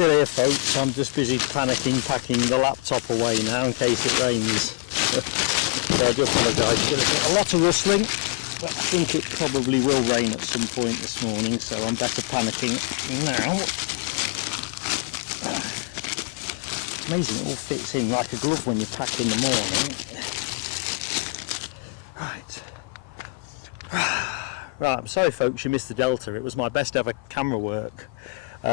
still here, folks. I'm just busy panicking, packing the laptop away now in case it rains. So I do apologise. A lot of rustling, but I think it probably will rain at some point this morning, so I'm better panicking now. Amazing, it all fits in like a glove when you pack in the morning. Right, I'm sorry folks you missed the Delta. It was my best ever camera work. So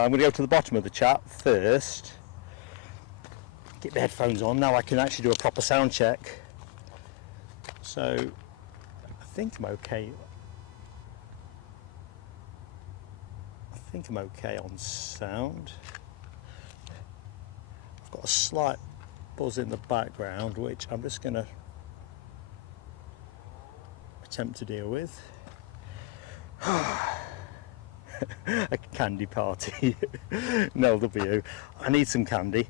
I'm going to go to the bottom of the chat first. Get the headphones on. Now I can actually do a proper sound check. So I think I'm okay. I think I'm okay on sound. I've got a slight buzz in the background, which I'm just going to attempt to deal with. A candy party. No W. I need some candy.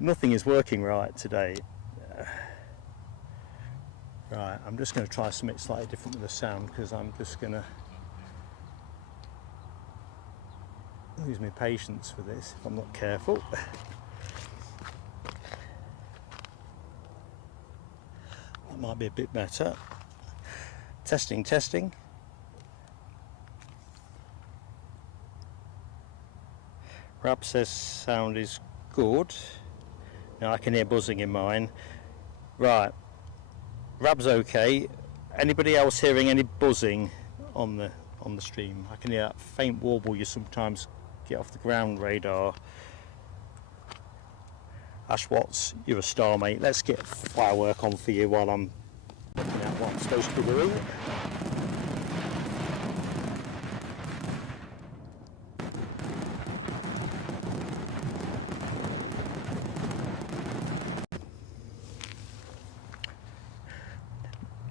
Nothing is working right today. Right, I'm just going to try something slightly different with the sound, because I'm just going to lose my patience for this if I'm not careful. That might be a bit better. Testing, testing. Rab says sound is good. Now I can hear buzzing in mine. Right, Rab's okay. Anybody else hearing any buzzing on the stream? I can hear that faint warble you sometimes get off the ground radar. Ash Watts, you're a star, mate. Let's get firework on for you while I'm looking at what I'm supposed to be doing.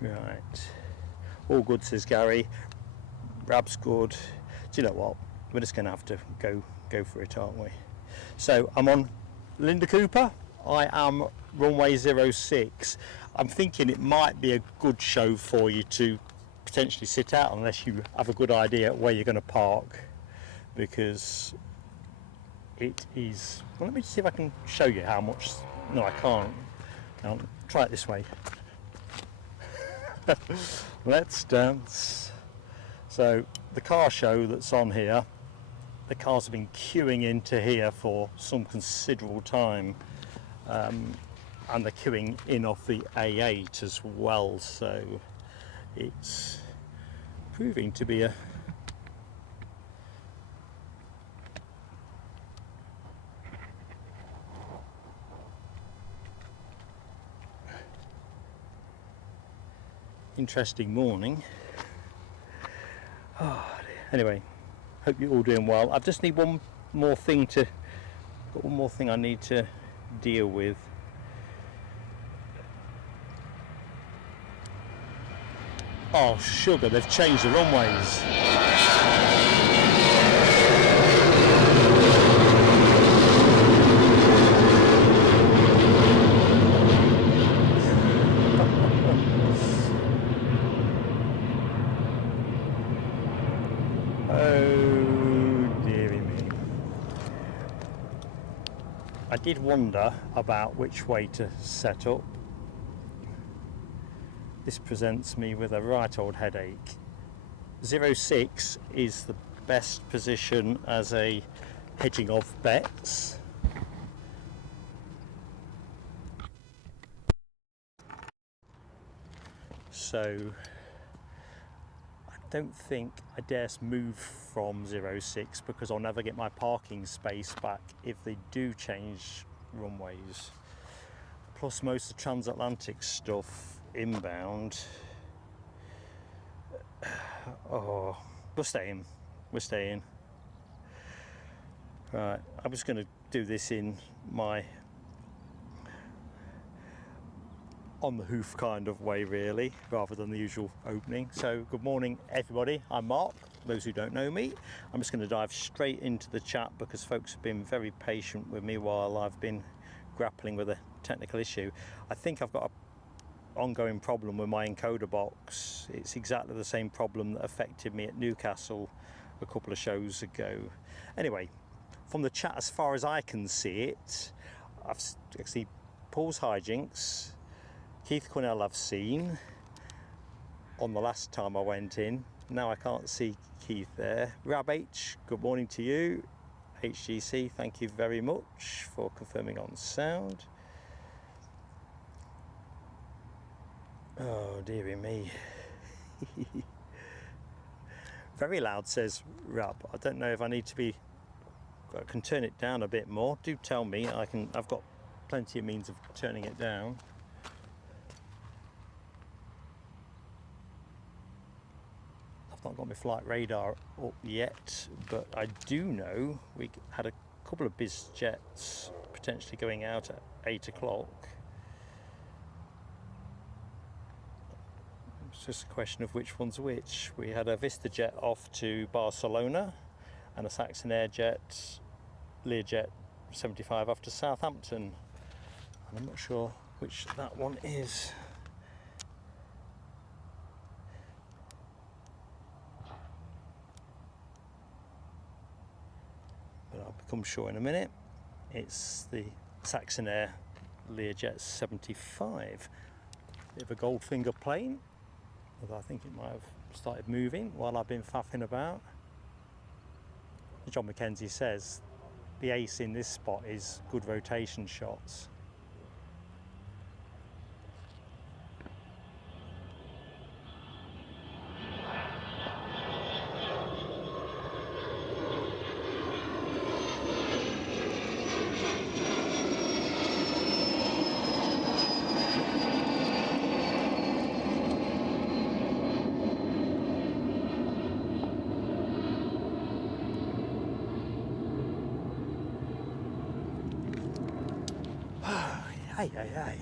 Right, all good, says Gary. Rab's good. Do you know what? We're just going to have to go for it, aren't we? So I'm on Linda Cooper. I am runway 06. I'm thinking it might be a good show for you to potentially sit out unless you have a good idea where you're going to park, because it is. Well, let me see if I can show you how much. No, I can't. I'll try it this way. Let's dance. So the car show that's on here, the cars have been queuing into here for some considerable time, and they're queuing in off the A8 as well, so it's proving to be a interesting morning. Oh, anyway, hope you're all doing well. I just need one more thing I need to deal with. Oh sugar, they've changed the runways. I did wonder about which way to set up. This presents me with a right old headache. 06 is the best position as a hedging of bets. So I don't think I dare move from 06 because I'll never get my parking space back if they do change runways. Plus most of the transatlantic stuff inbound. Oh, we're staying. Right, I was going to do this in my on the hoof kind of way really, rather than the usual opening. So good morning everybody, I'm Mark. Those who don't know me, I'm just going to dive straight into the chat because folks have been very patient with me while I've been grappling with a technical issue. I think I've got an ongoing problem with my encoder box. It's exactly the same problem that affected me at Newcastle a couple of shows ago. Anyway, from the chat, as far as I can see it, I see Paul's hijinks, Keith Cornell I've seen on the last time I went in. Now I can't see Keith there. Rab H, good morning to you. HGC, thank you very much for confirming on sound. Oh dearie me. Very loud, says Rab. I don't know if I need to be, I can turn it down a bit more. Do tell me. I've got plenty of means of turning it down. I've not got my flight radar up yet, but I do know we had a couple of bizjets potentially going out at 8 o'clock. It's just a question of which one's which. We had a VistaJet off to Barcelona and a Saxon Airjet Learjet 75 off to Southampton. And I'm not sure which that one is. But I'll become sure in a minute. It's the Saxon Air Learjet 75. Bit of a Goldfinger plane, although I think it might have started moving while I've been faffing about. John McKenzie says the ace in this spot is good rotation shots. Hey.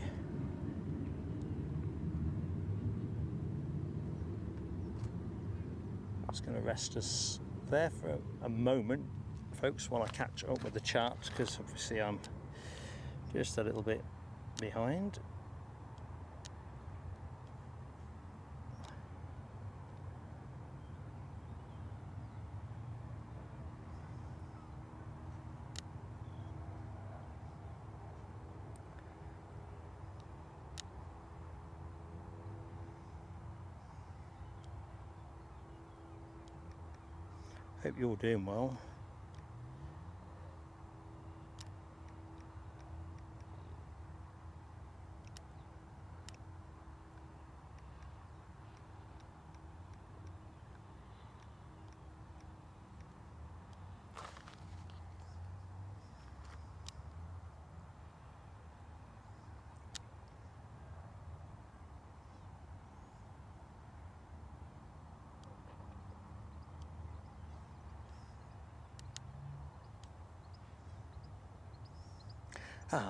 Just going to rest us there for a moment, folks, while I catch up with the chart, because obviously I'm just a little bit behind. Hope you're all doing well.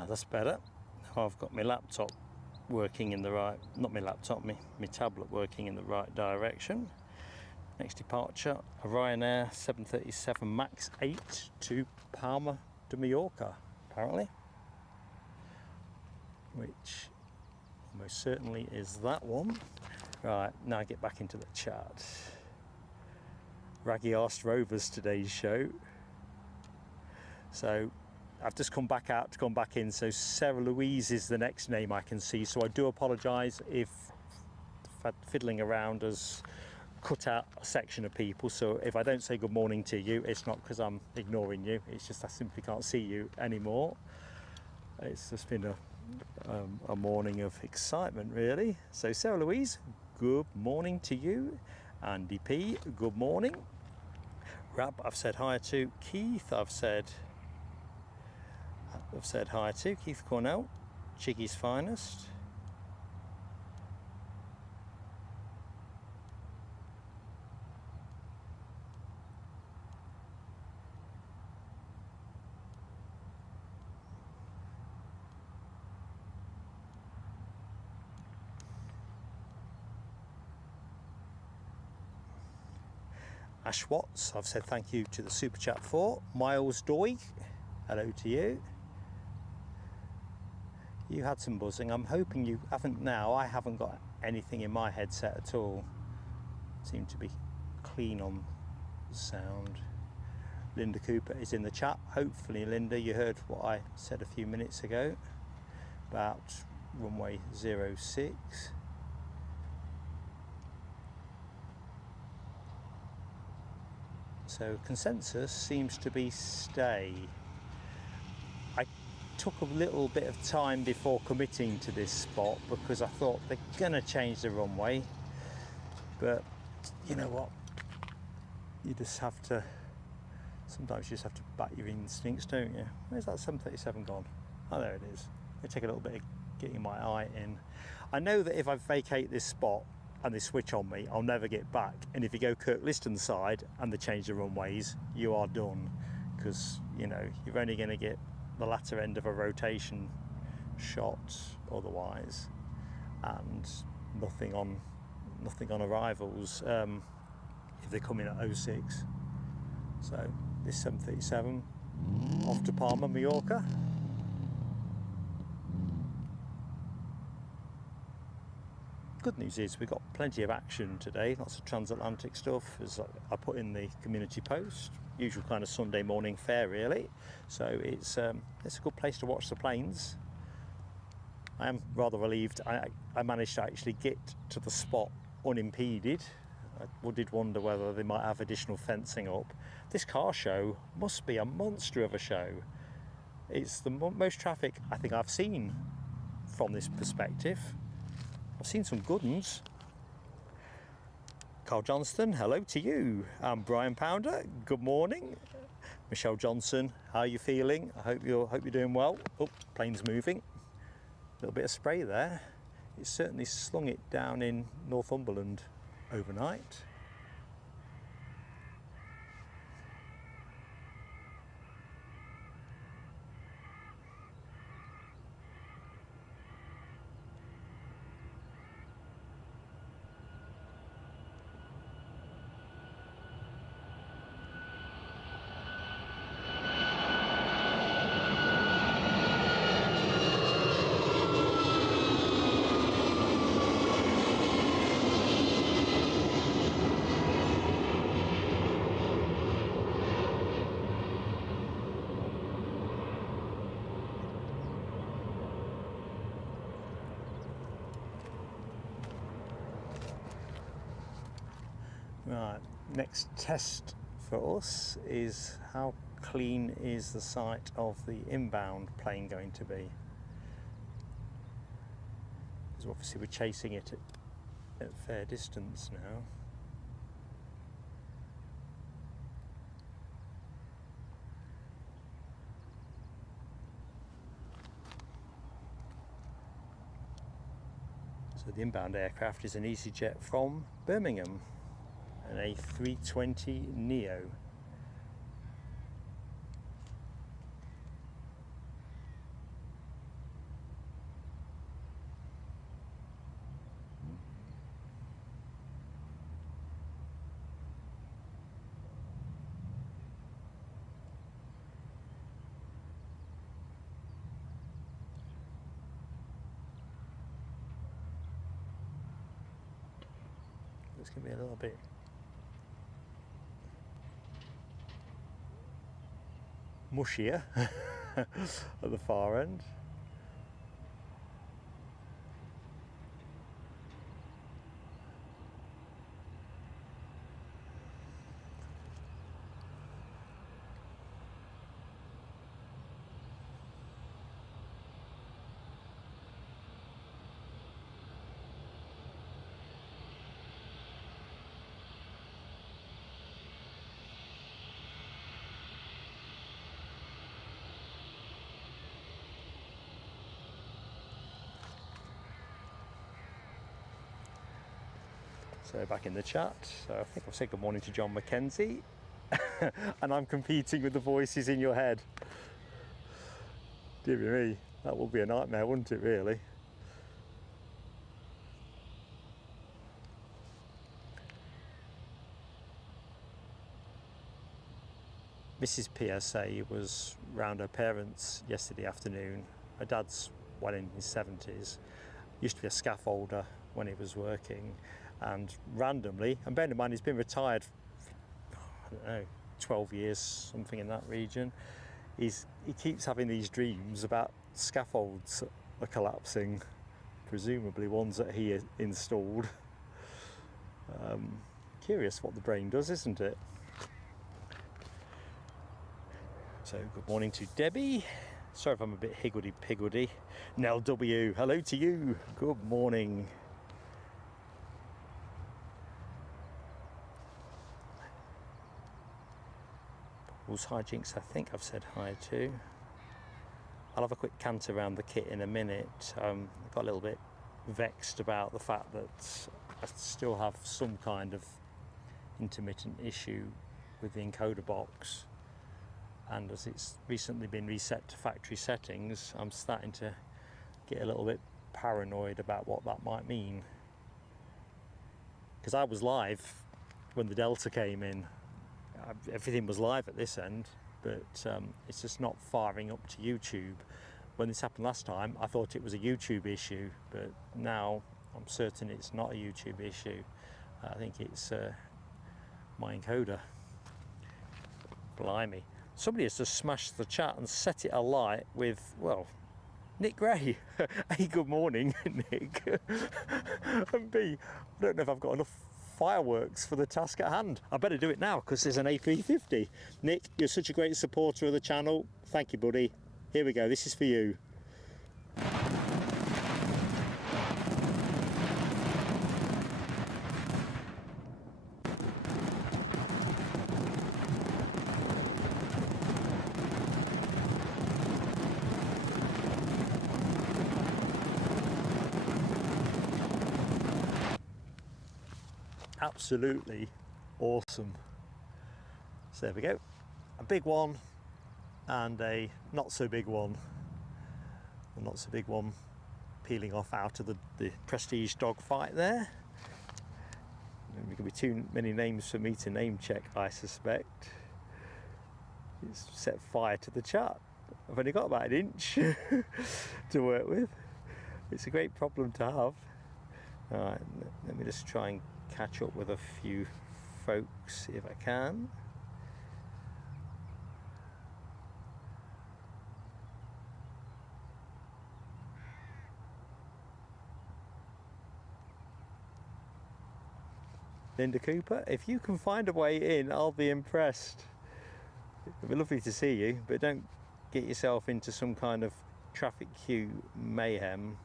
That's better. Now I've got my laptop working in the right, not my laptop, my tablet working in the right direction. Next departure, a Ryanair 737 MAX 8 to Palma de Mallorca, apparently. Which almost certainly is that one. Right, now I get back into the chart. Raggy Arsed Rovers, today's show. So I've just come back out to come back in, so Sarah Louise is the next name I can see, so I do apologise if fiddling around has cut out a section of people. So if I don't say good morning to you, it's not because I'm ignoring you, it's just I simply can't see you anymore. It's just been a morning of excitement, really. So Sarah Louise, good morning to you. Andy P, good morning. Rab, I've said hi to. Keith, I've said hi to. Keith Cornell, Chiggy's finest. Ash Watts, I've said thank you to the super chat for. Miles Doig, hello to you. You had some buzzing. I'm hoping you haven't now. I haven't got anything in my headset at all. Seem to be clean on sound. Linda Cooper is in the chat. Hopefully, Linda, you heard what I said a few minutes ago about runway 06. So consensus seems to be stay. I took a little bit of time before committing to this spot because I thought they're gonna change the runway, but you know what, you just have to, sometimes you just have to back your instincts, don't you? Where's that 737 gone? Oh, there it is. It take a little bit of getting my eye in. I know that if I vacate this spot and they switch on me, I'll never get back. And if you go Kirkliston side and they change the runways, you are done, because you know you're only going to get the latter end of a rotation shot otherwise, and nothing on arrivals if they come in at 06. So this 737 off to Palma, Mallorca. Good news is we've got plenty of action today, lots of transatlantic stuff, as I put in the community post. Usual kind of Sunday morning fare really, so it's a good place to watch the planes. I am rather relieved I managed to actually get to the spot unimpeded. I did wonder whether they might have additional fencing up. This car show must be a monster of a show. It's the most traffic I think I've seen from this perspective. I've seen some good ones. Carl Johnston, hello to you. I'm Brian Pounder, good morning. Michelle Johnson, how are you feeling? I hope you're doing well. Oh, plane's moving. A little bit of spray there. It certainly slung it down in Northumberland overnight. Right, next test for us is how clean is the sight of the inbound plane going to be? Because obviously we're chasing it at fair distance now. So the inbound aircraft is an EasyJet from Birmingham, an A320neo. It's going to be a little bit mushier at the far end. So back in the chat, so I think I've said good morning to John Mackenzie and I'm competing with the voices in your head. Dear me, that would be a nightmare, wouldn't it really? Mrs. PSA was round her parents yesterday afternoon. Her dad's well in his 70s, used to be a scaffolder when he was working, and randomly, and bearing in mind he's been retired, I don't know, 12 years, something in that region. He keeps having these dreams about scaffolds are collapsing, presumably ones that he installed. Curious what the brain does, isn't it? So good morning to Debbie. Sorry if I'm a bit higgledy-piggledy. Nell W, hello to you. Good morning. Paul's hijinks, I think I've said hi to. I'll have a quick canter around the kit in a minute. I got a little bit vexed about the fact that I still have some kind of intermittent issue with the encoder box, and as it's recently been reset to factory settings, I'm starting to get a little bit paranoid about what that might mean, because I was live when the Delta came in. Everything was live at this end, but it's just not firing up to YouTube. When this happened last time, I thought it was a YouTube issue, but now I'm certain it's not a YouTube issue. I think it's my encoder. Blimey. Somebody has just smashed the chat and set it alight with, well, Nick Gray. Hey, good morning, Nick. And B, I don't know if I've got enough fireworks for the task at hand. I better do it now because there's an A350. Nick, you're such a great supporter of the channel. Thank you, buddy. Here we go. This is for you. Absolutely awesome. So there we go, a big one and a not so big one. The not so big one peeling off out of the prestige dogfight there. There can be too many names for me to name check, I suspect. It's set fire to the chart. I've only got about an inch to work with. It's a great problem to have. All right, let me just try and catch up with a few folks if I can. Linda Cooper, if you can find a way in, I'll be impressed. It'd be lovely to see you, but don't get yourself into some kind of traffic queue mayhem.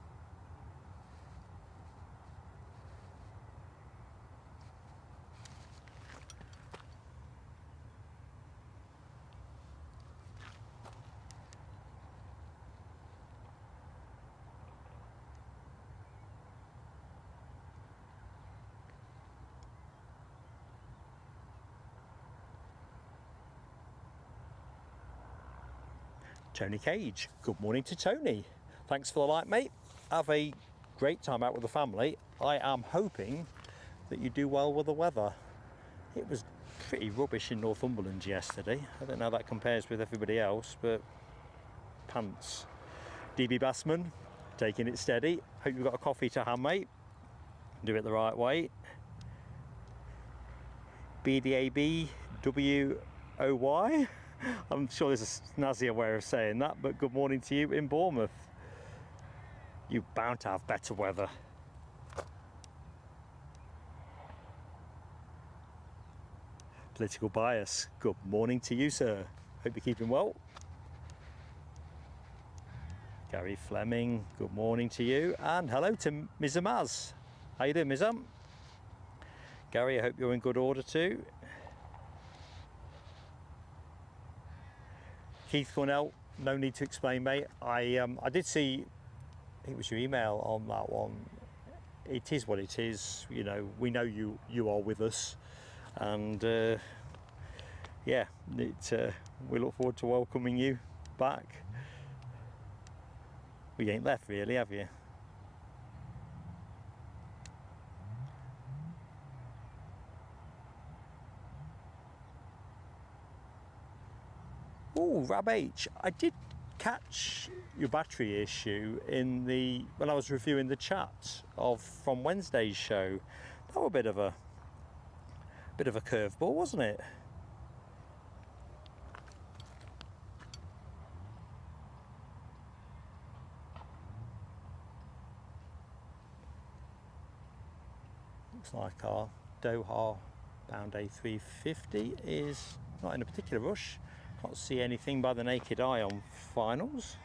Tony Cage, good morning to Tony. Thanks for the like, mate. Have a great time out with the family. I am hoping that you do well with the weather. It was pretty rubbish in Northumberland yesterday. I don't know how that compares with everybody else, but pants. DB Bassman, taking it steady. Hope you've got a coffee to hand, mate. Do it the right way. BDAB WOY. I'm sure there's a snazzier way of saying that, but good morning to you in Bournemouth. You're bound to have better weather. Political bias, good morning to you, sir. Hope you're keeping well. Gary Fleming, good morning to you. And hello to Mizamaz. How you doing, Mizam? Gary, I hope you're in good order too. Keith Cornell, no need to explain, mate. I did see, I think it was your email on that one. It is what it is. You know, we know you are with us, and yeah, we look forward to welcoming you back. We ain't left really, have you? Oh, Rab H, I did catch your battery issue when I was reviewing the chat from Wednesday's show. That was a bit of a curveball, wasn't it? Looks like our Doha bound A350 is not in a particular rush. Can't see anything by the naked eye on finals.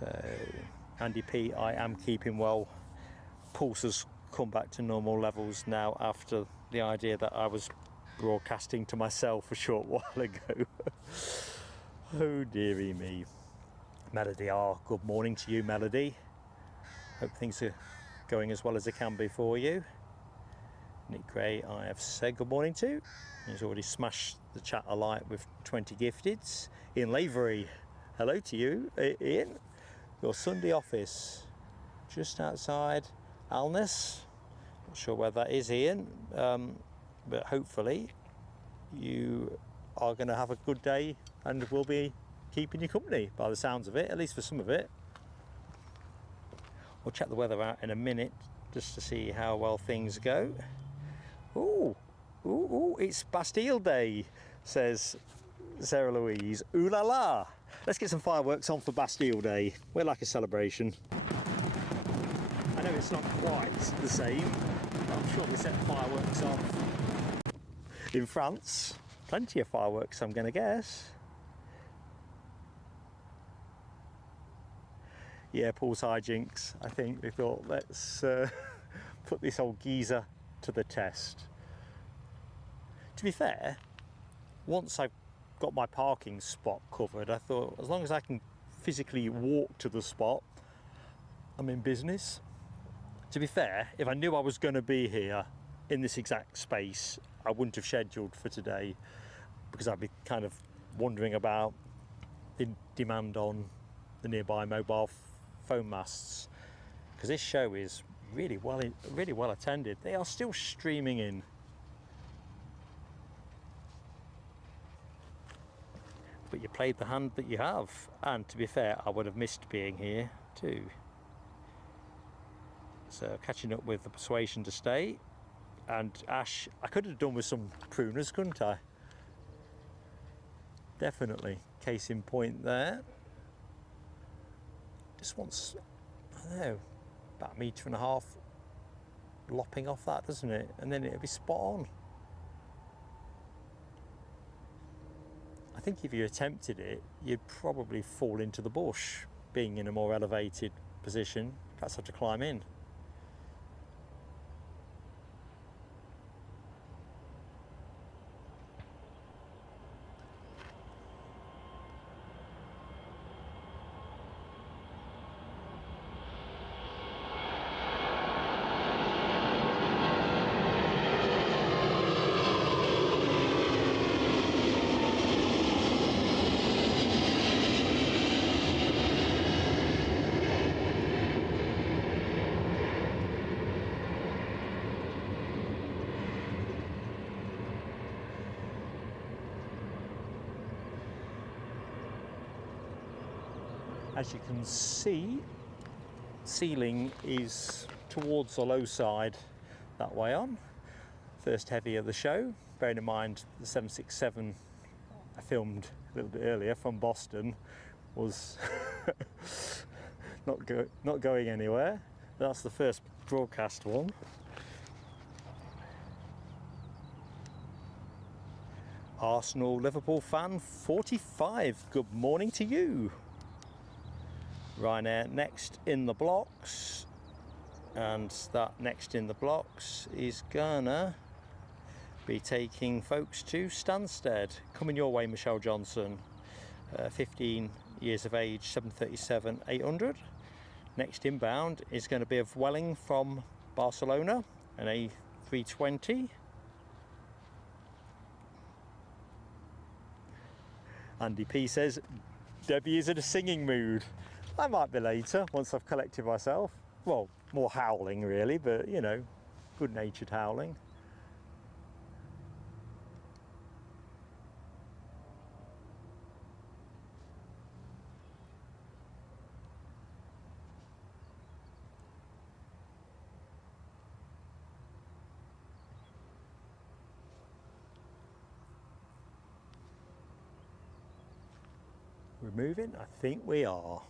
So Andy P, I am keeping well. Pulse has come back to normal levels now after the idea that I was broadcasting to myself a short while ago. Oh dearie me. Melody, good morning to you, Melody. Hope things are going as well as they can be for you. Nick Gray, I have said good morning to. He's already smashed the chat alight with 20 gifteds. Ian Lavery, hello to you, Ian. Your Sunday office, just outside Alness. Not sure where that is, Ian, but hopefully you are going to have a good day and we'll be keeping you company by the sounds of it, at least for some of it. We'll check the weather out in a minute just to see how well things go. Ooh, it's Bastille Day, says Sarah Louise. Ooh la la! Let's get some fireworks on for Bastille Day. We're like a celebration. I know it's not quite the same, but I'm sure we set fireworks off in France. Plenty of fireworks, I'm going to guess. Yeah, Paul's hijinks. I think they thought, let's put this old geezer to the test. To be fair, once I've got my parking spot covered, I thought as long as I can physically walk to the spot, I'm in business. To be fair, if I knew I was going to be here in this exact space, I wouldn't have scheduled for today, because I'd be kind of wondering about the demand on the nearby mobile phone masts, because this show is really well attended. They are still streaming in. But you played the hand that you have, and to be fair, I would have missed being here too. So catching up with the persuasion to stay, and Ash, I could have done with some pruners, couldn't I? Definitely, case in point there. Just wants, I don't know, about 1.5 meters lopping off that, doesn't it? And then it'll be spot on. I think if you attempted it, you'd probably fall into the bush, being in a more elevated position. Perhaps have to climb in. As you can see, ceiling is towards the low side that way on. First heavy of the show, bearing in mind the 767 I filmed a little bit earlier from Boston was not going anywhere. That's the first broadcast one. Arsenal Liverpool fan 45, good morning to you. Ryanair next in the blocks, and that next in the blocks is gonna be taking folks to Stansted. Coming your way, Michelle Johnson, 15 years of age, 737-800. Next inbound is going to be of Welling from Barcelona, an A320. Andy P says, Debbie is in a singing mood. I might be later, once I've collected myself. Well, more howling really, but you know, good-natured howling. We're moving? I think we are.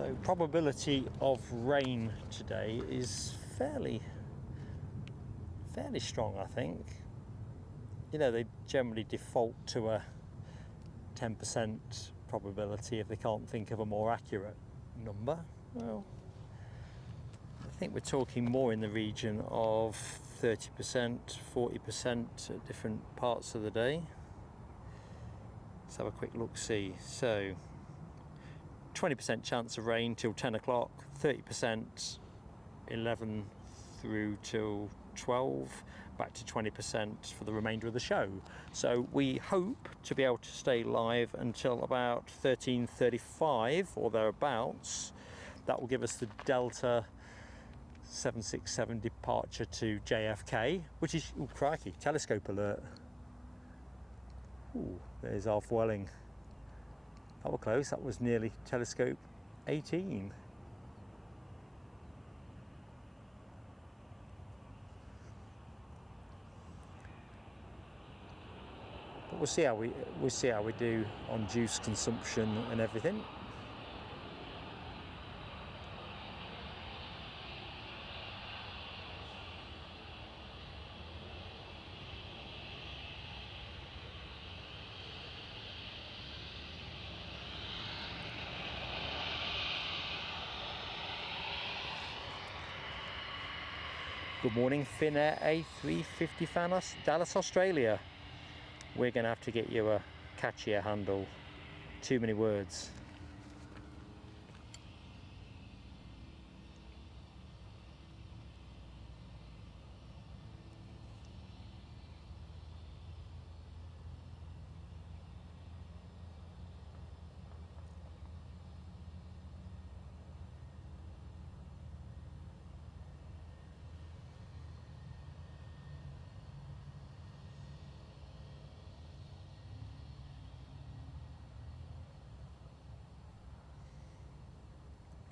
So probability of rain today is fairly strong, I think. You know, they generally default to a 10% probability if they can't think of a more accurate number. Well, I think we're talking more in the region of 30%, 40% at different parts of the day. Let's have a quick look-see. So 20% chance of rain till 10 o'clock, 30% 11 through till 12, back to 20% for the remainder of the show. So we hope to be able to stay live until about 13:35 or thereabouts. That will give us the Delta 767 departure to JFK, which is, oh crikey, telescope alert. Ooh, there's our Welling. That was close, that was nearly telescope 18. But we'll see how we do on juice consumption and everything. Good morning, Finnair A350 fan, Dallas, Australia. We're going to have to get you a catchier handle. Too many words.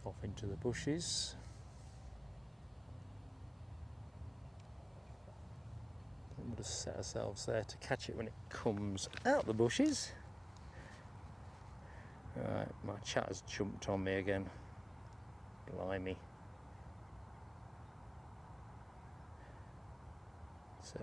Off into the bushes. We'll just set ourselves there to catch it when it comes out the bushes. Right, my chat has jumped on me again. Blimey. So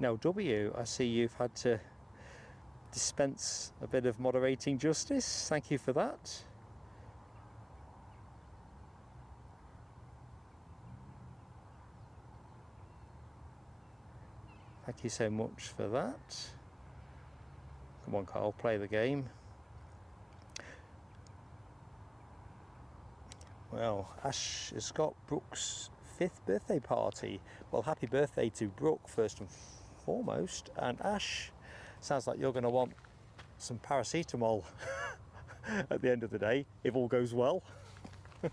now, W, I see you've had to dispense a bit of moderating justice. Thank you for that. Thank you so much for that. Come on, Carl, play the game. Well, Ash has got Brooke's 5th birthday party. Well, happy birthday to Brooke first and foremost, and Ash, sounds like you're going to want some paracetamol at the end of the day if all goes well. But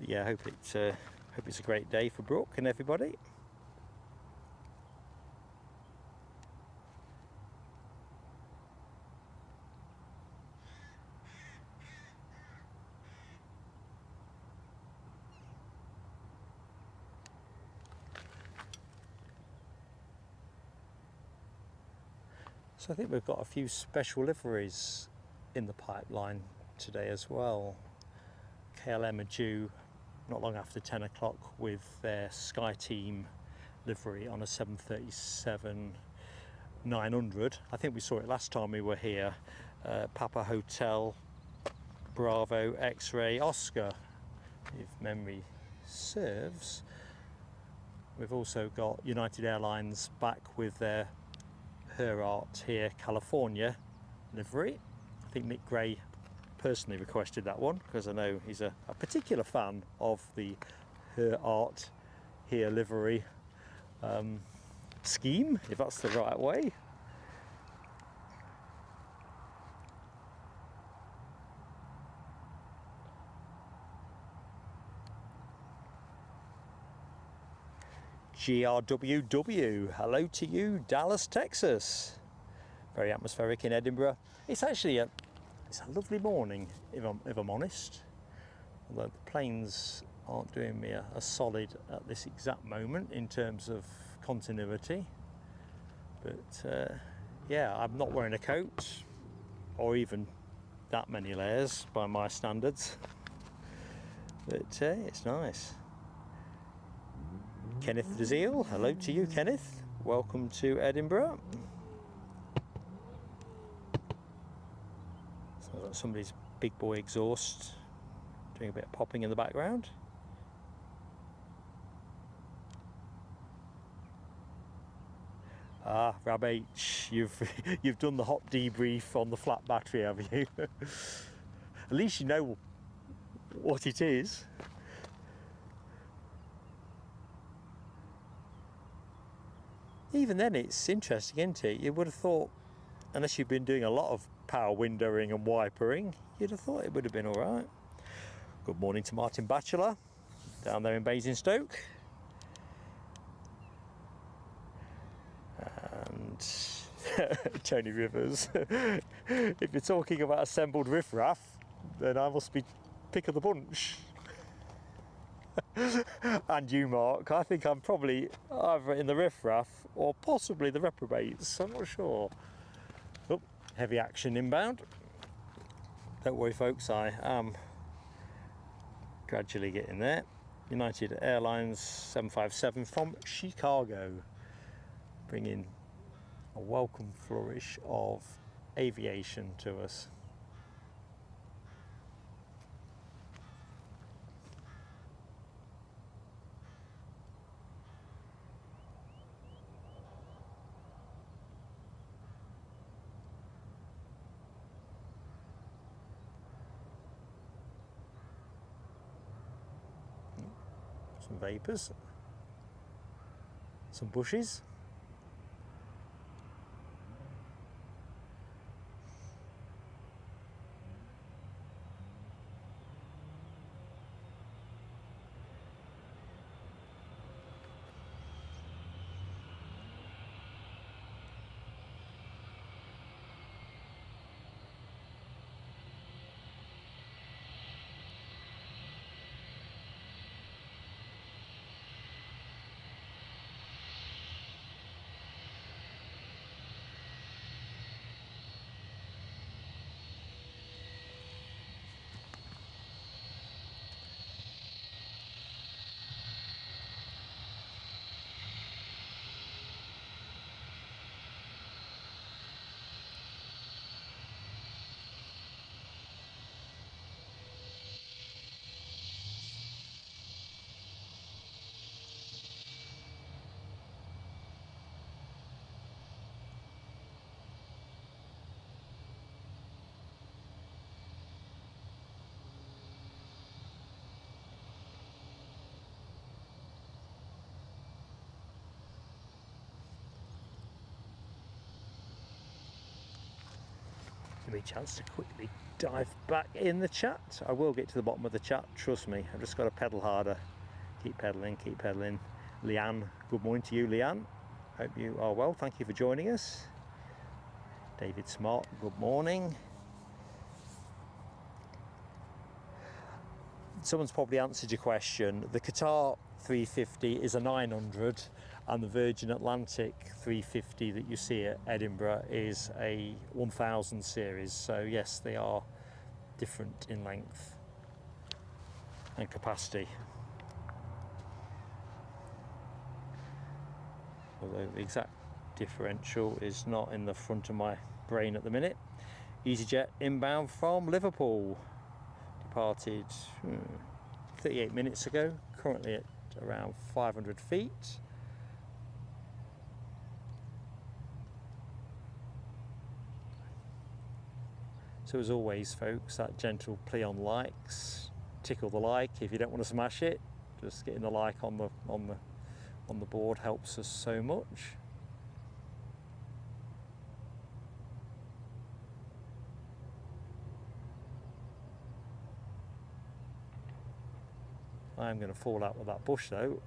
yeah, hope it's a great day for Brooke and everybody. So I think we've got a few special liveries in the pipeline today as well. KLM are due not long after 10 o'clock with their Sky Team livery on a 737-900. I think we saw it last time we were here. Papa Hotel, Bravo, X-Ray, Oscar, if memory serves. We've also got United Airlines back with their Her Art Here California livery. I think Nick Gray personally requested that one because I know he's a particular fan of the Her Art Here livery scheme, if that's the right way. GRWW, hello to you, Dallas, Texas. Very atmospheric in Edinburgh. It's actually it's a lovely morning, if I'm honest. Although the planes aren't doing me a solid at this exact moment in terms of continuity. But yeah, I'm not wearing a coat or even that many layers by my standards. But it's nice. Kenneth Dezeal, hello to you, Kenneth. Welcome to Edinburgh. Sounds like somebody's big boy exhaust doing a bit of popping in the background. Ah, Rab H, you've done the hot debrief on the flat battery, have you? At least you know what it is. Even then, it's interesting, isn't it? You would have thought, unless you've been doing a lot of power windowing and wipering, you'd have thought it would have been all right. Good morning to Martin Batchelor, down there in Basingstoke. And Tony Rivers, if you're talking about assembled riffraff, then I must be pick of the bunch. And you, Mark, I think I'm probably either in the riffraff or possibly the reprobates, I'm not sure. Oh, heavy action inbound. Don't worry folks, I am gradually getting there. United Airlines 757 from Chicago, bringing a welcome flourish of aviation to us. Some vapours, some bushes. Give me a chance to quickly dive back in the chat. I will get to the bottom of the chat, trust me. I've just got to pedal harder. Keep pedaling, keep pedaling. Leanne, good morning to you, Leanne. Hope you are well. Thank you for joining us. David Smart, good morning. Someone's probably answered your question. The Qatar 350 is a 900 and the Virgin Atlantic 350 that you see at Edinburgh is a 1000 series. So yes, they are different in length and capacity. Although the exact differential is not in the front of my brain at the minute. EasyJet inbound from Liverpool. Departed 38 minutes ago, currently at around 500 feet. So as always folks, that gentle plea on likes, tickle the like if you don't want to smash it, just getting the like on the board helps us so much. I am going to fall out with that bush though.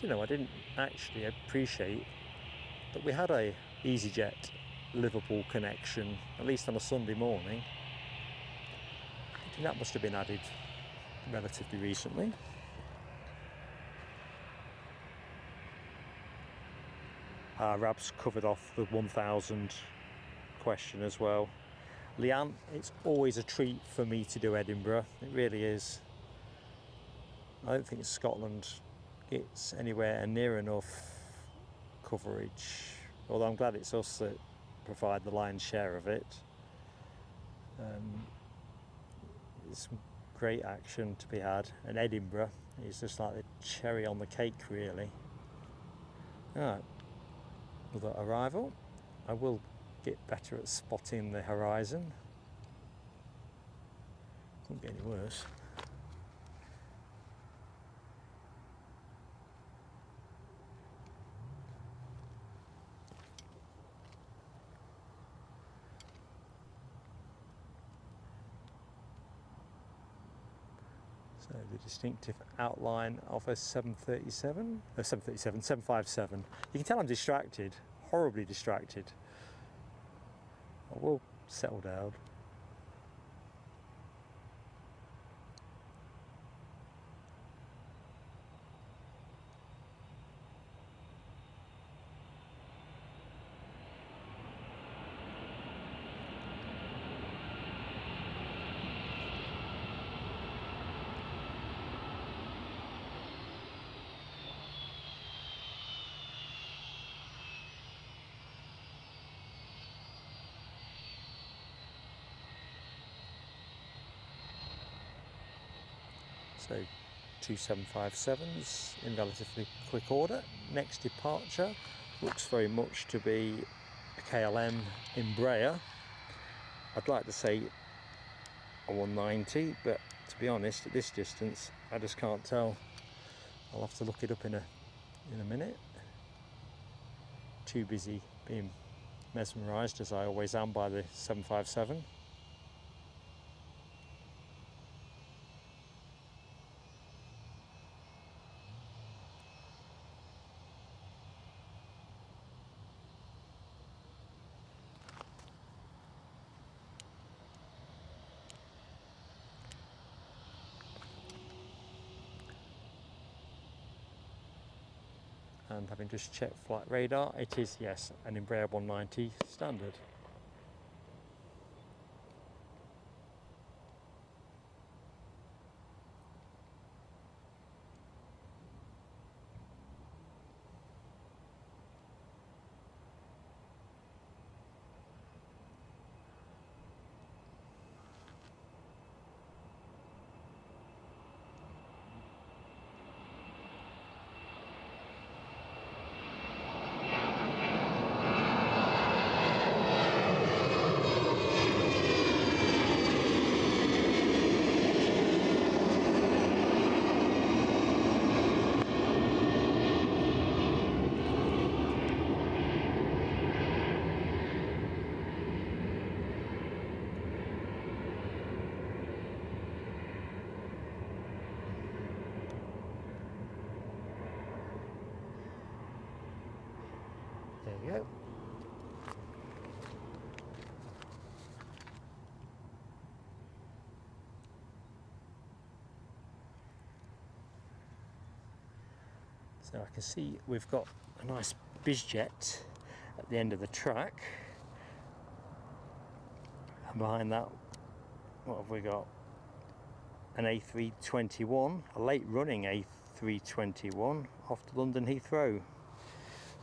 Do you know, I didn't actually appreciate that we had a EasyJet Liverpool connection, at least on a Sunday morning. I think that must have been added relatively recently. Rab's covered off the 1000 question as well. Leanne, it's always a treat for me to do Edinburgh, it really is. I don't think Scotland gets anywhere near enough coverage, although I'm glad it's us that provide the lion's share of it. It's great action to be had, and Edinburgh is just like the cherry on the cake, really. Alright, another arrival. I will get better at spotting the horizon. Couldn't get any worse. So the distinctive outline of a 757. You can tell I'm distracted, horribly distracted. I will settle down. So 2 757s in relatively quick order. Next departure looks very much to be a KLM Embraer. I'd like to say a 190, but to be honest, at this distance, I just can't tell. I'll have to look it up in a minute. Too busy being mesmerised, as I always am, by the 757. And having just checked flight radar, it is, yes, an Embraer 190 standard. There we go. So I can see we've got a nice bizjet at the end of the track. And behind that, what have we got? An A321, a late running A321 off to London Heathrow.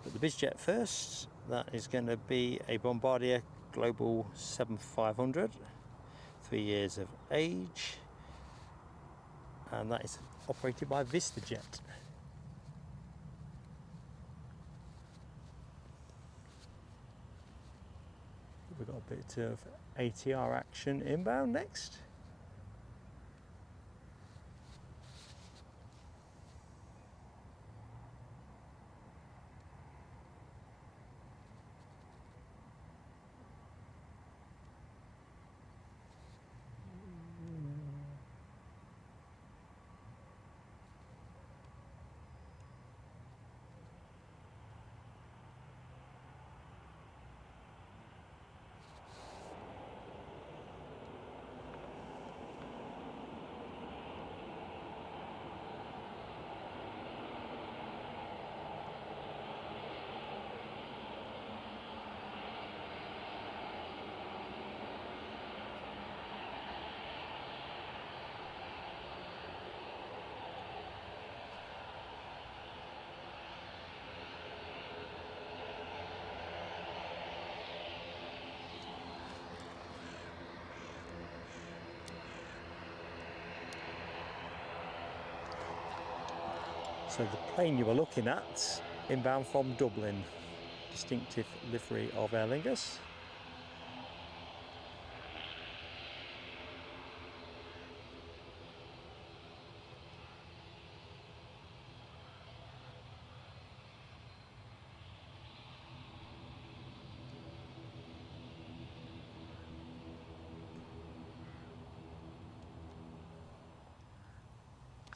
But the bizjet first, that is going to be a Bombardier Global 7500, 3 years of age, and that is operated by VistaJet. We've got a bit of ATR action inbound next. So the plane you were looking at, inbound from Dublin, distinctive livery of Aer Lingus.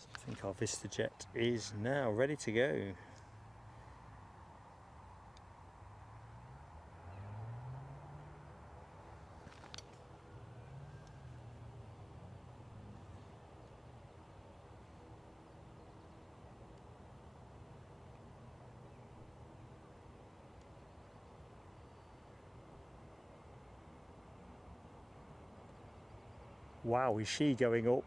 I think our VistaJet is now ready to go. Wow, is she going up?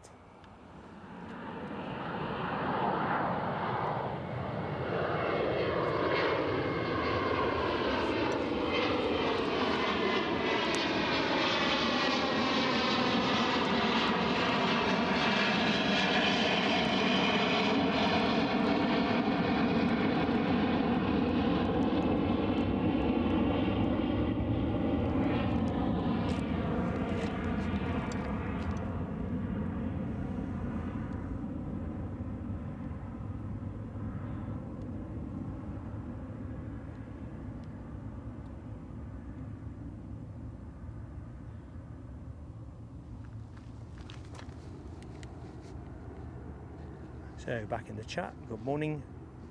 So back in the chat, good morning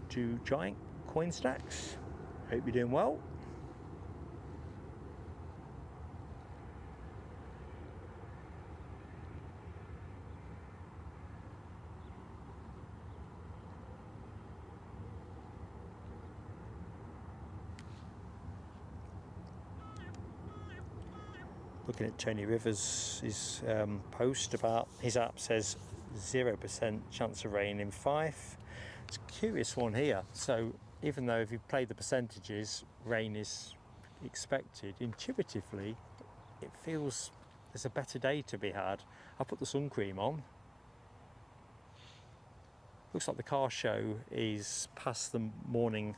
to Giant Coin Stacks. Hope you're doing well. Looking at Tony Rivers' post about his app says 0% chance of rain in Fife. It's a curious one here. So even though if you play the percentages, rain is expected, intuitively it feels there's a better day to be had. I put the sun cream on. Looks like the car show is past the morning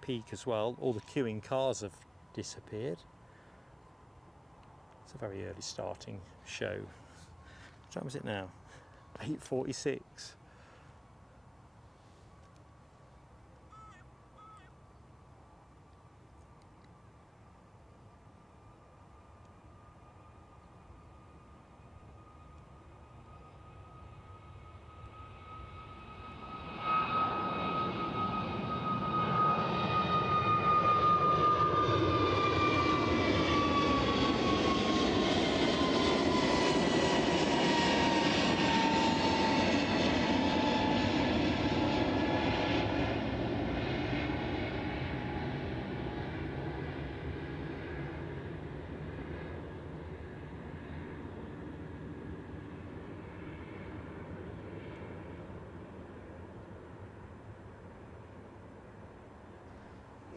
peak as well. All the queuing cars have disappeared. It's a very early starting show. What time is it now? 8:46.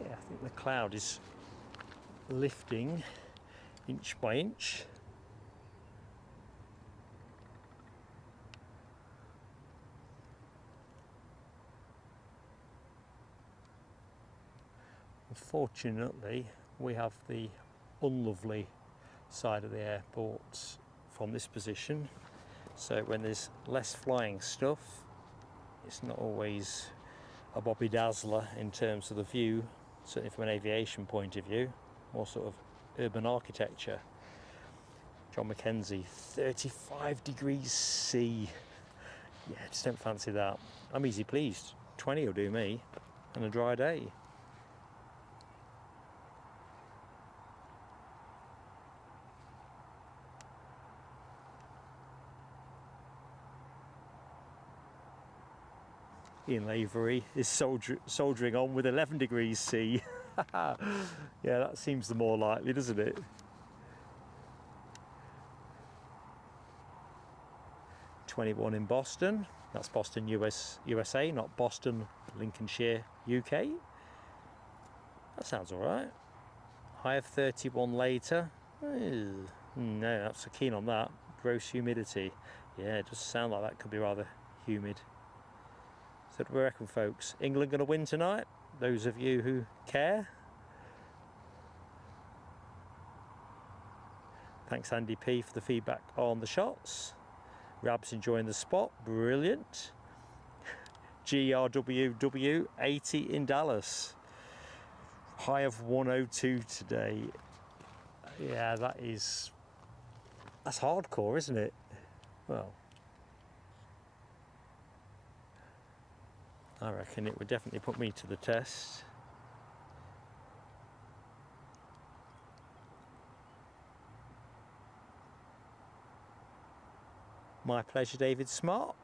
Yeah, I think the cloud is lifting inch by inch. Unfortunately, we have the unlovely side of the airport from this position, so when there's less flying stuff, it's not always a Bobby Dazzler in terms of the view, certainly from an aviation point of view, more sort of urban architecture. John Mackenzie, 35 degrees C. Yeah, just don't fancy that. I'm easy pleased. 20 will do me, and a dry day. Ian Lavery is soldiering on with 11 degrees C. Yeah, that seems the more likely, doesn't it? '21 in Boston. That's Boston, USA, not Boston, Lincolnshire, UK. That sounds all right. High of 31 later. No, not so keen on that. Gross humidity. Yeah, it does sound like that could be rather humid. So what do we reckon, folks? England going to win tonight? Those of you who care. Thanks Andy P for the feedback on the shots. Rab's enjoying the spot, brilliant. GRWW 80 in Dallas. High of 102 today. Yeah, that's hardcore, isn't it? Well, I reckon it would definitely put me to the test. My pleasure, David Smart.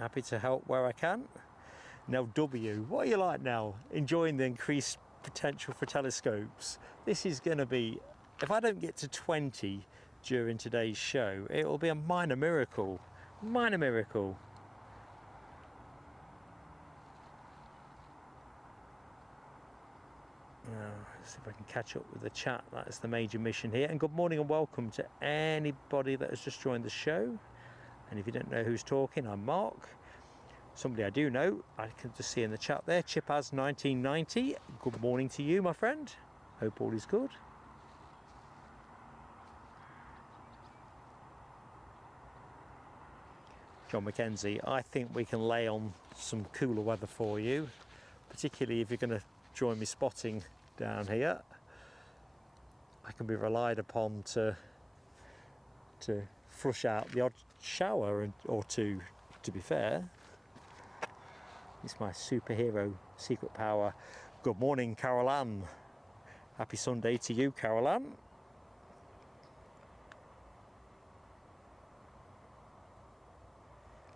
Happy to help where I can. Now W, what are you like now? Enjoying the increased potential for telescopes? This is going to be, if I don't get to 20 during today's show, it will be a minor miracle. Minor miracle. Now, let's see if I can catch up with the chat. That's the major mission here. And good morning and welcome to anybody that has just joined the show. And if you don't know who's talking, I'm Mark. Somebody I do know, I can just see in the chat there, Chipaz 1990. Good morning to you, my friend. Hope all is good. John McKenzie, I think we can lay on some cooler weather for you, particularly if you're going to join me spotting down here. I can be relied upon to flush out the odd shower or two, to be fair. It's my superhero secret power. Good morning, Carol Ann. Happy Sunday to you, Carol Ann.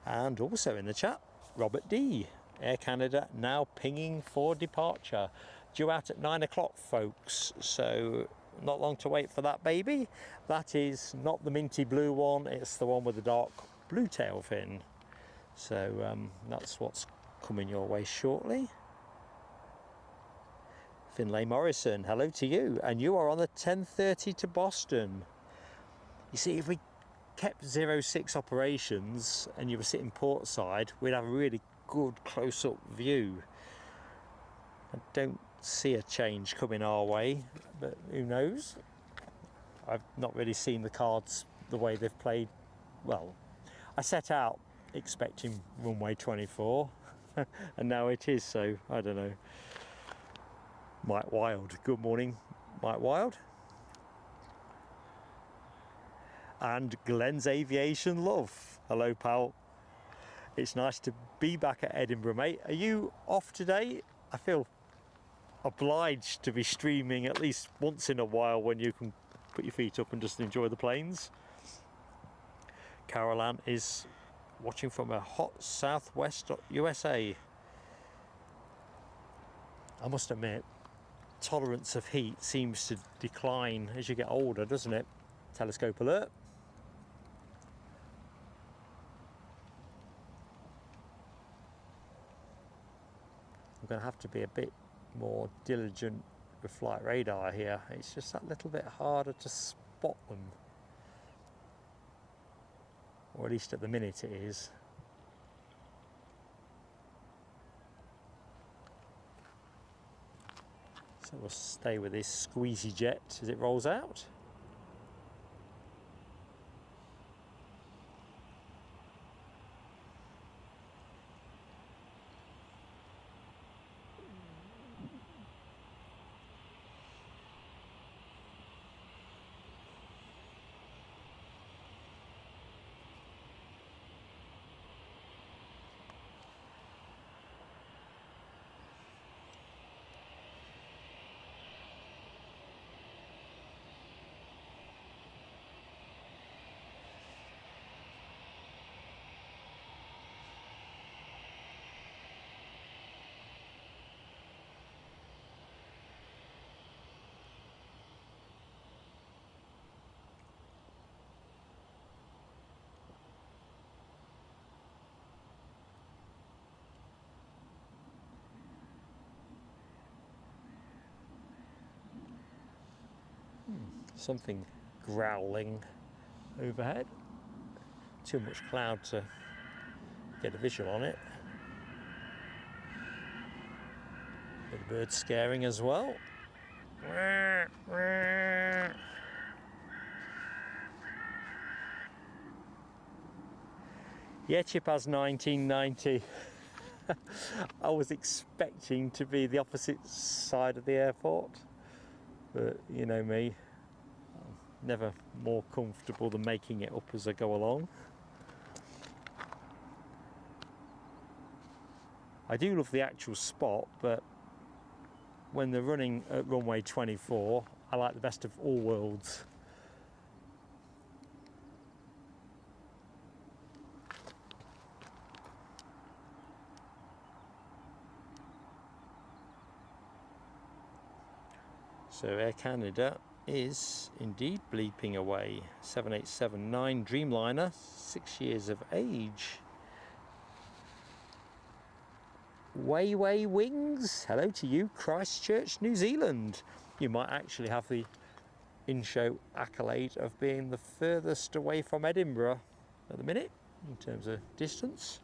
And also in the chat, Robert D. Air Canada now pinging for departure. Due out at 9 o'clock, folks. So not long to wait for that baby. That is not the minty blue one, it's the one with the dark blue tail fin. So that's what's coming your way shortly. Finlay Morrison, hello to you. And you are on the 10:30 to Boston. You see, if we kept 06 operations and you were sitting port side, we'd have a really good close-up view. I don't see a change coming our way, but who knows? I've not really seen the cards the way they've played. Well, I set out expecting runway 24 and now it is, so I don't know. Mike Wild, good morning, Mike Wild. And Glenn's Aviation Love, hello pal. It's nice to be back at Edinburgh, mate. Are you off today? I feel obliged to be streaming at least once in a while when you can put your feet up and just enjoy the planes. Carol Ann is watching from a hot southwest USA. I must admit, tolerance of heat seems to decline as you get older, doesn't it? Telescope alert. I'm going to have to be a bit more diligent with flight radar here. It's just that little bit harder to spot them. Or at least at the minute it is. So we'll stay with this squeezy jet as it rolls out. Something growling overhead. Too much cloud to get a visual on it. Bit of bird scaring as well. Yeah, Chip has 1990. I was expecting to be the opposite side of the airport, but you know me, I'm never more comfortable than making it up as I go along. I do love the actual spot, but when they're running at runway 24, I like the best of all worlds. So Air Canada is indeed bleeping away. 787 Dreamliner, 6 years of age. Way Wings, hello to you, Christchurch, New Zealand. You might actually have the in-show accolade of being the furthest away from Edinburgh at the minute, in terms of distance.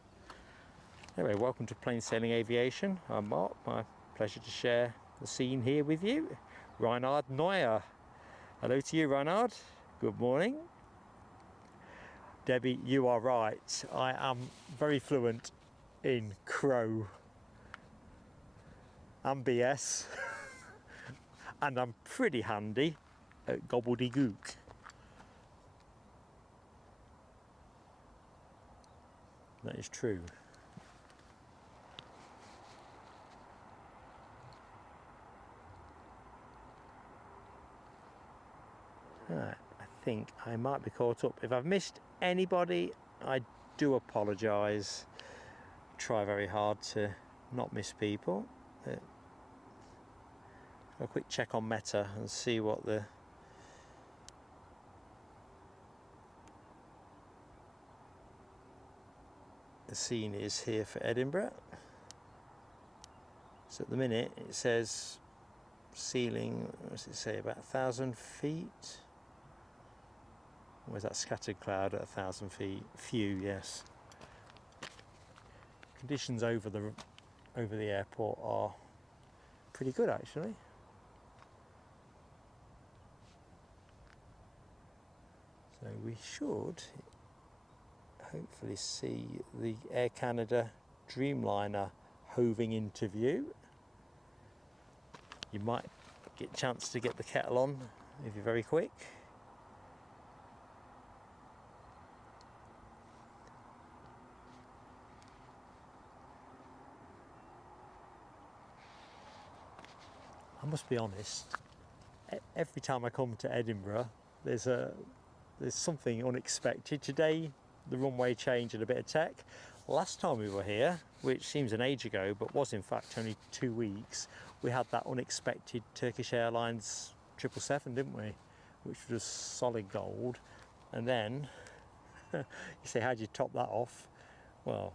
Anyway, welcome to Plain Sailing Aviation. I'm Mark, my pleasure to share the scene here with you. Reinhard Neuer. Hello to you, Reinhard. Good morning. Debbie, you are right. I am very fluent in crow and BS, and I'm pretty handy at gobbledygook. That is true. Right, I think I might be caught up. If I've missed anybody, I do apologise. Try very hard to not miss people. A quick check on Meta and see what the scene is here for Edinburgh. So at the minute it says ceiling, what does it say, about 1,000 feet? Or is that scattered cloud at 1,000 feet? Few, yes. Conditions over the airport are pretty good actually. So we should hopefully see the Air Canada Dreamliner hoving into view. You might get a chance to get the kettle on if you're very quick. I must be honest, every time I come to Edinburgh there's something unexpected. Today the runway change and a bit of tech. Last time we were here, which seems an age ago but was in fact only 2 weeks, we had that unexpected Turkish Airlines 777, didn't we, which was solid gold. And then you say, how do you top that off? Well,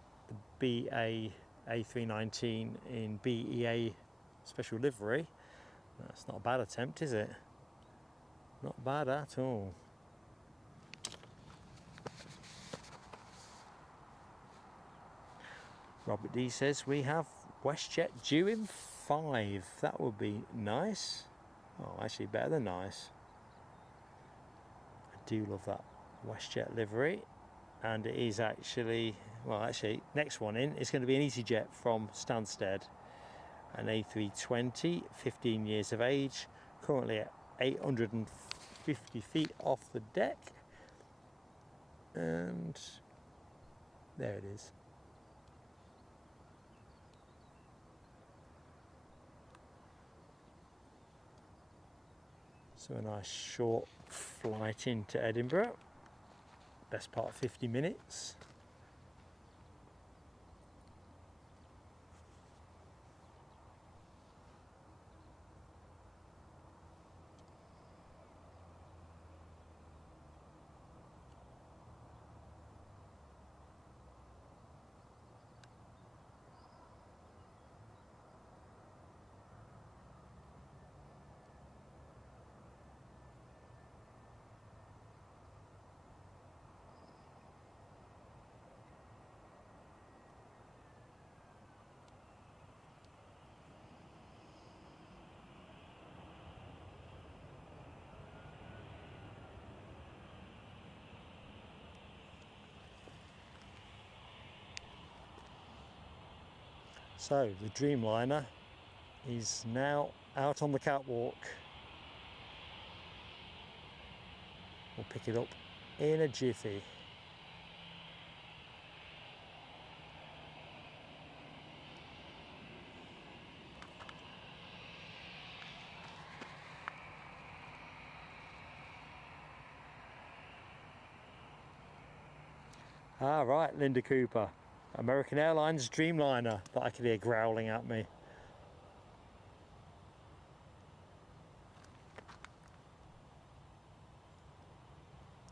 the BA A319 in BEA special livery. That's not a bad attempt, is it? Not bad at all. Robert D says we have WestJet due in 5. That would be nice. Oh, actually better than nice. I do love that WestJet livery. And it is actually, well actually, next one in is going to be an EasyJet from Stansted. An A320, 15 years of age, currently at 850 feet off the deck. And there it is. So a nice short flight into Edinburgh, best part of 50 minutes. So the Dreamliner is now out on the catwalk. We'll pick it up in a jiffy. Ah, right, Linda Cooper. American Airlines Dreamliner that I could hear growling at me.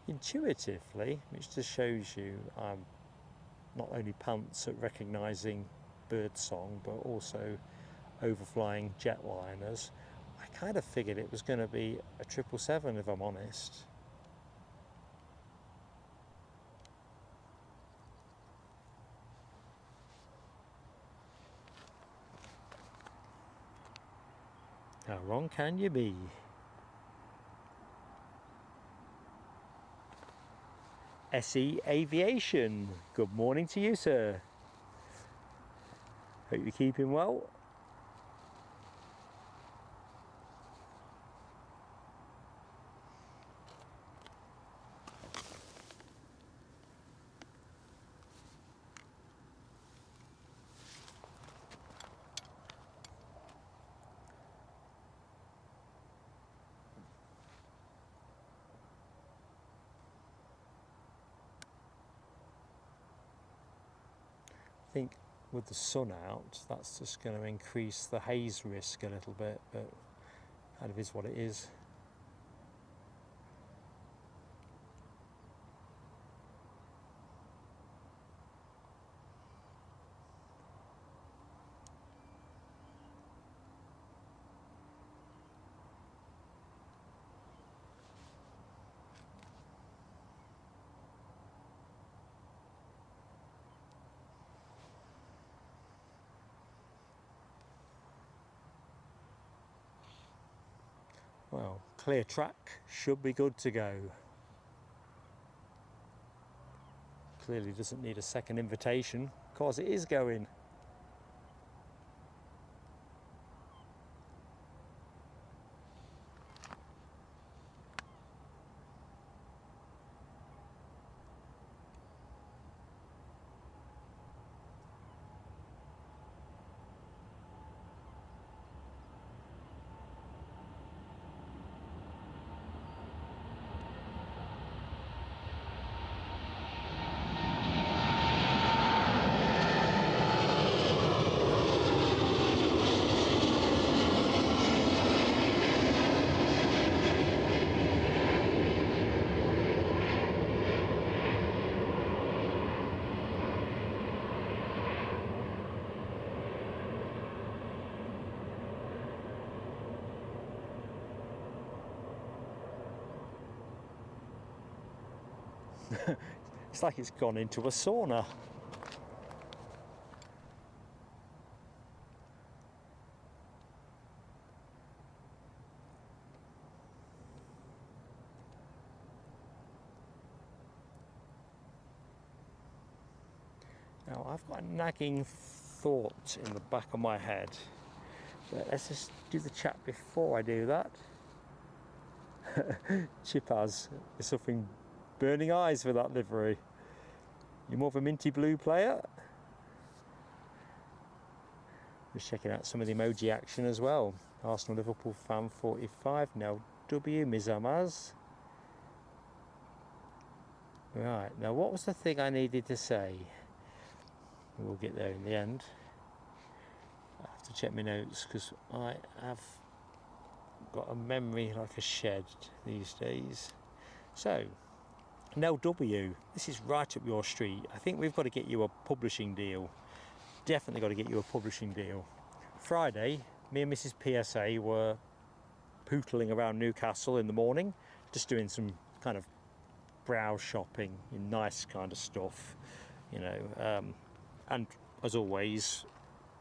Intuitively, which just shows you I'm not only pants at recognising birdsong but also overflying jetliners, I kind of figured it was going to be a 777 if I'm honest. How wrong can you be? SE Aviation, good morning to you, sir. Hope you're keeping well. I think with the sun out, that's just going to increase the haze risk a little bit, but kind of is what it is. Well, clear track, should be good to go. Clearly doesn't need a second invitation, because it is going. It's like it's gone into a sauna. Now I've got a nagging thought in the back of my head, but let's just do the chat before I do that. Chip has suffering burning eyes for that livery. You're more of a minty blue player? Just checking out some of the emoji action as well. Arsenal Liverpool fan 45, now W Mizamaz. Right, now what was the thing I needed to say? We'll get there in the end. I have to check my notes because I have got a memory like a shed these days. So, now W, this is right up your street. I think we've got to get you a publishing deal. Definitely got to get you a publishing deal. Friday, me and Mrs. PSA were pootling around Newcastle in the morning, just doing some kind of browse shopping in nice kind of stuff, you know. And as always,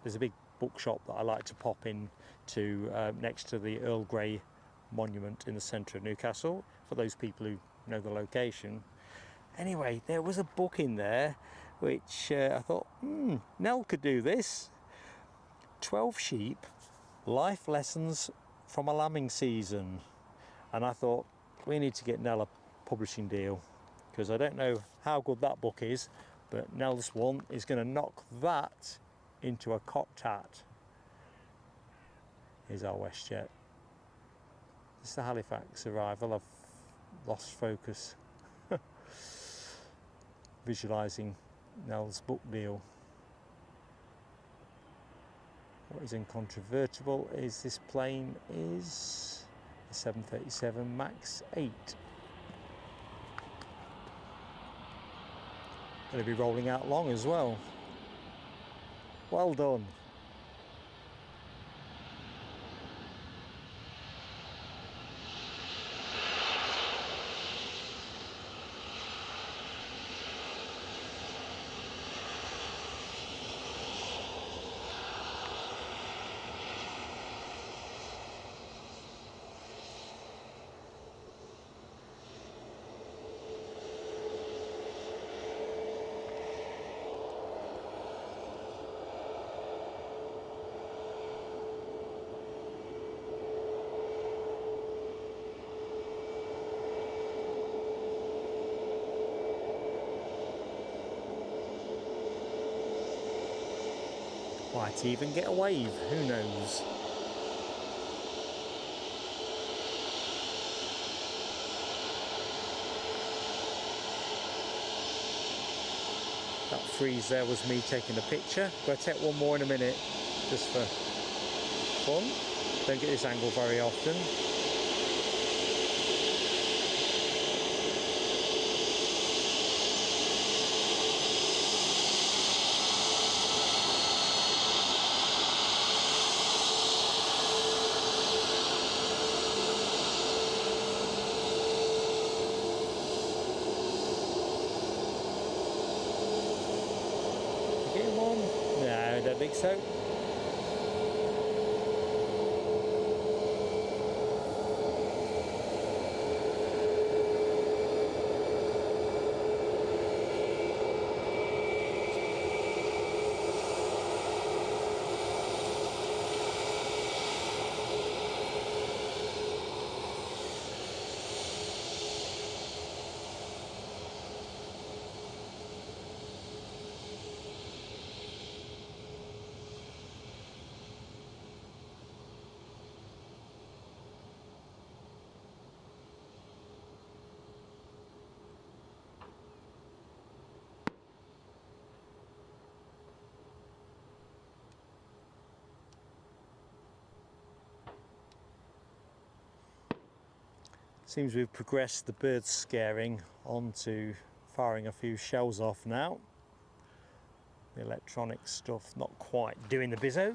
there's a big bookshop that I like to pop in to next to the Earl Grey monument in the centre of Newcastle, for those people who know the location. Anyway, there was a book in there which I thought, Nell could do this. 12 sheep, life lessons from a lambing season. And I thought, we need to get Nell a publishing deal, because I don't know how good that book is, but Nell's one is going to knock that into a cocktat. Here's our WestJet. This is the Halifax arrival. I've lost focus visualising Nell's book deal. What is incontrovertible is this plane is the 737 MAX 8. Going to be rolling out long as well. Well done. Might even get a wave, who knows? That freeze there was me taking a picture. We'll take one more in a minute, just for fun. Don't get this angle very often. No, I don't think so. Seems we've progressed the bird scaring onto firing a few shells off now. The electronic stuff not quite doing the bizzo.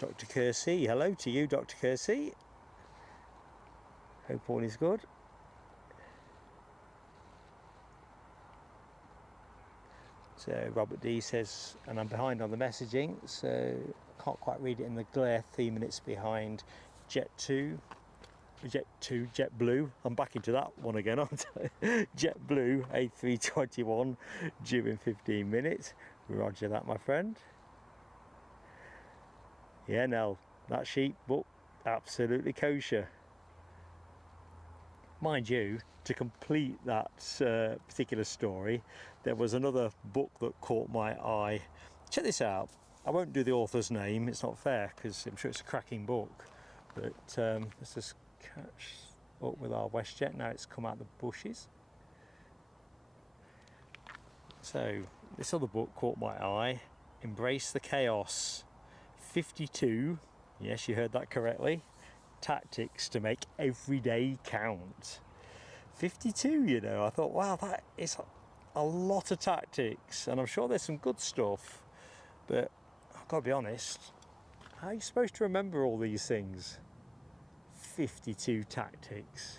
Dr. Kersey, hello to you, Dr. Kersey. Hope all is good. So Robert D says, and I'm behind on the messaging, so can't quite read it in the glare. 3 minutes behind. JetBlue. I'm back into that one again, aren't I? JetBlue A321 due in 15 minutes. Roger that, my friend. Yeah, Nell, that sheep book, absolutely kosher. Mind you, to complete that particular story, there was another book that caught my eye. Check this out. I won't do the author's name, it's not fair, because I'm sure it's a cracking book. But let's just catch up with our WestJet. Now it's come out the bushes. So, this other book caught my eye. Embrace the Chaos. 52, yes, you heard that correctly. Tactics to make every day count. 52, you know, I thought, wow, that is a lot of tactics, and I'm sure there's some good stuff, but I've got to be honest, how are you supposed to remember all these things? 52 tactics.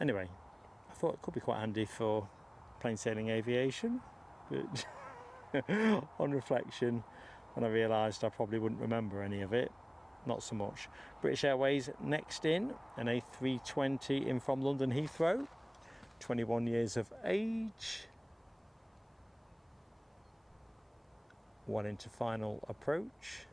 Anyway, I thought it could be quite handy for plain sailing aviation, but on reflection, when I realised I probably wouldn't remember any of it. Not so much. British Airways next in, an A320 in from London Heathrow, 21 years of age. One into final approach.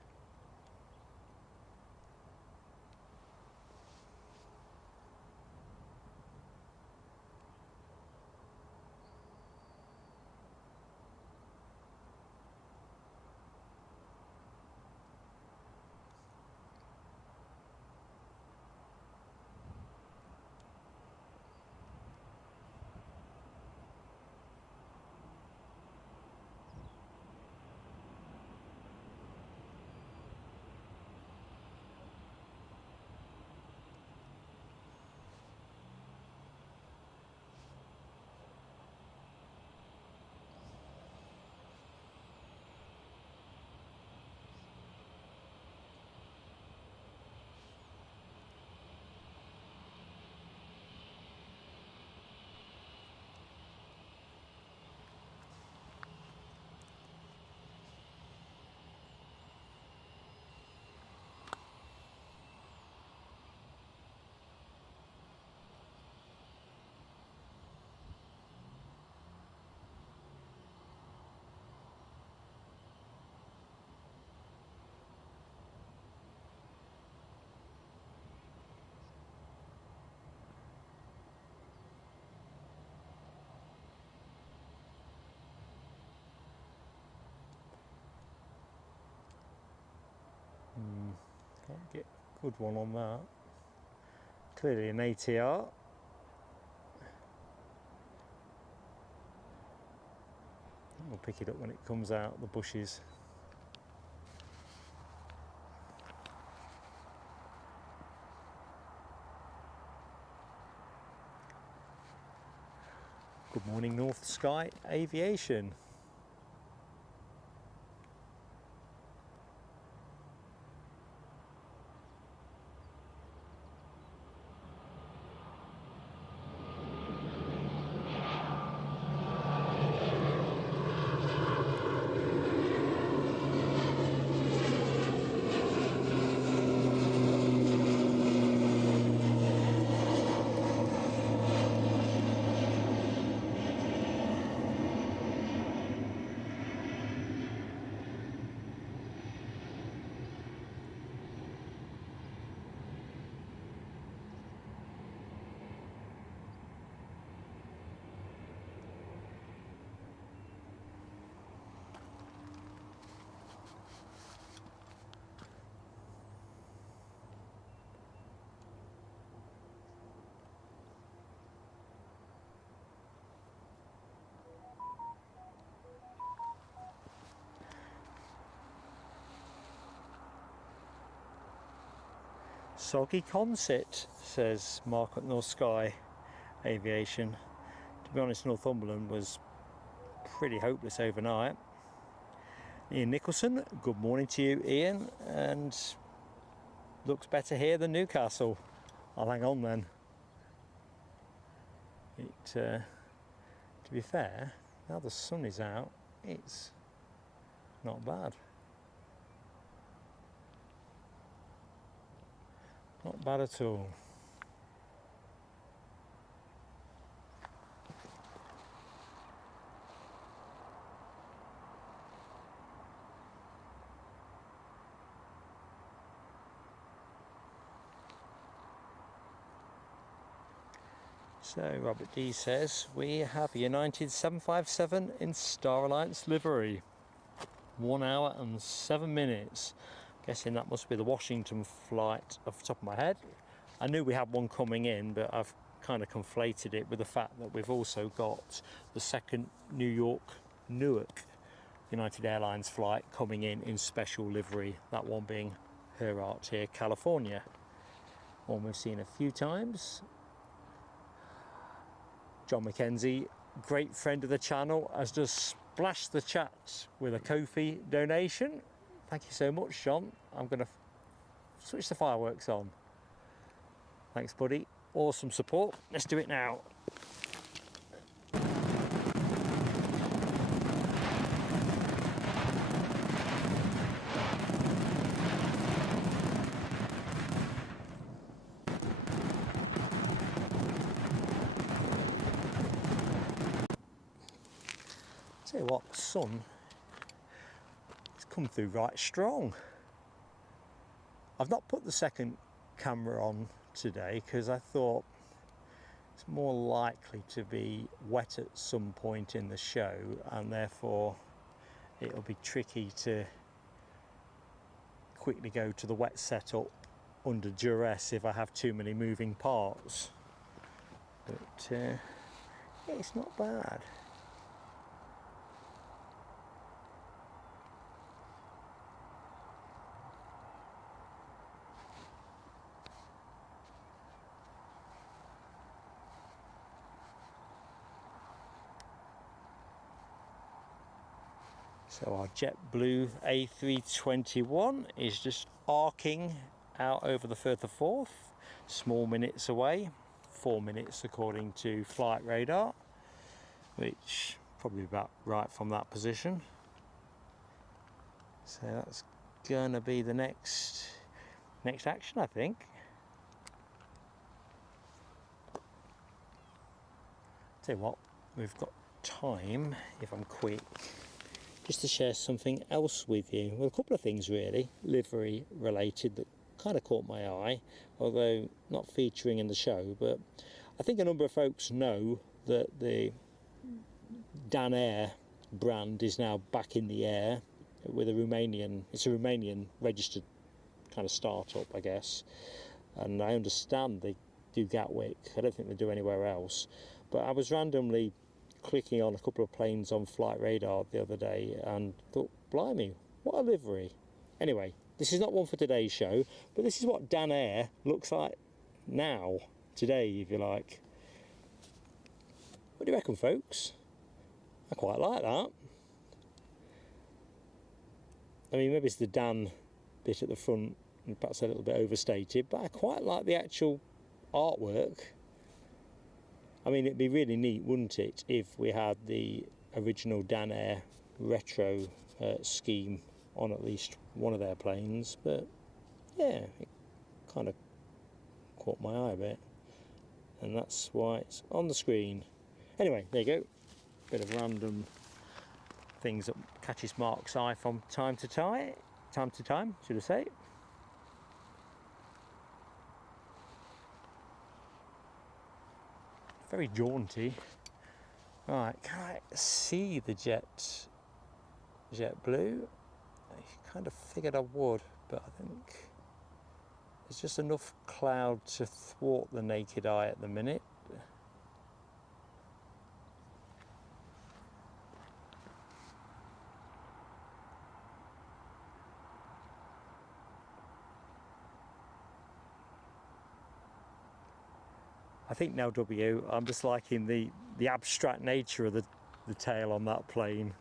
Can't get a good one on that. Clearly an ATR. We'll pick it up when it comes out the bushes. Good morning, North Sky Aviation. Soggy concert, says Mark at North Sky Aviation. To be honest, Northumberland was pretty hopeless overnight. Ian Nicholson, good morning to you, Ian, and looks better here than Newcastle. I'll hang on then. To be fair, now the sun is out, it's not bad. Not bad at all. So Robert D says we have a United 757 in Star Alliance livery. 1 hour and 7 minutes. Guessing that must be the Washington flight off the top of my head. I knew we had one coming in, but I've kind of conflated it with the fact that we've also got the second New York Newark United Airlines flight coming in special livery, that one being Her Art here, California. One we've seen a few times. John McKenzie, great friend of the channel, has just splashed the chat with a Ko-fi donation. Thank you so much, John. I'm going to switch the fireworks on. Thanks, buddy. Awesome support. Let's do it now. you what, the sun has come through right strong. I've not put the second camera on today because I thought it's more likely to be wet at some point in the show, and therefore it'll be tricky to quickly go to the wet setup under duress if I have too many moving parts. But it's not bad. So our JetBlue A321 is just arcing out over the Firth of Forth, small minutes away, 4 minutes according to flight radar, which probably about right from that position. So that's gonna be the next action, I think. Tell you what, we've got time, if I'm quick, just to share something else with you. Well, a couple of things really, livery related, that kind of caught my eye, although not featuring in the show. But I think a number of folks know that the Dan Air brand is now back in the air with it's a Romanian registered kind of startup, I guess. And I understand they do Gatwick. I don't think they do anywhere else. But I was randomly clicking on a couple of planes on flight radar the other day and thought, blimey, what a livery. Anyway, this is not one for today's show, but this is what Dan Air looks like now, today, if you like. What do you reckon, folks? I quite like that. I mean, maybe it's the Dan bit at the front, and perhaps a little bit overstated, but I quite like the actual artwork. I mean, it'd be really neat, wouldn't it, if we had the original Dan Air retro scheme on at least one of their planes. But yeah, it kind of caught my eye a bit, and that's why it's on the screen. Anyway, there you go. Bit of random things that catches Mark's eye from time to time, should I say. Very jaunty. Right, can I see the JetBlue? I kind of figured I would, but I think there's just enough cloud to thwart the naked eye at the minute. I think now, I'm just liking the abstract nature of the tail on that plane.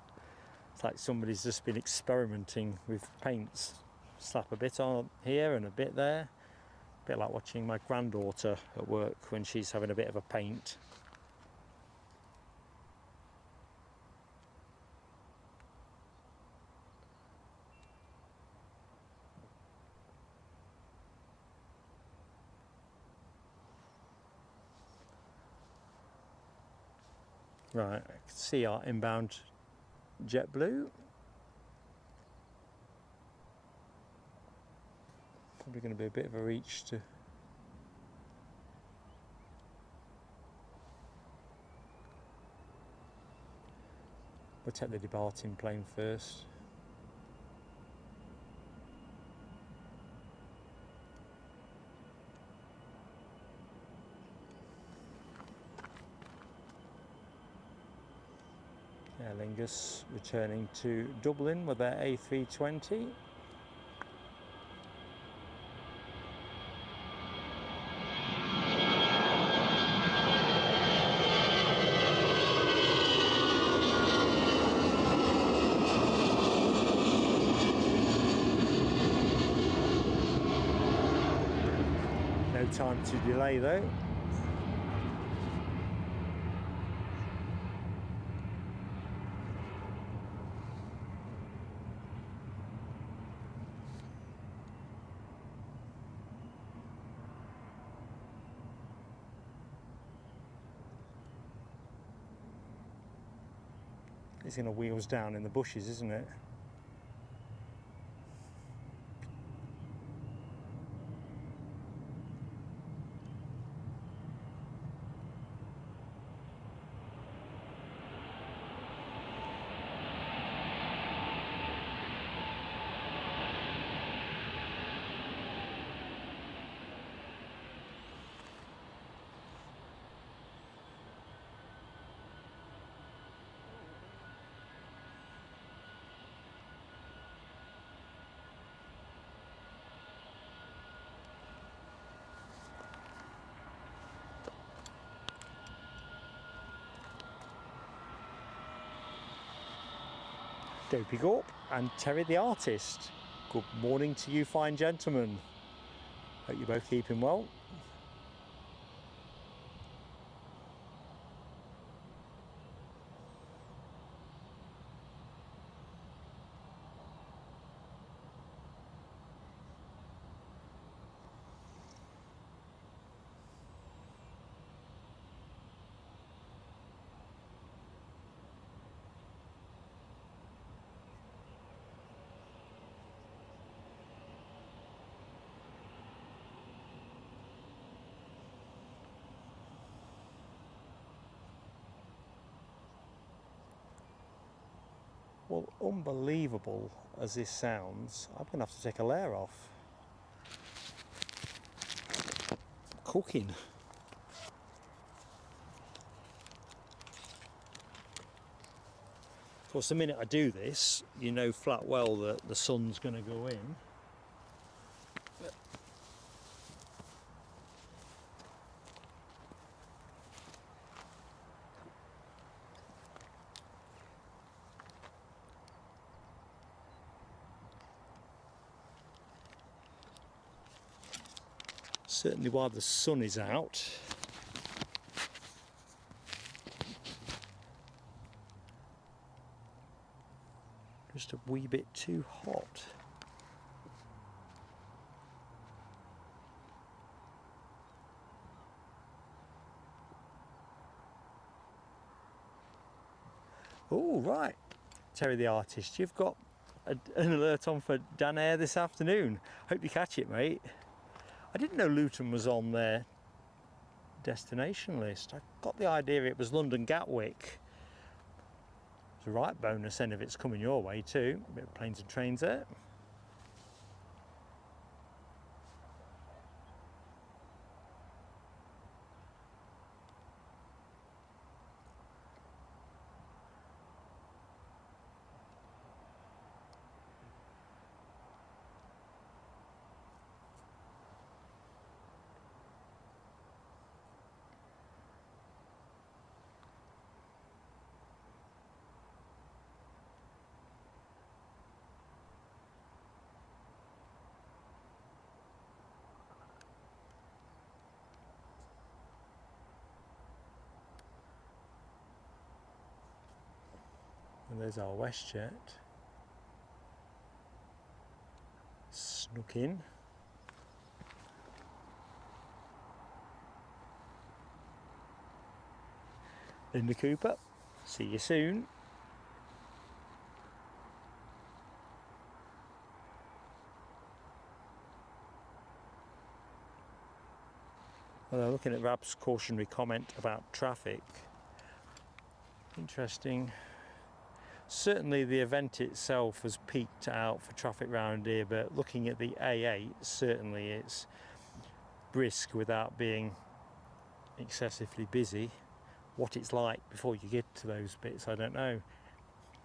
It's like somebody's just been experimenting with paints. Slap a bit on here and a bit there. A bit like watching my granddaughter at work when she's having a bit of a paint. Right, I can see our inbound JetBlue. Probably going to be a bit of a reach to... We'll take the departing plane first. Aer Lingus returning to Dublin with their A320. No time to delay though. It's going to wheels down in the bushes, isn't it? Dopey Gorp and Terry the artist. Good morning to you fine gentlemen. Hope you're both keeping well. Well, unbelievable as this sounds, I'm going to have to take a layer off. Cooking. Of course, the minute I do this, you know flat well that the sun's going to go in. Certainly while the sun is out. Just a wee bit too hot. Oh, right. Terry the artist, you've got an alert on for Dan Air this afternoon. Hope you catch it, mate. I didn't know Luton was on their destination list. I got the idea it was London Gatwick. It's a right bonus then if it's coming your way too. A bit of planes and trains there. And there's our WestJet. Snuck in. Linda Cooper, see you soon. Well, looking at Rab's cautionary comment about traffic. Interesting. Certainly the event itself has peaked out for traffic round here, but looking at the A8, certainly it's brisk without being excessively busy. What it's like before you get to those bits, I don't know.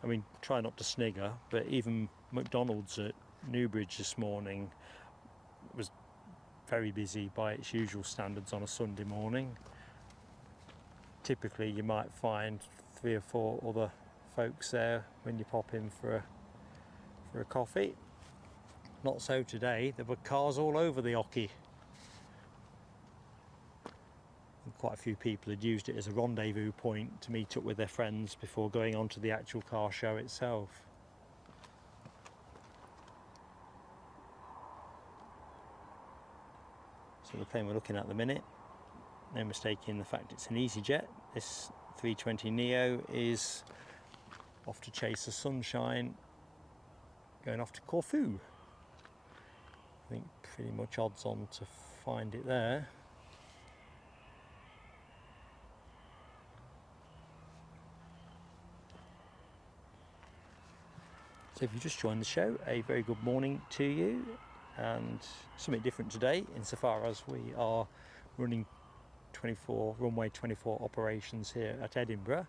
I mean, try not to snigger, but even McDonald's at Newbridge this morning was very busy by its usual standards on a Sunday morning. Typically you might find 3 or 4 other folks there when you pop in for a coffee. Not so today. There were cars all over the Ocky. And quite a few people had used it as a rendezvous point to meet up with their friends before going on to the actual car show itself. So the plane we're looking at the minute, no mistake in the fact it's an EasyJet. This 320neo is off to chase the sunshine, going off to Corfu. I think pretty much odds on to find it there. So if you just joined the show, a very good morning to you, and something different today insofar as we are running runway 24 operations here at Edinburgh,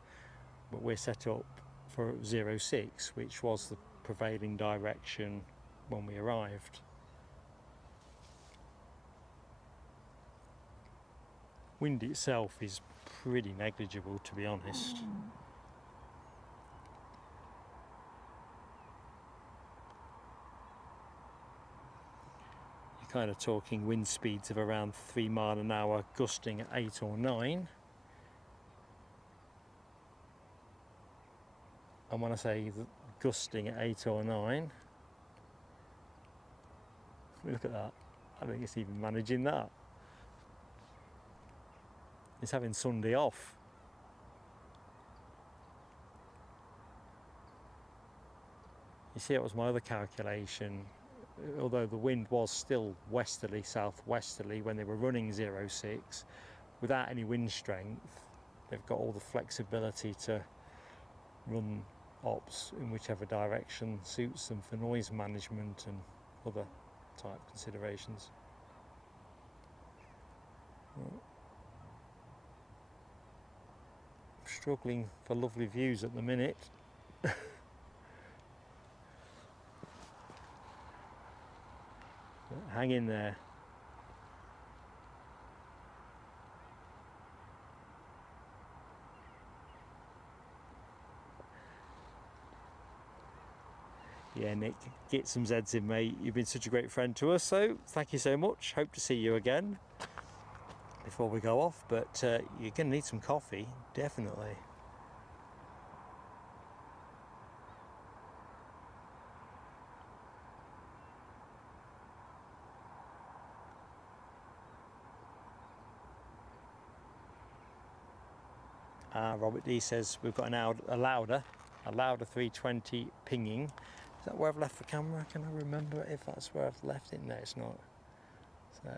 but we're set up for 06, which was the prevailing direction when we arrived. Wind itself is pretty negligible, to be honest. You're kind of talking wind speeds of around 3 miles an hour, gusting at 8 or 9. And when I say gusting at 8 or 9, look at that. I think it's even managing that. It's having Sunday off. You see, it was my other calculation. Although the wind was still westerly, southwesterly when they were running 06, without any wind strength, they've got all the flexibility to run ops in whichever direction suits them for noise management and other type considerations. Struggling for lovely views at the minute. Hang in there. Yeah, Nick, get some Zeds in, mate. You've been such a great friend to us, so thank you so much. Hope to see you again before we go off, but you're going to need some coffee, definitely. Robert D says we've got a louder 320 pinging. Is that where I've left the camera? Can I remember if that's where I've left it? No, it's not. So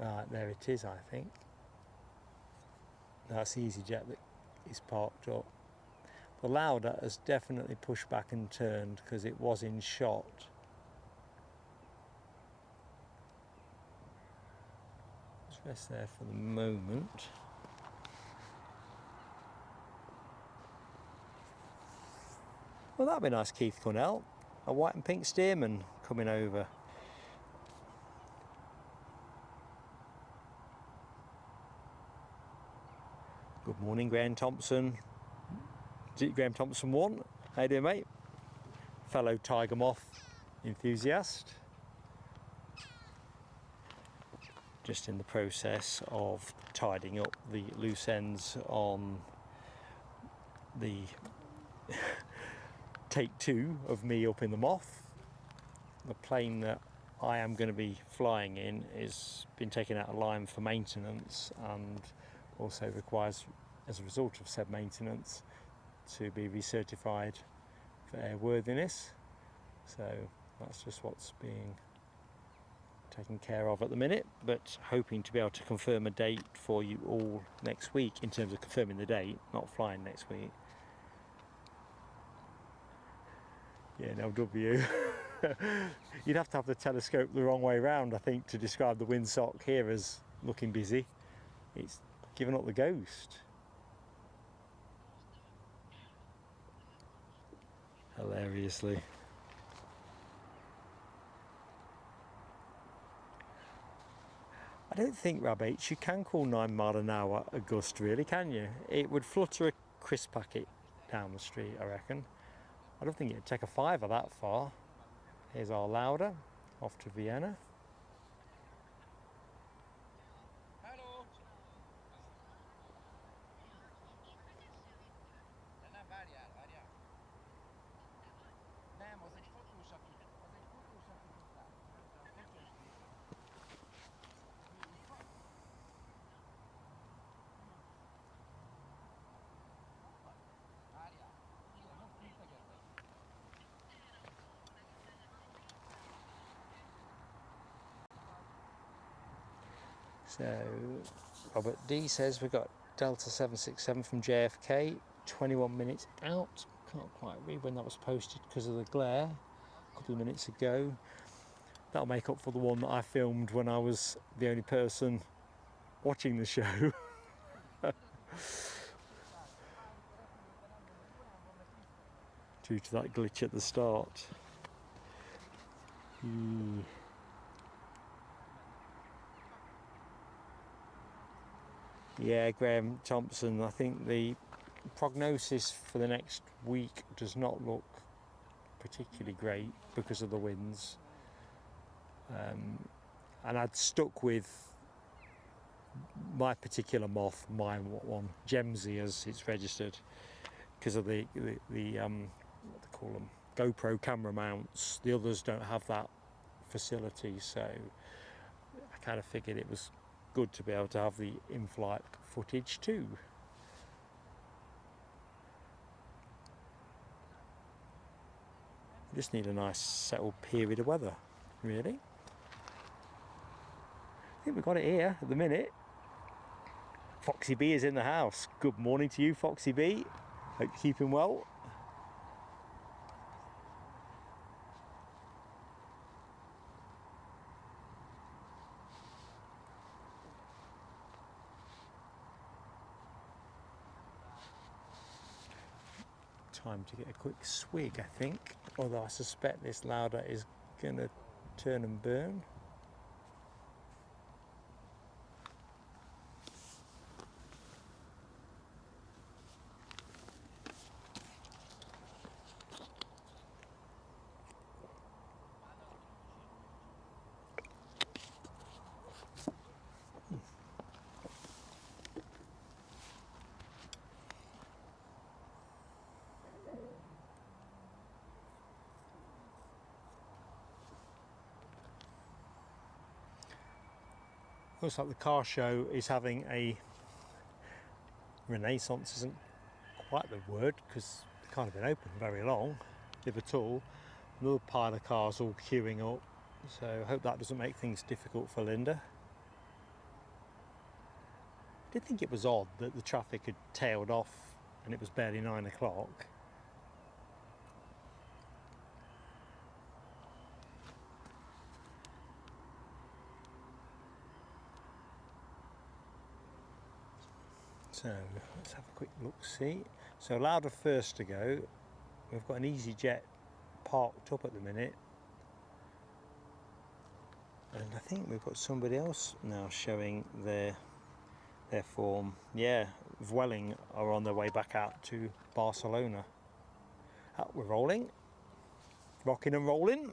right, there it is, I think. That's EasyJet that is parked up. The Lauda has definitely pushed back and turned because it was in shot. Just rest there for the moment. Well, that'd be nice, Keith Cornell. A white and pink steerman coming over. Good morning, Graham Thompson. Graham Thompson 1. How you doing, mate? Fellow Tiger Moth enthusiast. Just in the process of tidying up the loose ends on the take 2 of me up in the Moth. The plane that I am going to be flying in is been taken out of line for maintenance, and also requires, as a result of said maintenance, to be recertified for airworthiness. So that's just what's being taken care of at the minute, but hoping to be able to confirm a date for you all next week, in terms of confirming the date, not flying next week. Yeah, no W. You'd have to have the telescope the wrong way around, I think, to describe the windsock here as looking busy. It's given up the ghost. Hilariously. I don't think, Rab H, you can call 9 mile an hour a gust, really, can you? It would flutter a crisp packet down the street, I reckon. I don't think it'd take a 5 that far. Here's our Lauda, off to Vienna. So Robert D says we've got Delta 767 from JFK, 21 minutes out. Can't quite read when that was posted because of the glare, a couple of minutes ago. That'll make up for the one that I filmed when I was the only person watching the show. Due to that glitch at the start. Yeah, Graham Thompson, I think the prognosis for the next week does not look particularly great because of the winds. And I'd stuck with my particular moth, my one, Gemsy as it's registered, because of the what they call them, GoPro camera mounts. The others don't have that facility, so I kind of figured it was good to be able to have the in-flight footage too. We just need a nice settled period of weather, really. I think we've got it here at the minute. Foxy B is in the house. Good morning to you, Foxy B. Hope you're keeping well. Time to get a quick swig, I think. Although I suspect this lauder is going to turn and burn. Looks like the car show is having a renaissance. Isn't quite the word because it can't have been open very long, if at all. Another pile of cars all queuing up, so I hope that doesn't make things difficult for Linda. I did think it was odd that the traffic had tailed off and it was barely 9 o'clock. So let's have a quick look see. So Lauda first to go. We've got an EasyJet parked up at the minute. And I think we've got somebody else now showing their form. Yeah, Vueling are on their way back out to Barcelona. We're rolling. Rocking and rolling.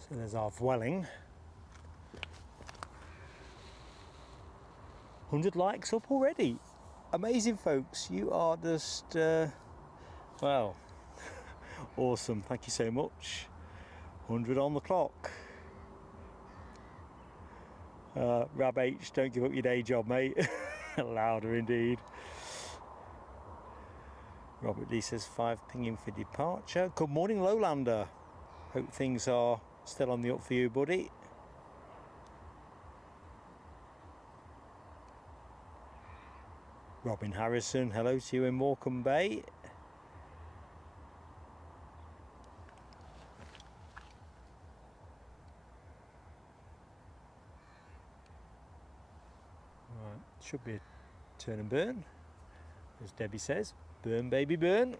So there's our Vueling. 100 likes up already. Amazing, folks. You are just, well, awesome. Thank you so much. 100 on the clock. Rab H, don't give up your day job, mate. Louder indeed. Robert D says 5 pinging for departure. Good morning, Lowlander. Hope things are still on the up for you, buddy. Robin Harrison, hello to you in Morecambe Bay. Right, should be a turn and burn, as Debbie says. Burn, baby, burn.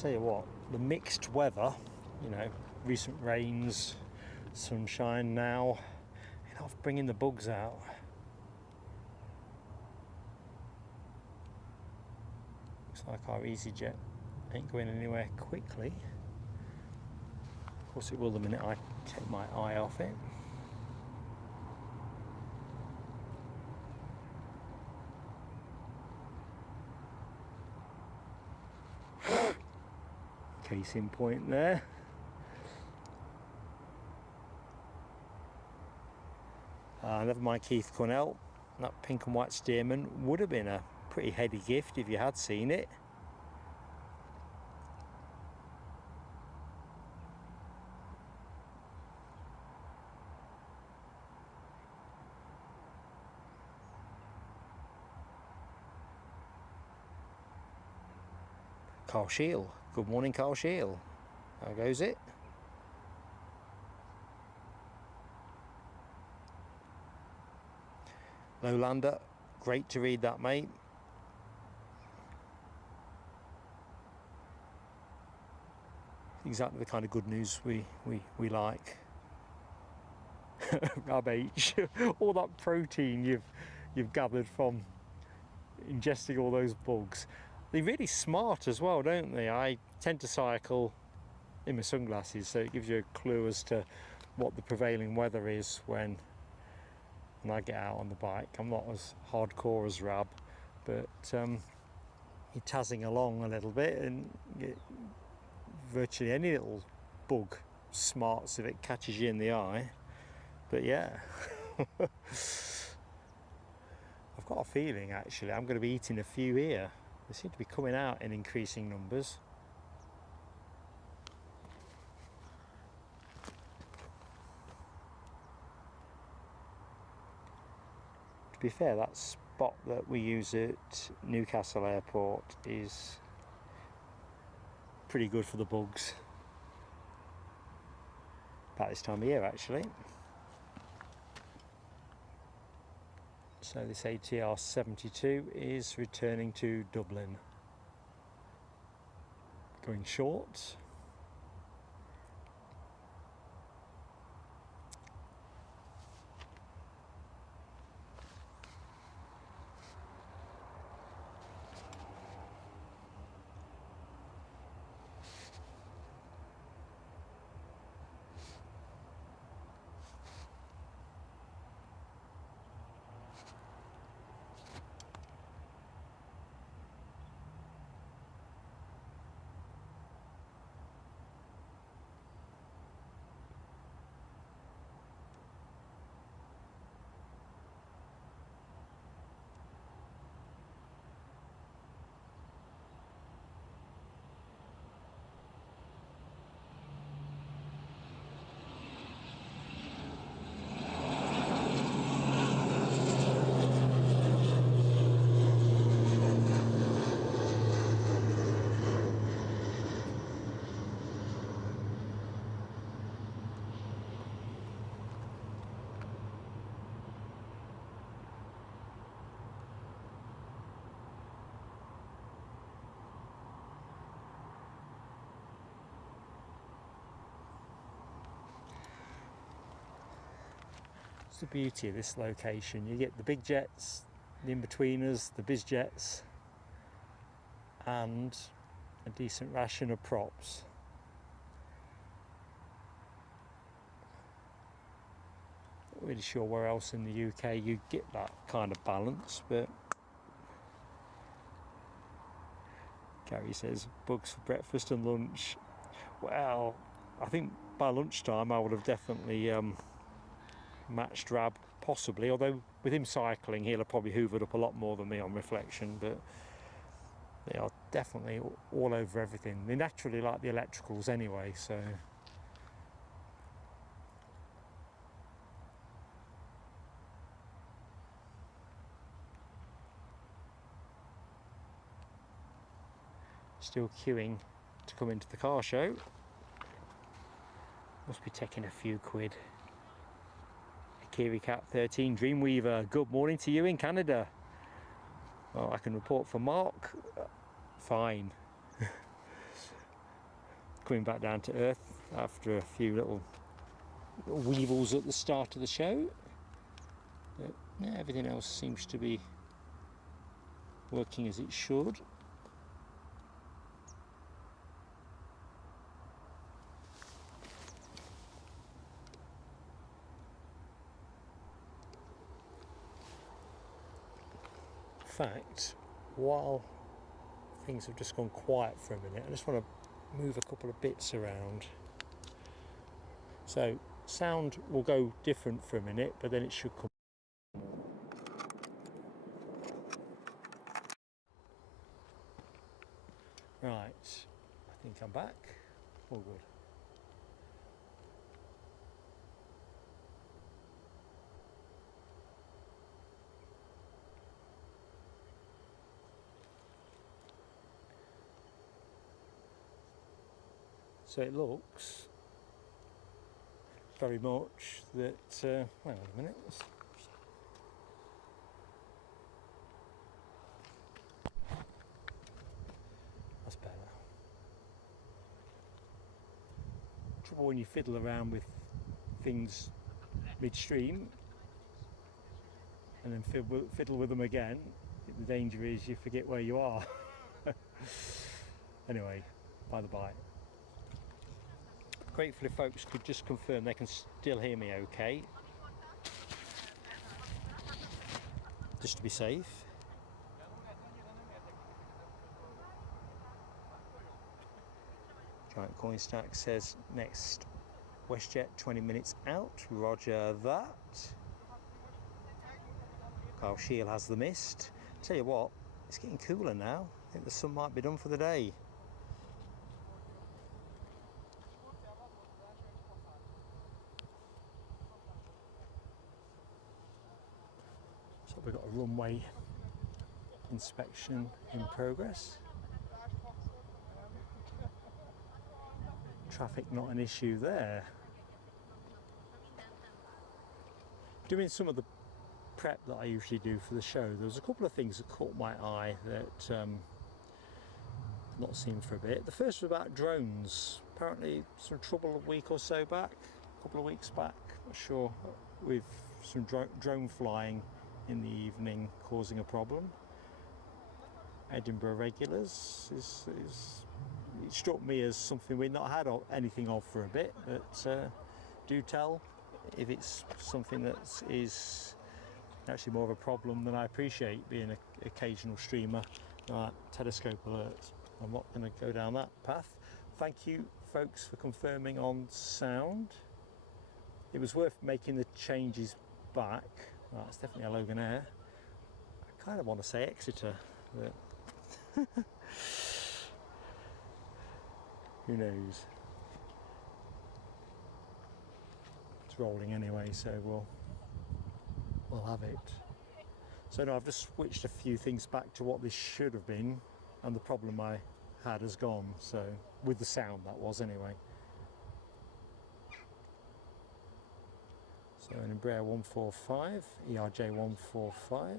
Tell you what, the mixed weather, you know, recent rains, sunshine now, enough bringing the bugs out. Looks like our EasyJet ain't going anywhere quickly. Of course it will the minute I take my eye off it. Case in point there. Never mind Keith Cornell. That pink and white Stearman would have been a pretty heady gift if you had seen it. Carl Shield. Good morning, Carl Shield. How goes it? Lowlander, great to read that, mate. Exactly the kind of good news we like. Rab H, all that protein you've gathered from ingesting all those bugs. They're really smart as well, don't they? I tend to cycle in my sunglasses, so it gives you a clue as to what the prevailing weather is when I get out on the bike. I'm not as hardcore as Rab, but you're tazzing along a little bit, and virtually any little bug smarts if it catches you in the eye. But yeah, I've got a feeling actually I'm going to be eating a few here. They seem to be coming out in increasing numbers. To be fair, that spot that we use at Newcastle Airport is pretty good for the bugs. About this time of year actually. So this ATR 72 is returning to Dublin. Going short. That's the beauty of this location. You get the big jets, the in-betweeners, the biz jets, and a decent ration of props. Not really sure where else in the UK you get that kind of balance, but Gary says bugs for breakfast and lunch. Well, I think by lunchtime I would have definitely matched Rab, possibly, although with him cycling he'll have probably hoovered up a lot more than me on reflection, but they are definitely all over everything. They naturally like the electricals anyway, so still queuing to come into the car show. Must be taking a few quid. Kiri Cat 13 Dreamweaver, good morning to you in Canada. Well, I can report for Mark. Fine. Coming back down to earth after a few little weevils at the start of the show. But yeah, everything else seems to be working as it should. In fact, while things have just gone quiet for a minute, I just want to move a couple of bits around. So sound will go different for a minute, but then it should come. Right, I think I'm back. All good. So it looks very much that, hang on a minute, that's better. Trouble when you fiddle around with things midstream and then fiddle with them again, the danger is you forget where you are. Anyway, by the by. Grateful if folks could just confirm they can still hear me okay, just to be safe. Giant Coin Stack says next WestJet 20 minutes out, roger that. Carl Shield has the mist. Tell you what, it's getting cooler now. I think the sun might be done for the day. We've got a runway inspection in progress. Traffic not an issue there. Doing some of the prep that I usually do for the show, there was a couple of things that caught my eye that not seen for a bit. The first was about drones. Apparently some trouble a week or so back, a couple of weeks back, not sure, with some drone flying in the evening causing a problem. Edinburgh regulars it struck me as something we've not had anything of for a bit, but do tell if it's something that is actually more of a problem than I appreciate, being an occasional streamer. Right, telescope alert. I'm not going to go down that path. Thank you folks for confirming on sound. It was worth making the changes back. Right, it's definitely a Loganair. I kind of want to say Exeter, but who knows? It's rolling anyway, so we'll have it. So no, I've just switched a few things back to what this should have been, and the problem I had has gone. So with the sound, that was anyway. So an Embraer 145, ERJ 145.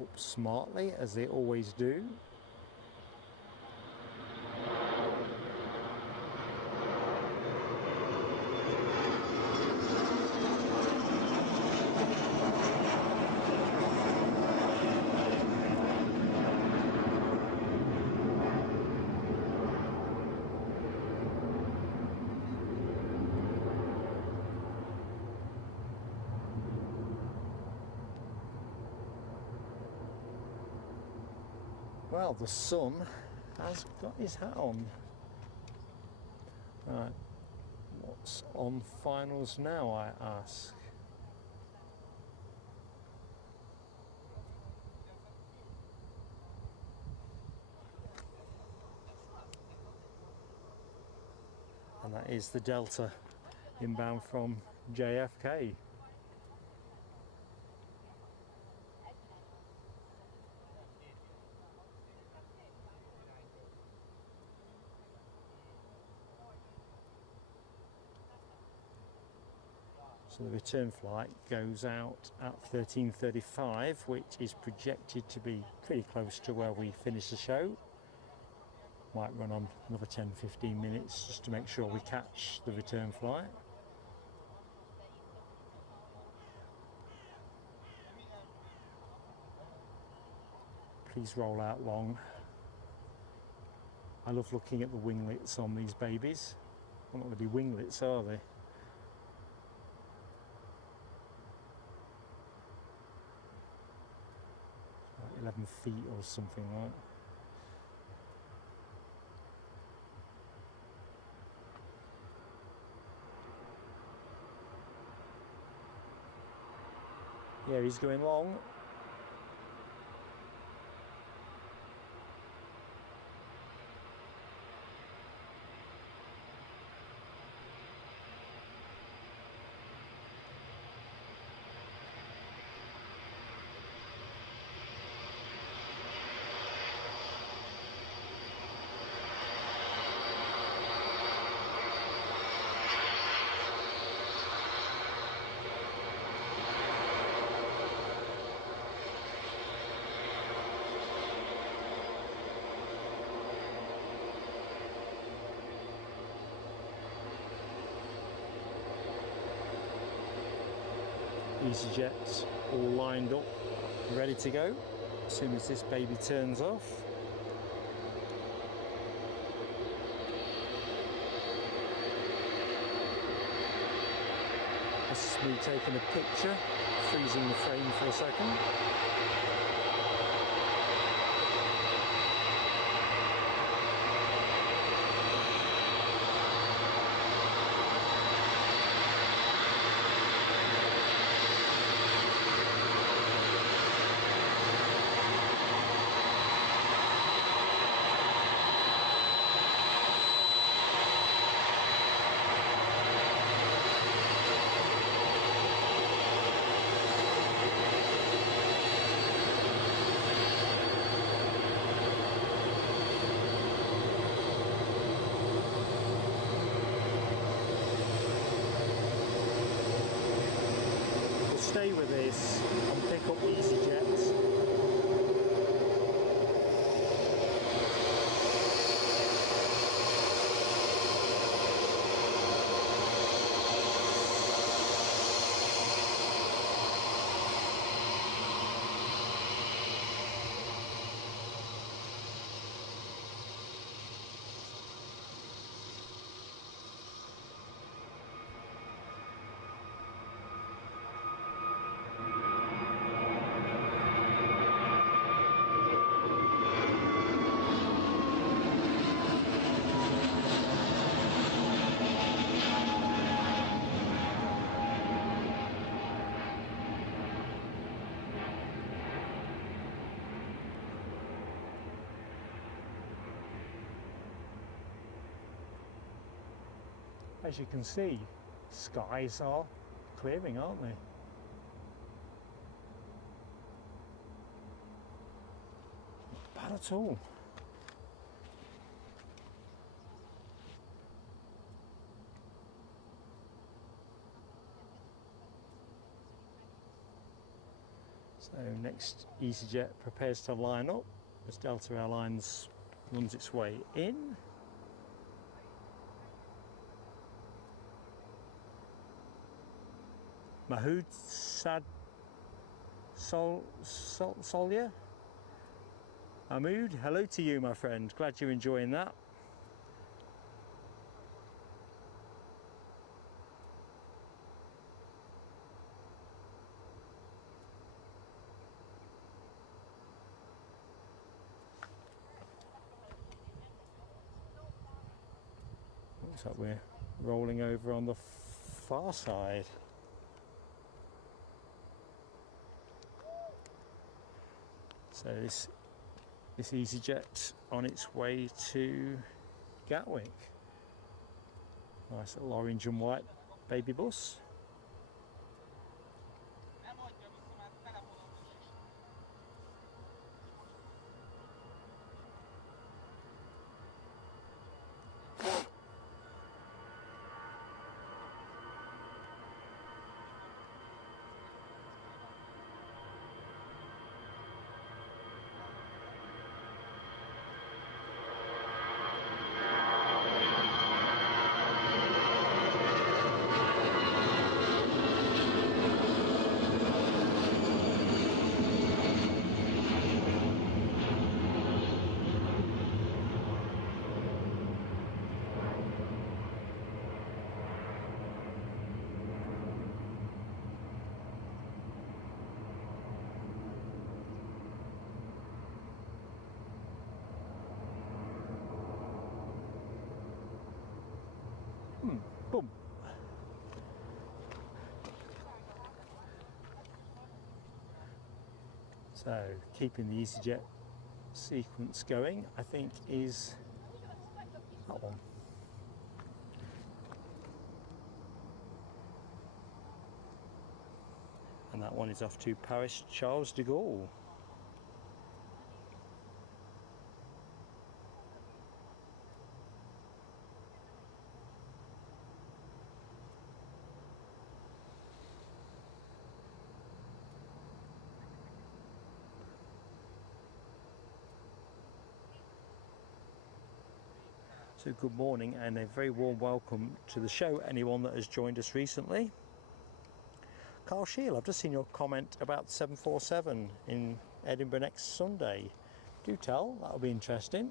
Up smartly, as they always do. Well, the sun has got his hat on. Right, what's on finals now, I ask? And that is the Delta inbound from JFK. So the return flight goes out at 13:35, which is projected to be pretty close to where we finish the show. Might run on another 10-15 minutes just to make sure we catch the return flight. Please roll out long. I love looking at the winglets on these babies. Well, not really winglets, are they? 11 feet or something like that. Yeah, he's going long. EasyJet's all lined up, ready to go as soon as this baby turns off. This is me taking a picture, freezing the frame for a second. Stay with this and pick up EasyJet. As you can see, skies are clearing, aren't they? Not bad at all. So next, EasyJet prepares to line up as Delta Airlines runs its way in. Mahood Solya? Mahmood, hello to you, my friend. Glad you're enjoying that. Looks like we're rolling over on the far side. So this EasyJet on its way to Gatwick. Nice little orange and white baby bus. Boom. So keeping the EasyJet sequence going, I think, is that one. And that one is off to Paris Charles de Gaulle. So good morning and a very warm welcome to the show, anyone that has joined us recently. Carl Shield, I've just seen your comment about 747 in Edinburgh next Sunday. Do tell, that'll be interesting.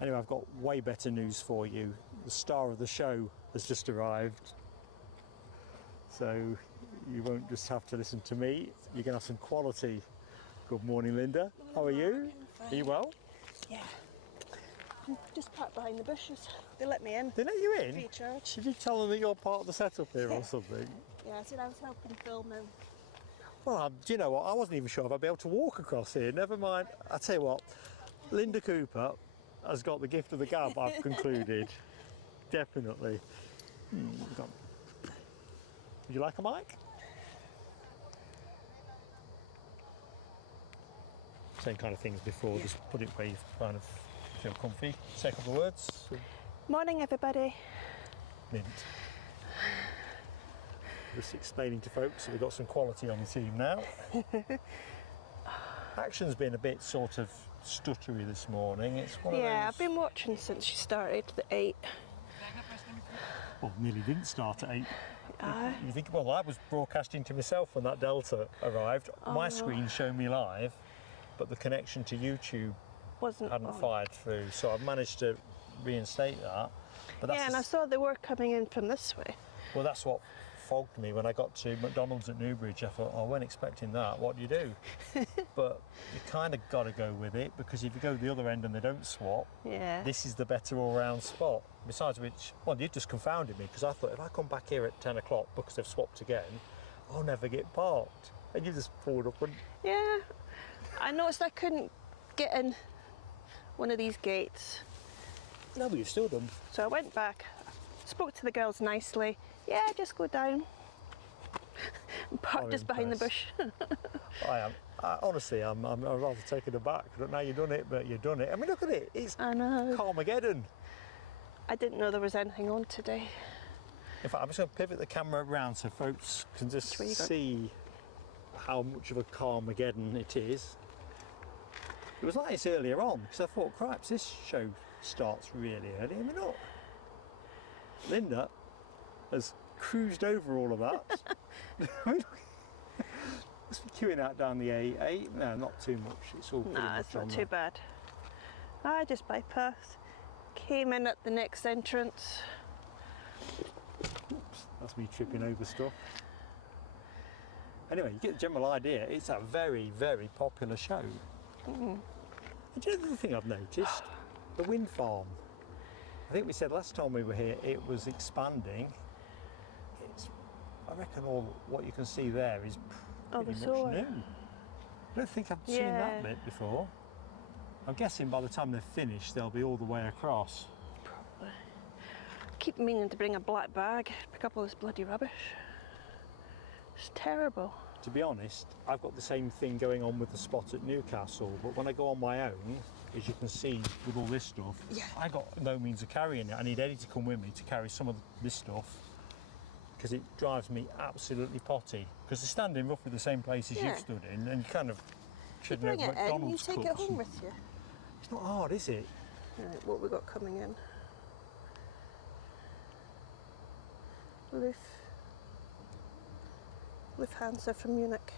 Anyway, I've got way better news for you. The star of the show has just arrived. So you won't just have to listen to me, you're going to have some quality. Good morning, Linda. How are you? Are you well? Yeah. I'm just parked behind the bushes. They let me in. They let you in? Free of charge. Did you tell them that you're part of the setup here or something? Yeah, I said I was helping film them. Well, do you know what? I wasn't even sure if I'd be able to walk across here. Never mind. I tell you what, Linda Cooper has got the gift of the gab, I've concluded. Definitely. Would you like a mic? Same kind of things before, yeah. Just put it where you kind of feel comfy. Say a couple of words. Morning, everybody. Mint. Just explaining to folks that we've got some quality on the team now. Action's been a bit sort of stuttery this morning. It's one of those... I've been watching since she started at 8. Well, nearly didn't start at 8. You think, well, I was broadcasting to myself when that Delta arrived. My screen showed me live, but the connection to YouTube hadn't fired through, so I've managed to reinstate that. But that's and I saw they were coming in from this way. Well, that's what fogged me when I got to McDonald's at Newbridge. I thought, I wasn't expecting that. What do you do? But you kind of got to go with it, because if you go to the other end and they don't swap, this is the better all-round spot. Besides which, well, you just confounded me, because I thought if I come back here at 10 o'clock because they've swapped again, I'll never get parked. And you just pulled up and... Yeah. I noticed I couldn't get in one of these gates. No, but you've still done. So I went back, spoke to the girls nicely. Yeah, just go down. Parked just behind the bush. I am. Honestly, I'm rather taken aback. I don't know how you've done it, but you've done it. I mean, look at it. It's Carmageddon. I didn't know there was anything on today. In fact, I'm just going to pivot the camera around so folks can just see how much of a Carmageddon it is. It was like this earlier on, because I thought, cripes, this show starts really early. I mean, look. Linda has cruised over all of that. Must be queuing out down the A8. No, not too much. It's all pretty much it's not too bad. I just bypassed. Came in at the next entrance. Oops, that's me tripping over stuff. Anyway, you get the general idea. It's a very, very popular show. And do you know the thing I've noticed? the wind farm. I think we said last time we were here it was expanding. I reckon all what you can see there is pretty much new. I don't think I've seen that bit before. I'm guessing by the time they're finished they'll be all the way across. Probably. I keep meaning to bring a black bag, pick up all this bloody rubbish. It's terrible. To be honest, I've got the same thing going on with the spot at Newcastle, but when I go on my own, as you can see with all this stuff, I got no means of carrying it. I need Eddie to come with me to carry some of this stuff, because it drives me absolutely potty. Because they're standing roughly the same place as you've stood in, and you kind of should know McDonald's you take it home with you. It's not hard, is it? Right, what we got coming in? Lufthansa from Munich.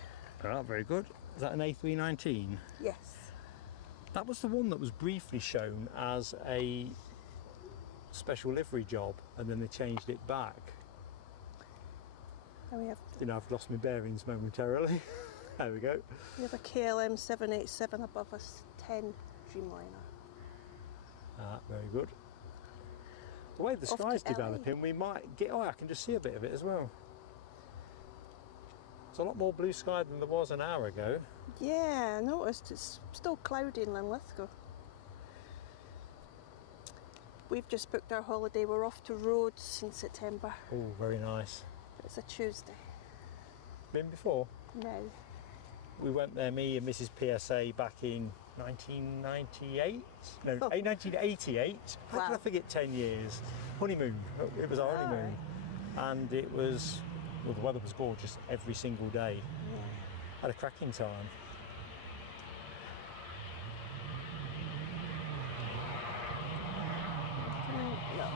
Ah, very good. Is that an A319? Yes. That was the one that was briefly shown as a special livery job, and then they changed it back. And we have. You know, I've lost my bearings momentarily. There we go. We have a KLM 787 above us, 10 Dreamliner. Ah, very good. The way the sky's developing, we might get. Oh, I can just see a bit of it as well. It's a lot more blue sky than there was an hour ago. Yeah, I noticed it's still cloudy in Linlithgow. We've just booked our holiday. We're off to Rhodes in September. Oh, very nice. It's a Tuesday. Been before? No. We went there, me and Mrs. PSA, back in 1998? No, 1988. How did I forget 10 years? Honeymoon. It was our honeymoon. Right. And it was, well, the weather was gorgeous every single day. Yeah. Had a cracking time. No.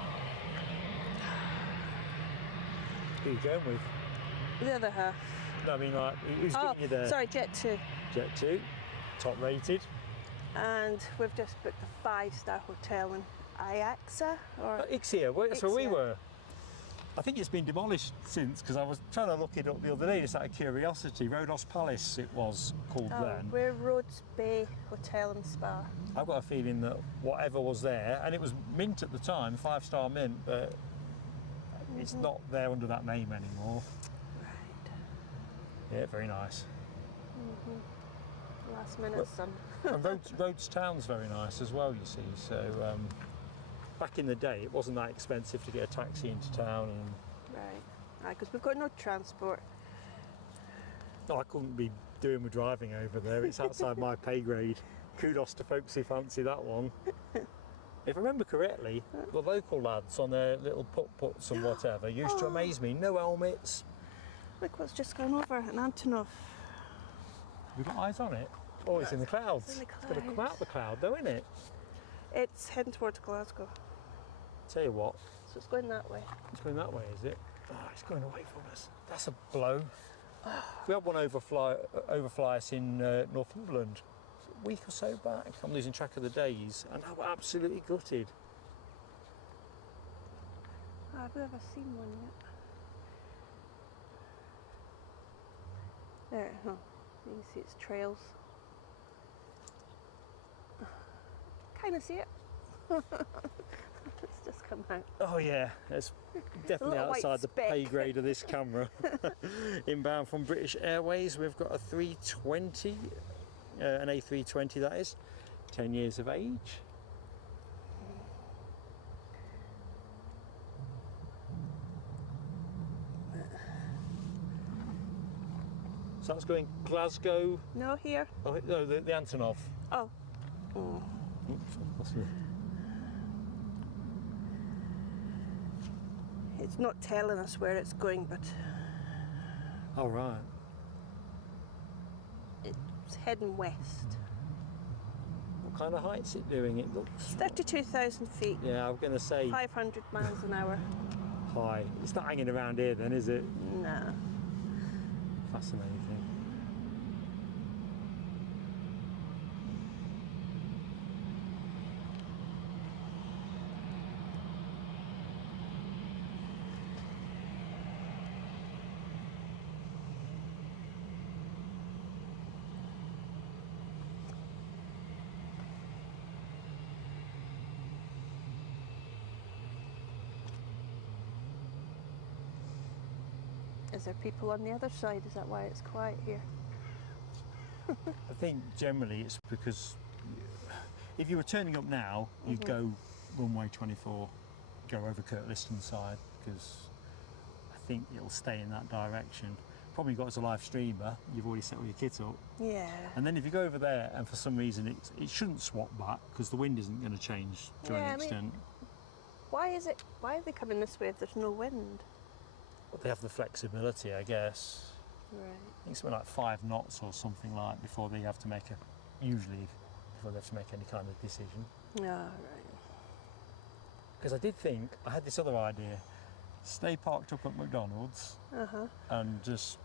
Who are you going with? The other half. No, I mean, like, who's giving you there? Sorry, Jet2. Jet2, top rated. And we've just booked a 5-star hotel in Iaxa. Or Ixia, that's where we were. I think it's been demolished since, because I was trying to look it up the other day just out of curiosity. Rhodos Palace it was called then. We're Rhodes Bay Hotel and Spa. I've got a feeling that whatever was there, and it was mint at the time, 5-star mint, but it's not there under that name anymore. Right. Yeah, very nice. Last minute sun. And Rhodes Town's very nice as well, you see. So back in the day, it wasn't that expensive to get a taxi into town. And right. Because we've got no transport. no, I couldn't be doing my driving over there. It's outside my pay grade. Kudos to folks who fancy that one. If I remember correctly, the local lads on their little putt-putts and whatever used to amaze me. No helmets. Look what's just gone over at Antonov. We've got eyes on it. Oh, it's in the clouds. It's in the It's going to come out the cloud though, isn't it? It's heading towards Glasgow. Tell you what. So it's going that way. It's going that way, is it? Oh, it's going away from us. That's a blow. We had one overfly us in Northumberland a week or so back. I'm losing track of the days, and I was absolutely gutted. I've never seen one yet. There, huh? You can see its trails. Kind of see it. It's just come out. Oh yeah, it's definitely outside the pay grade of this camera. Inbound from British Airways, we've got a 320, an A320 that is, 10 years of age. So that's going Glasgow. No, here. Oh, no, the Antonov. Oh. Oops, It's not telling us where it's going, but. Oh, right. It's heading west. What kind of height's it doing? It looks. 32,000 feet. Yeah, I was going to say. 500 miles an hour. High. It's not hanging around here then, is it? Nah. Fascinating. Is there people on the other side? Is that why it's quiet here? I think generally it's because if you were turning up now, you'd go runway 24, go over Kirkliston side, because I think it'll stay in that direction. Probably got as a live streamer, you've already set all your kit up. Yeah. And then if you go over there and for some reason it shouldn't swap back because the wind isn't going to change to any extent. Why are they coming this way if there's no wind? But they have the flexibility, I guess. Right. I think something like 5 knots or something like before they have to make usually before they have to make any kind of decision. Yeah, right. Because I did think, I had this other idea, stay parked up at McDonald's and just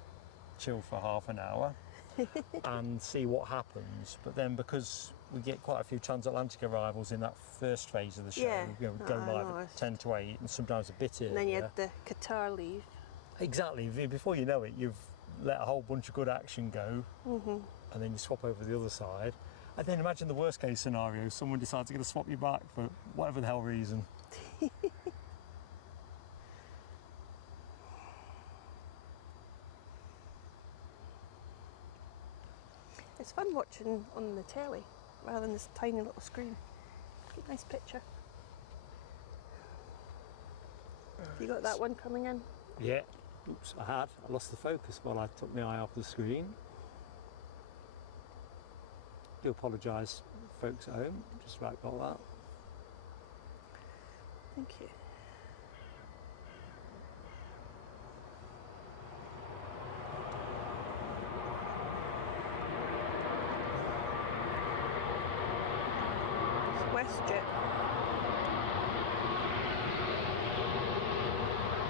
chill for half an hour and see what happens. But then because we get quite a few transatlantic arrivals in that first phase of the show, we go live at 10 to 8 and sometimes a bit earlier. And then you had the Qatar leave. Exactly, before you know it, you've let a whole bunch of good action go and then you swap over to the other side. And then imagine the worst case scenario, someone decides they're going to swap you back for whatever the hell reason. It's fun watching on the telly rather than this tiny little screen. Nice picture. You got that one coming in? Yeah. Oops, I had. I lost the focus while I took my eye off the screen. Do apologise, folks at home. Just about got that. Thank you. It's WestJet.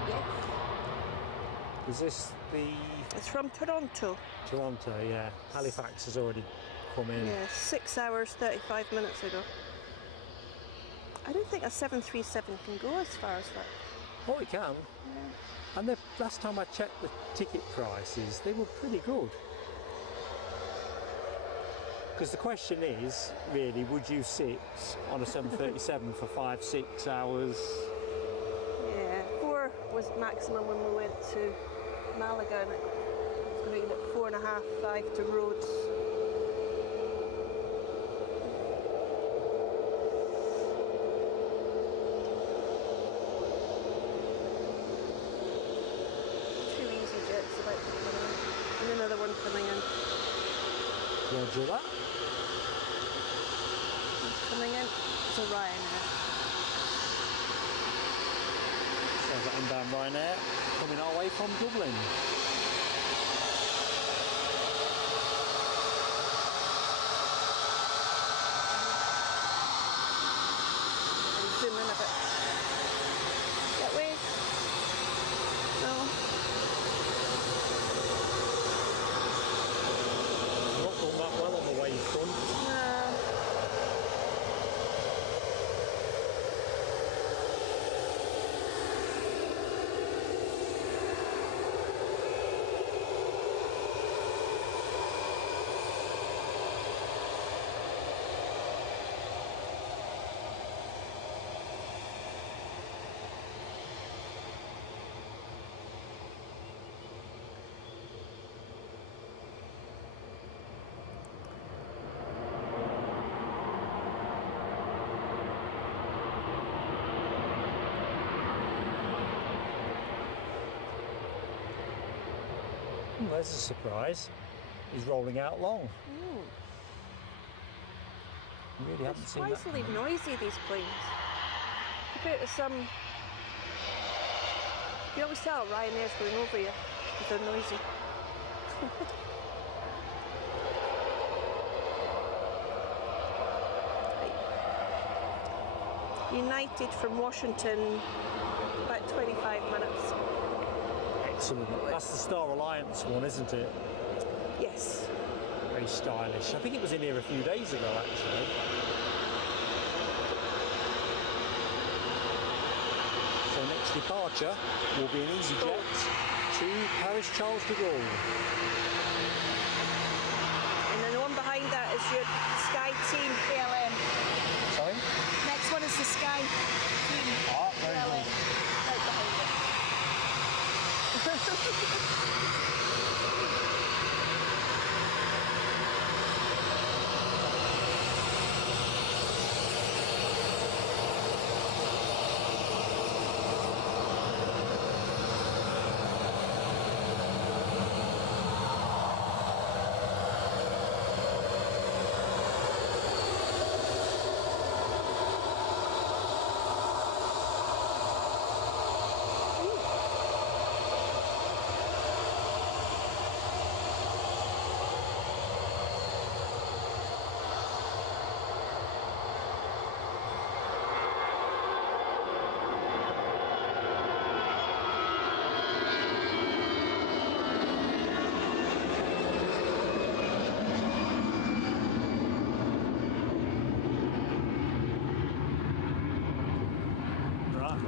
Yes. Is this the... It's from Toronto. Toronto, yeah. Halifax has already come in. Yeah, 6 hours, 35 minutes ago. I don't think a 737 can go as far as that. Oh, it can. Yeah. And the last time I checked the ticket prices, they were pretty good. Because the question is, really, would you sit on a 737 for 5-6 hours? Yeah, 4 was maximum when we went to Malaga, and it was going to be like 4.5, 5 to Rhodes. Another one coming in. Roger that. It's coming in. It's a Ryanair. So that inbound Ryanair coming our way from Dublin. And zoom in a bit. That way? No. Well on the way front. There's a surprise. He's rolling out long. Really haven't seen that. Surprisingly noisy, these planes. Compared to some, you always tell Ryanair's going over you because they're noisy. United from Washington, about 25 minutes. Excellent. That's the Star Alliance one, isn't it? Yes. Very stylish. I think it was in here a few days ago, actually. So next departure will be an EasyJet to Paris Charles de Gaulle. And then the one behind that is your Sky Team KLM. Sorry? Next one is the Sky Team Ah, very KLM. good. Right behind it.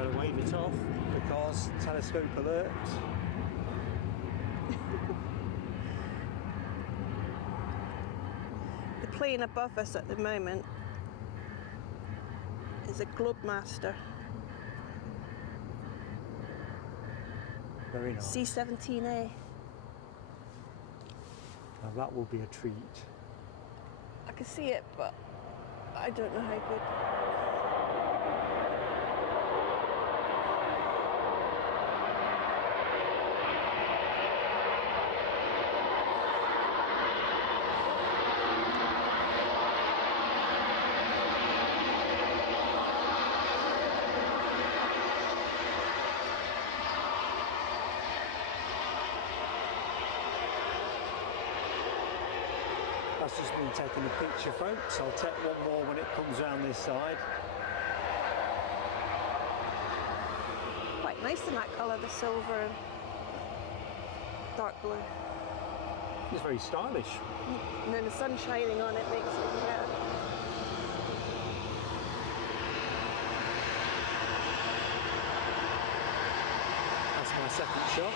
better wave it off because telescope alert. The plane above us at the moment is a Globemaster. Very nice. C-17A. Now that will be a treat. I can see it, but I don't know how good. That's just been taking a picture, folks. I'll take one more when it comes around this side. Quite nice in that colour, the silver and dark blue. It's very stylish. And then the sun shining on it makes it better. That's my second shot.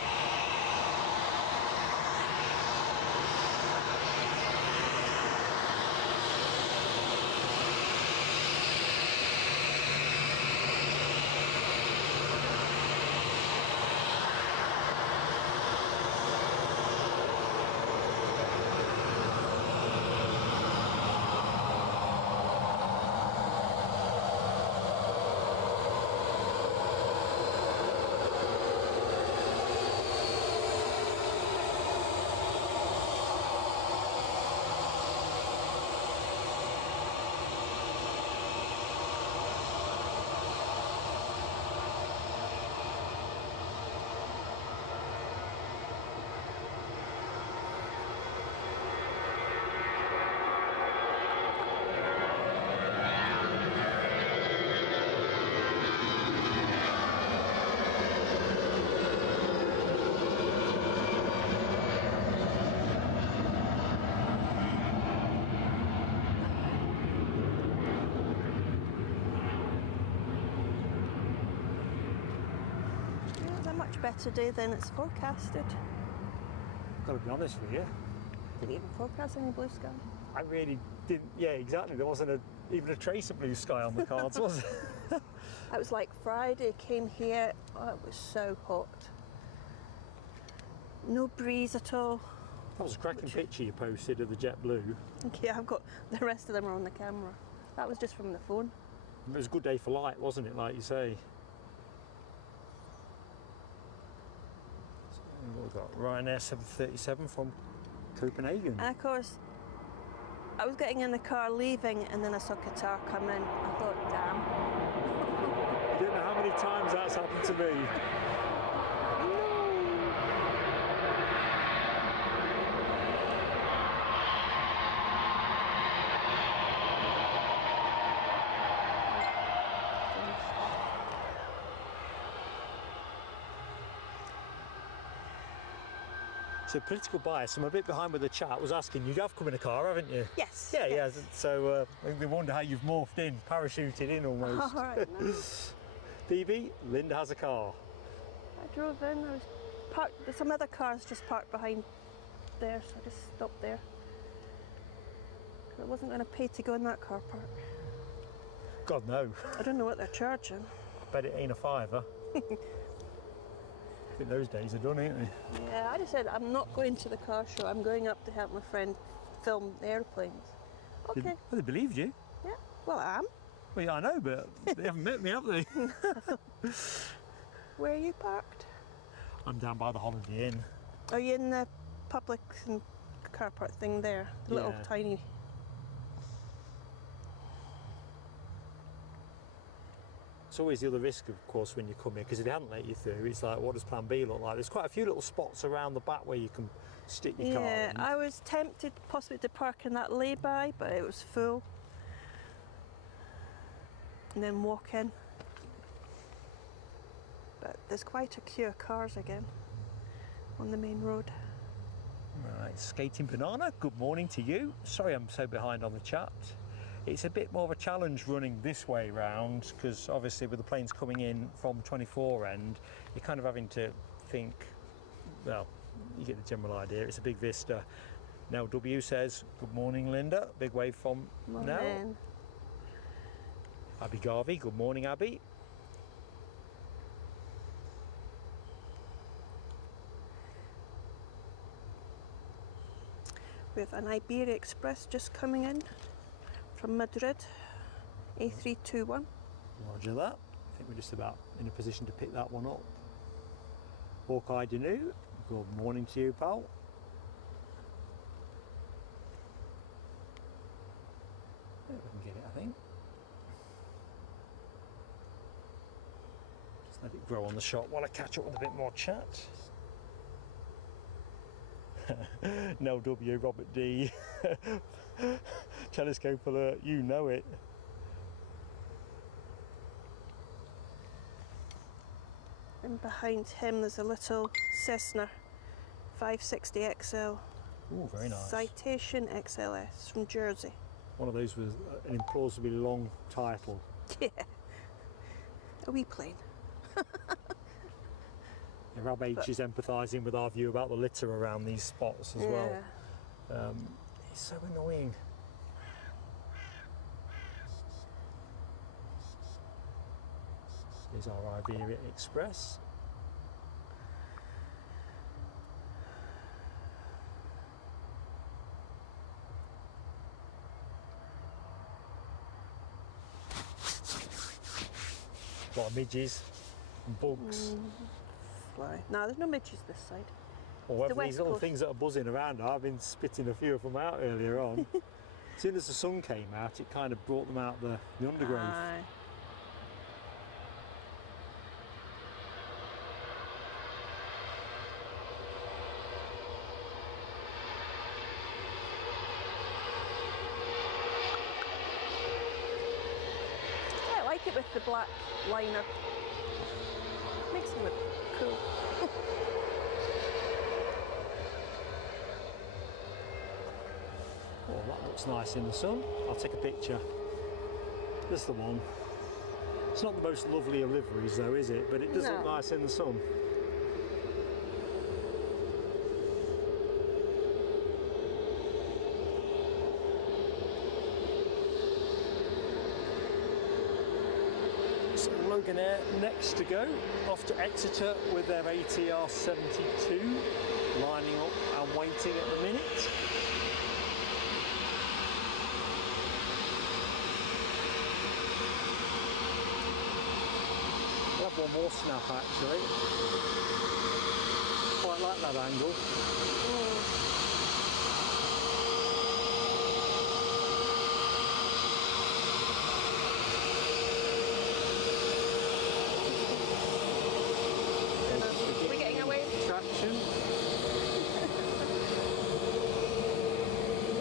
Better day than it's forecasted. Got to be honest with you. Didn't even forecast any blue sky. I really didn't. Yeah, exactly. There wasn't even a trace of blue sky on the cards, was there? It was like Friday, came here, oh, it was so hot. No breeze at all. That was a cracking picture you posted of the JetBlue. Yeah, I've got the rest of them are on the camera. That was just from the phone. It was a good day for light, wasn't it, like you say? We've got Ryanair 737 from Copenhagen. And of course, I was getting in the car leaving and then I saw Qatar come in. I thought, damn. I don't know how many times that's happened to me. So political bias, I'm a bit behind with the chat. I was asking, you have come in a car, haven't you? Yes. Yeah, yes. yeah. So they wonder how you've morphed in, parachuted in almost. All right, nice. BB, Linda has a car. I drove in, I was parked, some other cars just parked behind there, so I just stopped there. I wasn't going to pay to go in that car park. God, no. I don't know what they're charging. I bet it ain't a fiver. I think those days are done, ain't they? Yeah, I just said I'm not going to the car show. I'm going up to help my friend film the airplanes. Okay. Well, they believed you. Yeah. Well, I am. Well, yeah, I know, but they haven't met me, have they? Where are you parked? I'm down by the Holiday Inn. Are you in the public car park thing there? The little tiny. It's always the other risk, of course, when you come here, because if they hadn't let you through, it's like, what does Plan B look like? There's quite a few little spots around the back where you can stick your car in. Yeah, I was tempted possibly to park in that lay-by, but it was full. And then walk in. But there's quite a queue of cars again on the main road. Right, Skating Banana, good morning to you. Sorry I'm so behind on the chat. It's a bit more of a challenge running this way round, because obviously with the planes coming in from 24 end, you're kind of having to think, well, you get the general idea. It's a big vista. Now W says, good morning, Linda. Big wave from Nell. Abby Garvey, good morning, Abby. We have an Iberia Express just coming in from Madrid, A321. Roger that. I think we're just about in a position to pick that one up. Hawkeye Danu, good morning to you, pal. Yeah, we can get it, I think. Just let it grow on the shot while I catch up with a bit more chat. Nell W, Robert D. Telescope alert, you know it. And behind him there's a little Cessna 560 XL. Oh, very nice. Citation XLS from Jersey. One of those with an implausibly long title. Yeah. A wee plane. Rab H is empathising with our view about the litter around these spots as well. It's so annoying. Here's our Iberia Express. A lot of midges and bugs. Fly. No, there's no midges this side. Or whether the these West little Coast. things that are buzzing around, I've been spitting a few of them out earlier on. As soon as the sun came out, it kind of brought them out the undergrowth. Aye. I like it with the black liner. Makes them look cool. Oh, that looks nice in the sun. I'll take a picture. This is the one. It's not the most lovely of liveries though, is it? But it does look nice in the sun. So Loganair next to go, off to Exeter with their ATR 72, lining up and waiting at the minute. We'll have one more snap actually. Quite like that angle. We're getting away. Traction.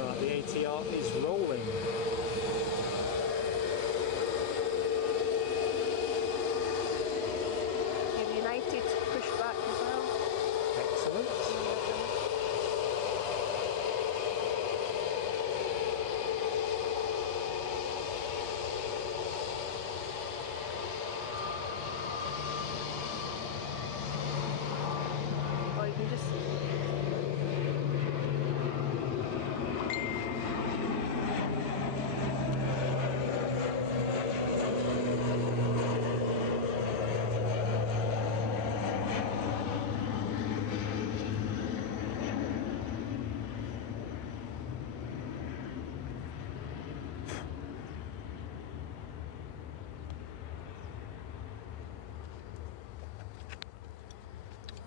Right, the ATR is rolling. United push back as well. Excellent. Or you can just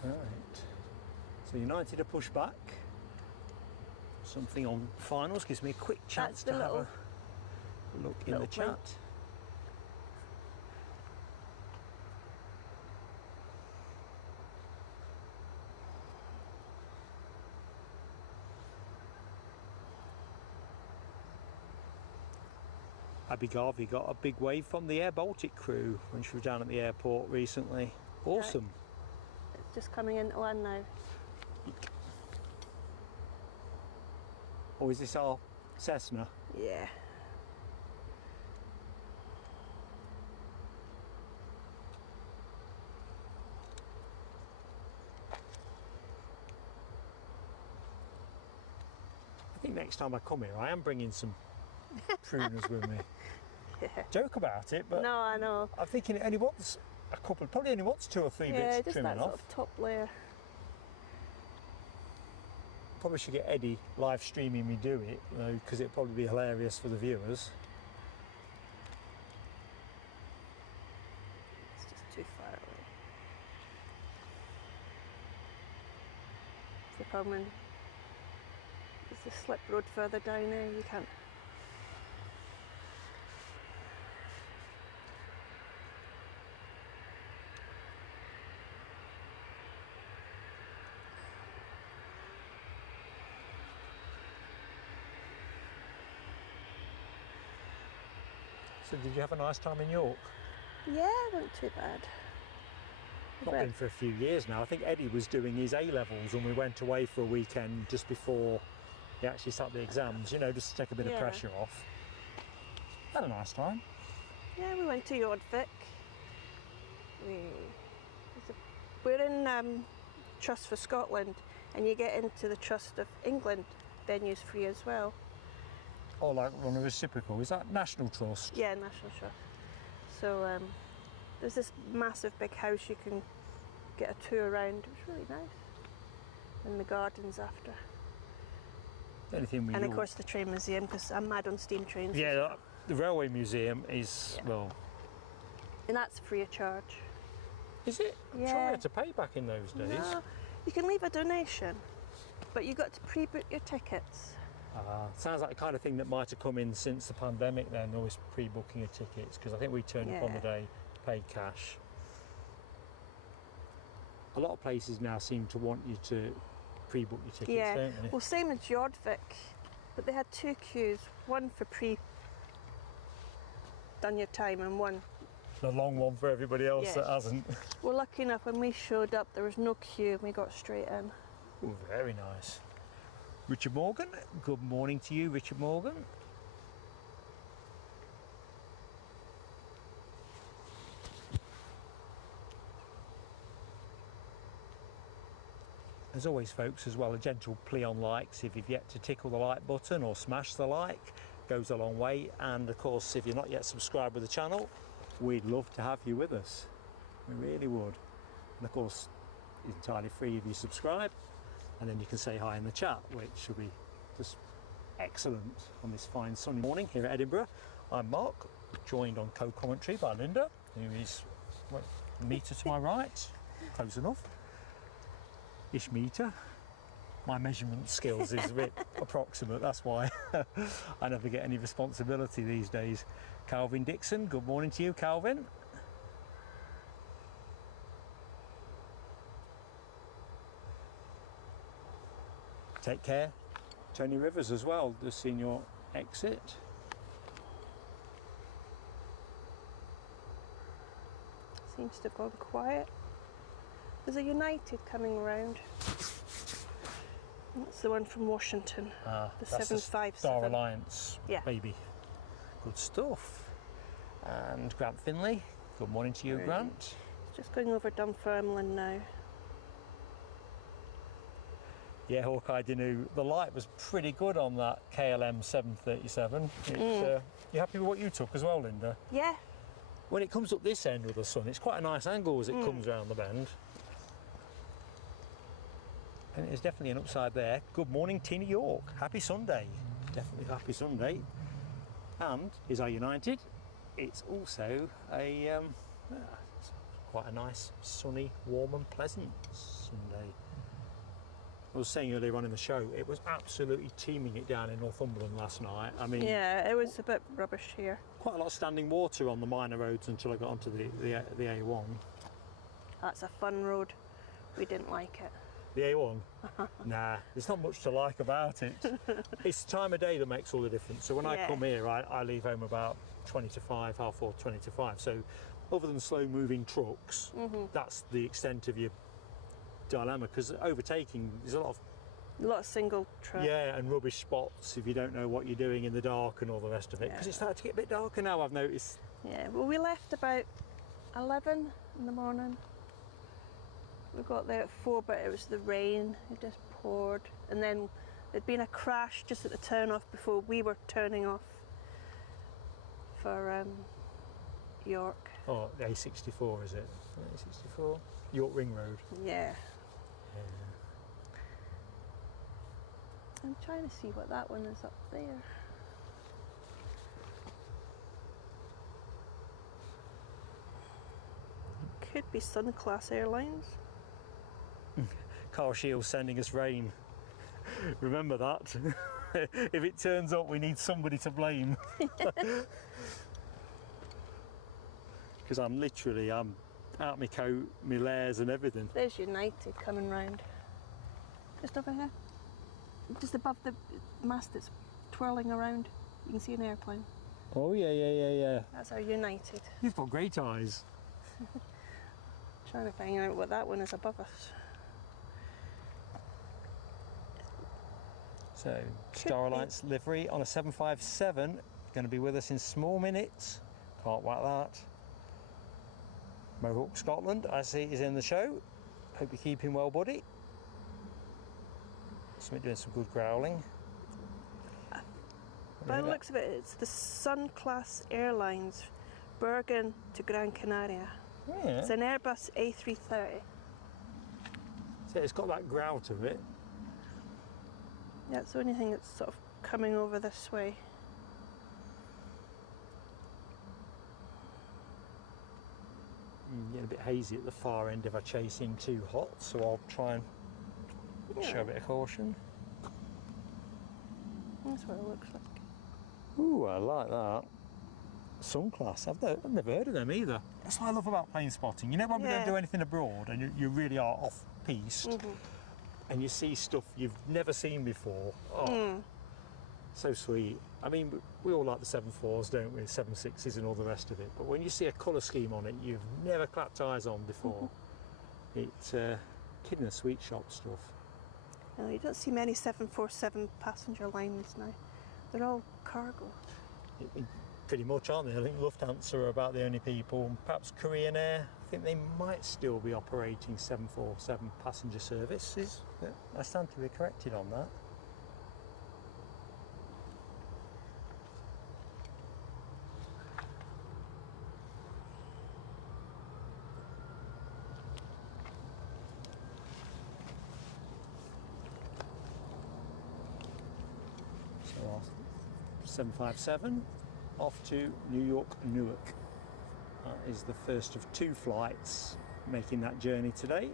Right. So United are pushed back. Something on finals gives me a quick chance to have a look in the plane. chat. Abby Garvey got a big wave from the Air Baltic crew when she was down at the airport recently. Awesome. it's just coming into land now. Or is this our Cessna? Yeah. think next time I come here, I am bringing some pruners with me. Yeah. Joke about it, but No, I know. I'm thinking it only wants a couple, probably only wants 2 or 3 Yeah, bits just trimming that sort off. of top layer. Probably should get Eddie live streaming me do it, because it'd probably be hilarious for the viewers. It's just too far away. It's the problem when there's a slip road further down there, you can't. So did you have a nice time in York? Yeah, not too bad. Not been for a few years now. I think Eddie was doing his A-levels and we went away for a weekend just before he actually started the exams, you know, just to take a bit of pressure off. Had a nice time. Yeah, we went to Yordvik. We're in Trust for Scotland, and you get into the Trust of England venues free as well. Oh, like on a reciprocal. Is that National Trust? Yeah, National Trust. So there's this massive big house you can get a tour around. It was really nice. And the gardens after. Anything we and of course the train museum, because I'm mad on steam trains. Yeah, the railway museum is, well... And that's free of charge. Is it? I'm sure I had to pay back in those days. No, you can leave a donation, but you got to pre-book your tickets. Sounds like the kind of thing that might have come in since the pandemic then, always pre-booking your tickets, because I think we turned up on the day, paid cash. A lot of places now seem to want you to pre-book your tickets, don't they? Well, same as Yordvik, but they had 2 queues, one for done your time and one... The long one for everybody else that hasn't. Well, lucky enough, when we showed up, there was no queue and we got straight in. Oh, very nice. Richard Morgan, good morning to you, Richard Morgan. As always, folks, as well, a gentle plea on likes. If you've yet to tickle the like button or smash the like, goes a long way. And of course, if you're not yet subscribed with the channel, we'd love to have you with us. We really would. And of course, it's entirely free if you subscribe, and then you can say hi in the chat, which will be just excellent on this fine sunny morning here at Edinburgh. I'm Mark, joined on co-commentary by Linda, who is a metre to my right, close enough. Ish metre. My measurement skills is a bit approximate, that's why I never get any responsibility these days. Calvin Dixon, good morning to you, Calvin. Take care. Tony Rivers as well, just seen your exit. Seems to have gone quiet. There's a United coming around. That's the one from Washington. The 757. Star Alliance baby. Good stuff. And Grant Finlay, good morning to you, Grant. Just going over Dunfermline now. Yeah, Hawkeye Dinu, the light was pretty good on that KLM 737. You happy with what you took as well, Linda? Yeah. When it comes up this end with the sun, it's quite a nice angle as it comes round the bend. And there's definitely an upside there. Good morning, Tina York. Happy Sunday. Definitely happy Sunday. And is our United. It's also a quite a nice, sunny, warm and pleasant Sunday. I was saying earlier on in the show, it was absolutely teeming it down in Northumberland last night. I mean, yeah, it was a bit rubbish here. Quite a lot of standing water on the minor roads until I got onto the A1. That's a fun road. We didn't like it. The A1? Nah, there's not much to like about it. It's the time of day that makes all the difference. So when I come here, I leave home about 20 to 5, half 4, 20 to 5. So other than slow moving trucks, that's the extent of your dilemma, because overtaking, there's a lot of single truck. Yeah, and rubbish spots if you don't know what you're doing in the dark and all the rest of it. Because it's starting to get a bit darker now, I've noticed. Yeah, well, we left about 11 in the morning. We got there at 4, but it was the rain. It just poured. And then There'd been a crash just at the turn off before we were turning off for York. Oh, the A64 is it? A64? York Ring Road. Yeah. Yeah. I'm trying to see what that one is up there. Could be Sun Class Airlines. Car Shield sending us rain. Remember that. If it turns up, we need somebody to blame. Because I'm out my coat, my layers and everything. There's United coming round. Just over here. Just above the mast that's twirling around. You can see an airplane. Oh yeah. That's our United. You've got great eyes. Trying to find out what that one is above us. So, Star Alliance livery on a 757. Going to be with us in small minutes. Can't whack that. Mohawk Scotland, I see, is in the show. Hope you're keeping well, buddy. Something doing some good growling. By the looks of it, it's the Sun Class Airlines, Bergen to Gran Canaria. Yeah. It's an Airbus A330. So it's got that growl to it. Yeah, it's the only thing that's sort of coming over this way. Getting a bit hazy at the far end if I chase in too hot, so I'll try and show a bit of caution. That's what it looks like. Ooh, I like that. Sun Class, I've never heard of them either. That's what I love about plane spotting. You know when we don't do anything abroad and you really are off-piste and you see stuff you've never seen before. Oh, so sweet. I mean, we all like the 7.4s, don't we? 7.6s and all the rest of it. But when you see a colour scheme on it you've never clapped eyes on before, it's kid in a sweet shop stuff. No, you don't see many 747 passenger lines now. They're all cargo. Pretty much, aren't they? I think Lufthansa are about the only people, and perhaps Korean Air. I think they might still be operating 747 passenger services. But I stand to be corrected on that. So our 757 off to New York, Newark. That is the first of 2 flights making that journey today.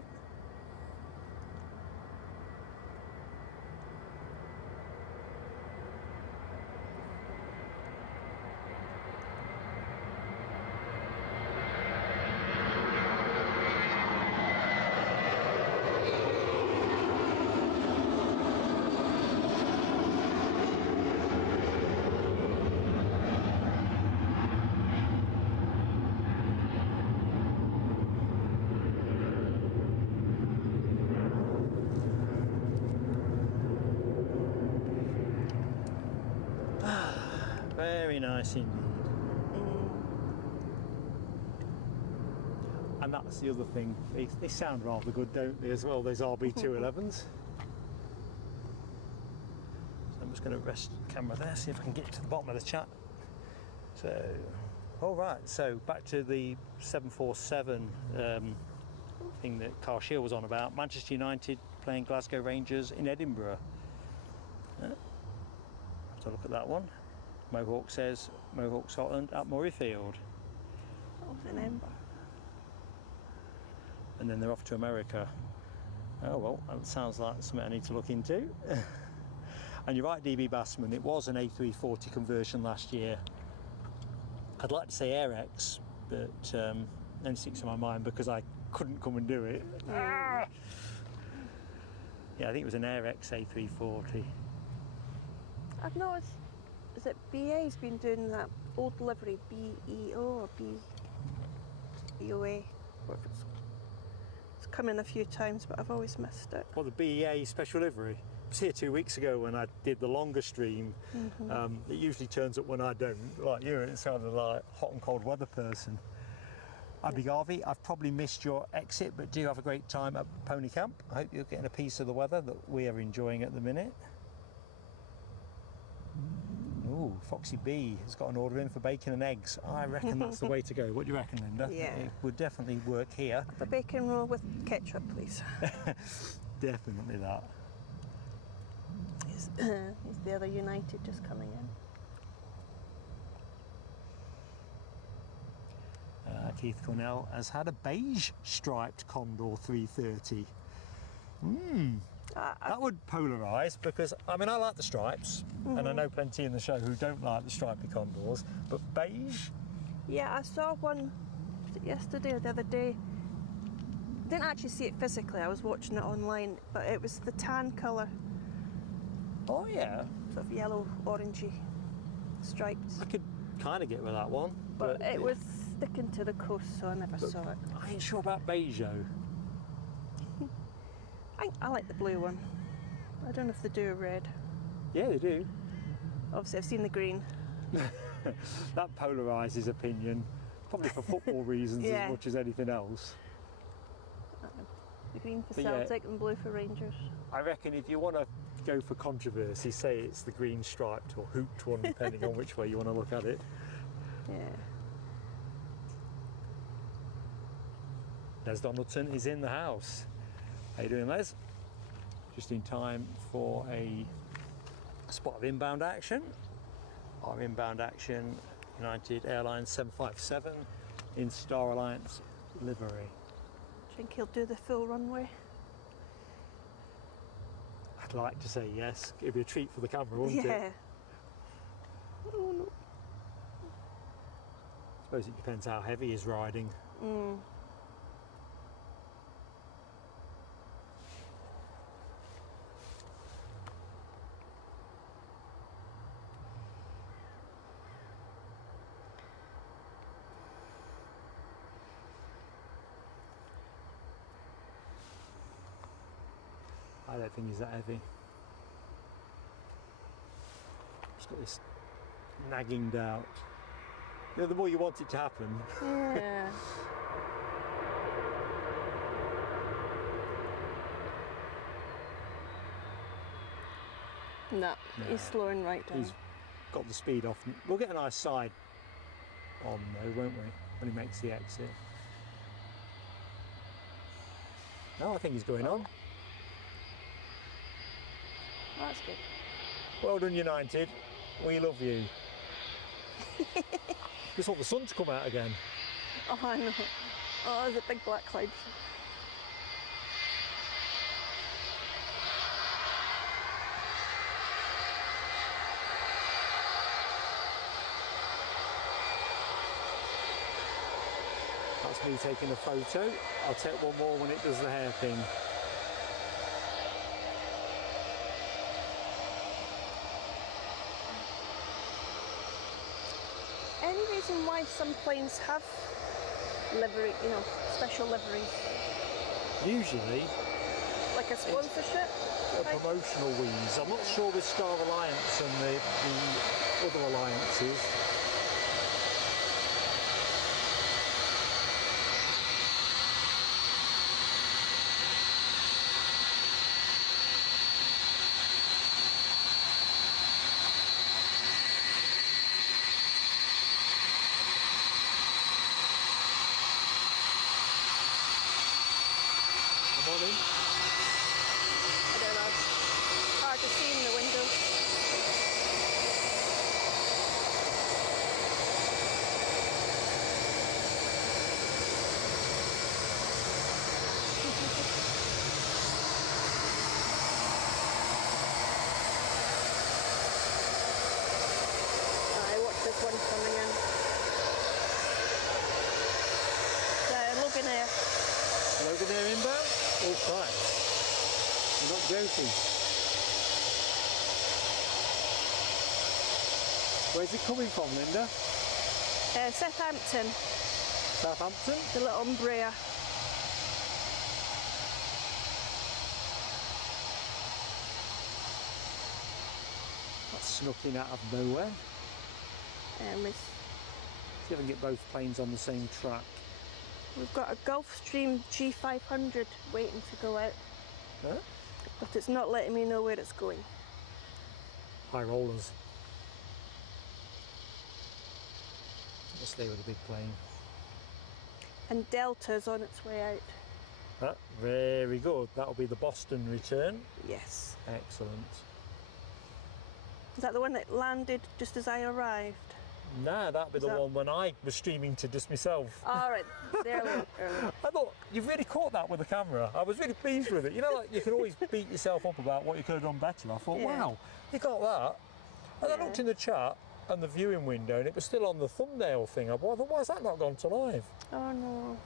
Very nice indeed. And that's the other thing, they sound rather good, don't they, as well, those RB211s. So I'm just going to rest the camera there, see if I can get to the bottom of the chat. So, all right, so back to the 747 thing that Car Shield was on about. Manchester United playing Glasgow Rangers in Edinburgh. Have to look at that one. Mohawk says Mohawk Scotland at Murrayfield. Oh, an Ember. And then they're off to America. Oh well, that sounds like something I need to look into. And you're right, DB Bassman, it was an A340 conversion last year. I'd like to say AirX, but then sticks in my mind because I couldn't come and do it. Yeah, I think it was an AirX A340. I've noticed, is it BA's been doing that old livery, BEO or BOA? It's come in a few times, but I've always missed it. Well, the BEA special livery. I was here 2 weeks ago when I did the longer stream. It usually turns up when I don't. Like you, it sounded like hot and cold weather person. I'd be Garvey. I've probably missed your exit, but do have a great time at Pony Camp. I hope you're getting a piece of the weather that we are enjoying at the minute. Foxy B has got an order in for bacon and eggs. I reckon that's the way to go. What do you reckon, Linda? Yeah. It would definitely work here. The bacon roll with ketchup, please. Definitely that. Here's the other United just coming in. Keith Cornell has had a beige striped Condor 330. That would polarise because, I mean, I like the stripes, and I know plenty in the show who don't like the stripy Condors, but beige? Yeah, I saw one was it yesterday or the other day. Didn't actually see it physically, I was watching it online, but it was the tan colour. Oh yeah. Sort of yellow, orangey stripes. I could kind of get with that one. But it was sticking to the coast, so I never saw it. I ain't sure about beige though. I like the blue one. I don't know if they do a red. Yeah, they do. Obviously, I've seen the green. That polarises opinion, probably for football reasons Yeah. as much as anything else. The green for But yeah. Celtic and blue for Rangers. I reckon if you want to go for controversy, say it's the green striped or hooped one, depending on which way you want to look at it. Yeah. Les Donaldson is in the house. How you doing, Les? Just in time for a spot of inbound action. Our inbound action, United Airlines 757 in Star Alliance livery. Do you think he'll do the full runway? I'd like to say yes. It'd be a treat for the camera, wouldn't Yeah. it? Oh, no. I suppose it depends how heavy he's riding. I don't think he's that heavy. Just got this nagging doubt. You know, the more you want it to happen. Yeah. No, he's slowing right down. He's got the speed off. We'll get a nice side on though, won't we, when he makes the exit. No, I think he's going on. Oh, that's good. Well done, United. We love you. Just want the sun to come out again. Oh, I know. Oh, there's a big black cloud. That's me taking a photo. I'll take one more when it does the hairpin. Any reason why some planes have livery, you know, special liveries? Usually, Like a sponsorship? a promotional wheeze. I'm not sure with Star Alliance and the other alliances. Morning. I don't know. Hard to see in the window. I watch this one coming in. Loganair. Loganair inbound? Oh Christ. I'm not joking. Where's it coming from, Linda? Southampton, Southampton? the little Umbria. That's snuck in out of nowhere. We've See if I can get both planes on the same track. got a Gulfstream G500 waiting to go out, Huh? but it's not letting me know where it's going. High rollers. Let's stay with the big plane. And Delta's on its way out. Very good. That'll be the Boston return. Yes. Excellent. Is that the one that landed just as I arrived? No, that'd be the one when I was streaming to just myself. All right, early. I thought, you've really caught that with the camera. I was really pleased with it. You know, like you can always beat yourself up about what you could have done better. I thought, wow, you got that. And I looked in the chat and the viewing window and it was still on the thumbnail thing. I thought, why has that not gone to live? Oh no.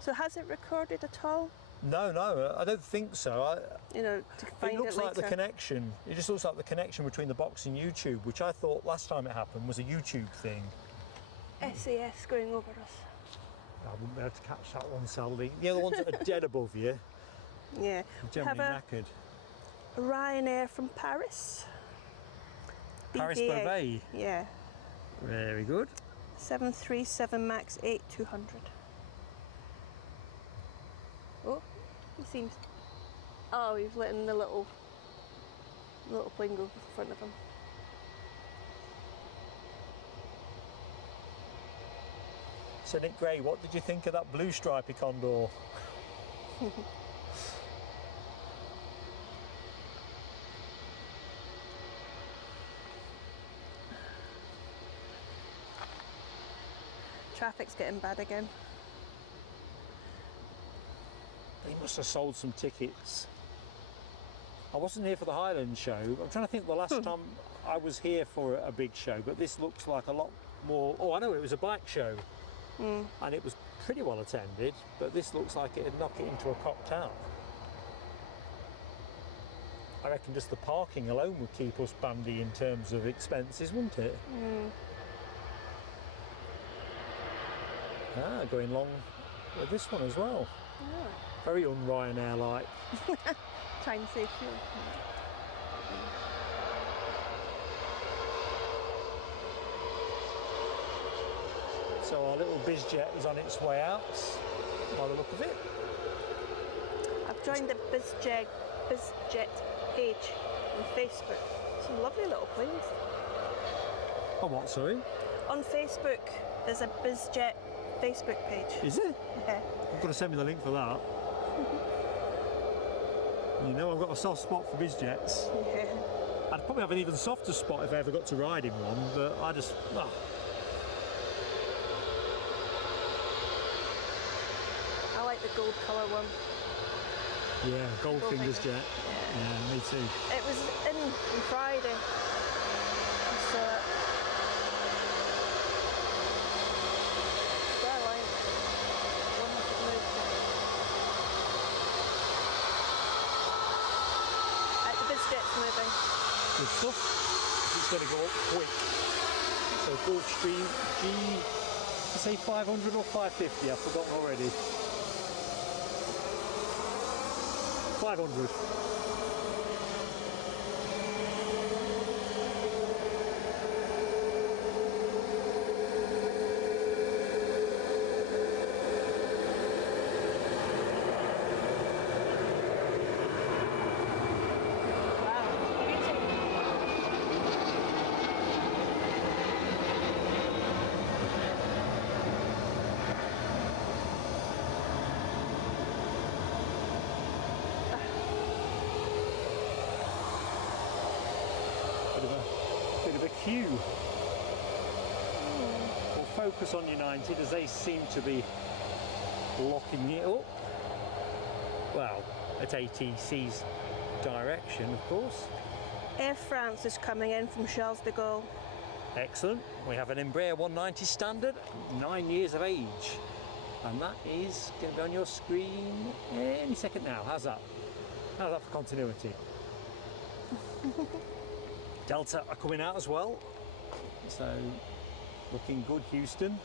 So has it recorded at all? No, I don't think so. You know, to find it looks like the later. connection. It just looks like the connection between the box and YouTube, which I thought last time it happened was a YouTube thing. SAS going over us. I wouldn't be able to catch that one, Sally. The other ones that are dead above you. Yeah. Generally knackered. Ryanair from Paris. Paris BBA. Beauvais. Yeah. Very good. 737 MAX 8-200. Oh, he seems. Oh, he's letting the little plane go in front of him. So Nick Gray, what did you think of that blue stripy Condor? Traffic's getting bad again. They must have sold some tickets. I wasn't here for the Highland show. I'm trying to think the last time I was here for a big show, but this looks like a lot more. Oh, I know, it was a bike show. And it was pretty well attended, but this looks like it'd knock it into a cocktail. I reckon just the parking alone would keep us bandy in terms of expenses, wouldn't it? Going long with this one as well. Very un-Ryanair-like. Trying to save fuel. So our little bizjet is on its way out, by the look of it. I've joined the bizjet page on Facebook. Some lovely little planes. Oh, what, sorry? On Facebook, there's a bizjet Facebook page. Is it? Yeah. You've got to send me the link for that. You know I've got a soft spot for bizjets. Yeah. I'd probably have an even softer spot if I ever got to ride in one, but I just... I like the gold colour one. Yeah, Goldfinger's jet. Yeah, me too. It was in on Friday. So Starline. One has moved. The bizjet's moving. Good stuff. It's going to go up quick. So Gulfstream G, you say 500 or 550? I've forgotten already. 500. Q. We'll focus on United as they seem to be locking it up. Well, at ATC's direction, of course. Air France is coming in from Charles de Gaulle. Excellent. We have an Embraer 190 standard, 9 years of age. And that is going to be on your screen any second now. How's that? How's that for continuity? Delta are coming out as well, so looking good, Houston.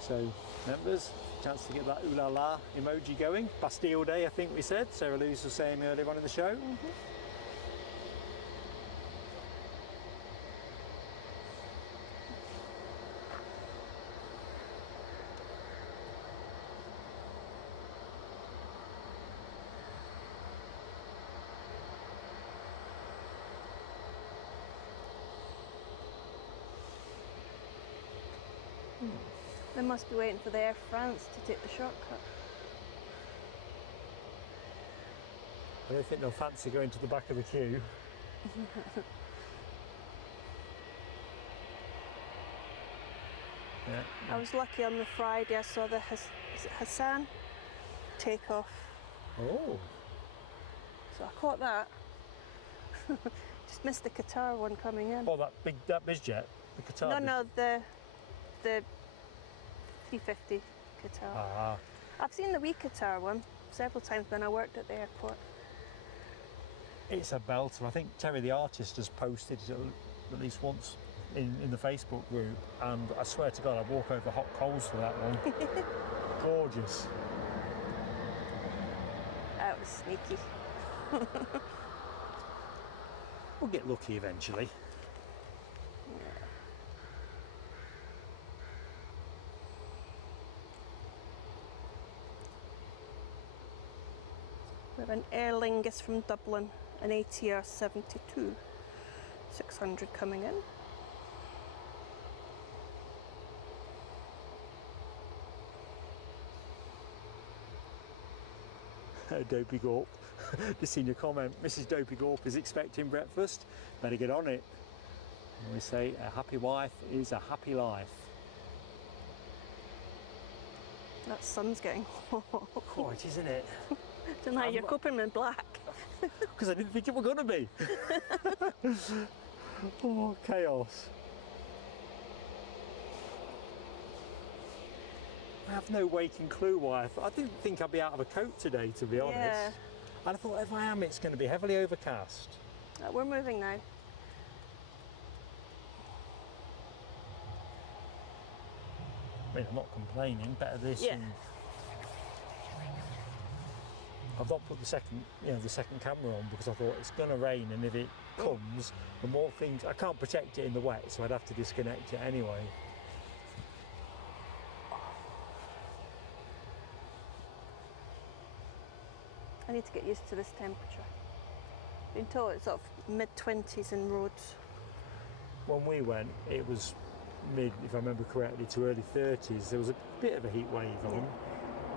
So members, chance to get that ooh la la emoji going. Bastille Day, I think we said. Sarah Louise was saying earlier on in the show. They must be waiting for the Air France to take the shortcut. I don't think they'll fancy going to the back of the queue. Yeah. I was lucky on the Friday, I saw the is it Hassan take off. Oh. So I caught that. Just missed the Qatar one coming in. Oh, that bizjet, the Qatar. No, the 350 Qatar. Ah. I've seen the wee Qatar one several times when I worked at the airport. It's a belter. I think Terry the artist has posted it at least once in the Facebook group, and I swear to God, I'd walk over hot coals for that one. Gorgeous. That was sneaky. We'll get lucky eventually. We have an Aer Lingus from Dublin, an ATR 72, 600 coming in. Dopey Gorp. Just seen your comment. Mrs. Dopey Gorp is expecting breakfast. Better get on it. And we say a happy wife is a happy life. That sun's getting hot. Quite, isn't it? Don't know how you're coping with black. Because I didn't think it were going to be. Oh, chaos. I have no waking clue why. I didn't think I'd be out of a coat today, to be honest. Yeah. And I thought, if I am, it's going to be heavily overcast. We're moving now. I mean, I'm not complaining. Better this. Yeah. And I've not put the second camera on because I thought it's going to rain, and if it comes, the more things I can't protect it in the wet, so I'd have to disconnect it anyway. I need to get used to this temperature. Been told it's sort of mid-20s in roads. When we went, it was mid, if I remember correctly, to early 30s. There was a bit of a heat wave on.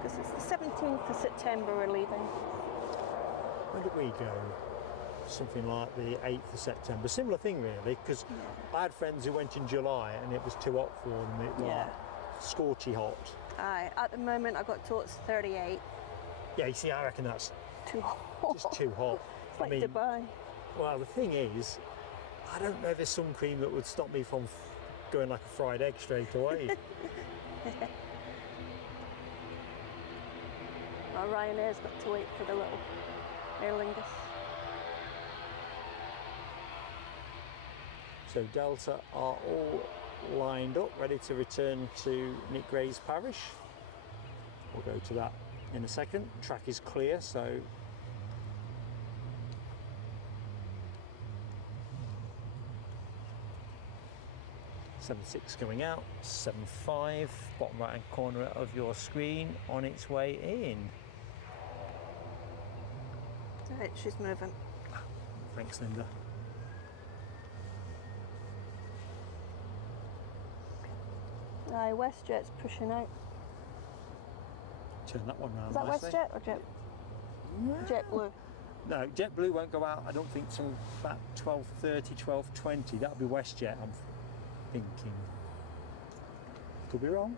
Because it's the 17th of September we're leaving. When did we go? Something like the 8th of September. Similar thing really, because I had friends who went in July and it was too hot for them. It was like scorchy hot. Aye, at the moment I got told it's 38. Yeah, you see, I reckon that's Too hot. just too hot. It's like Dubai. Well, the thing is, I don't know if there's sun cream that would stop me from going like a fried egg straight away. Well, Ryanair's got to wait for the little Aer Lingus. So Delta are all lined up, ready to return to Nick Gray's parish. We'll go to that in a second. Track is clear, so .76 going out, 7.5, bottom right hand corner of your screen on its way in. Right, she's moving. Thanks, Linda. Aye, WestJet's pushing out. Turn that one round. Is that nicely. WestJet or JetBlue? No, JetBlue won't go out, I don't think, till about 12:30, 12:20. That'll be WestJet, I'm thinking. Could be wrong.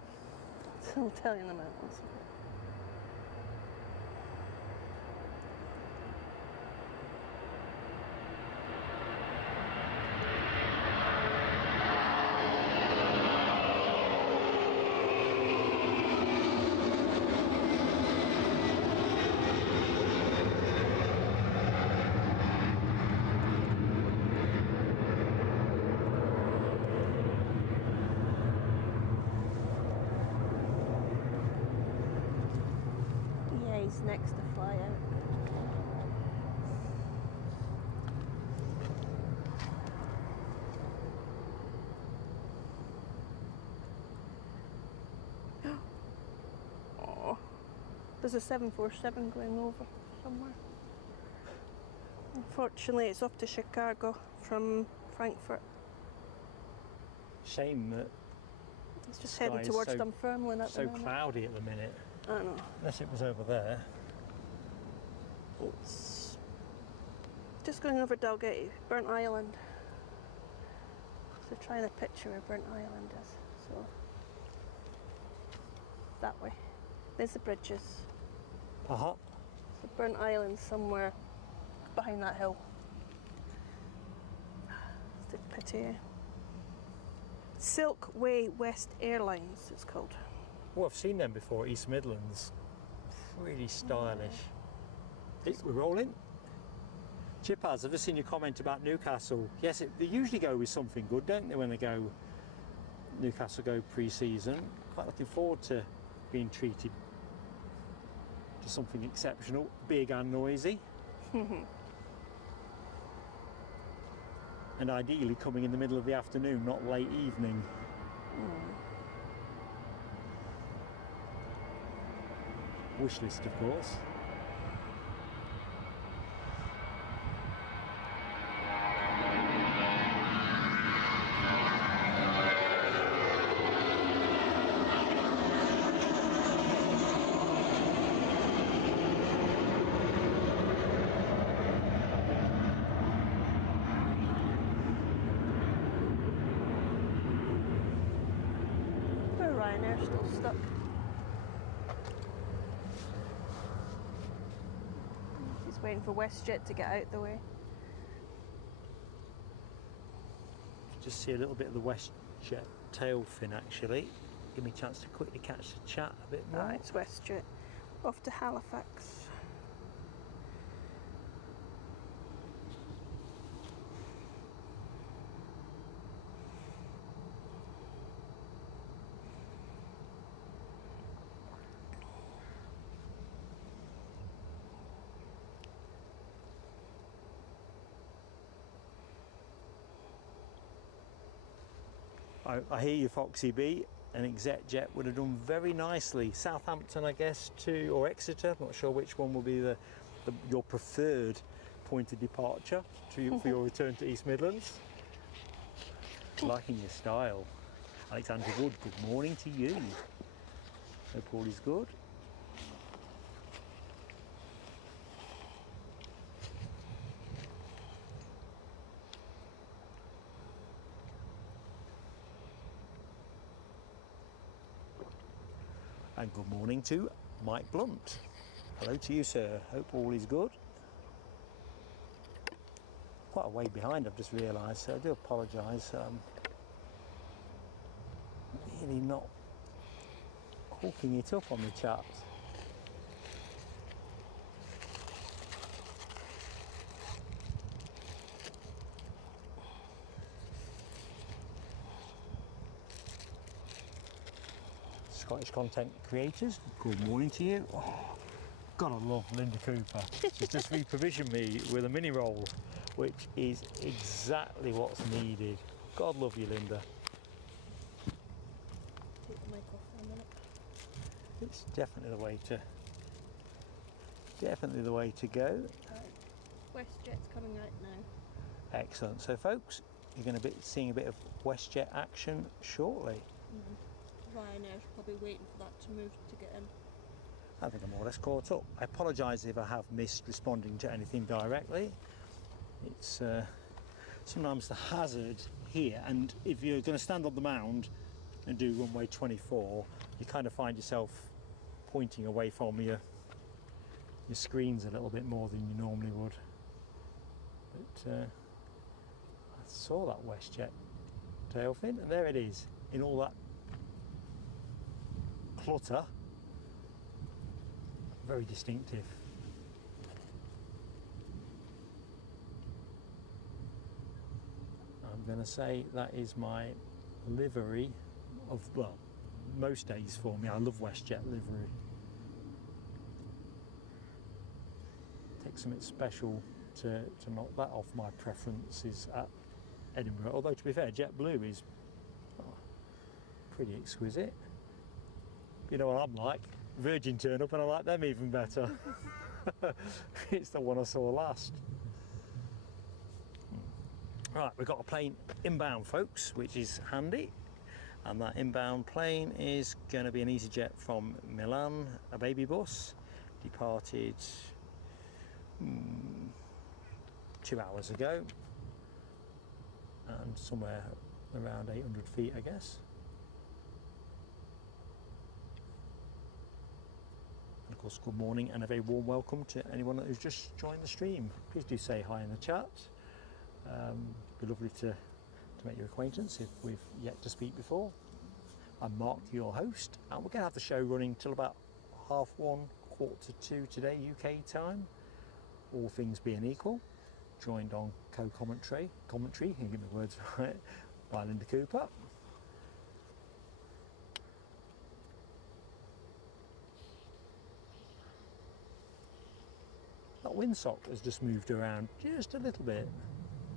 I'll tell you in a minute. Next to fly out. Oh, there's a 747 going over somewhere. Unfortunately, it's off to Chicago from Frankfurt. Shame that It's just heading is towards so- Dunfermline at the So moment. cloudy at the minute, I don't know. unless it was over there. It's just going over Dalgety, Burnt Island. So trying to picture where Burnt Island is. So that way. There's the bridges. Uh-huh. So Burnt Island somewhere behind that hill. It's a pity. Silk Way West Airlines it's called. Well, I've seen them before, East Midlands. Pretty stylish. We're rolling. Chippaz, I've just seen your comment about Newcastle. Yes, they usually go with something good, don't they, when they go, Newcastle go pre-season. Quite looking forward to being treated to something exceptional, big and noisy. And ideally coming in the middle of the afternoon, not late evening. Wish list, of course. Ryanair still stuck. He's waiting for WestJet to get out the way. Just see a little bit of the WestJet tail fin actually. Give me a chance to quickly catch the chat a bit more. Ah, it's WestJet. Off to Halifax. I hear you, Foxy B. An exec jet would have done very nicely. Southampton, I guess, or Exeter. I'm not sure which one will be your preferred point of departure for your return to East Midlands. Liking your style. Alexander Wood, good morning to you. Hope all is good. And good morning to Mike Blunt. Hello to you, sir. Hope all is good. Quite a way behind, I've just realised, so I do apologise. Really not hooking it up on the chat. Scottish content creators, good morning to you. Oh, God, I love Linda Cooper. She's just re-provisioned me with a mini roll, which is exactly what's needed. God love you, Linda. Take the mic off for a minute. It's definitely the way to go. WestJet's coming out now. Excellent. So, folks, you're going to be seeing a bit of WestJet action shortly. Ryanair's probably waiting for that to move to get in. I think I'm more or less caught up. I apologise if I have missed responding to anything directly. It's sometimes the hazard here, and if you're going to stand on the mound and do runway 24, you kind of find yourself pointing away from your screens a little bit more than you normally would. But I saw that WestJet tail fin, and there it is in all that clutter. Very distinctive. I'm going to say that is my livery of, well, most days for me. I love WestJet livery. Takes something special to knock that off my preferences at Edinburgh. Although, to be fair, JetBlue is pretty exquisite. You know what I'm like. Virgin turn up and I like them even better. It's the one I saw last. Right, we've got a plane inbound, folks, which is handy. And that inbound plane is going to be an EasyJet from Milan, a baby bus, departed 2 hours ago, and somewhere around 800 feet, I guess. And of course, good morning and a very warm welcome to anyone who's just joined the stream. Please do say hi in the chat. It'd be lovely to make your acquaintance if we've yet to speak before. I'm Mark, your host, and we're going to have the show running till about 1:30, 1:45 today, UK time, all things being equal. Joined on co-commentary, you can get my words right, by Linda Cooper. That windsock has just moved around just a little bit.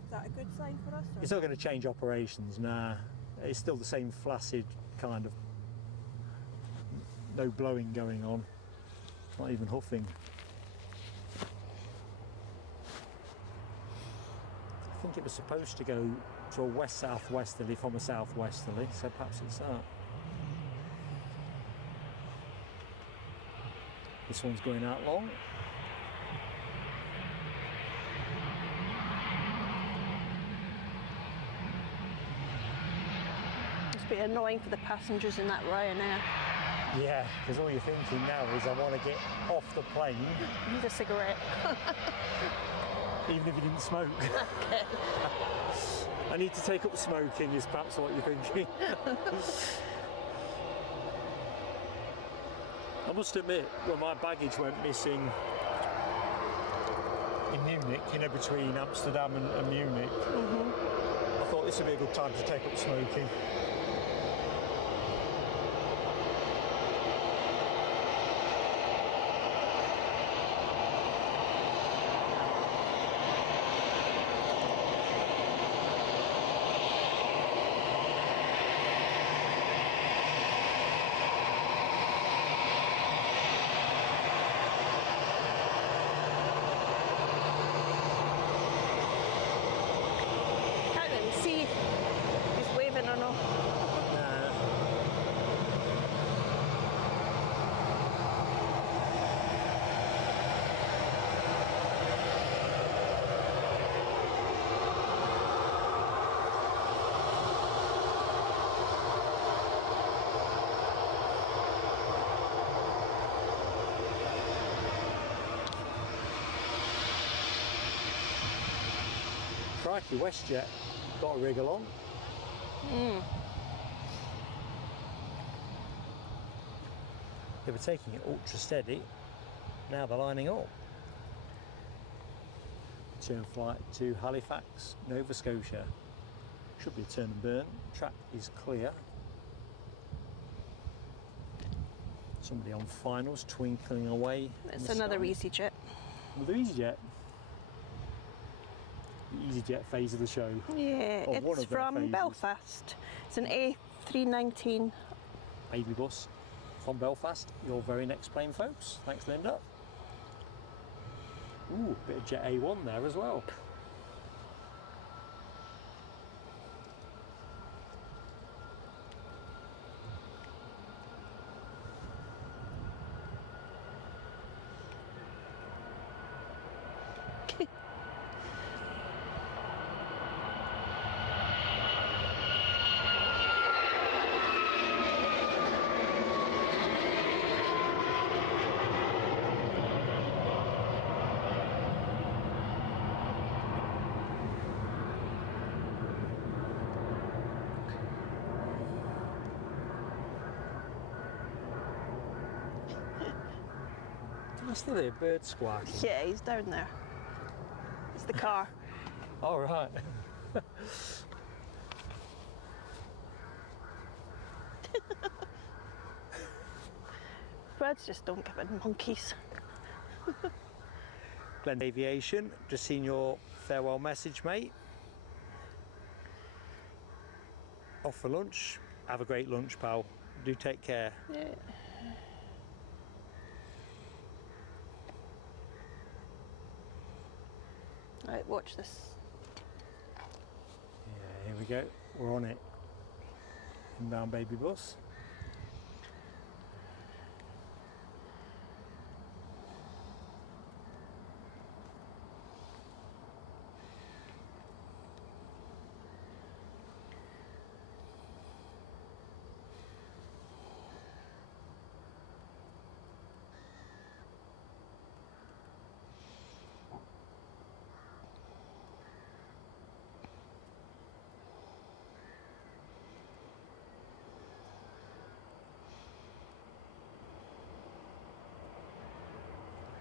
Is that a good sign for us? Or? It's not going to change operations, nah. It's still the same flaccid kind of, no blowing going on, not even huffing. I think it was supposed to go to a west-southwesterly from a southwesterly, so perhaps it's that. This one's going out long. It's a bit annoying for the passengers in that Ryanair. Yeah, because all you're thinking now is I want to get off the plane. Need a cigarette. Even if you didn't smoke. Okay. I need to take up smoking is perhaps what you're thinking. I must admit, when my baggage went missing in Munich, you know, between Amsterdam and Munich, I thought this would be a good time to take up smoking. Crikey, WestJet got a wriggle on. They were taking it ultra steady, now they're lining up. Return flight to Halifax, Nova Scotia. Should be a turn and burn, track is clear. Somebody on finals twinkling away. It's another EasyJet. Another EasyJet. The EasyJet phase of the show. Yeah, it's from Belfast. It's an A319 baby bus from Belfast. Your very next plane, folks. Thanks, Linda. Ooh, bit of Jet A1 there as well. I still hear birds squawking. Yeah, he's down there. It's the car. All right. Birds just don't give in monkeys. PLANE Aviation, just seen your farewell message, mate. Off for lunch. Have a great lunch, pal. Do take care. Yeah. Right, watch this. Yeah, here we go. We're on it. inbound baby bus.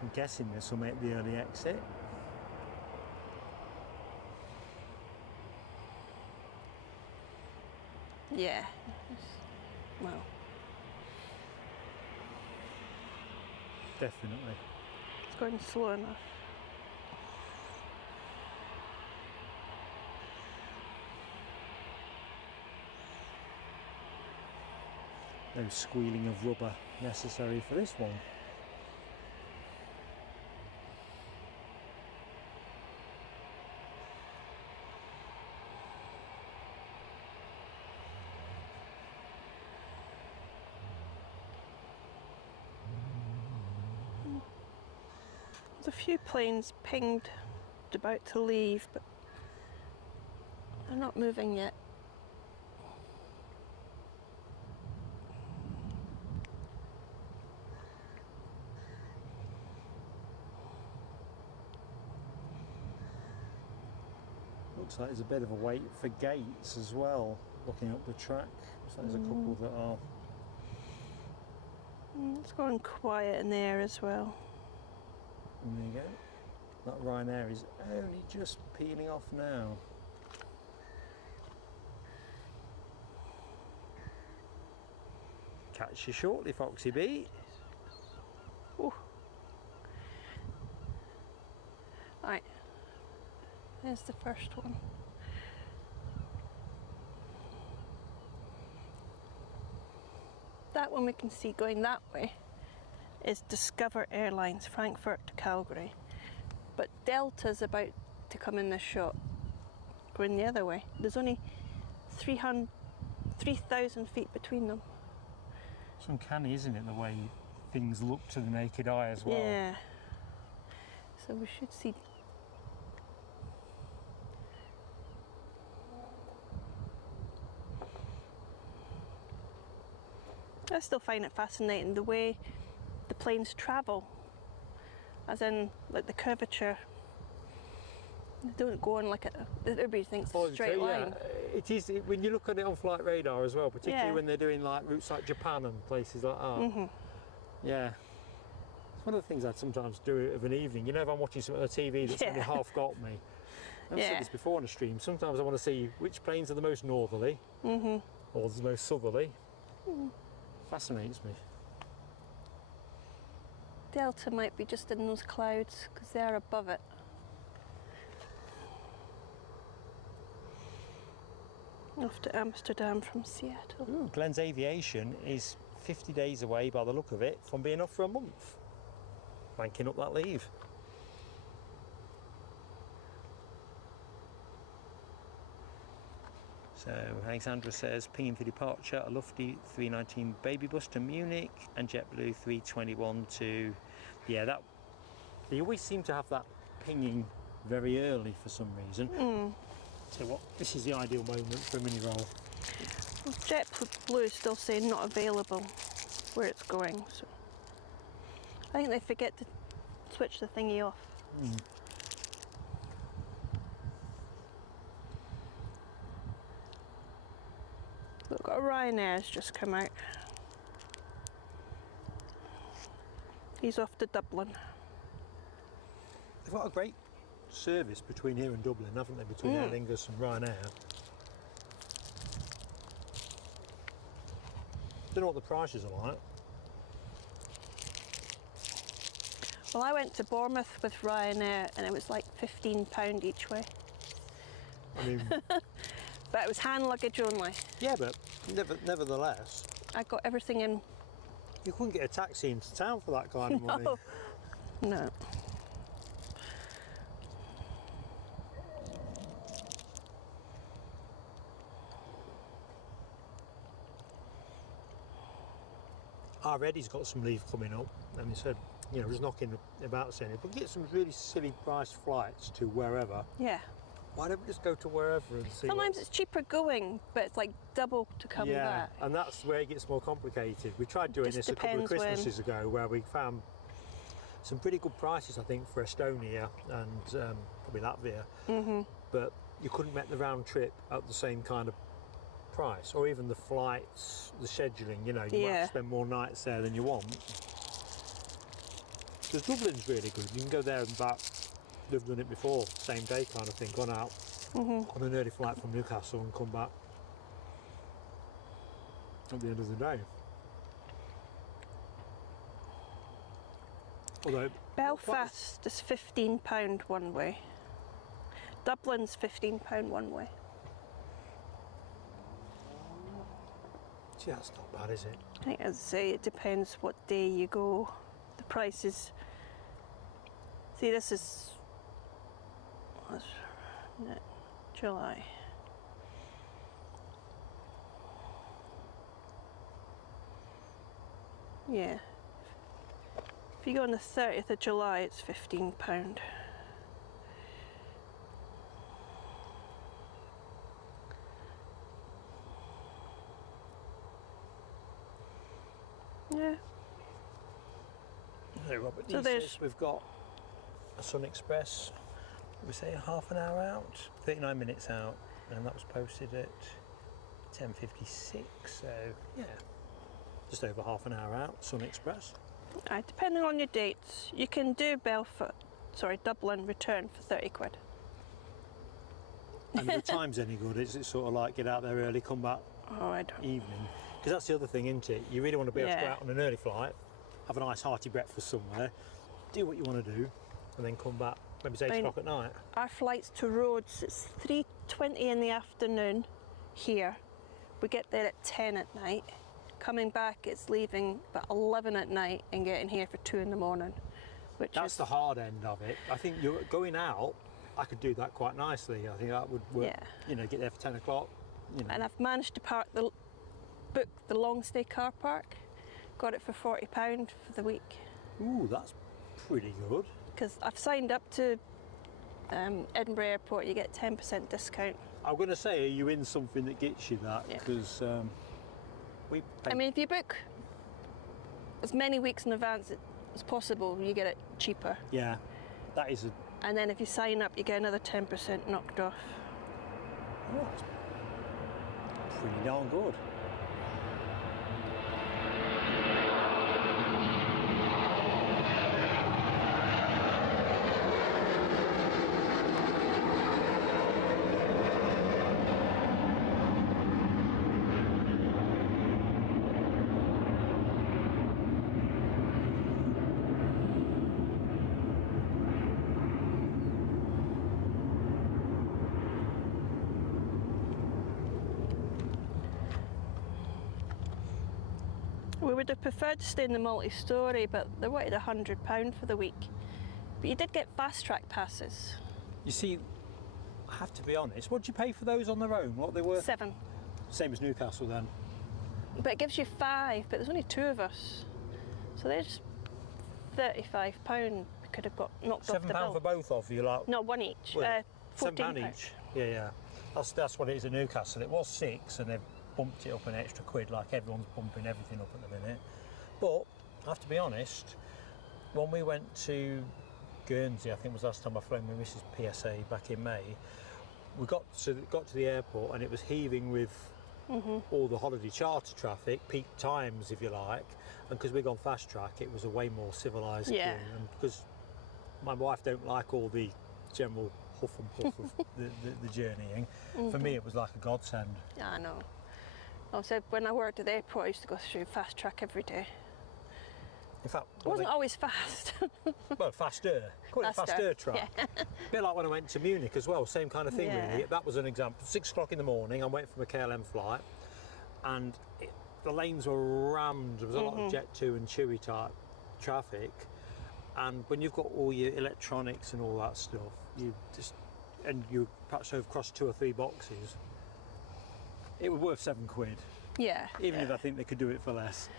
I'm guessing this will make the early exit. Yeah. Well. Definitely. It's going slow enough. No squealing of rubber necessary for this one. There's a few planes pinged about to leave, but they're not moving yet. Looks like there's a bit of a wait for gates as well, looking up the track. Looks like there's a couple that are... It's going quiet in there as well. And there you go. That Ryanair is only just peeling off now. Catch you shortly, Foxy B. Ooh. Right. There's the first one. That one we can see going that way is Discover Airlines, Frankfurt to Calgary. But Delta's about to come in this shot, going the other way. There's only 3,000 feet between them. It's uncanny, isn't it, the way things look to the naked eye as well. Yeah. So we should see. I still find it fascinating the way the planes travel, as in like the curvature. They don't go on like everybody thinks a straight line. Yeah, it is when you look at it on flight radar as well, particularly when they're doing like routes like Japan and places like that. Yeah, it's one of the things I'd sometimes do of an evening. You know, if I'm watching something on the TV that's only half got me. I've said this before on a stream. Sometimes I want to see which planes are the most northerly or the most southerly. Fascinates me. Delta might be just in those clouds because they are above it. Off to Amsterdam from Seattle. Ooh, Glenn's Aviation is 50 days away by the look of it from being off for a month. Banking up that leave. So Alexandra says, pinging for departure, a Lufty 319 baby bus to Munich and JetBlue 321 to... Yeah, that... They always seem to have that pinging very early for some reason. So what, this is the ideal moment for a mini roll. Well, JetBlue is still saying not available where it's going, so... I think they forget to switch the thingy off. Look, a Ryanair's just come out. He's off to Dublin. They've got a great service between here and Dublin, haven't they? Between Aer Lingus and Ryanair. Don't know what the prices are like. Well, I went to Bournemouth with Ryanair and it was like £15 each way. I mean... But it was hand luggage only. Yeah, but nevertheless... I got everything in. You couldn't get a taxi into town for that kind of money. No. Already's got some leave coming up, and he said, you know, just knocking about saying, if we get some really silly price flights to wherever, Yeah. why don't we just go to wherever and see? Sometimes it's cheaper going, but it's like double to come back. Yeah, and that's where it gets more complicated. We tried doing Just this a couple of depends Christmases ago, where we found some pretty good prices, I think, for Estonia and probably Latvia, but you couldn't make the round trip at the same kind of price, or even the flights, the scheduling, you know, you might have to spend more nights there than you want. Because Dublin's really good, you can go there and back, they've done it before, same day kind of thing, gone out on an early flight from Newcastle and come back at the end of the day. Although Belfast is £15 one way. Dublin's £15 one way. Gee, that's not bad, is it? I think, as I say, it depends what day you go. The prices. See, this is July. Yeah. If you go on the 30th of July, it's £15. Yeah. So Robert, So there's, we've got a SunExpress, we say half an hour out, 39 minutes out, and that was posted at 10:56, so yeah, just over half an hour out, SunExpress. depending on your dates, you can do Dublin return for 30 quid. And the time's any good? Is it sort of like get out there early, come back Oh, I don't. evening? Because that's the other thing, isn't it? You really want to be able to go out on an early flight, have a nice hearty breakfast somewhere, do what you want to do, and then come back maybe 8 o'clock at night. Our flights to Rhodes, it's 3:20 in the afternoon here. We get there at 10 at night. Coming back, it's leaving about 11 at night and getting here for 2 in the morning. That's the hard end of it. I think you're going out, I could do that quite nicely. I think that would work. Yeah. You know, get there for 10 o'clock. You know. And I've managed to book the long stay car park. Got it for £40 for the week. Ooh, that's pretty good. Because I've signed up to Edinburgh Airport, you get 10% discount. I'm going to say, are you in something that gets you that? Yeah. Because we pay. I mean, if you book as many weeks in advance as possible, you get it cheaper. Yeah, that is a. And then if you sign up, you get another 10% knocked off. Oh, that's pretty darn good. We would have preferred to stay in the multi-storey, but they wanted £100 for the week. But you did get fast track passes. You see, I have to be honest, what did you pay for those on their own? What they were? 7. Same as Newcastle then? But it gives you 5, but there's only 2 of us. So there's £35 we could have got knocked off the bill. £7 for both of you? Like, No, one each. well, £14 £7 each? Yeah, yeah. That's what it is at Newcastle. It was 6 and they've bumped it up an extra quid, like everyone's bumping everything up at the minute. But I have to be honest, when we went to Guernsey, I think it was last time I flew with Mrs. PSA back in May, we got to the airport and it was heaving with all the holiday charter traffic, peak times if you like, and because we'd gone fast track, it was a way more civilised queue. And because my wife don't like all the general huff and puff of the journeying, for me it was like a godsend. Yeah, I know. I said when I worked at the airport, I used to go through fast track every day. In fact, it wasn't always fast. Well, faster. Call it faster track. Yeah. A bit like when I went to Munich as well, same kind of thing really. That was an example. 6 o'clock in the morning, I went from a KLM flight and the lanes were rammed. There was a lot of Jet2 and Chewy type traffic. And when you've got all your electronics and all that stuff, you perhaps have crossed 2 or 3 boxes, it was worth £7. Yeah. Even if I think they could do it for less.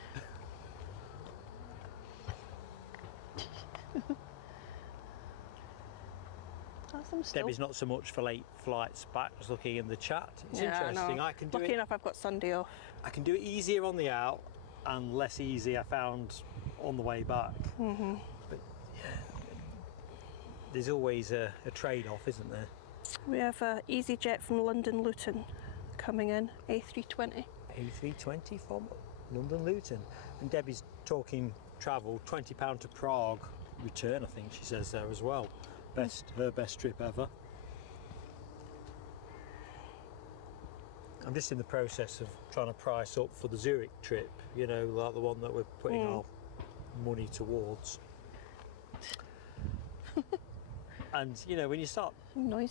That's them still. Debbie's not so much for late flights back. I was looking in the chat. It's interesting. I can do Lucky it. enough, I've got Sunday off. I can do it easier on the out and less easy, I found, on the way back. But yeah, there's always a trade-off, isn't there? We have a EasyJet from London Luton coming in, A320. A320 from London Luton. And Debbie's talking travel, £20 to Prague return, I think she says there as well. Her best trip ever. I'm just in the process of trying to price up for the Zurich trip, you know, like the one that we're putting our money towards. And, you know, when you start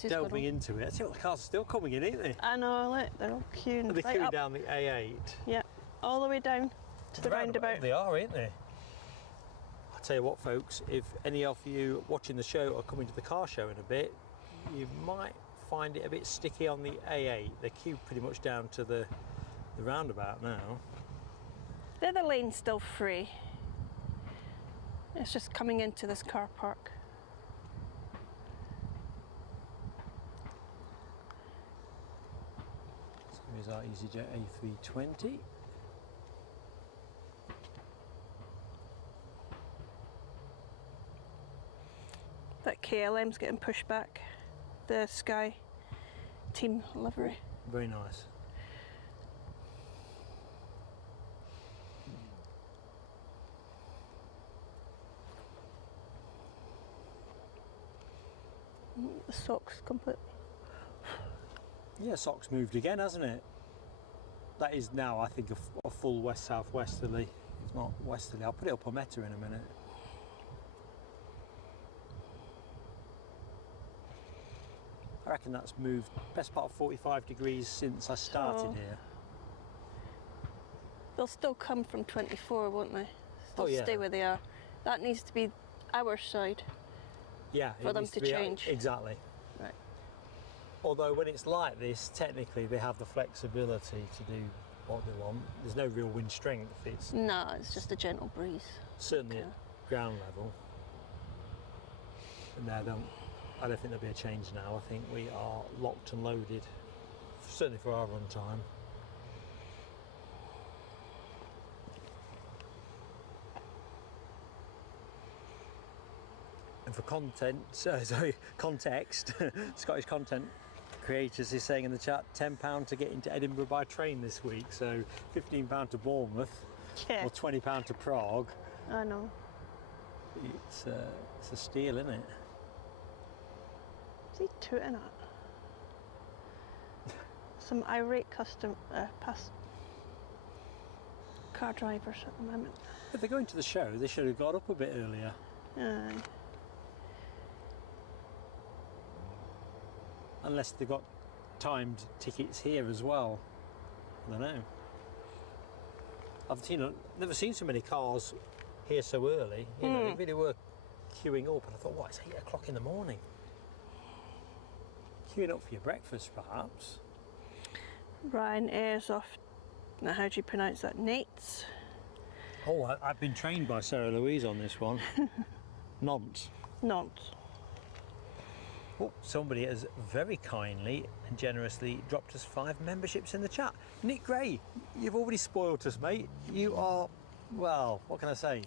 delving into it, I see what the cars are still coming in, ain't they? I know, look, they're all queuing. They're right queuing up. down the A8. Yeah, all the way down to the roundabout. They are, ain't they? I'll tell you what, folks, if any of you watching the show are coming to the car show in a bit, you might find it a bit sticky on the A8. They're queued pretty much down to the roundabout now. The other lane's still free. It's just coming into this car park. So here's our EasyJet A320. That KLM's getting pushed back. The Sky team livery. Very nice. The socks completely. Yeah, SOC's moved again, hasn't it? That is now, I think, a full west-southwesterly, if not westerly. I'll put it up on Meta in a minute. I reckon that's moved best part of 45 degrees since I started here. They'll still come from 24, won't they? They'll stay where they are. That needs to be our side. Yeah, for them to change. Exactly. Right. Although when it's like this, technically they have the flexibility to do what they want. There's no real wind strength. It's just a gentle breeze. Certainly at ground level. And I don't think there'll be a change now. I think we are locked and loaded, certainly for our run time. And for context, Scottish content creators is saying in the chat, £10 to get into Edinburgh by train this week, so £15 to Bournemouth, or £20 to Prague. I know. It's a steal, isn't it? Is he tooting at? Some irate car drivers at the moment. If they're going to the show, they should have got up a bit earlier. Aye. Unless they've got timed tickets here as well. I don't know. I've never seen so many cars here so early. You know, they really were queuing up, and I thought, what, it's 8 o'clock in the morning. Queuing up for your breakfast, perhaps. Ryanair's off. Now, how do you pronounce that? Nates? Oh, I've been trained by Sarah Louise on this one. Nantes. Nantes. Oh, somebody has very kindly and generously dropped us 5 memberships in the chat. Nick Gray, you've already spoiled us, mate. You are, well, what can I say?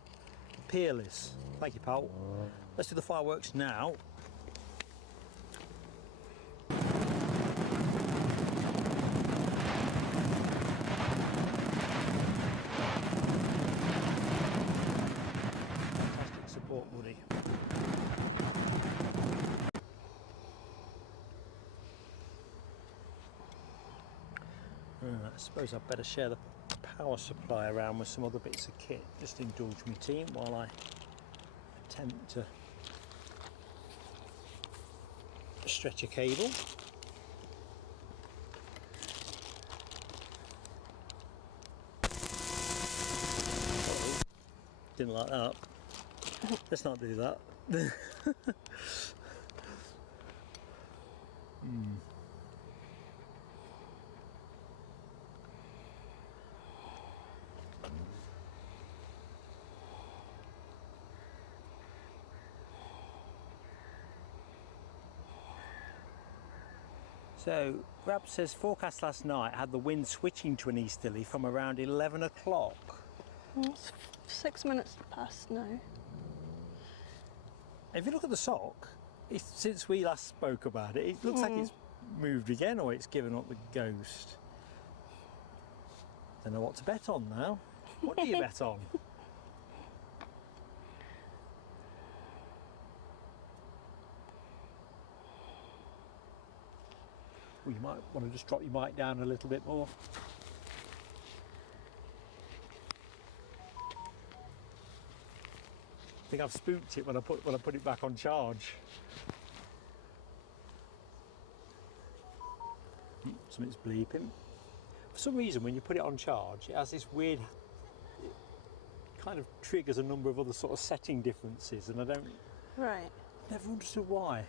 Peerless. Thank you, pal. Let's do the fireworks now. Fantastic support, Woody. I suppose I'd better share the power supply around with some other bits of kit. Just indulge me, team, while I attempt to stretch a cable. Uh-oh. Didn't like that. Let's not do that. So, Rab says forecast last night had the wind switching to an easterly from around 11 o'clock. It's 6 minutes past now. If you look at the sock, since we last spoke about it, it looks like it's moved again, or it's given up the ghost. Don't know what to bet on now. What do you bet on? Well, you might want to just drop your mic down a little bit more. I think I've spooked it when I put it back on charge. Something's bleeping. For some reason, when you put it on charge, it has this weird, it kind of triggers a number of other sort of setting differences, and I don't. Right. Never understood why.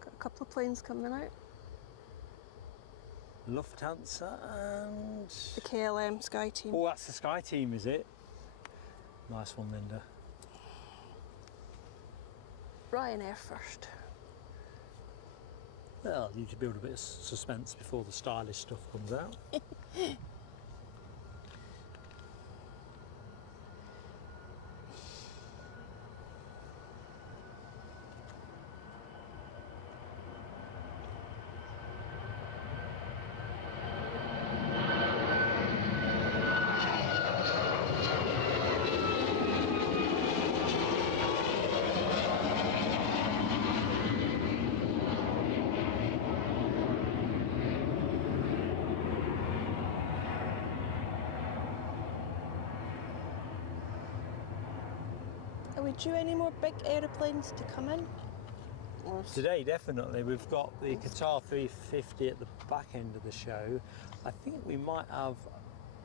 Got a couple of planes coming out. Lufthansa and The KLM Sky Team. oh, that's the Sky Team, is it? Nice one, Linda. Ryanair first. Well, you need to build a bit of suspense before the stylish stuff comes out. Are we due any more big aeroplanes to come in? Or Today, definitely. We've got the Qatar 350 at the back end of the show. I think we might have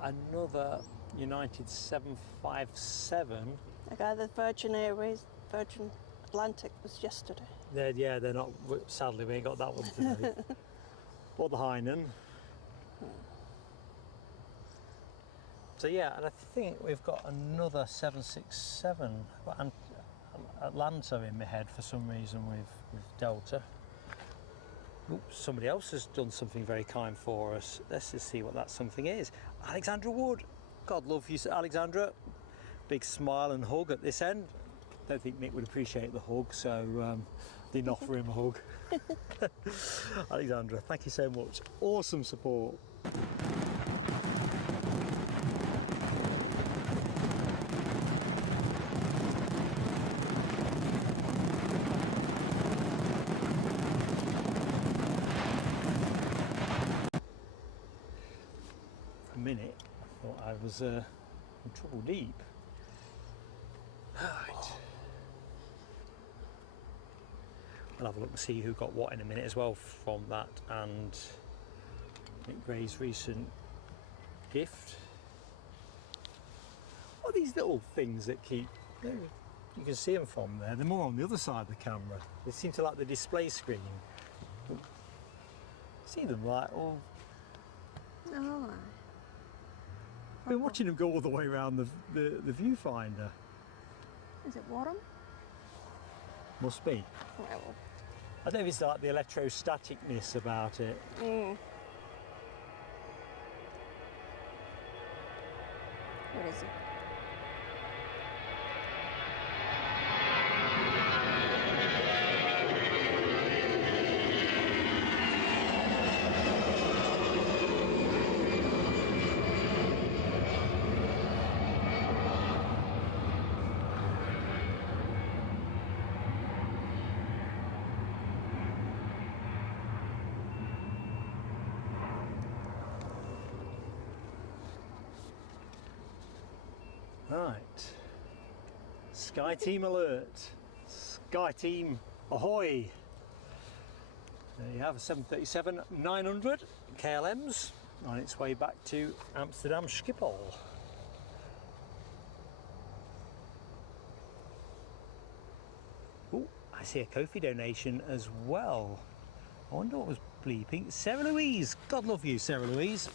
another United 757. I gather the Virgin Airways, Virgin Atlantic was yesterday. They're not, sadly, we ain't got that one today. Or the Hainan. So yeah, and I think we've got another 767, and Atlanta in my head for some reason with Delta. Oops, somebody else has done something very kind for us. Let's just see what that something is. Alexandra Wood. God love you, Alexandra. Big smile and hug at this end. Don't think Mick would appreciate the hug, so didn't offer him a hug. Alexandra, thank you so much. Awesome support. Minute, I thought I was in trouble deep. Right. I'll have a look and see who got what in a minute as well from that, and Nick Gray's recent gift. What are these little things that keep? You can see them from there. They're more on the other side of the camera. They seem to like the display screen. See them like all. Oh. I've been watching them go all the way around the viewfinder. Is it warm? Must be. Right, well. I don't know if it's like the electrostaticness about it. Where is it? Right. Sky Team alert. Sky Team ahoy. There you have a 737-900 KLM's on its way back to Amsterdam Schiphol. Oh, I see a Kofi donation as well. I wonder what was bleeping. Sarah Louise. God love you, Sarah Louise.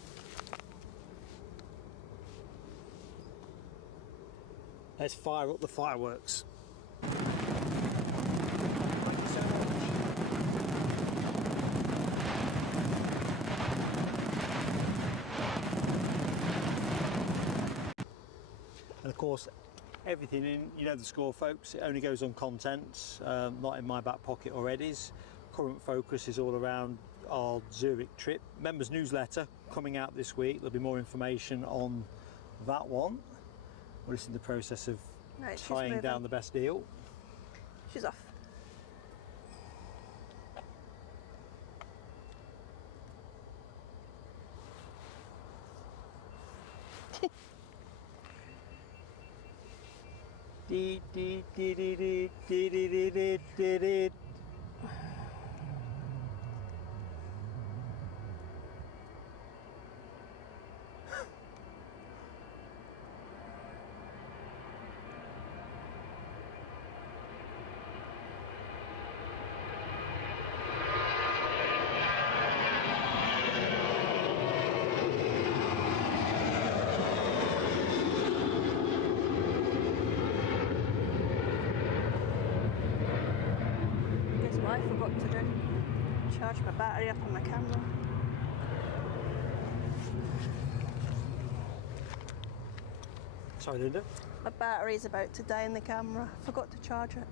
Let's fire up the fireworks. Thank you so much. course, everything in, you know the score, folks, it only goes on content, not in my back pocket or Eddie's. Current focus is all around our Zurich trip. Members newsletter coming out this week. There'll be more information on that one. We're just in the process of tying down the best deal. She's off. Dee, dee, dee, dee, dee, dee, dee, dee, dee, dee, dee. I forgot to do. Charge my battery up on my camera. Sorry, Linda. My battery's about to die in the camera. Forgot to charge it.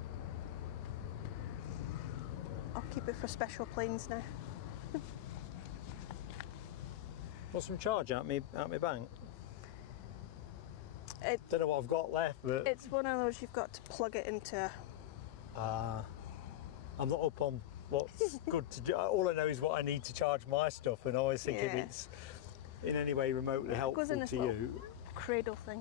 I'll keep it for special planes now. Want some charge out me bank? Don't know what I've got left, but it's one of those you've got to plug it into. I'm not up on what's good to do. All I know is what I need to charge my stuff, and I always think if it's in any way remotely helpful goes in this to you. Cradle thing.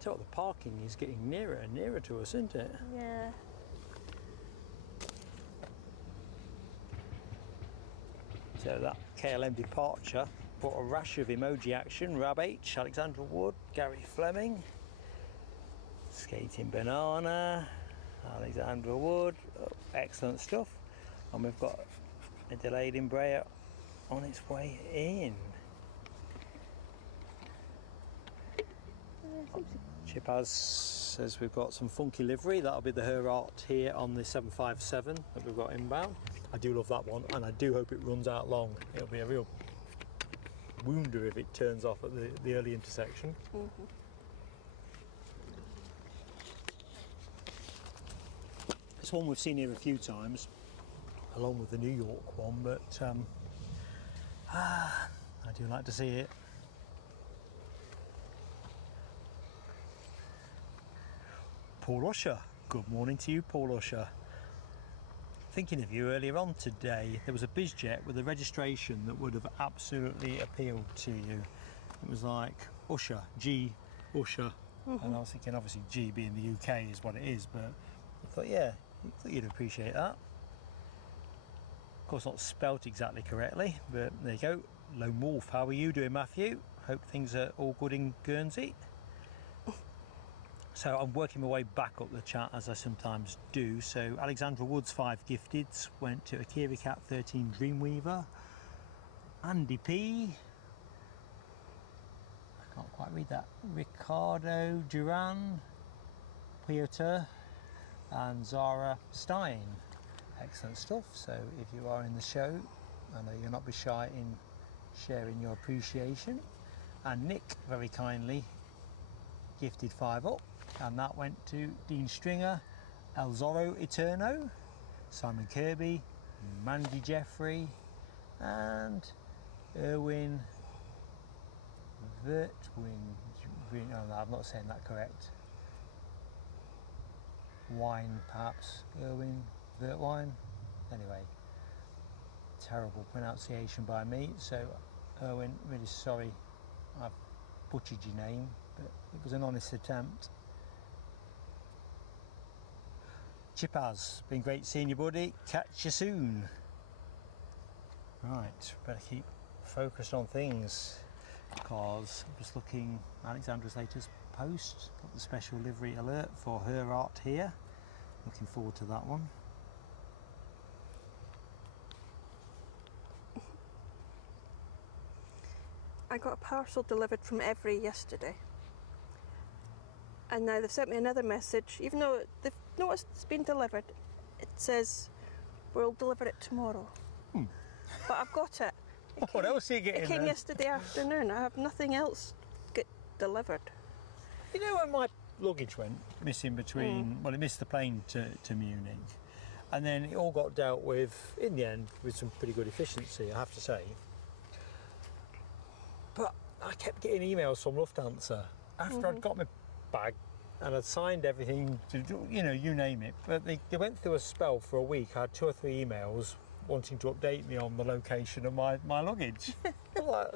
Tell you what, the parking is getting nearer and nearer to us, isn't it? Yeah. So that KLM departure brought a rash of emoji action. Rab H, Alexandra Wood, Gary Fleming, Skating Banana, Alexandra Wood, excellent stuff. And we've got a delayed Embraer on its way in. Chipaz says we've got some funky livery. That'll be the her art here on the 757 that we've got inbound. I do love that one, and I do hope it runs out long. It'll be a real wounder if it turns off at the early intersection. Mm-hmm. It's one we've seen here a few times, along with the New York one, but I do like to see it. Paul Usher, good morning to you, Paul Usher. Thinking of you earlier on today, there was a bizjet with a registration that would have absolutely appealed to you. It was like Usher, G, Usher, and I was thinking obviously G being the UK is what it is, but I thought, yeah, I thought you'd appreciate that. Of course, not spelt exactly correctly, but there you go. Lone Wolf, how are you doing, Matthew? Hope things are all good in Guernsey. So I'm working my way back up the chat as I sometimes do. So Alexandra Wood's 5 gifteds went to Akira Cat 13 Dreamweaver, Andy P, I can't quite read that, Ricardo Duran, Piotr and Zara Stein. Excellent stuff. So if you are in the show, I know you'll not be shy in sharing your appreciation. And Nick very kindly gifted 5 up, and that went to Dean Stringer, El Zorro Eterno, Simon Kirby, Mandy Jeffrey, and Erwin Vertwin. No, I'm not saying that correct. Wine, perhaps. Erwin Vertwine. Anyway, terrible pronunciation by me. So, Erwin, really sorry I've butchered your name, but it was an honest attempt. Chipaz, been great seeing you, buddy. Catch you soon. Right, better keep focused on things, because I'm just looking Alexandra's latest post, got the special livery alert for her art here. Looking forward to that one. I got a parcel delivered from Every yesterday, and now they've sent me another message. Even though they've noticed it's been delivered, it says we'll deliver it tomorrow. but I've got it. What else are you getting It came then? yesterday afternoon. I have nothing else get delivered. You know when my luggage went missing between, well, it missed the plane to Munich, and then it all got dealt with in the end with some pretty good efficiency, I have to say. But I kept getting emails from Lufthansa after I'd got my bag and I'd signed everything, you know, you name it. But they went through a spell for a week. I had 2 or 3 emails wanting to update me on the location of my luggage. I'm like,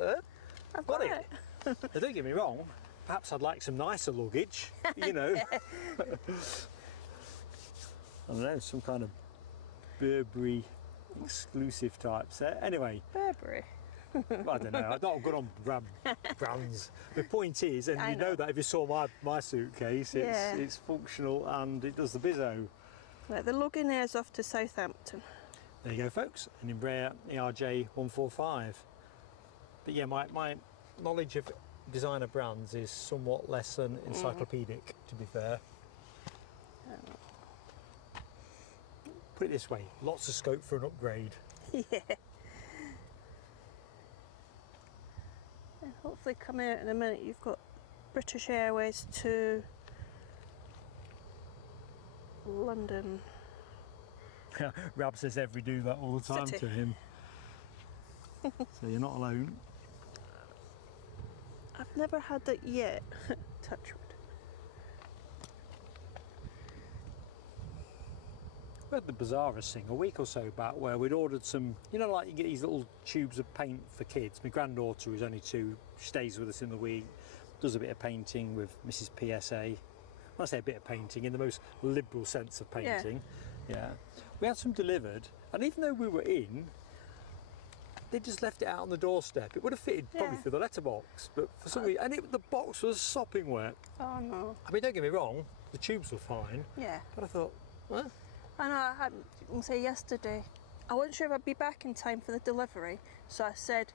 I've got it. Now, don't get me wrong, perhaps I'd like some nicer luggage, you know. I don't know, some kind of Burberry exclusive type set. Anyway, Burberry. I don't know, I'm not good on brands. The point is, and I you know know. that if you saw my suitcase, it's functional and it does the bizzo. Right, the Loganair's off to Southampton. There you go, folks, an Embraer ERJ 145. But yeah, my knowledge of designer brands is somewhat less than encyclopedic, to be fair. Put it this way, lots of scope for an upgrade. Yeah. And hopefully coming out in a minute you've got British Airways to London. Rab says every do that all the time City. to him. So you're not alone. I've never had that yet. Touch wood. We had the bizarrest thing a week or so back where we'd ordered some, you know, like you get these little tubes of paint for kids. My granddaughter, who's only 2, stays with us in the week, does a bit of painting with Mrs. PSA. When I say a bit of painting, in the most liberal sense of painting. Yeah. We had some delivered, and even though we were in, they just left it out on the doorstep. It would have fitted probably Yeah. through the letterbox, but for some reason, and the box was sopping wet. Oh no. I mean, don't get me wrong, the tubes were fine, Yeah. but I thought, huh? I know, I had to say yesterday, I wasn't sure if I'd be back in time for the delivery, so I said,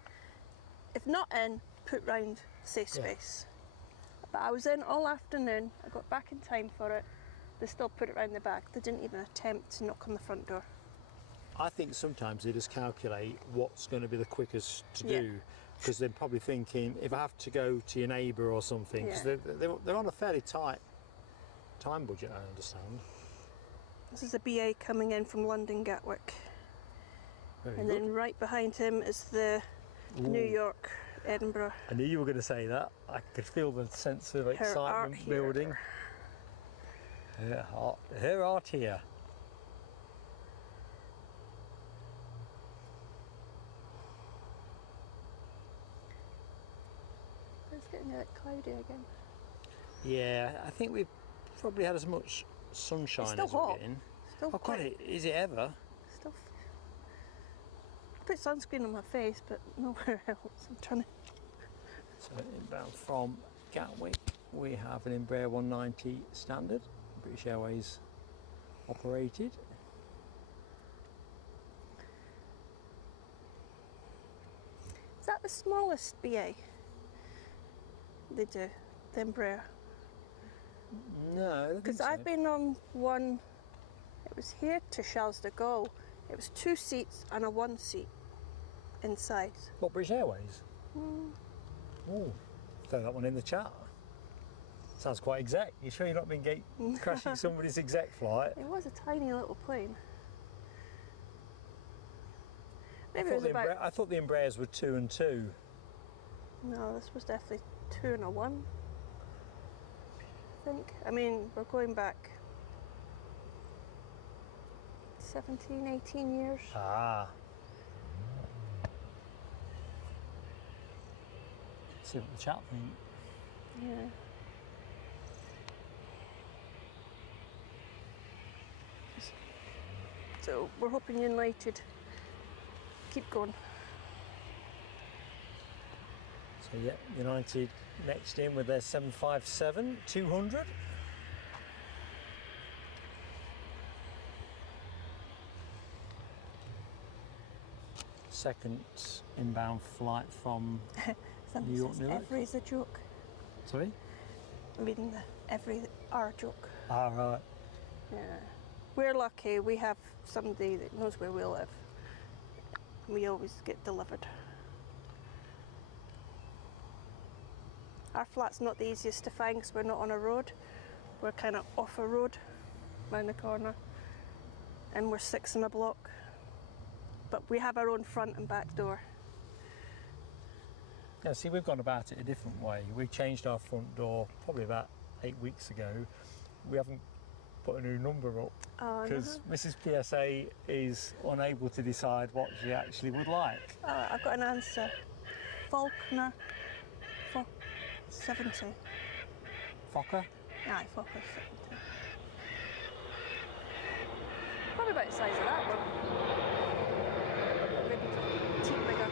if not in, put round safe space. But I was in all afternoon, I got back in time for it, they still put it round the back, they didn't even attempt to knock on the front door. I think sometimes they just calculate what's going to be the quickest to Yeah. do, because they're probably thinking, if I have to go to your neighbour or something, because Yeah. they're on a fairly tight time budget, I understand. This is a BA coming in from London Gatwick. Very And good. then right behind him is the New York, Edinburgh. I knew you were going to say that. I could feel the sense of Her excitement art here. building. Her art here. It's getting a bit cloudy again. Yeah, I think we've probably had as much sunshine It's still as we're hot. getting. Still Oh God, quite, is it ever? still. I put sunscreen on my face, but nowhere else. I'm trying to. So inbound from Gatwick, we have an Embraer 190 standard, British Airways operated. Is that the smallest BA? They do, the Embraer. No, I don't think Because so. I've been on one. It was here to Charles de Gaulle. It was 2 seats and a 1 seat inside. What, British Airways? Oh, throw that one in the chat. Sounds quite exec. You sure you're not been crashing somebody's exec flight? It was a tiny little plane. I Maybe it was about. I thought the Embraers were 2 and 2. No, this was definitely 2 and a 1. I think. I mean, we're going back 17, 18 years. Ah. See what the chat think. Yeah. So we're hoping United keep going. So yeah, United next in with their 757-200. Second inbound flight from Somebody New York, says Newark. every's a joke. Sorry? Reading the every are joke. Ah, right. Yeah. We're lucky we have somebody that knows where we live. we always get delivered. Our flat's not the easiest to find because we're not on a road. We're kind of off a road, round the corner, and we're 6 in a block. But we have our own front and back door. Yeah, see, we've gone about it a different way. We changed our front door probably about 8 weeks ago. We haven't put a new number up because Mrs. PSA is unable to decide what she actually would like. I've got an answer. Faulkner 70. Fokker? Aye, Fokker 70. Probably about the size of that one. Maybe teeny bigger.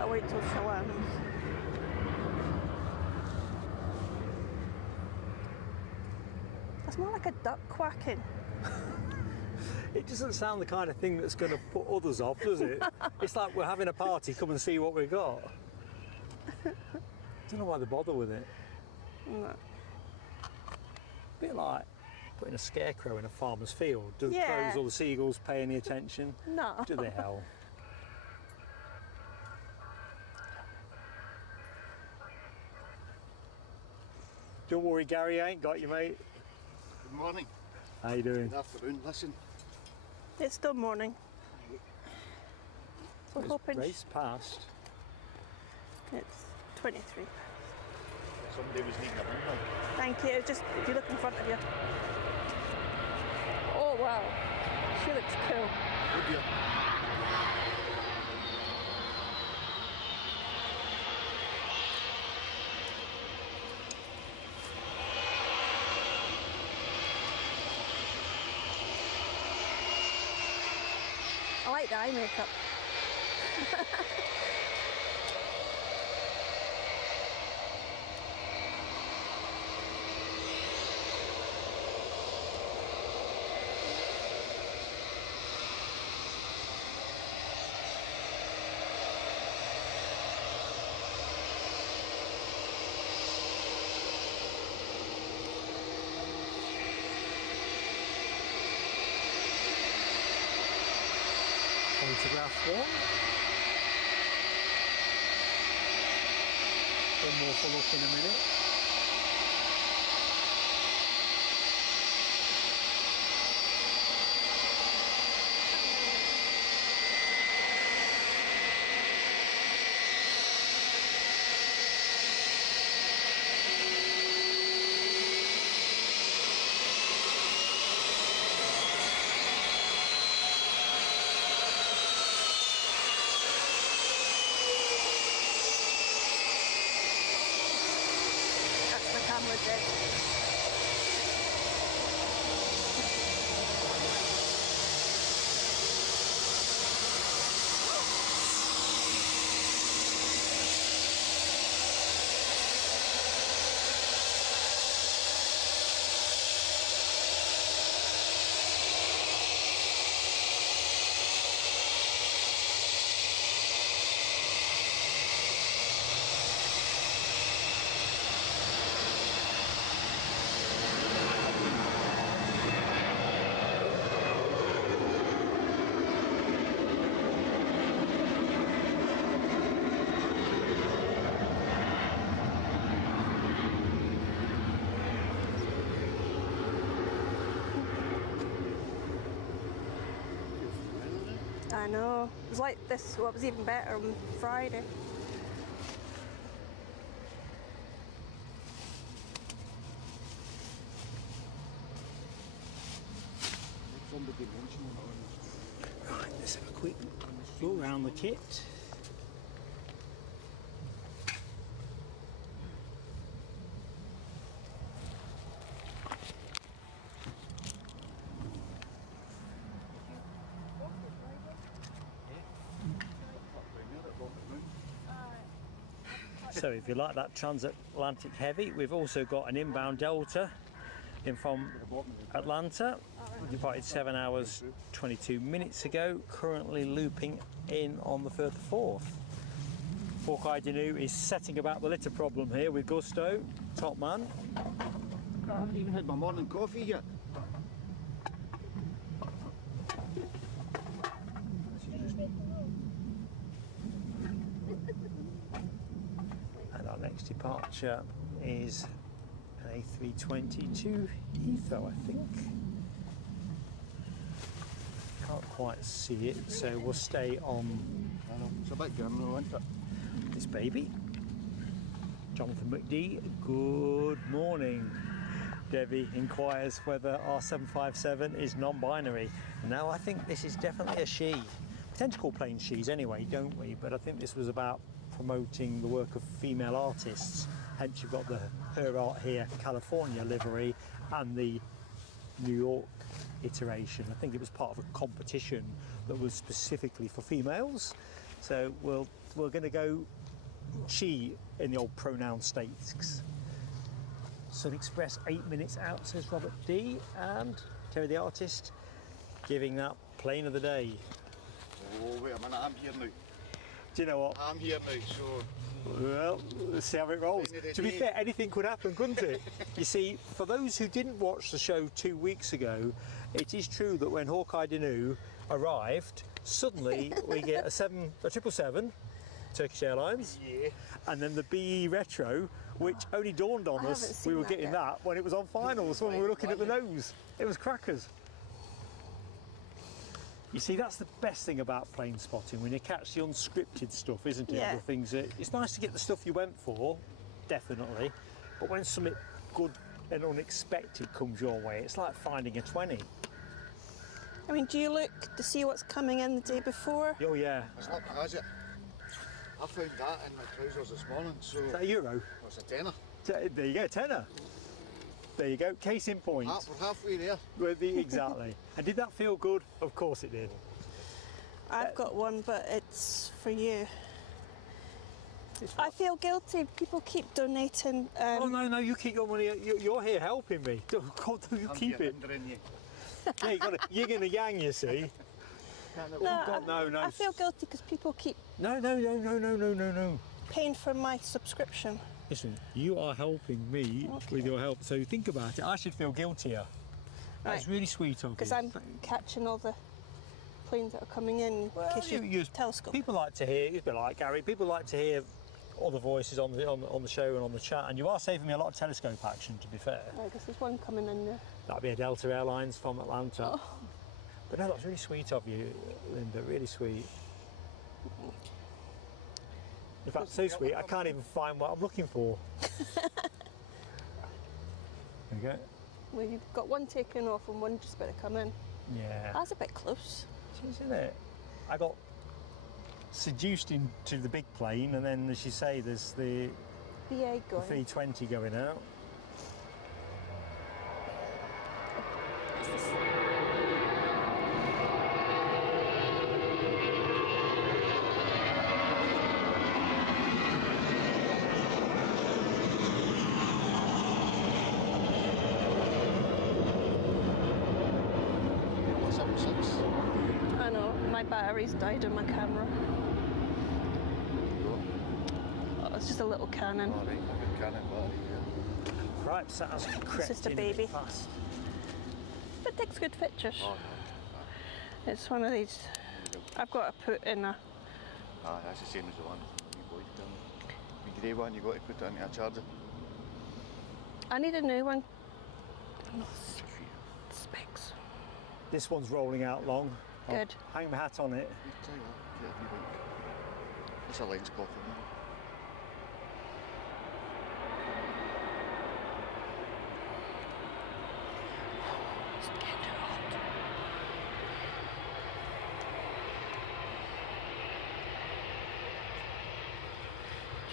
I'll wait till she lands. That's more like a duck quacking. It doesn't sound the kind of thing that's going to put others off, does it? It's like we're having a party, come and see what we've got. I don't know why they bother with it. No. A bit like putting a scarecrow in a farmer's field. Do the Yeah. crows or the seagulls pay any attention? No. Do they, hell? Don't worry, Gary, I ain't got you, mate. Good morning. How you doing? Good afternoon. Listen, It's still morning. So we're hoping Race past. it's 23. somebody was needing a runway. Thank you. Just if you look in front of you. Oh wow, she looks cool. Would you? I like the eye makeup. Photograph one. One more for look in a minute. That's the camera jet. I know. It was like this, well, it was even better on Friday. Somebody mentioned it on Right, let's have a quick look around the kit. So if you like that transatlantic heavy, we've also got an inbound Delta in from Atlanta. Departed 7 hours 22 minutes ago, currently looping in on the 3rd to 4th. Hawkeye Danu is setting about the litter problem here with gusto. Top man. I haven't even had my morning coffee yet. And our next departure is an A320 to Heathrow, I think. Can't quite see it, so we'll stay on I know, it's a bit grim though, isn't it? this baby. Jonathan McD, good morning. Debbie inquires whether our 757 is non-binary. No, I think this is definitely a she. We tend to call planes she's anyway, don't we? But I think this was about promoting the work of female artists. Hence you've got the Her Art Here California livery and the New York iteration. I think it was part of a competition that was specifically for females. So we're going to go she in the old pronoun stakes. SunExpress 8 minutes out, says Robert D. And Terry the artist giving that plane of the day. Oh, wait a minute, I'm here now. Do you know what? I'm here now, so... Well, let's see how it rolls. To be fair, anything could happen, couldn't it? You see, for those who didn't watch the show 2 weeks ago, it is true that when Hawkeye Danu arrived, suddenly we get a 777, Turkish Airlines, Yeah. and then the BE Retro, which only dawned on I us haven't seen we were that getting yet. that when it was on finals, when we were looking at the nose. It was crackers. You see, that's the best thing about plane spotting, when you catch the unscripted stuff, isn't it? Yeah. The things that, it's nice to get the stuff you went for, definitely, but when something good and unexpected comes your way, it's like finding a 20. I mean, do you look to see what's coming in the day before? Oh yeah. It's not bad, is it? I found that in my trousers this morning, so... Is that a euro? It's a tenner. There you go, tenner. There you go, case in point. We're halfway there. Exactly. And did that feel good? Of course it did. I've got one, but it's for you. It's I feel guilty. People keep donating. Oh no, you keep your money. You're here helping me. God, you I'm keep here it. hindering you. Yeah, you got to. You're gonna yang, you see. No, God, no. I feel guilty because people keep No. paying for my subscription. Listen, you are helping me with your help, so think about it. I should feel guiltier. That's Right. really sweet of you. Because I'm catching all the planes that are coming in case you telescope. People like to hear. It's a bit like Gary. People like to hear all the voices on the show and on the chat, and you are saving me a lot of telescope action. To be fair, I guess there's one coming in there. that'd be a Delta Airlines from Atlanta. Oh. But no, that's really sweet of you, Linda. Really sweet. In fact, so sweet I can't even find what I'm looking for. There you go. Well, you've got one taken off and one just about to come in. Yeah. That's a bit close. Isn't it? I got seduced into the big plane, and then, as you say, there's the BA going. 320 going out. What's up, 6? I know, my battery's died on my camera. Oh, it's just a little Canon. Alright, I've got cannon battery here. Right, so that's crept just a in bit baby. fast. It takes good pictures. Oh, no. It's one of these. I've got to put in a. Ah, that's the same as the one. You got it done. The grey one, you got to put it into a charger. I need a new one. Specs. This one's rolling out long. Good. I'll hang my hat on it. You try that. Get a wee bit. It's a lens cloth in there. It's getting hot.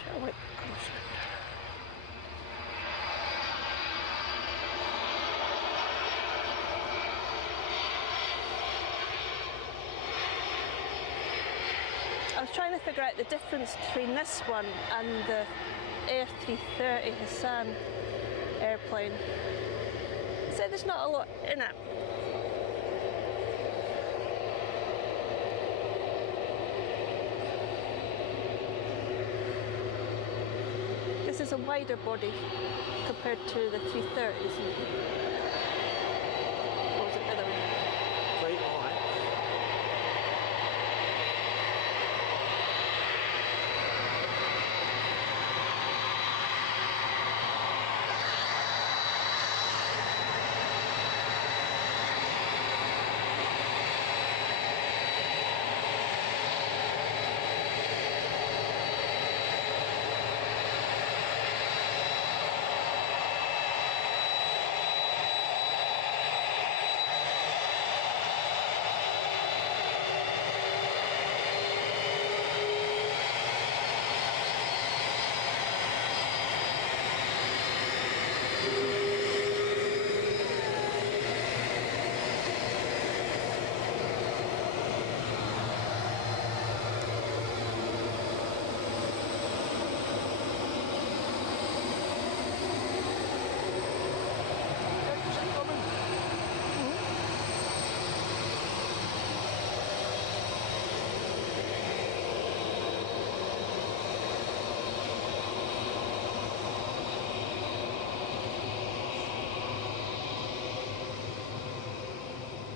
Shall we? I was trying to figure out the difference between this one and the Air 330 Hassan airplane. So there's not a lot in it. This is a wider body compared to the 330s. Or is it the other way? Great height.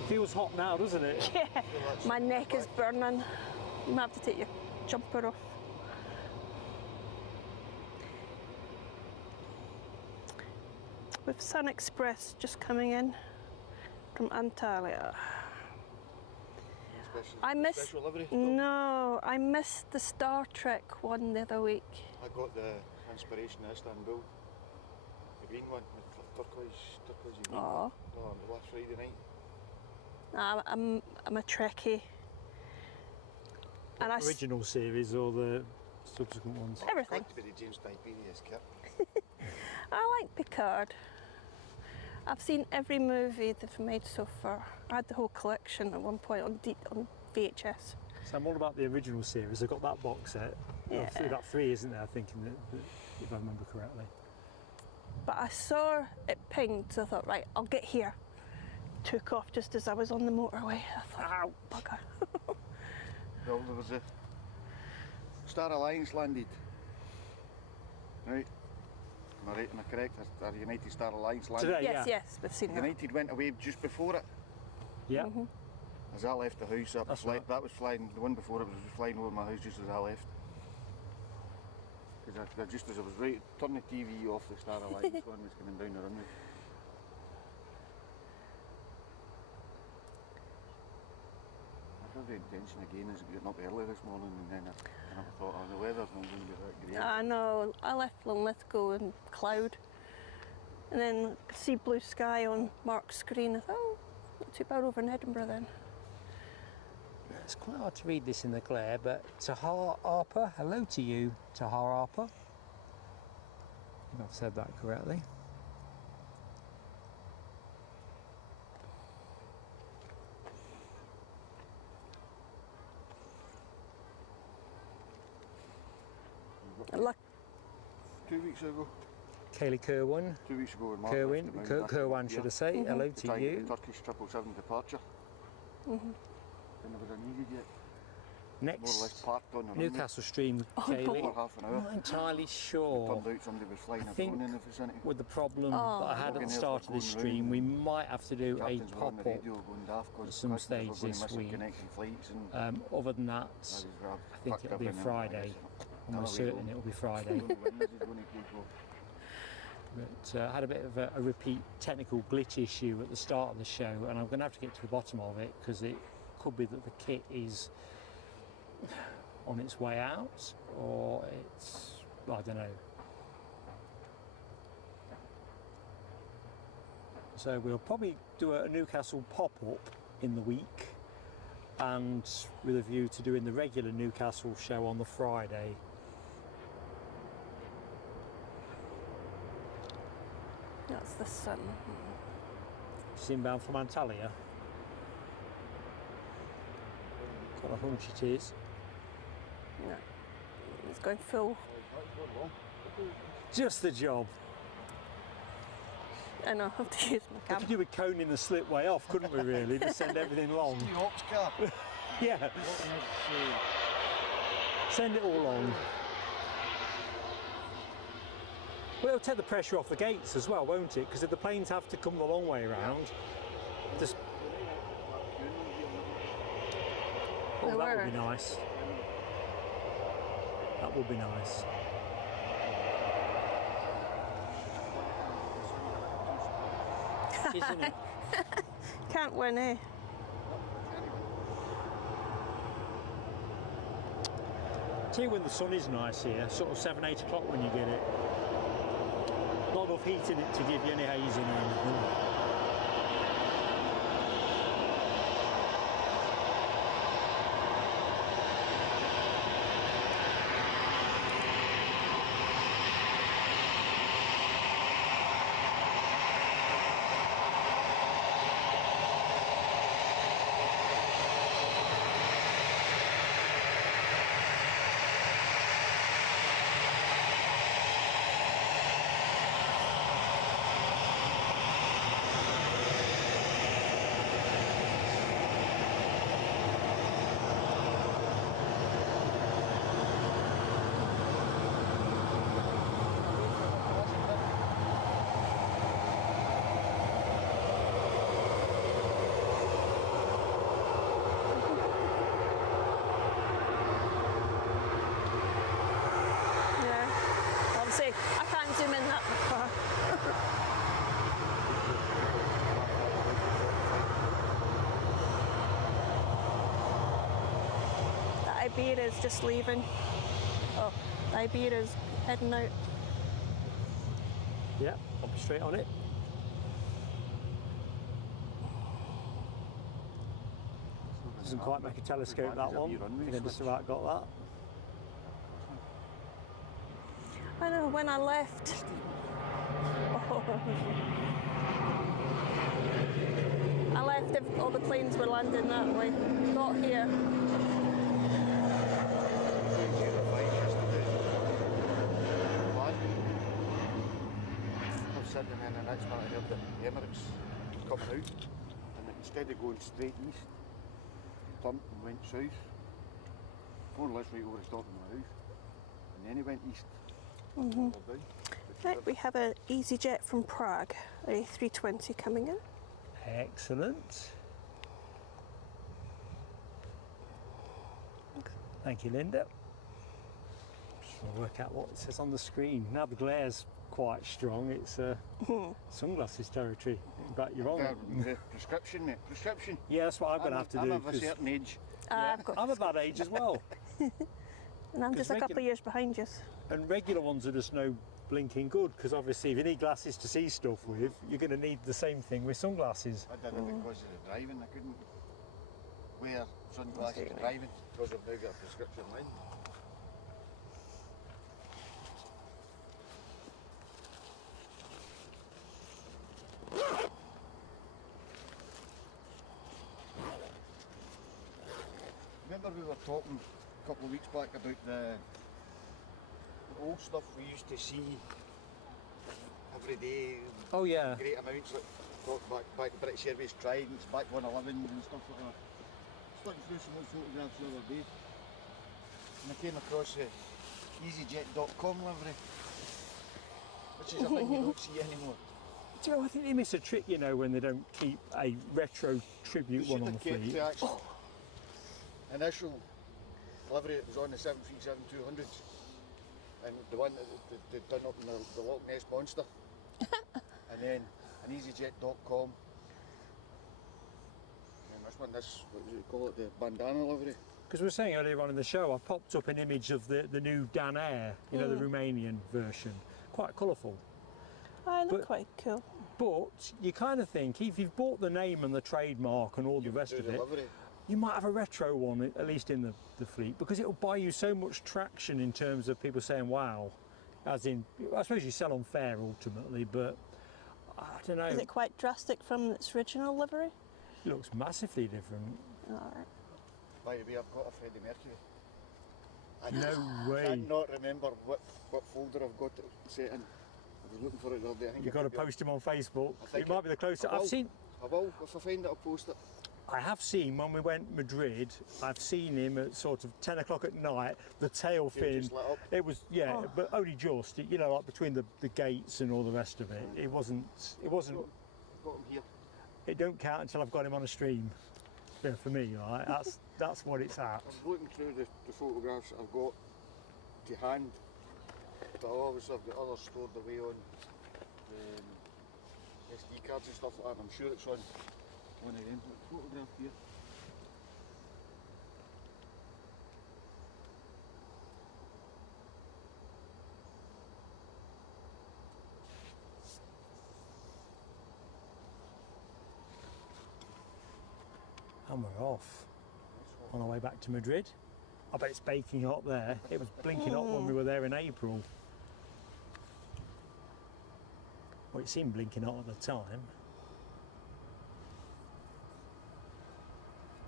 Feels hot now, doesn't it? Yeah, my neck is burning. You might have to take your jumper off. With SunExpress just coming in from Antalya. I missed. Special livery? No, I missed the Star Trek one the other week. I got the Inspiration in Istanbul. The green one, the turquoise green. Aw. Oh, last Friday night. Nah, I'm a Trekkie. And Original series or the subsequent ones? Everything. Got to be the James Tiberius kit. I like Picard. I've seen every movie they've made so far. I had the whole collection at one point on VHS. So I'm all about the original series. I've got that box set. Yeah. Well, about 3, isn't there, I think, if I remember correctly. But I saw it pinged, so I thought, right, I'll get here. Took off just as I was on the motorway. I thought, ow, bugger. Well, there was a Star Alliance landed. Right? Am I right? Am I correct? Our United Star Alliance landed. Today? Yes, Yeah. yes, we've seen that. United went away just before it. Yeah. Mm-hmm. As I left the house, That's right. that was flying. The one before it was flying over my house just as I left. Because just as I was right, turning the TV off, the Star Alliance one was coming down the runway. I had the intention again is getting up early this morning, and then I thought, oh, the weather's not going to be that great. I know, I left Linlithgow in cloud. And then see blue sky on Mark's screen. I thought, oh, not too bad over in Edinburgh then. It's quite hard to read this in the glare, but Tahar Arpa, hello to you, Tahar Arpa. I think I've said that correctly. Luck. 2 weeks ago. Kaylee Kerwin, 2 weeks ago in March. Kerwan should I say, hello to you. The Turkish 777 departure. And there was a needed yet. More or less Next, parked on the Newcastle stream, Oh, Kaylee. for half an I'm hour. not entirely It sure. turned out somebody was flying a think drone in the vicinity. With the problem Oh. that I had at the start of this stream, we might have to do a Captains were on the pop-up radio going daft 'cause at some customers stage were going this missing week. connecting flights and Other than that, I think it'll be a Friday. almost certain it'll be Friday. But I had a bit of a repeat technical glitch issue at the start of the show, and I'm going to have to get to the bottom of it, because it could be that the kit is on its way out, or it's, I don't know. So we'll probably do a Newcastle pop-up in the week, and with a view to doing the regular Newcastle show on the Friday. That's the sun. It's inbound from Antalya. Got a hunch it is. No, it's going full. Just the job. I know, I have to use my We camera. could do with coning the slipway off, couldn't we really, to send everything along? Ops car. Yeah. Send it all on. Well, it'll take the pressure off the gates as well, won't it? Because if the planes have to come the long way around, just... Oh, that would be nice. That would be nice. Isn't it? Can't win, eh? Tell you when the sun is nice here, sort of 7, 8 o'clock when you get it. Not enough heat in it to give you any hazing or anything. I can't zoom in that far. The Iberia is just leaving. Oh, the Iberia is heading out. Yeah, I'll be straight on it. Doesn't quite make a telescope, that one. I think I just about got that. I know, when I left. Oh. I left if all the planes were landing that way. Got here. I was sitting in the next minute, I heard the Emirates coming out, and instead of going straight east, turned and went south, more or less right over the top of my house, and then he went east. Right, we have an EasyJet from Prague, a 320 coming in. Excellent. Thank you, Linda. Just want to work out what it says on the screen. Now the glare's quite strong, it's sunglasses territory. But you're on. Prescription, mate. Prescription. Yeah, that's what I'm going to have to do. I'm of a certain age. Yeah, I'm of that age as well. And I'm just a couple of years behind you. And regular ones are just no blinking good, because obviously if you need glasses to see stuff with, you're going to need the same thing with sunglasses. I did it because of the driving. I couldn't wear sunglasses driving because I've now got a prescription lens. Remember we were talking a couple of weeks back about the old stuff we used to see every day. Oh yeah. Great amounts, like talk back to British Airways Tridents, back 111s and stuff like that. Just looking through some old photographs the other day, and I came across the EasyJet.com livery, which is a thing you don't see anymore. Do you know, I think they miss a trick, you know, when they don't keep a retro tribute one on the fleet. The actual initial livery that was on the 737-200s, and the one that they'd done up in the Loch Ness Monster, and then an EasyJet.com, and this one, what do you call it, the bandana livery. Because we were saying earlier on in the show, I popped up an image of the new Dan Air, you know, the Romanian version, quite colourful. I look quite cool. But you kind of think, if you've bought the name and the trademark and all the rest of it, you might have a retro one, at least in the fleet, because it'll buy you so much traction in terms of people saying, wow, as in, I suppose you sell on fair ultimately, but I don't know. Is it quite drastic from its original livery? It looks massively different. All right. By the way, I've got a Freddie Mercury. No way. I cannot remember what folder I've got it set in. I was looking for it the other day. I think You've got to post him on Facebook. It might be the closest. I've seen. I will. If I find it, I'll post it. I have seen when we went Madrid, I've seen him at sort of 10 o'clock at night, the tail fin, just lit up. it was, yeah, but only just, you know, like between the gates and all the rest of it. It wasn't, Got him here. it don't count until I've got him on a stream. Yeah, for me, right? That's what it's at. I'm looking through the photographs I've got to hand, but obviously I've got others stored away on SD cards and stuff like that. I'm sure it's on one of them. Photograph here. And we're off on our way back to Madrid. I bet it's baking hot there. It was blinking hot when we were there in April. Well, it seemed blinking hot at the time.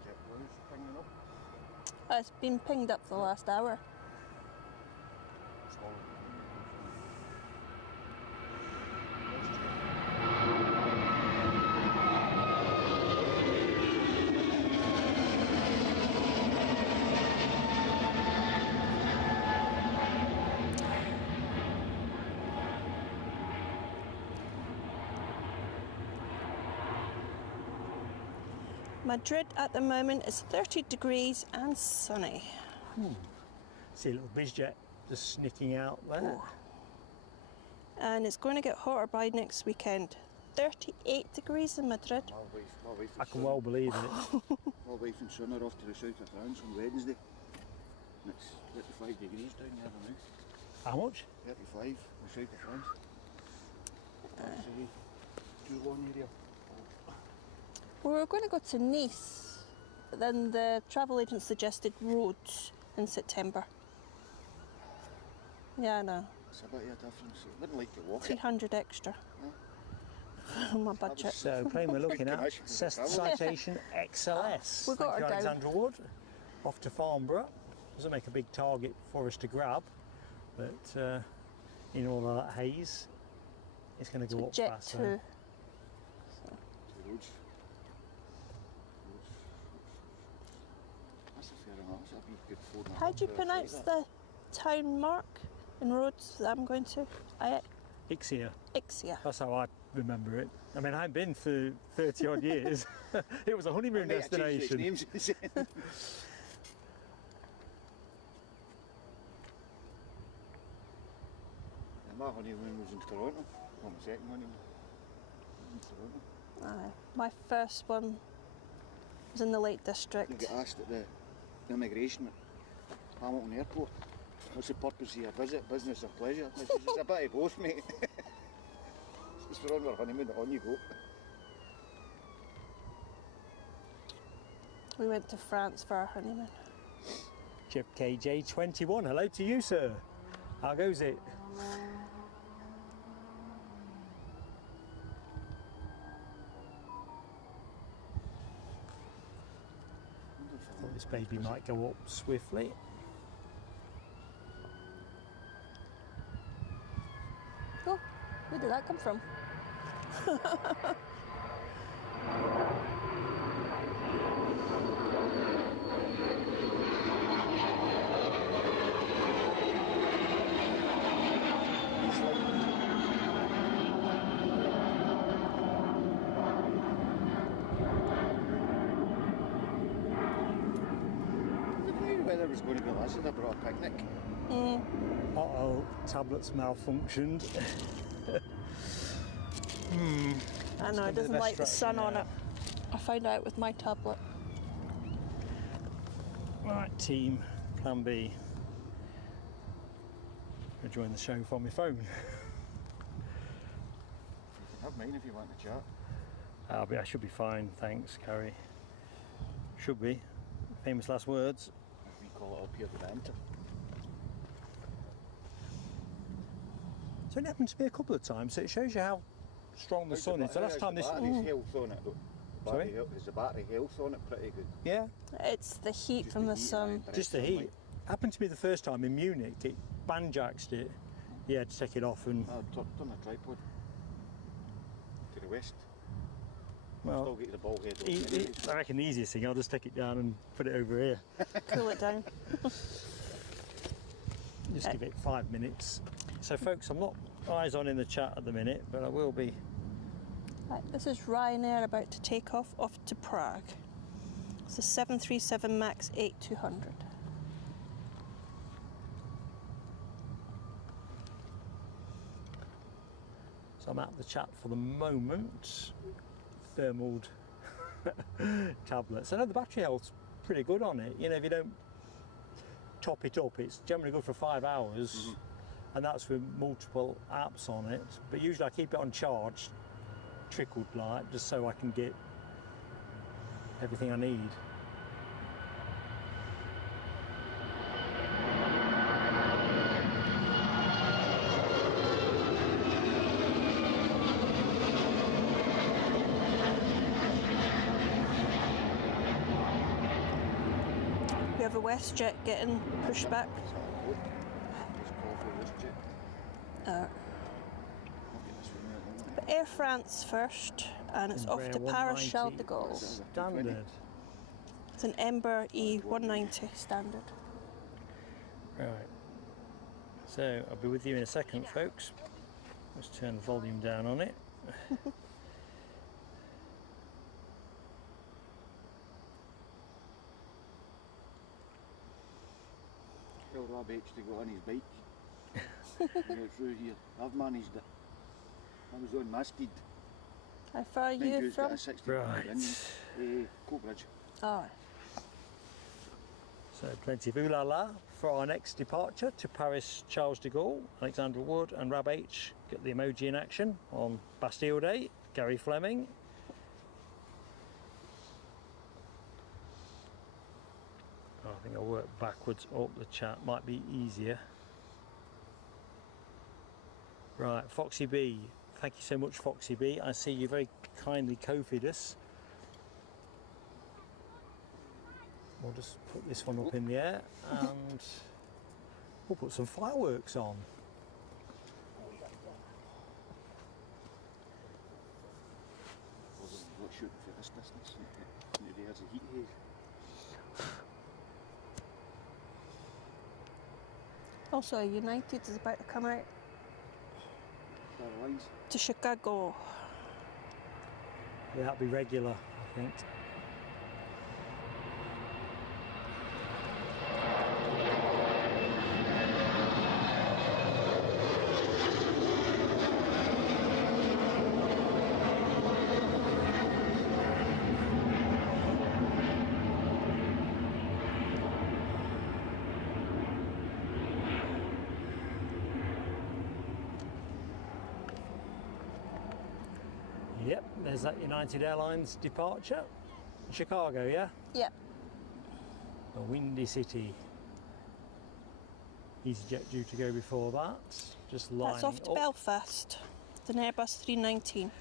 JetBlue's pinging up. It's been pinged up for the last hour. It's all Madrid at the moment is 30 degrees and sunny. See a little bizjet just snicking out there. And it's going to get hotter by next weekend. 38 degrees in Madrid. my wife I can well believe it. My wife and son are off to the south of France on Wednesday. And it's 35 degrees down there now. How much? 35 in the south of France. That's the Toulon area. We were going to go to Nice, but then the travel agent suggested Rhodes in September. Yeah, I know. It's a bit of a difference. I wouldn't like to walk it. 300 extra. On my budget. So, plane we're looking at, Commission for the Cessna travel. Citation XLS. We've got Thank you, her down. Alexandra Wood. Off to Farnborough. Doesn't make a big target for us to grab, but in all of that haze, it's going to go up Jet faster. 2. Roads. That's a fair enough. That's a big good 4.5 How do you hour pronounce flight, the town mark in Rhodes that I'm going to? Ixia. Ixia. That's how I remember it. I mean, I've been for 30 odd years. It was a honeymoon that. I might have changed destination. its names. And my honeymoon was in Toronto. Well, my second honeymoon was in Toronto. Aye. My first one was in the Lake You District. get asked at the immigration at Hamilton Airport, what's the purpose of your visit, business or pleasure? I says, it's a bit of both, mate. It's for on our honeymoon, on you go. We went to France for our honeymoon. Chip KJ21, hello to you, sir. How goes it? Thought this baby might go up swiftly. Oh, where did that come from? Weather was going to be less, I brought a picnic. Uh-oh, tablet's malfunctioned. I know, it doesn't like the sun on it. I found out with my tablet. Right, team, plan B. I'll join the show from my phone. You can have mine if you want to chat. I should be fine, thanks, Carrie. Should be. Famous last words. We call it up here the banter. So it happened to me a couple of times, so it shows you how strong the sun is. The last time this... battery's health on it though. Sorry? Is the battery health on it pretty good? Yeah, It's the heat Just from the heat, sun. aye, just the direct heat. sunlight. Happened to me the first time in Munich. It banjaxed it. You had to take it off and... Turn the tripod to the west. Well, Still get the ball head. I reckon the easiest thing, I'll just take it down and put it over here. Cool it down. Just give it 5 minutes. So folks, I'm not eyes on in the chat at the minute, but I will be. Right, this is Ryanair about to take off to Prague. It's a 737 MAX 8200. So I'm out of the chat for the moment. Thermaled tablets. I know the battery health's pretty good on it. You know, if you don't top it up, it's generally good for 5 hours, and that's with multiple apps on it. But usually I keep it on charge, trickled light, just so I can get everything I need. We have a WestJet getting pushed back. But Air France first, and it's off to Paris Charles de Gaulle. Standard. It's an Embraer E190 standard. Right. So I'll be with you in a second, folks. Let's turn the volume down on it. Tell Rob H to go on his bike. Get through here. I've managed it. I was on masted. How far are you from? Right. Coatbridge. Oh, So plenty of ooh-la-la for our next departure to Paris Charles de Gaulle. Alexandra Wood and Rab H get the emoji in action on Bastille Day. Gary Fleming. I think I'll work backwards up the chat, might be easier. Right, Foxy B, thank you so much, Foxy B. I see you very kindly cofied us. We'll just put this one up in the air and we'll put some fireworks on. Not shooting for this distance. Maybe there's a heat haze. also United is about to come out Qatar Airlines. to Chicago. Yeah, that'll be regular, I think. Yep, there's that United Airlines departure. Chicago, yeah? Yep. A windy city. EasyJet due to go before that. Just lining That's off to up. Belfast. It's an Airbus 319.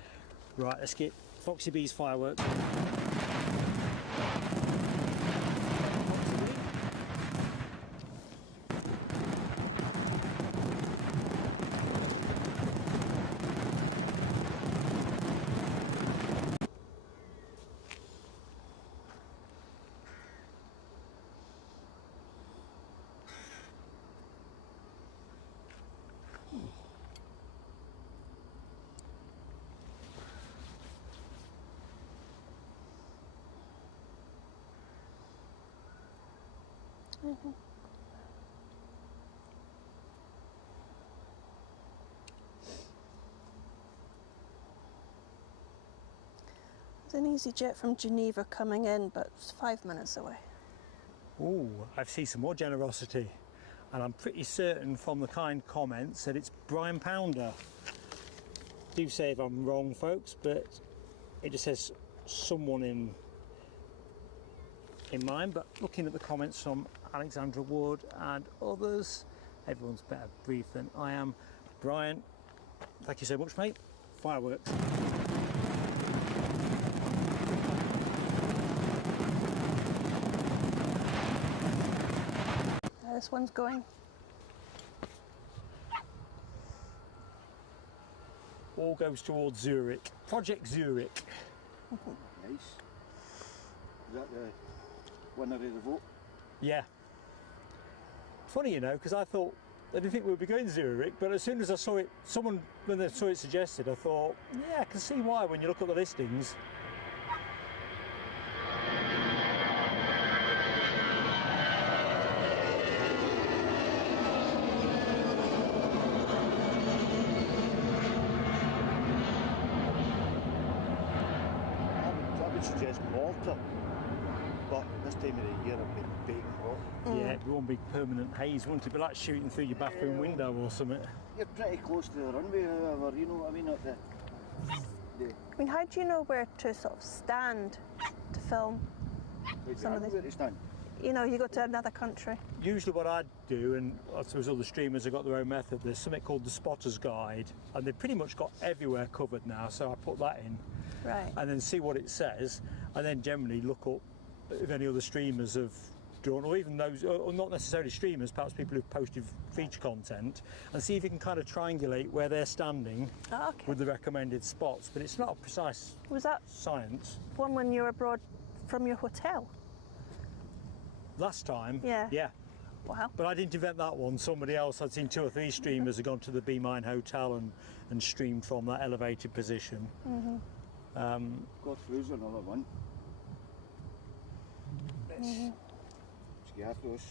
Right, let's get Foxy B's fireworks. There's an EasyJet from Geneva coming in, but it's 5 minutes away. Ooh, I see some more generosity. And I'm pretty certain from the kind comments that it's Brian Pounder. Do say if I'm wrong, folks, but it just says someone in mind. But looking at the comments from Alexandra Wood and others, everyone's better briefed than I am. Brian, thank you so much, mate. Fireworks. This one's going. All goes towards Zurich. Project Zurich. Nice. Is that the winner of the vote? Yeah. Funny, you know, because I thought, I didn't think we would be going to Zurich, but as soon as I saw it, when they saw it suggested, I thought, yeah, I can see why when you look at the listings. I would suggest Malta, but this time of the year it'd be baking hot. Yeah, it won't be permanent haze, wouldn't it? Be like shooting through your bathroom window or something. You're pretty close to the runway, however, you know what I mean? At the I mean, how do you know where to sort of stand to film? Some of these- where to stand. You know, you go to another country. Usually what I do, and I suppose all the streamers have got their own method, there's something called the Spotter's Guide, and they've pretty much got everywhere covered now, so I put that in. Right. And then see what it says, and then generally look up if any other streamers have done, or even those, or not necessarily streamers, perhaps people who've posted feature content, and see if you can kind of triangulate where they're standing Oh, okay. with the recommended spots. But it's not a precise Was that science. one when you were abroad from your hotel? Last time, Yeah. yeah. Wow. But I didn't invent that one. Somebody else, I'd seen 2 or 3 streamers had gone to the Be Mine Hotel and streamed from that elevated position. Got through's another one. Let's Scarthos.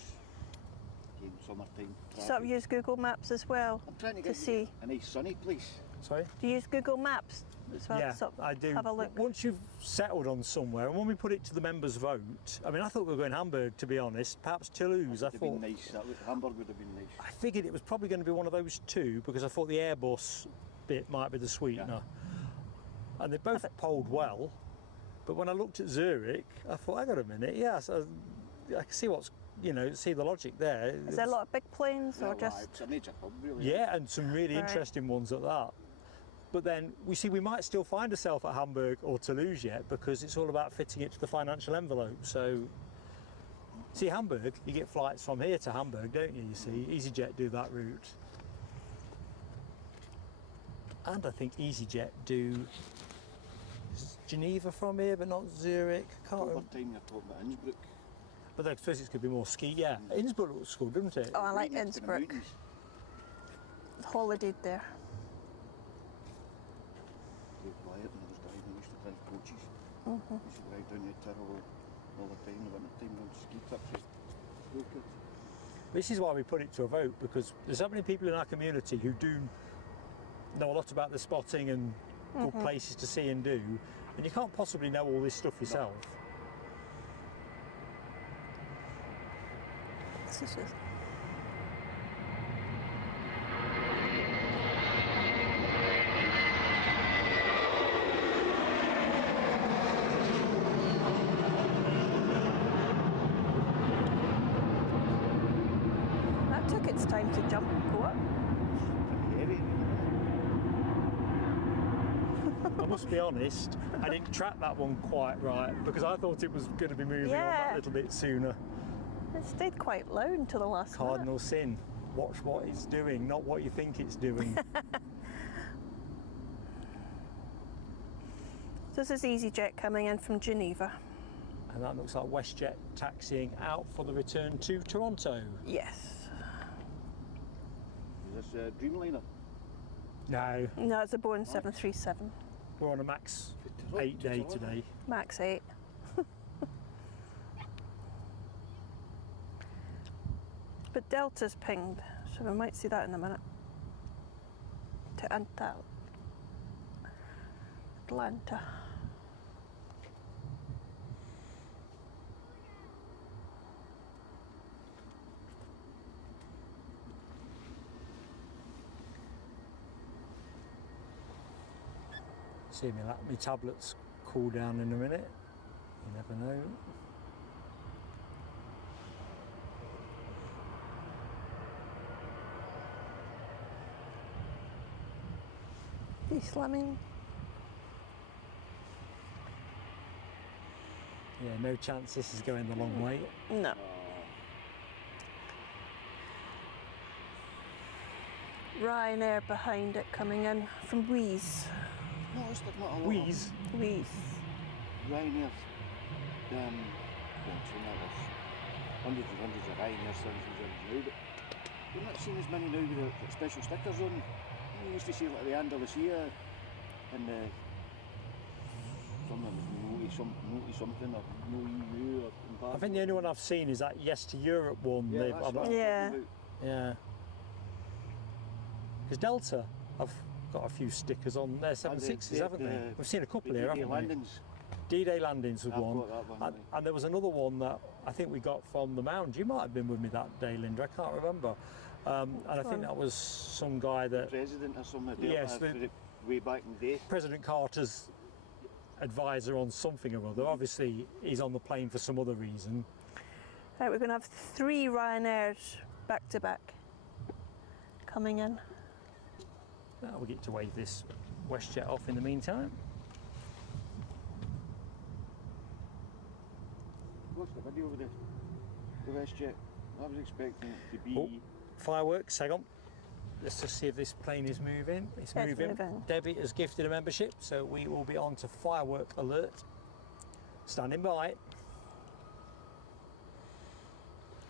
Again, summertime. Sort of use Google Maps as well I'm trying to to get see. you a nice sunny place. Sorry? Do you use Google Maps as well? Yeah, to sort of I do. Have a look. Once you've settled on somewhere, and when we put it to the members' vote, I mean, I thought we were going Hamburg, to be honest. Perhaps Toulouse. I Would have been thought. nice. Hamburg would have been nice. I figured it was probably going to be one of those 2 because I thought the Airbus bit might be the sweetener. And they both polled well, but when I looked at Zurich, I thought, hang on a minute, yes, I can see what's, you know, see the logic there. Is there a lot of big planes or Well, just? it's a major hub, really. Yeah, and some really Right. interesting ones at that. But then we might still find ourselves at Hamburg or Toulouse yet, because it's all about fitting it to the financial envelope. So, see, Hamburg, you get flights from here to Hamburg, don't you? You see, EasyJet do that route, and I think EasyJet do Geneva from here, but not Zurich. Can't Over remember. time you're talking about Innsbruck. But I suppose it could be more ski. Yeah, Innsbruck looks cool, doesn't it? Oh, I like Right next to the Innsbruck. mountains. Holidayed there. Dave Wyatt, when I was driving, used to drive coaches. Used to drive down to Tyrrell all the time, the winter time, on ski trips with school kids. This is why we put it to a vote, because there's so many people in our community who do know a lot about the spotting and good places to see and do, and you can't possibly know all this stuff yourself. This is just. That took its time to jump and go up. Pretty heavy. I must be honest, I didn't track that one quite right, because I thought it was going to be moving on Yeah. that little bit sooner. It stayed quite low until the last minute. Cardinal sin. Watch what it's doing, not what you think it's doing. So this is EasyJet coming in from Geneva. And that looks like WestJet taxiing out for the return to Toronto. Yes. Is this Dreamliner? No, No, it's a Boeing 737 we're on a max 8 day today. Max 8. But Delta's pinged, so we might see that in a minute. To Atlanta. See me, my tablets cool down in a minute. You never know. You slamming? Yeah, no chance this is going the long way. No. Ryanair behind it coming in from Wheeze. No, it's not a lot. Wheeze. Wheeze. Ryanair, well, so now there's hundreds and hundreds of Ryanair services now, but we're not seeing as many now with the special stickers on. You used to see like the Andalusia and the something something or no EU or I think the only one I've seen is that Yes to Europe one. yeah, that's what I'm Yeah. talking about. Yeah. Because Delta, I've got a few stickers on their 767s, haven't they? We've seen a couple here, haven't we? Landings. D-Day landings was I've one. got that one, And there was another one that I think we got from the Mound. You might have been with me that day, Linda. I can't remember. And I think that was some guy that President or something. Yes, way back in the day. President Carter's advisor on something or other. Obviously, he's on the plane for some other reason. Right, we're going to have 3 Ryanairs back to back coming in. We'll get to wave this WestJet off in the meantime. What's the video with the WestJet? I was expecting it to be. Oh, fireworks, hang on. Let's just see if this plane is moving. It's moving. Debbie has gifted a membership, so we will be on to firework alert. Standing by.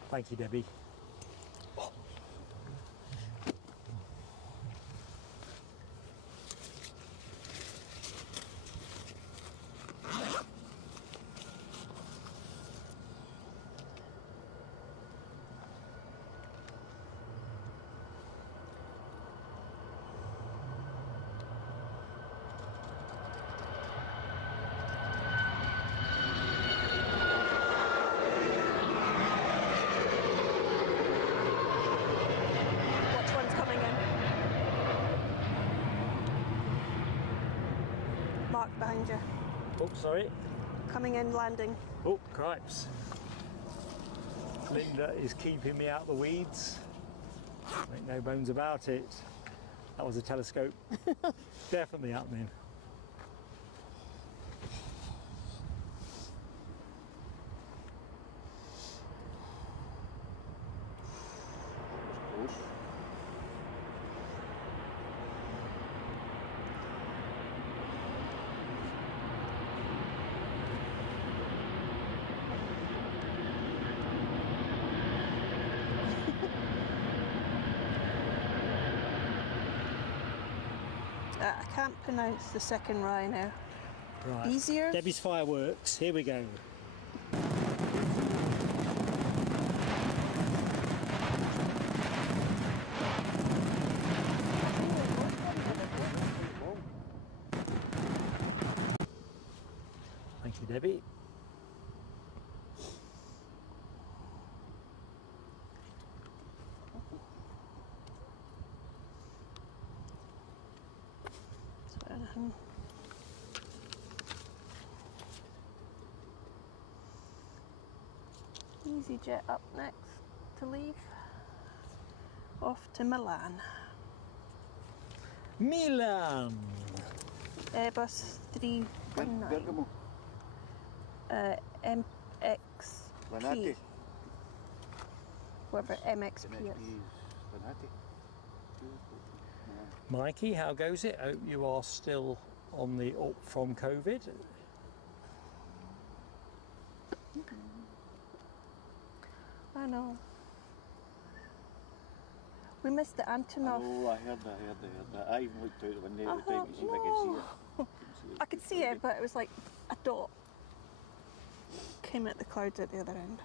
Thank you, Debbie. Behind you. Oh, sorry. Coming in, landing. Oh, cripes. Linda is keeping me out the weeds. Make no bones about it. That was a telescope. Definitely happening. I can't pronounce the second Ryanair. Right. Easier? Debbie's fireworks. Here we go. Thank you, Debbie. EasyJet up next to leave. Off to Milan. Milan! Airbus 319. Bergamo. MXP. Whatever MXP is. Mikey, how goes it? Hope you are still on the up from COVID. I know. We missed the Antonov. Oh, I heard that. I even looked out the window at the time to see if I could see it. I could see it, but it was like a dot. Came at the clouds at the other end.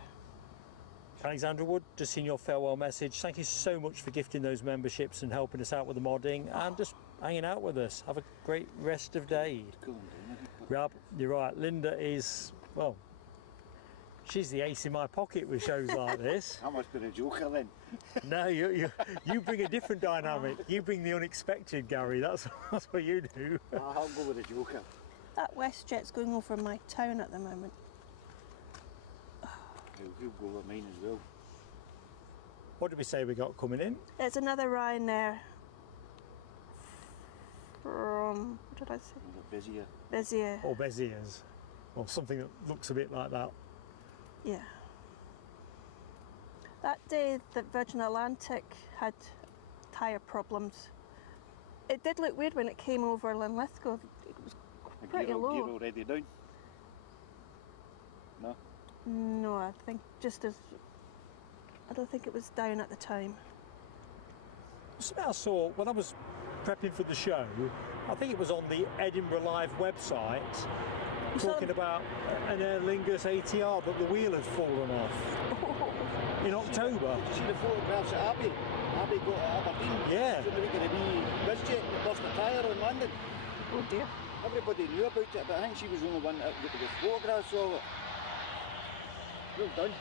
Alexandra Wood, just seen your farewell message. Thank you so much for gifting those memberships and helping us out with the modding and just hanging out with us. Have a great rest of day. Rob, you're right. Linda is, well, she's the ace in my pocket with shows like this. I must be a joker then. No, you bring a different dynamic. You bring the unexpected, Gary. That's what you do. I'll go with a joker. That WestJet's going over my town at the moment. He'll go with mine as well. What did we say we got coming in? There's another Ryanair from, what did I say? Busier. Busier. Or Béziers. Or something that looks a bit like that. Yeah. That day that Virgin Atlantic had tyre problems, it did look weird when it came over Linlithgow. It was pretty low. Gear already down. No? No, I think just as... I don't think it was down at the time. Something I saw when I was prepping for the show, I think it was on the Edinburgh Live website, talking about an Aer Lingus ATR, but the wheel had fallen off in October. Did you see the photographs of Abby? Abby got at Aberdeen. Yeah. She was making a wee bizjet that burst a tyre in London. Oh dear. Everybody knew about it, but I think she was the only one that got the photographs of it. Well done.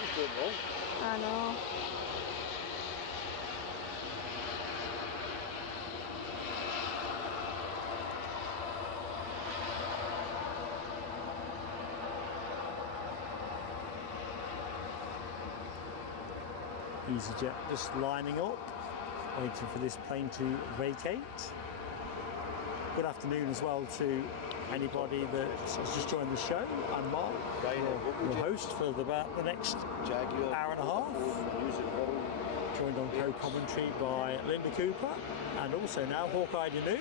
What's going wrong? I know. EasyJet just lining up, waiting for this plane to vacate. Good afternoon as well to anybody that has just joined the show. I'm Mark, your host for about the next hour and a half. Joined on co-commentary by Linda Cooper and also now Hawkeye Danu.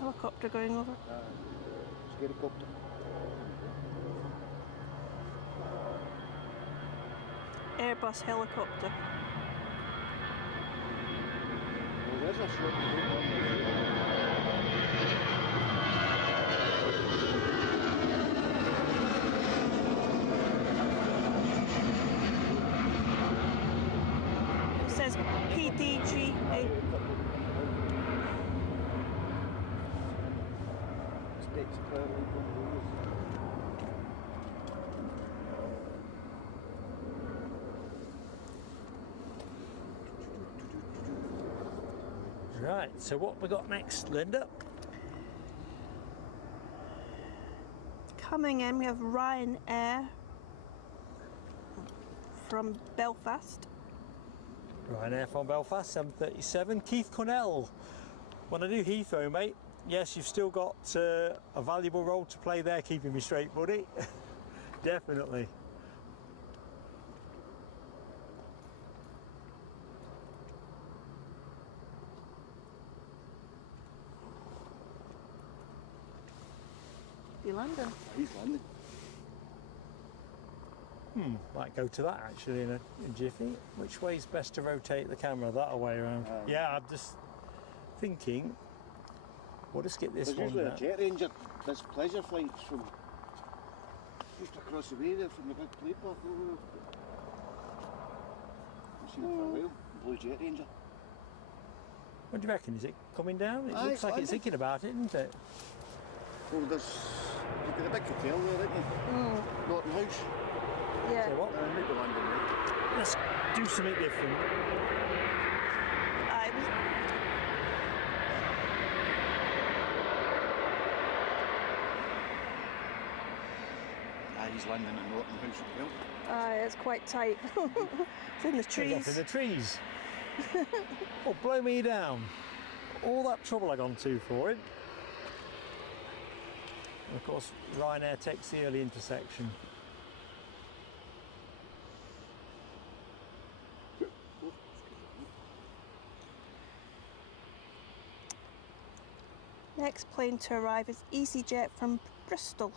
Helicopter going over. Helicopter. Airbus helicopter. Well, there's a short It says PDGA. Right, so what we got next, Linda? Coming in, we have Ryanair from Belfast. Ryanair from Belfast, 737. Keith Cornell. When I do Heathrow, mate, yes, you've still got a valuable role to play there, keeping me straight, buddy. Definitely. Be London. He's landing. Might go to that actually in a jiffy. Which way's best to rotate the camera? That way around. Yeah, I'm just thinking. We'll just get this There's one. usually Now. a jet ranger does pleasure flights from just across the way there from the big plane park over there. I've seen it for a while. Blue jet ranger. What do you reckon? Is it coming down? It Aye, looks it's like it's landing. thinking about it, isn't it? Well, you've got a big hotel there, haven't you? Norton House. Yeah. So what? Maybe landing there. Let's do something different. I was. He's landing in Norton House Hotel. It's quite tight. It's in the It's up in trees. the trees. Oh, blow me down. All that trouble I gone to for it. And of course, Ryanair takes the early intersection. Next plane to arrive is EasyJet from Bristol.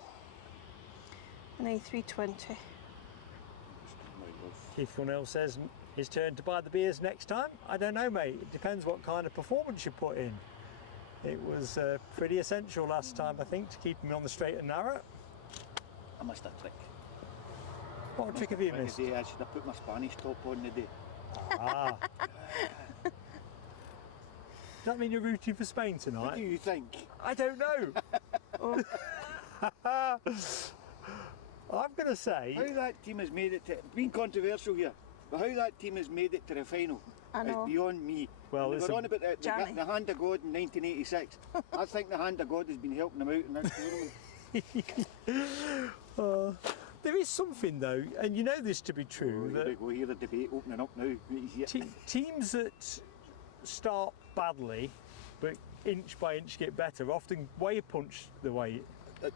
An A320. Keith Cornell says his turn to buy the beers next time. I don't know, mate. It depends what kind of performance you put in. It was pretty essential last time, I think, to keep me on the straight and narrow. I missed a trick. What trick have you missed? Today, I should have put my Spanish top on the day. Ah. Does that mean you're rooting for Spain tonight? What do you think? I don't know. I'm going to say... How that team has made it to... Being controversial here, but how that team has made it to the final I know. is beyond me. Well, they were on about the hand of God in 1986. I think the hand of God has been helping them out in this tournament. There is something though, and you know this to be true, Here we go, here the debate opening up now. teams that start badly, but inch by inch get better, often way punch the weight.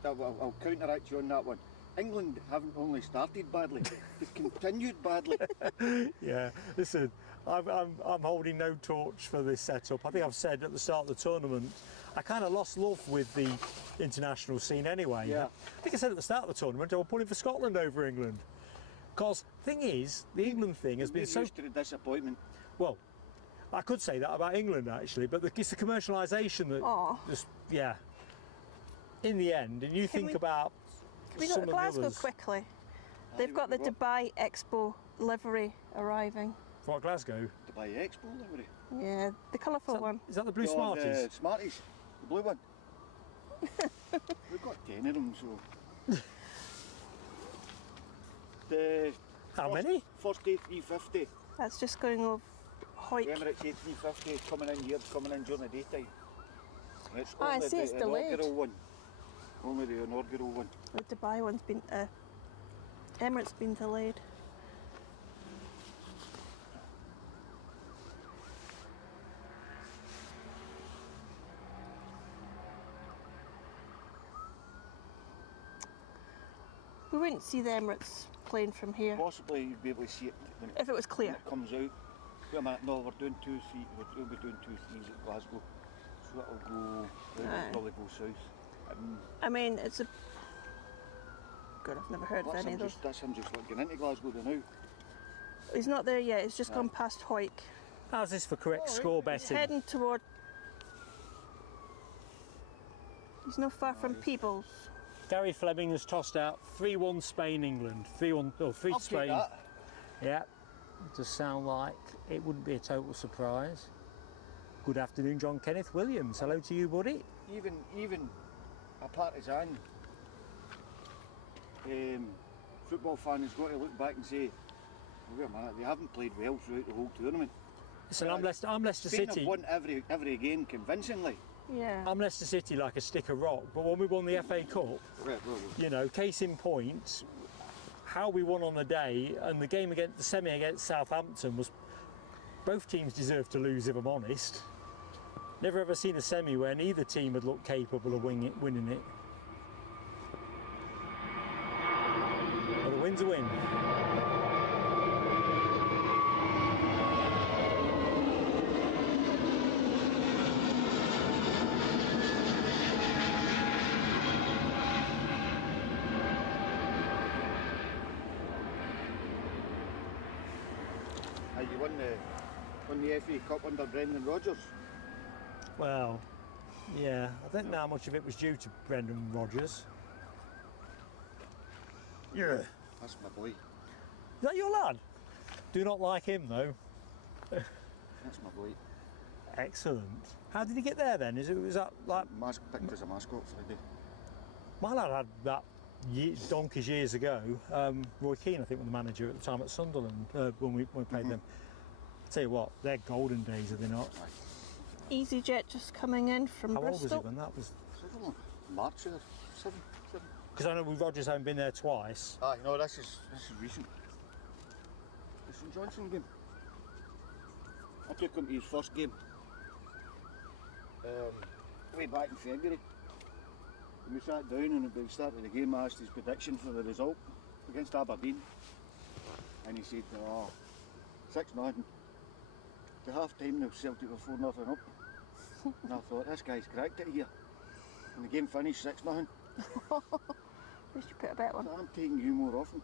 I'll counteract you on that one. England haven't only started badly, they've continued badly. Yeah, listen, I'm holding no torch for this setup. I think I've said at the start of the tournament, I kind of lost love with the international scene anyway. Yeah. I think I said at the start of the tournament I was pulling for Scotland over England. Because thing is, the England thing has been so... used to the disappointment. Well, I could say that about England actually, but it's the commercialisation that just, yeah. In the end, and you think about Can we go to Glasgow quickly? They've got the go. Dubai Expo livery arriving. What, Glasgow? Dubai Expo livery. Yeah, the colourful one. Is that the blue Oh, Smarties? the Smarties, the blue one. We've got 10 of them, so... The How many? First A350. That's just going over Hoyt. The Emirates A350 is coming in here, it's coming in during the daytime. And it's I only see, it's the delayed. inaugural one. Only the inaugural one. The Dubai one's been, Emirates been delayed. We wouldn't see the Emirates plane from here Possibly you'd be able to see it when if it was when clear. it comes out. Wait a minute, no, we're doing 2-3, we'll be doing 2-3s at Glasgow. So it'll go, it'll probably go south. I mean, it's a... Good, I've never heard of any of those. That's him just looking into Glasgow there now. He's not there yet, he's just gone past Hoyt. How's this for correct score He's betting? heading toward... He's not far from Peebles. Gary Fleming has tossed out 3-1 Spain, England. 3-1, oh, 3 I'll Spain. take that. Yeah, it does sound like it wouldn't be a total surprise. Good afternoon, John Kenneth Williams. Hello to you, buddy. Even a partisan football fan has got to look back and say, wait a minute, they haven't played well throughout the whole tournament. Listen, I'm Leicester Spain City. have won every game convincingly. Yeah. I'm Leicester City like a stick of rock, but when we won the FA Cup, Right, well, you know, case in point, how we won on the day and the game against the semi against Southampton was, both teams deserved to lose, if I'm honest. Never ever seen a semi where neither team had looked capable of winning it. But a win's a win. You won the FA Cup under Brendan Rodgers. Well, yeah, I don't know how much of it was due to Brendan Rodgers. Yeah. That's my boy. Is that your lad? Do not like him though. That's my boy. Excellent. How did he get there then? Was that like Picked as a mascot for the day. my lad had that donkeys years ago. Roy Keane, I think, was the manager at the time at Sunderland when we played them. I tell you what, they're golden days, are they not? EasyJet just coming in from How old Bristol. was he when that was? I don't know, March or 7. Because I know with Rodgers having been there twice. Ah, no, this is recent. The St Johnson game. I took him to his first game. Way back in February. And we sat down and at the start of the game I asked his prediction for the result against Aberdeen. And he said, 6-0. To half time now Celtic were 4-0 up. And I thought, this guy's cracked it here. And the game finished 6-0. At least you put a bet on. So I'm taking you more often.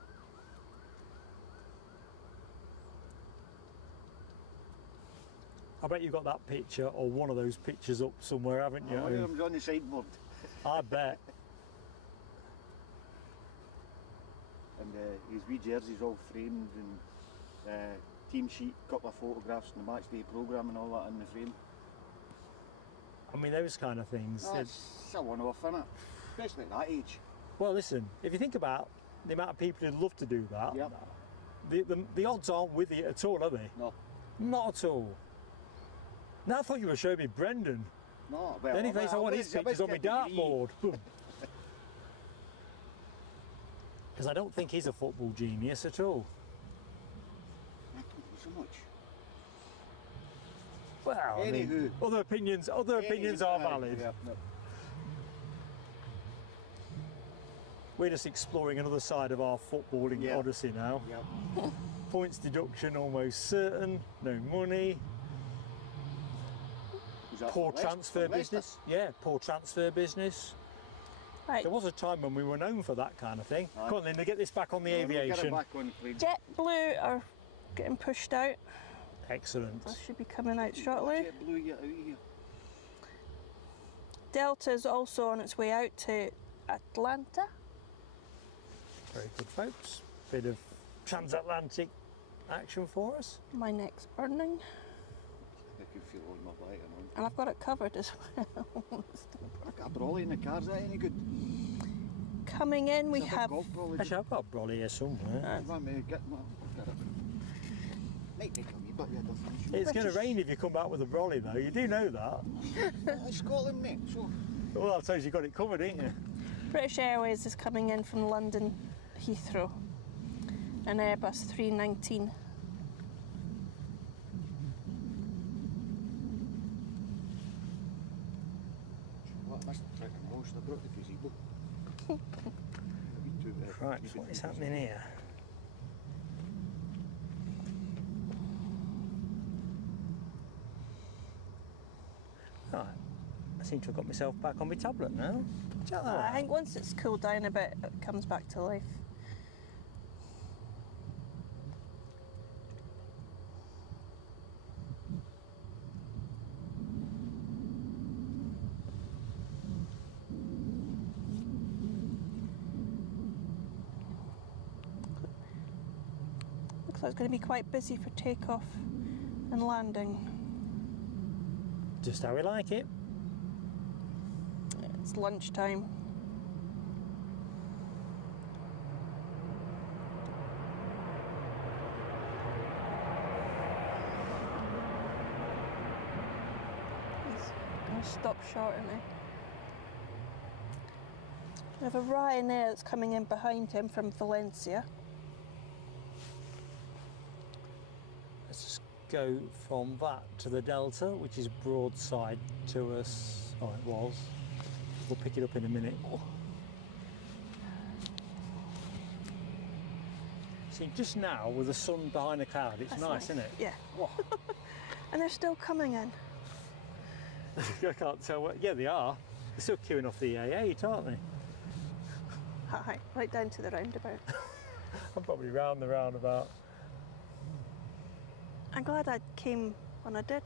I bet you've got that picture or one of those pictures up somewhere, haven't you? I'm on the sideboard. I bet. And his wee jersey's all framed and team sheet, couple of photographs and the match day programme and all that in the frame. I mean, those kind of things. Oh, it's a one-off, isn't it? Especially at that age. Well, listen, if you think about the amount of people who'd love to do that, Yep. the odds aren't with you at all, are they? No. Not at all. Now I thought you were showing me Brendan. No, The only place I want his pictures on my dartboard. Because I don't think he's a football genius at all. I don't know so much. Well, I mean, Anywho. other opinions are valid. Yeah, no. We're just exploring another side of our footballing odyssey now. Yeah. Points deduction almost certain, no money. Was that Poor for transfer Leicester? business. Yeah, poor transfer business. Right, There was a time when we were known for that kind of thing. Aye. Come on, Linda, get this back on the No, we'll get it aviation. back on, please. JetBlue are getting pushed out. Excellent. That should be coming out shortly. JetBlue, get out of here. Delta is also on its way out to Atlanta. Very good, folks. Bit of transatlantic action for us. My next earning. I can feel it on my back and on. And I've got it covered as well. I've got a brolly in the car, is that any good? Coming in, we It's a big have. golf brolly. Actually, I've got a brolly here somewhere. Let me get my... I'll get it. Might make a wee bit of a difference. It's going to rain if you come back with a brolly, though. You do know that. It's Scotland, mate, so... Well, I suppose you've got it covered, ain't you? British Airways is coming in from London Heathrow. An Airbus 319. What, I missed the trick of most. I brought the gazebo. Right, what is happening here? Right, I seem to have got myself back on my tablet now. Check that I out. think once it's cooled down a bit, it comes back to life. Looks like it's going to be quite busy for takeoff and landing. Just how we like it. It's lunchtime. He's going to stop short, isn't he? We have a Ryanair that's coming in behind him from Valencia. Let's just go from that to the Delta, which is broadside to us. Oh, it was. We'll pick it up in a minute. See, just now with the sun behind the cloud, it's That's nice, isn't it? Yeah. Wow. And they're still coming in. I can't tell what. Yeah, they are. They're still queuing off the A8, aren't they? Hi, right down to the roundabout. I'm probably round the roundabout. I'm glad I came when I did,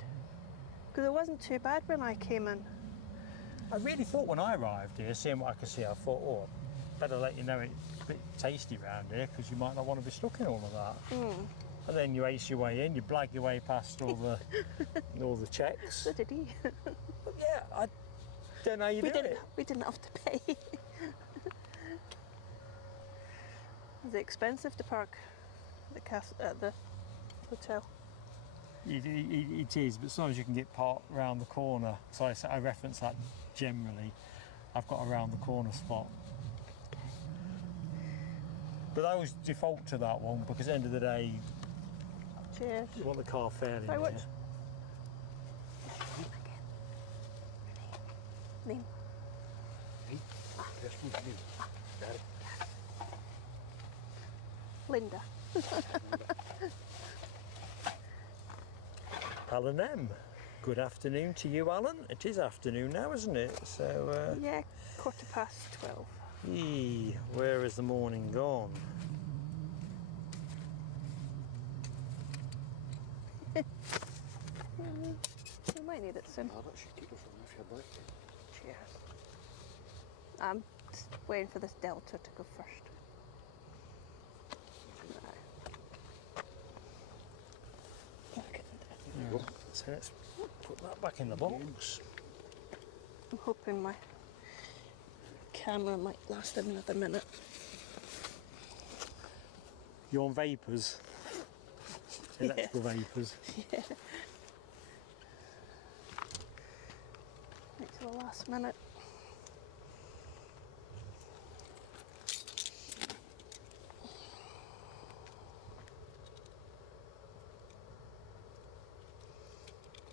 because it wasn't too bad when I came in. I really thought when I arrived here, seeing what I could see, I thought, oh, better let you know it's a bit tasty round here because you might not want to be stuck in all of that. And then you ace your way in, you blag your way past all the all the checks. So did he. But yeah, I don't know how you do it. We didn't have to pay. Is it expensive to park at the hotel? It is, but sometimes you can get parked round the corner. So I reference that generally. I've got a round the corner spot. But I always default to that one because at the end of the day, Cheers. you want the car fairly Sorry, near. which? Name. This one's new. Got it. Linda. Alan M. Good afternoon to you, Alan. It is afternoon now, isn't it? So, Yeah, 12:15. where has the morning gone? might need it soon. Ah, that should keep her from if you'd like. Cheers. I'm just waiting for this Delta to go first. There you go. So let's put that back in the box. I'm hoping my camera might last another minute. You're on vapours. Electrical vapours. Yeah. Wait till the last minute.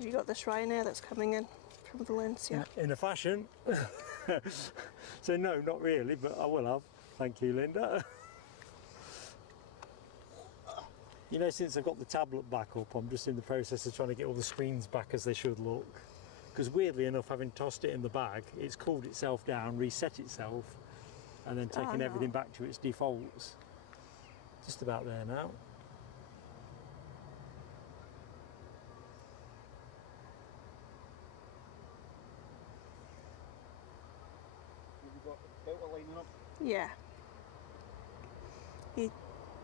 You got this Ryanair that's coming in from Valencia. In a fashion. So no, not really, but I will have. Thank you, Linda. You know, since I've got the tablet back up, I'm just in the process of trying to get all the screens back as they should look. Because weirdly enough, having tossed it in the bag, it's cooled itself down, reset itself, and then taken everything back to its defaults. Just about there now. Yeah.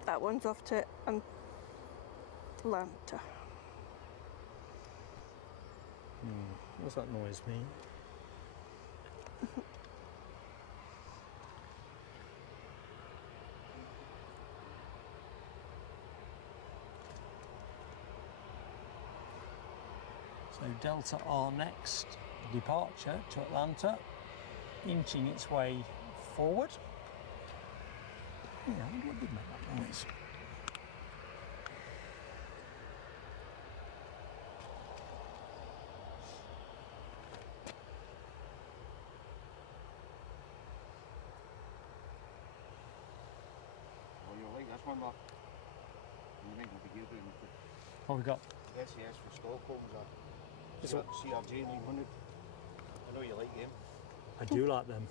That one's off to Atlanta. What's that noise mean? So Delta our next departure to Atlanta, inching its way forward. Yeah, I wonder what did make that noise. Well, you'll like this one, Mark. You think we'll be good in the What we got? SAS for Stockholm's This one? Dreamliner. I know you like them. I do like them.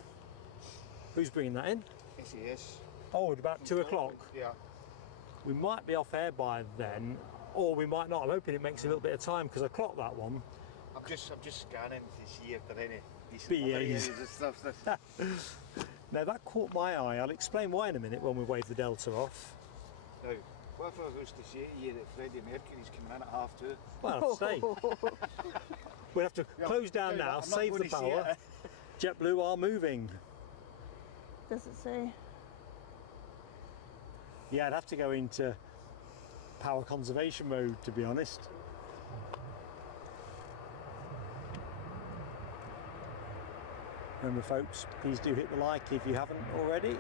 Who's bringing that in? SAS. Oh, at about 2 o'clock. Yeah. We might be off air by then, or we might not. I'm hoping it makes a little bit of time because I clocked that one. I'm just scanning to see if there are any decent BAs. areas and stuff. Now that caught my eye. I'll explain why in a minute when we wave the Delta off. Now, what if I was to say to you that Freddie Mercury's coming in at 2:30? Well, I'll say. We'll have to close down now, I'm not save the going to say power. it. JetBlue are moving. Does it say? Yeah, I'd have to go into power conservation mode, to be honest. Remember folks, please do hit the like if you haven't already.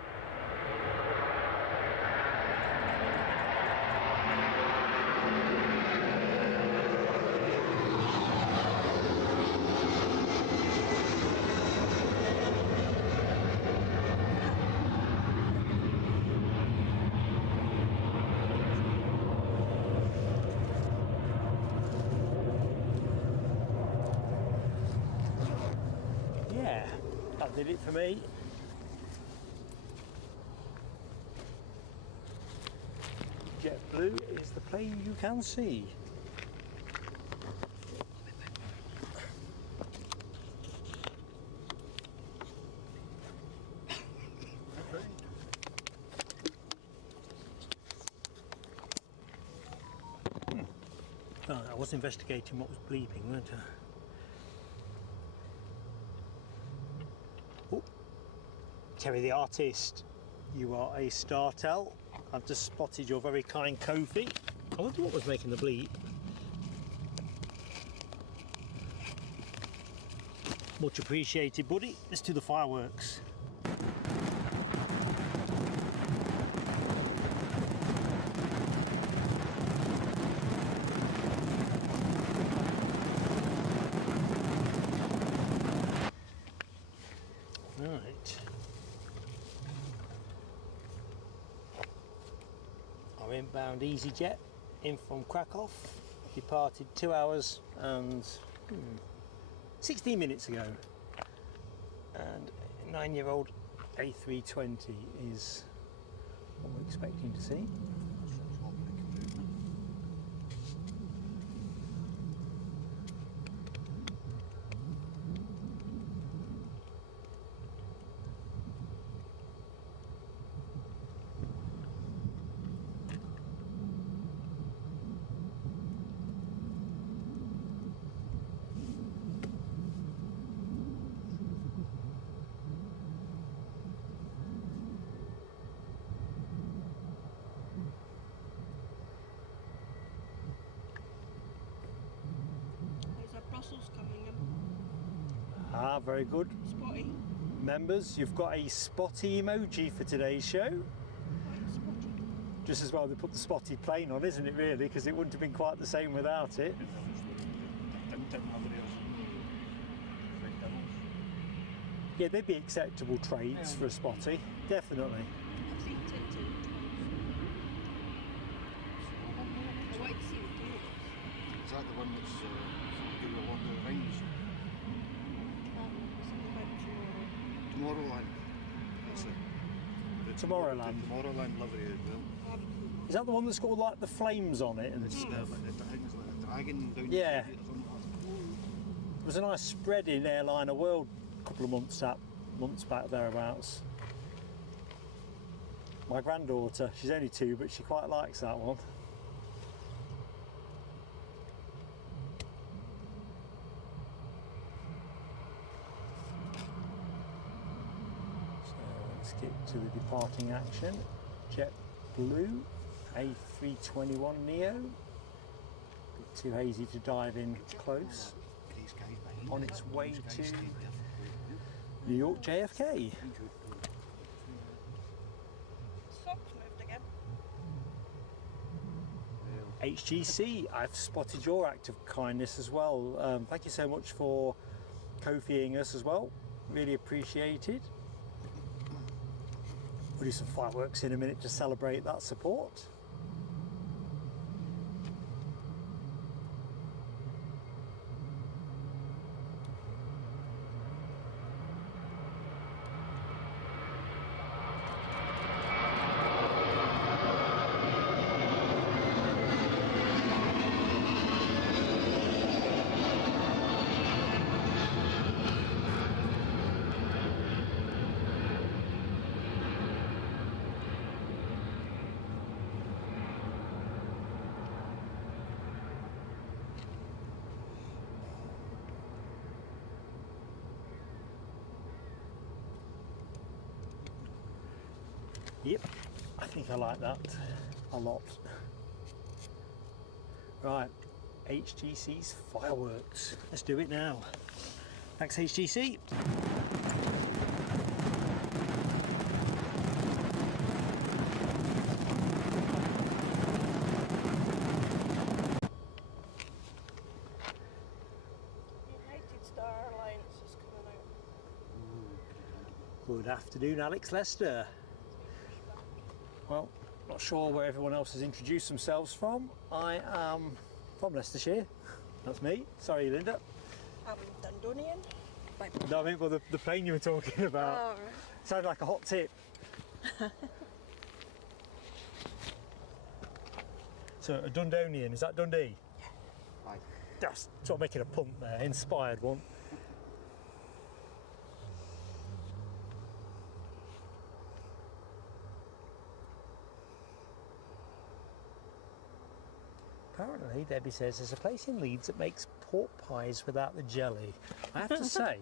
That did it for me. JetBlue is the plane you can see. Oh, I was investigating what was bleeping, weren't I? Terry the artist, you are a startel. I've just spotted your very kind Kofi. I wonder what was making the bleep. Much appreciated, buddy. Let's do the fireworks. Right. Our inbound EasyJet in from Krakow departed 2 hours and 16 minutes ago, and 9-year-old A320 is what we're expecting to see. Ah, very good. Spotty. Members, you've got a spotty emoji for today's show. Quite spotty. Just as well they put the spotty plane on, isn't it, really? Because it wouldn't have been quite the same without it. Yeah, they'd be acceptable trades for a spotty, definitely. I've seen tinted twice. I like to see the tails. Is that the one that's doing a lot of rings? Tomorrowland. That's it. Tomorrowland. Tomorrowland livery as well. Is that the one that's got like the flames on it and It's stuff? like a dragon down Yeah. the street or something. There was a nice spread in Airliner World a couple of months back thereabouts. My granddaughter, she's only 2, but she quite likes that one. So let's get to the departing action. JetBlue A321neo. Bit too hazy to dive in close. On its way to New York JFK. Socks moved again. HGC, I've spotted your act of kindness as well. Thank you so much for Ko-fiing us as well. Really appreciated. We'll do some fireworks in a minute to celebrate that support. Yep, I think I like that a lot. Right, HGC's fireworks. Let's do it now. Thanks, HGC. United Airlines is coming out. Good afternoon, Alex Lester. Well, not sure where everyone else has introduced themselves from. I am from Leicestershire. That's me. Sorry, Linda. I'm Dundonian. No, I mean, well, the plane you were talking about. Oh, right. Sounded like a hot tip. So, a Dundonian, is that Dundee? Aye. Just sort of making a punt there, inspired one. Apparently, Debbie says there's a place in Leeds that makes pork pies without the jelly. I have to say,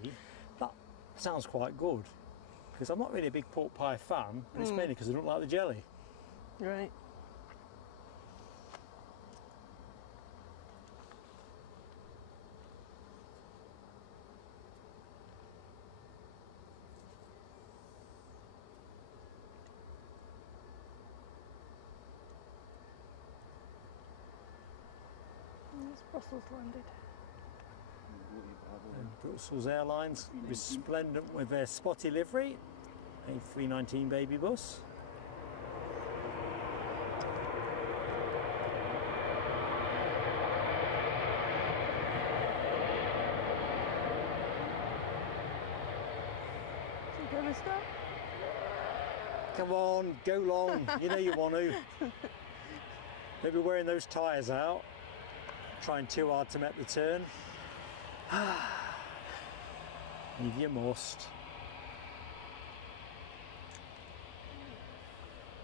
that sounds quite good, because I'm not really a big pork pie fan, and it's mainly because I don't like the jelly. Right. There's Brussels landed. And Brussels Airlines, resplendent with their spotty livery, A319 baby bus. Should we go with stuff? Come on, go long, you know you want to. Maybe wearing those tyres out, trying too hard to make the turn. If you must.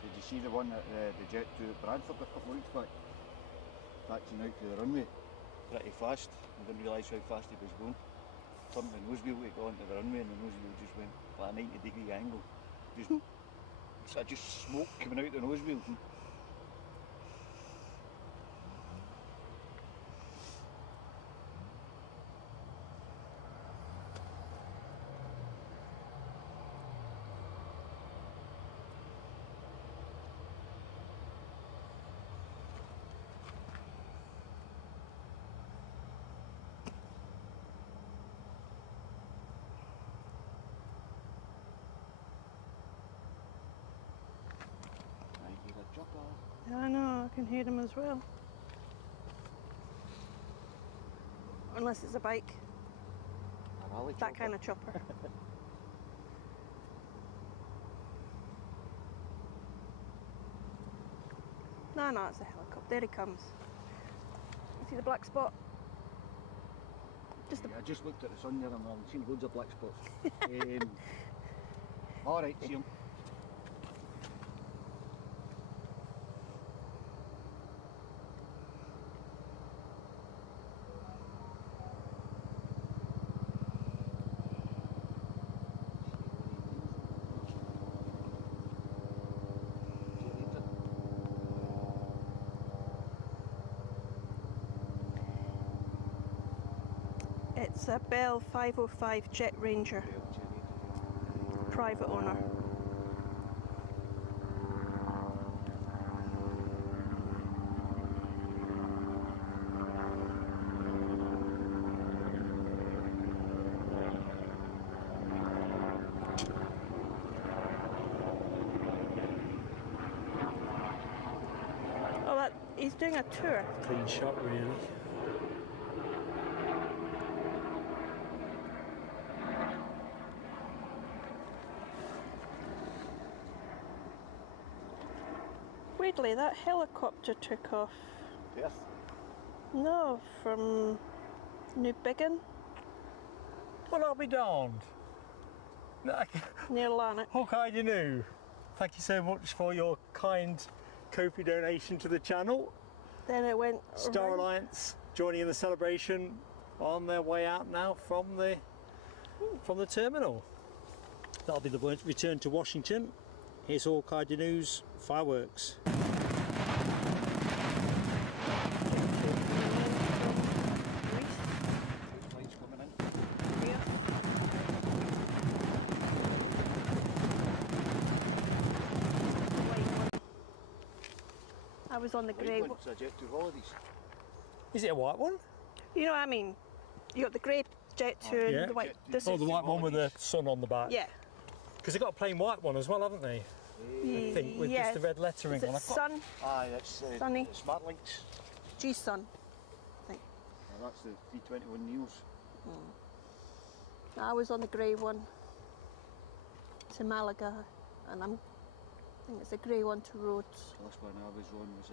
Did you see the one that the jet to Bradford a couple of weeks back? Taxiing out to the runway pretty fast. I didn't realise how fast he was going. Turned the nose wheel to go onto the runway and the nose wheel just went at a 90-degree angle. Just smoke coming out the nose wheel. I know, I can hear them as well. Unless it's a bike, A rally that chopper. kind of chopper. No, no, it's a helicopter. There he comes. See the black spot? Just Yeah, I just looked at the sun there and I've seen loads of black spots. Alright, see him. It's a Bell 505 Jet Ranger, private owner. Oh, he's doing a tour. Clean shot, really. Weirdly, that helicopter took off. Perth. No, from New Biggin, Well, I'll be darned. near Lanark. Hawkeye, you knew. Thank you so much for your kind Kofi donation to the channel. Then it went Star around. Alliance joining in the celebration on their way out now from the terminal. That'll be the return to Washington. Here's Hawkeye News fireworks. Flights coming in. I was on the grey White one. one's a JetBlue Holidays. Is it a white one? You know what I mean? You got the grey Jet 2 yeah. and the white. Jet- This Oh, is, the white one with the sun on the back. yeah. Because they've got a plain white one as well, haven't they? I think, with just the red lettering Is it on. Sun? Aye, that's Sunny. Smartlinks. G-Sun, I think. That's the 321 Neos. I was on the grey one to Malaga, and I think it's a grey one to Rhodes. The last one I was on was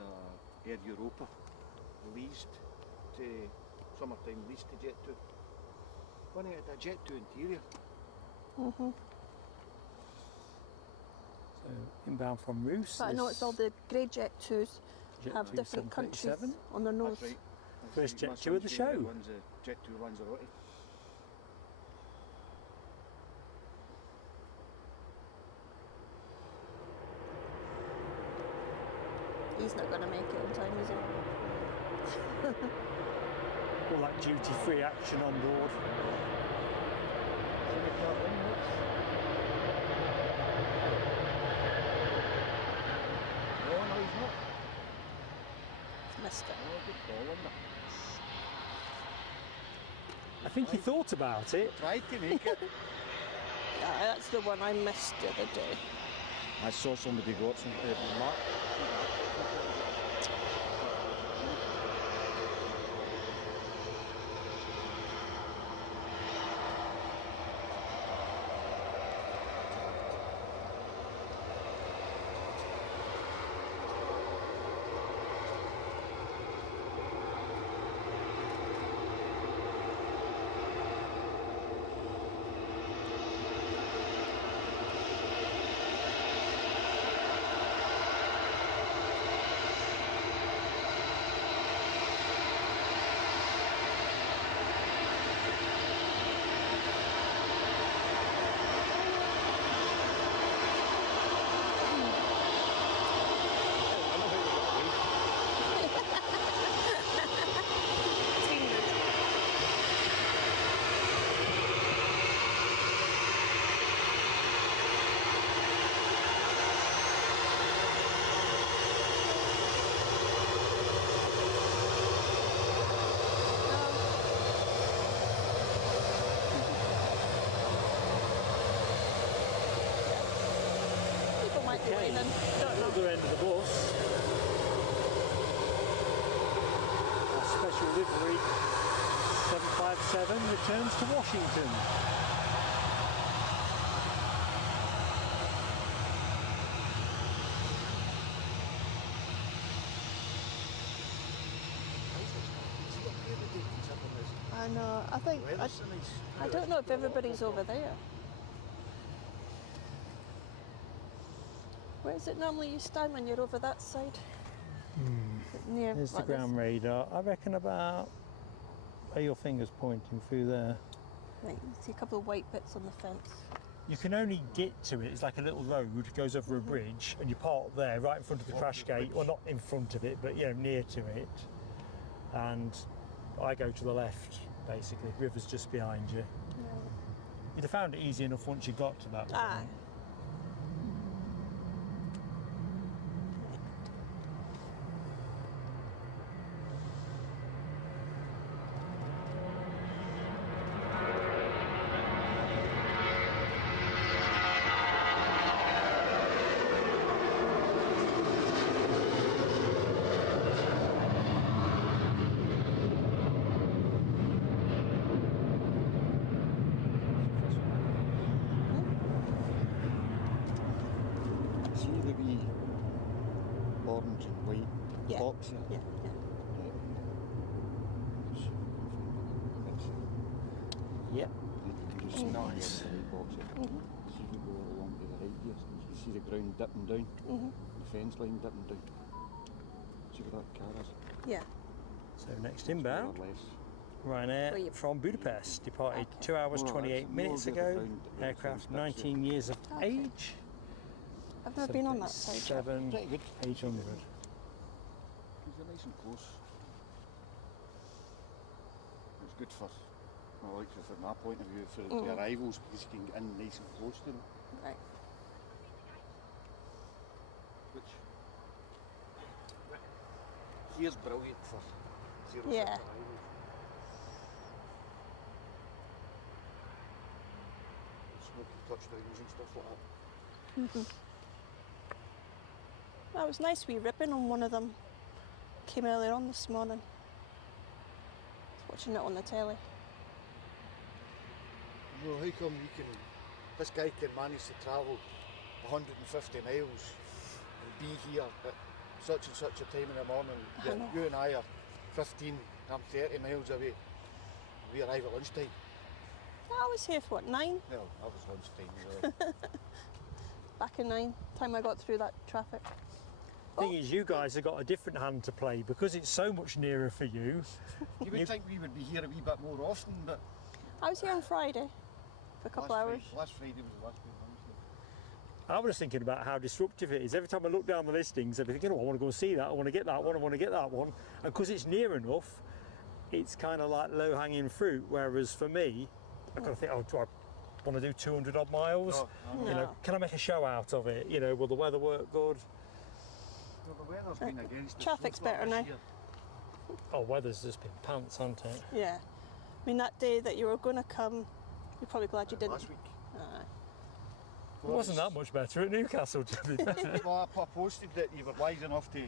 Air Europa, leased to summertime, leased to Jet2. Funny, it had a Jet2 interior. So, inbound from Roos. But I know it's all the grey Jet 2s have Jet2 different countries 737. on their nose. That's right. First My Jet2 of son's the favourite show. one's a Jet2 Lanzarote. He's not going to make it in time, is he? All that duty-free action on board. No, he's not. He's missed it. Oh, good ball on that. I think he thought about it. Tried to make it. Yeah, that's the one I missed the other day. I saw somebody go up some mark. People might be waiting. Don't know. Other end of the bus. livery 757 returns to Washington. I know. I think I don't know if everybody's over there. Where is it normally you stand when you're over that side? Near There's the like this? ground radar. I reckon about where your finger's pointing through there. Right, you see a couple of white bits on the fence. You can only get to it. It's like a little road, goes over a bridge, and you park there, right in front of the crash gate. Well, not in front of it, but you know, near to it. And I go to the left, basically. River's just behind you. You'd have found it easy enough once you got to that point. Ah. Orange and white Yeah. box here. Yeah, Yep. Just nice. The white box here. See if we go along to the right here, you see the ground dipping down, the fence line dipping down. See where that car is? yeah. So next inbound, More or less. Ryanair Where you- from Budapest, departed Okay. 2 hours, Well, 28 that's minutes more where the ago. ground- where the Aircraft fence dips 19 years of Okay. age. I've never been on that side. 7, Pretty good. 800. These are nice and close. It's good for, well, like from my point of view, for the arrivals, because you can get in nice and close to them. Right. Which here's brilliant for 06 Yeah. arrivals. Smoky touchdowns and stuff like that. That was nice wee ribbon on one of them. Came earlier on this morning. I was watching it on the telly. Well, how come you can, this guy can manage to travel 150 miles and be here at such and such a time in the morning? I know. You and I are 15, I'm 30 miles away. We arrive at lunchtime. I was here for what, 9? Well, that was lunchtime. Really. Back in 9, time I got through that traffic. Thing is, you guys have got a different hand to play because it's so much nearer for you. You would think we would be here a wee bit more often, but I was here on Friday for a couple hours. Last Friday was the last week Wednesday. I was thinking about how disruptive it is. Every time I look down the listings, I'd be thinking, oh, I want to go and see that, I want to get that one, I want to get that one. And because it's near enough, it's kind of like low-hanging fruit, whereas for me, I've got to think, oh, do I want to do 200 odd miles? No, You know, can I make a show out of it? You know, will the weather work good? Well, the weather's been against us. Traffic's so far better this now. year. Oh, weather's just been pants, hasn't it? Yeah. I mean, that day that you were going to come, you're probably glad you didn't. Last week. Aye. It wasn't that much better at Newcastle, to be fair. Well, I posted that you were wise enough to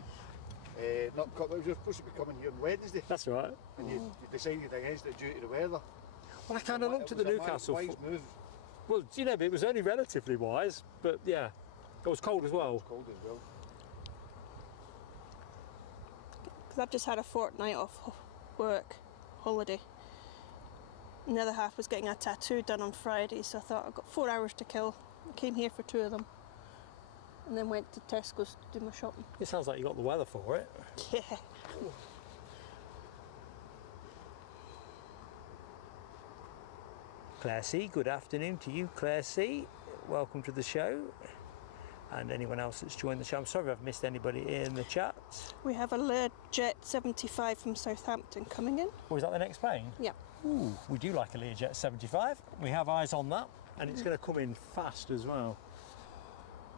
not come. You were supposed to be coming here on Wednesday, That's right. and you decided against it due to the weather. Well, I kind of looked at the Newcastle. Wise move. Well, you know, but it was only relatively wise, but yeah, it was cold as It well. was cold as well. Because I've just had a fortnight off work, holiday. And the other half was getting a tattoo done on Friday, so I thought I've got 4 hours to kill. I came here for 2 of them. And then went to Tesco's to do my shopping. It sounds like you got the weather for it. Yeah. Claire C, good afternoon to you, Claire C. Welcome to the show. And anyone else that's joined the show. I'm sorry if I've missed anybody in the chat. We have a Learjet 75 from Southampton coming in. Oh, is that the next plane? Yeah. Ooh, we do like a Learjet 75. We have eyes on that, and it's going to come in fast as well.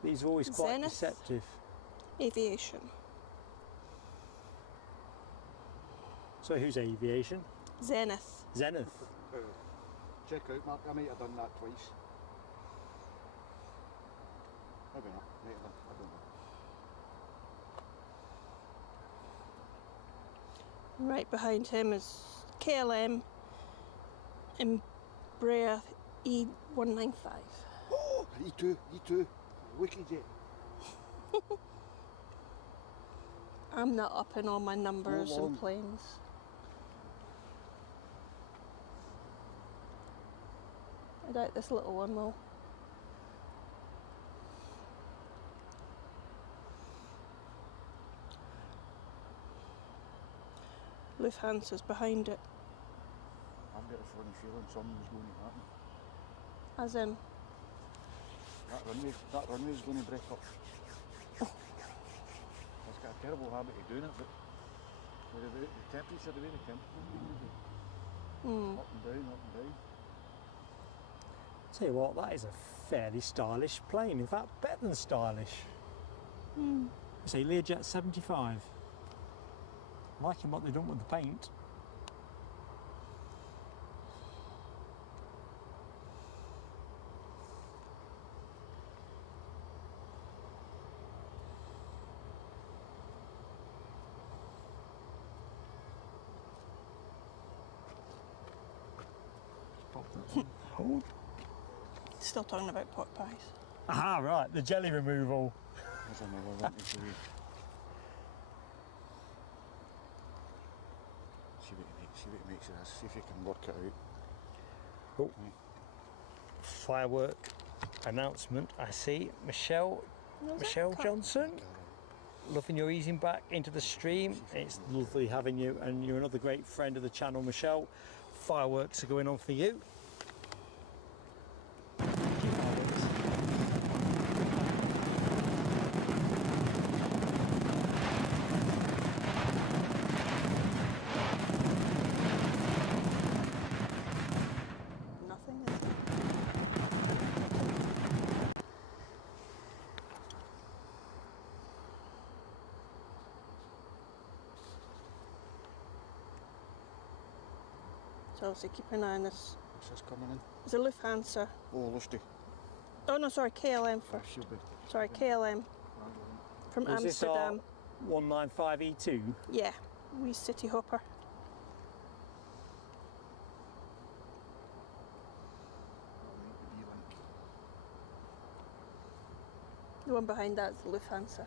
These are always quite Zenith. deceptive. Aviation. So who's Aviation? Zenith. Zenith. Check out, Mark. I might have done that twice. Maybe not. Maybe not. I don't know. Right behind him is KLM Embraer E195. Oh, E2. Wicked jet. I'm not up in all my numbers Hold on. and planes. I doubt this little one will. Lufthansa's behind it. I've got a funny feeling something's going to happen. As in, That runway's going to break up. It's got a terrible habit of doing it, but the temperature, the way the temperature, up and down. Tell you what, that is a fairly stylish plane. In fact, better than stylish. Say Learjet 75. Liking what they've done with the paint. Oh. still talking about pork pies. Ah, right, the jelly removal. There's another one to see. See what it makes of this, see if you can work it out. Oh. Firework announcement, I see. Michelle Johnson, loving your easing back into the stream. It's lovely having you, and you're another great friend of the channel, Michelle. Fireworks are going on for you. So obviously keep an eye on this. What's this coming in? It's a Lufthansa. Oh, Lusty. Oh no, sorry, KLM first. Should be. Sorry, KLM from Was this our Amsterdam. 195E2? Yeah, wee city hopper. The one behind that is the Lufthansa.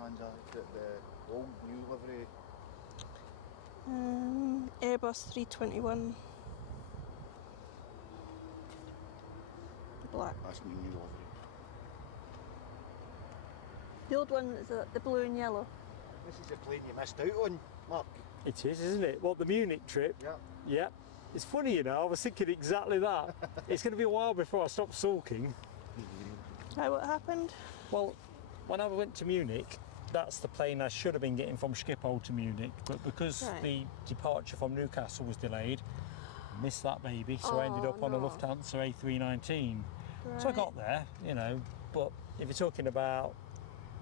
Lufthansa, the old new livery. Airbus 321. Black. That's my new livery. The old one is the blue and yellow. This is the plane you missed out on, Mark. It is, isn't it? Well, the Munich trip. Yeah. Yeah. It's funny, you know, I was thinking exactly that. It's going to be a while before I stop sulking. Right, what happened? Well, when I went to Munich, that's the plane I should have been getting from Schiphol to Munich, but because the departure from Newcastle was delayed, I missed that baby, so I ended up on a Lufthansa A319. Right. So I got there, you know, but if you're talking about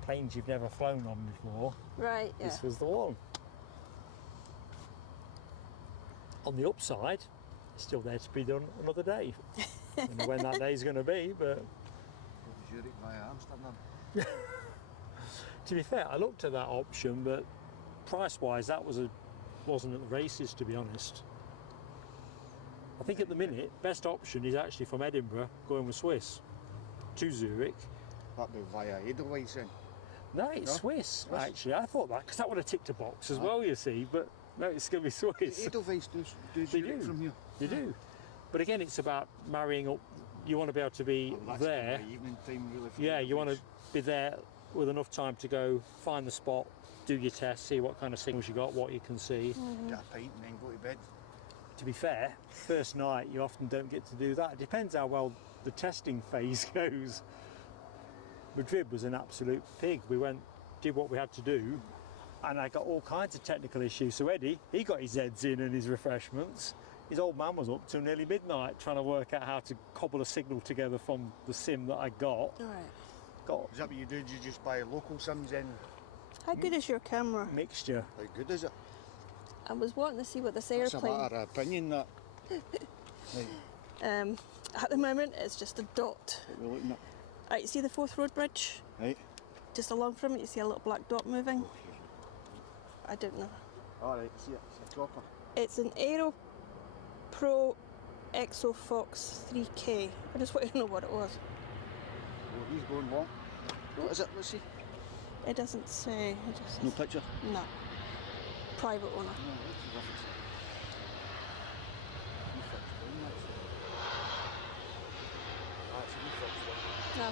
planes you've never flown on before, Right, yeah. this was the one. On the upside, it's still there to be done another day. I don't know when that day's going to be, but Zurich via Amsterdam. to be fair, I looked at that option, but price-wise, that wasn't at the races, to be honest. I think at the minute, best option is actually from Edinburgh, going with Swiss to Zurich. That'd be via Edelweiss then. No, it's Swiss, actually. I thought that, because that would have ticked a box as well, you see, but no, it's going to be Swiss. Edelweiss do Zurich from here. They do. But again, it's about marrying up. You want to be able to be there. Evening time, really, Yeah, you want to be there with enough time to go find the spot, do your test, see what kind of signals you got, what you can see. Get a pint and then go to bed. To be fair, first night you often don't get to do that. It depends how well the testing phase goes. Madrid was an absolute pig. We went, did what we had to do, and I got all kinds of technical issues. So Eddie, he got his Zs in and his refreshments. His old man was up till nearly midnight trying to work out how to cobble a signal together from the sim that I got. Right. Is that what you do? Do you just buy local sims in? How good is your camera? Mixture. How good is it? I was wanting to see what this That's airplane... a matter of opinion, that. Right. At the moment, it's just a dot. What we're looking at. Right, you see the Fourth Road Bridge? Right. Just along from it, you see a little black dot moving. I don't know. Alright, see it, it's a chopper. It's an Aero Pro Exo Fox 3K. I just want to know what it was. Oh, he's going long. What is it, let's see? It doesn't say. It just No says, picture? no. Private owner. No, what's the difference? Refixed one, that's a refixed one. No.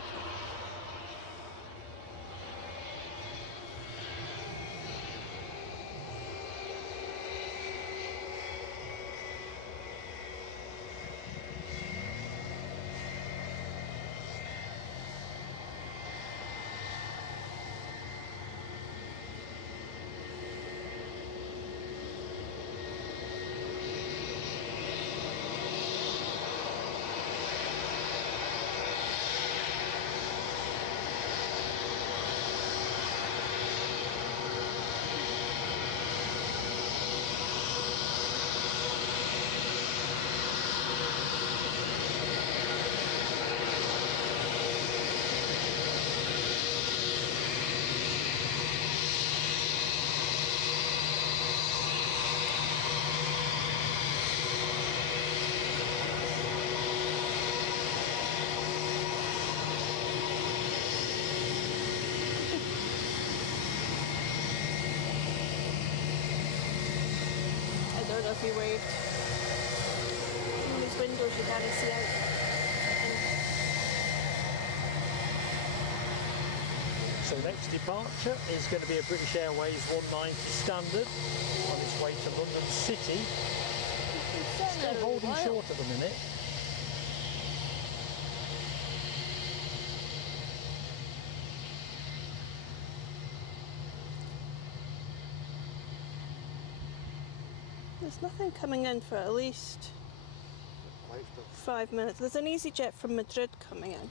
I don't know if he waved. Some of these windows you can't see out. So next departure is going to be a British Airways 190 standard on its way to London City. Still holding short at the minute. There's nothing coming in for at least 5 minutes. There's an EasyJet from Madrid coming in,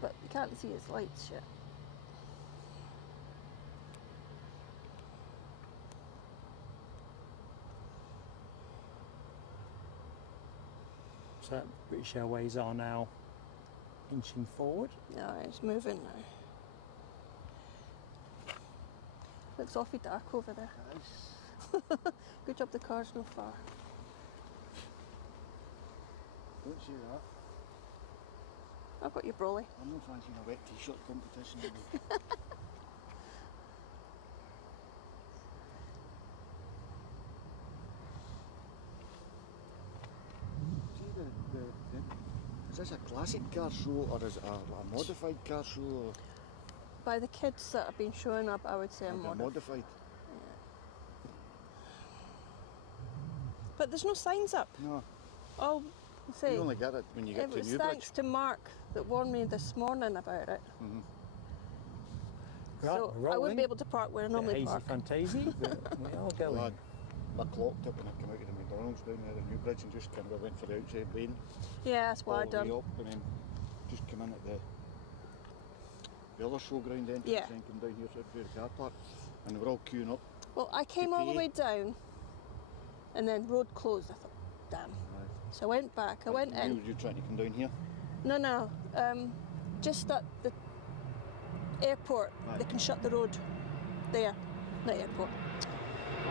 but you can't see his lights yet. So British Airways are now inching forward. No, it's moving now. Looks awfully dark over there. Good job the car's no far. Don't say that. I've got your brolly. I'm not fancying a wet t-shirt competition. Is this a classic car show or is it a modified car show? Or By the kids that have been showing up, I would say a like a modified. modified? But there's no signs up. No, Oh, say, you only get it when you get it to was Newbridge. thanks to Mark that warned me this morning about it. Right, So we're I wouldn't rolling. be able to park where I Bit normally hazy park. fantasy, but we are going. Well, I clocked it when I came out of the McDonald's down there at Newbridge and just kind of went for the outside lane. Yeah, that's what all I the done. way up and then just come in at the other showground entrance Yeah. and come down here through the car park and they were all queuing up. Well, I came all the way down and then road closed. I thought, damn. So I went back, I went Why in. were you trying to come down here? No, just at the airport, Aye. they can shut the road there. Not airport.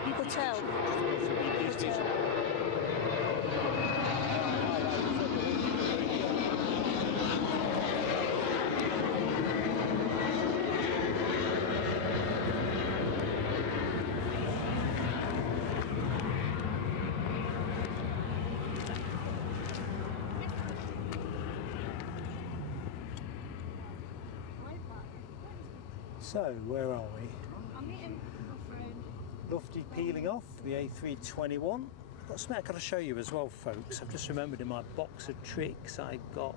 Hotel. Station. Just go for BP station. So, where are we? I'm meeting a friend. Lofty peeling off the A321. I've got something I've got to show you as well, folks. I've just remembered in my box of tricks I got,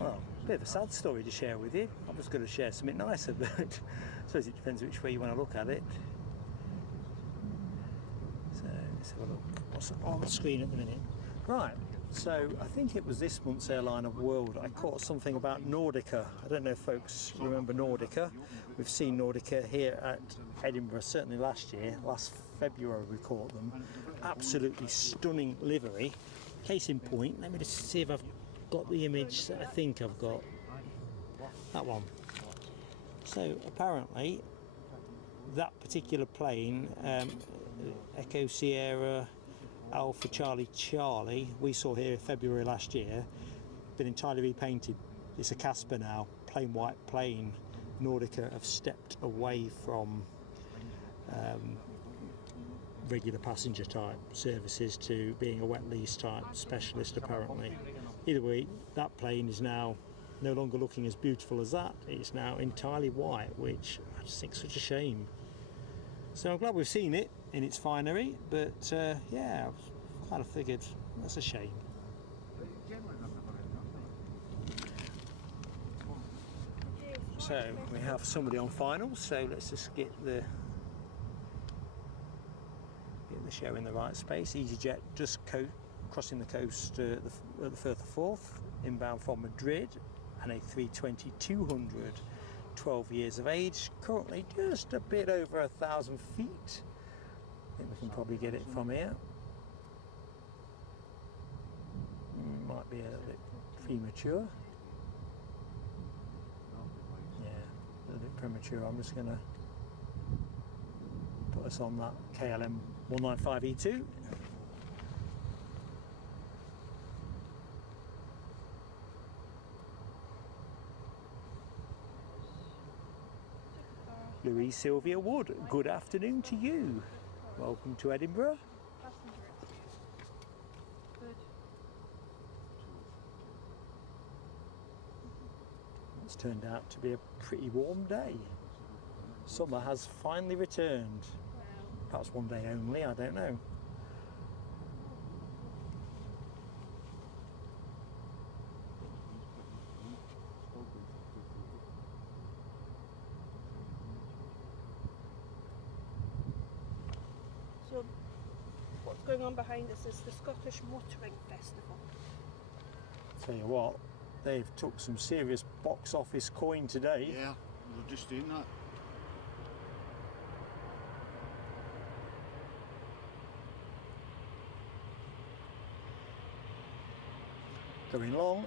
well, a bit of a sad story to share with you. I was going to share something nicer, but I suppose it depends which way you want to look at it. So let's have a look. What's on the screen at the minute? Right. So I think it was this month's Airline of World. I caught something about Nordica. I don't know if folks remember Nordica. We've seen Nordica here at Edinburgh, certainly last year. Last February we caught them. Absolutely stunning livery. Case in point, let me just see if I've got the image that I think I've got. That one. So apparently that particular plane, Echo Sierra Alpha Charlie Charlie, we saw here February last year, been entirely repainted. It's a Casper now, plain white plane. Nordica have stepped away from regular passenger type services to being a wet lease type specialist apparently. Either way, that plane is now no longer looking as beautiful as that. It's now entirely white, which I just think is such a shame. So I'm glad we've seen it in its finery, but yeah, I kind of figured that's a shame. So we have somebody on finals, so let's just get the show in the right space. EasyJet just crossing the coast at the further fourth, inbound from Madrid, and a 320-200, 12 years of age, currently just a bit over 1,000 feet. I think we can probably get it from here. Might be a little bit premature. Yeah, a little bit premature. I'm just going to put us on that KLM 195E2. Louise Sylvia Wood, good afternoon to you. Welcome to Edinburgh. It's turned out to be a pretty warm day. Summer has finally returned. Perhaps one day only, I don't know. So what's going on behind us is the Scottish Motoring Festival. Tell you what, they've took some serious box office coin today. Yeah, they're just doing that. Going long.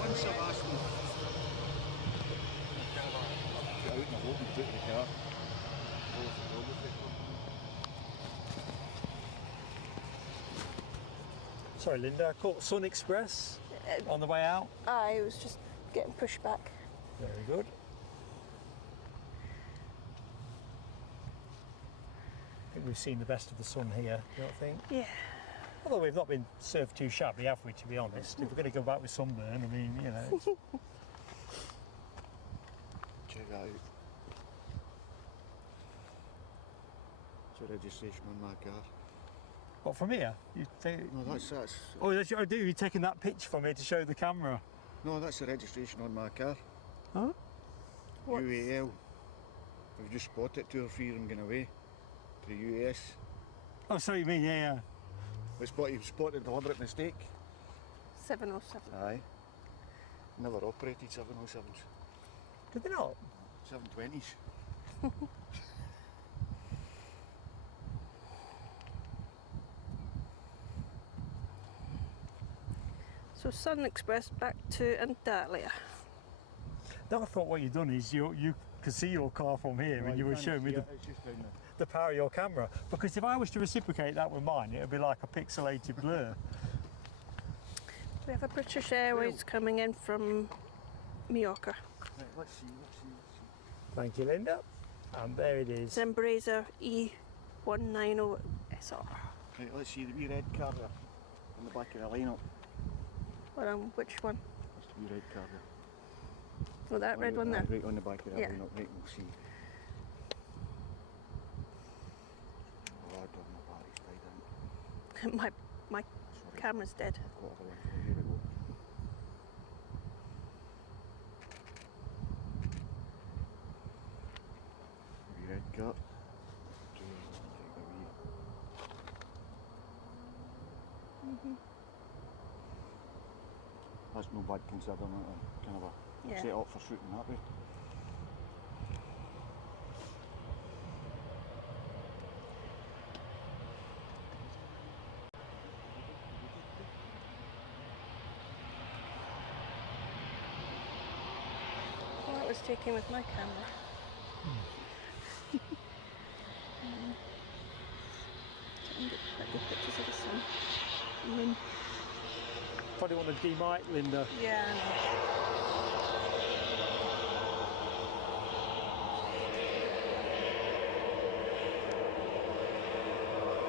Once I've asked them get out and I hope and put it in the car. Sorry Linda, I caught SunExpress on the way out. I was just getting pushed back. Very good. I think we've seen the best of the sun here, do you not think? Yeah. Although we've not been served too shabby, have we, to be honest? If we're going to go back with sunburn, I mean, you know. Check that out. It's a registration on my car. What, from here? You think? No, that's Oh, that's what I do. You're taking that picture from here to show the camera. no, that's the registration on my car. Huh? What's- UAL. We've just spotted 2 or 3 of them going away to the US. Oh, so you mean, yeah. We spotted a deliberate mistake. 707. Aye. Never operated 707s. Did they not? 720s. So SunExpress back to Antalya. No, I thought what you'd done is you could see your car from here and you were showing me It's just down there. the power of your camera. Because if I was to reciprocate that with mine, it would be like a pixelated blur. We have a British Airways coming in from Mallorca. Right, let's see. Thank you, Linda. And there it is. It's Embraer E190SR. Right, let's see the wee red car there on the back of the lineup. Which one? That's the wee red car there. Oh, that red one there. Right on the back of the Yeah. lineup. Right, we'll see. Oh, I don't know what battery's died out. my Sorry. camera's dead. I've got other one. Here we go. Wee red car. That's no bad considering it, kind of a Yeah. set up for shooting that way. Well, that was taken with my camera. Trying to get quite good pictures of the sun. Probably want to demic, Linda. Yeah, I know.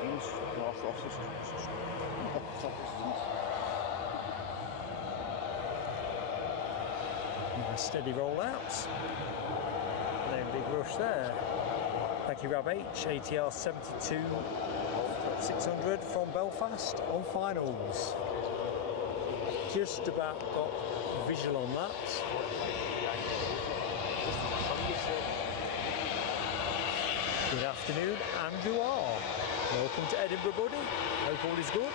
Venus, North Office. Nice steady rollouts. No big rush there. Thank you, Rab H. ATR 72 600 from Belfast on finals. Just about got visual on that. Good afternoon, Andrew R. Welcome to Edinburgh, buddy. Hope all is good.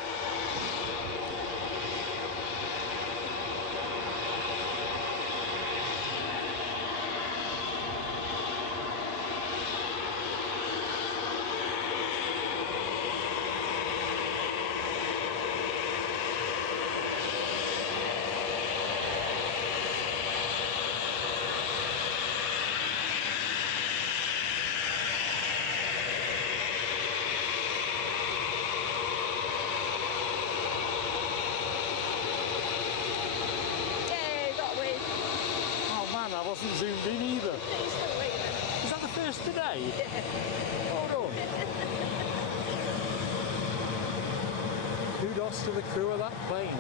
Yay, got away. Oh man, I wasn't zoomed in either. Still waiting. Is that the first today? Hold on. Kudos to the crew of that plane.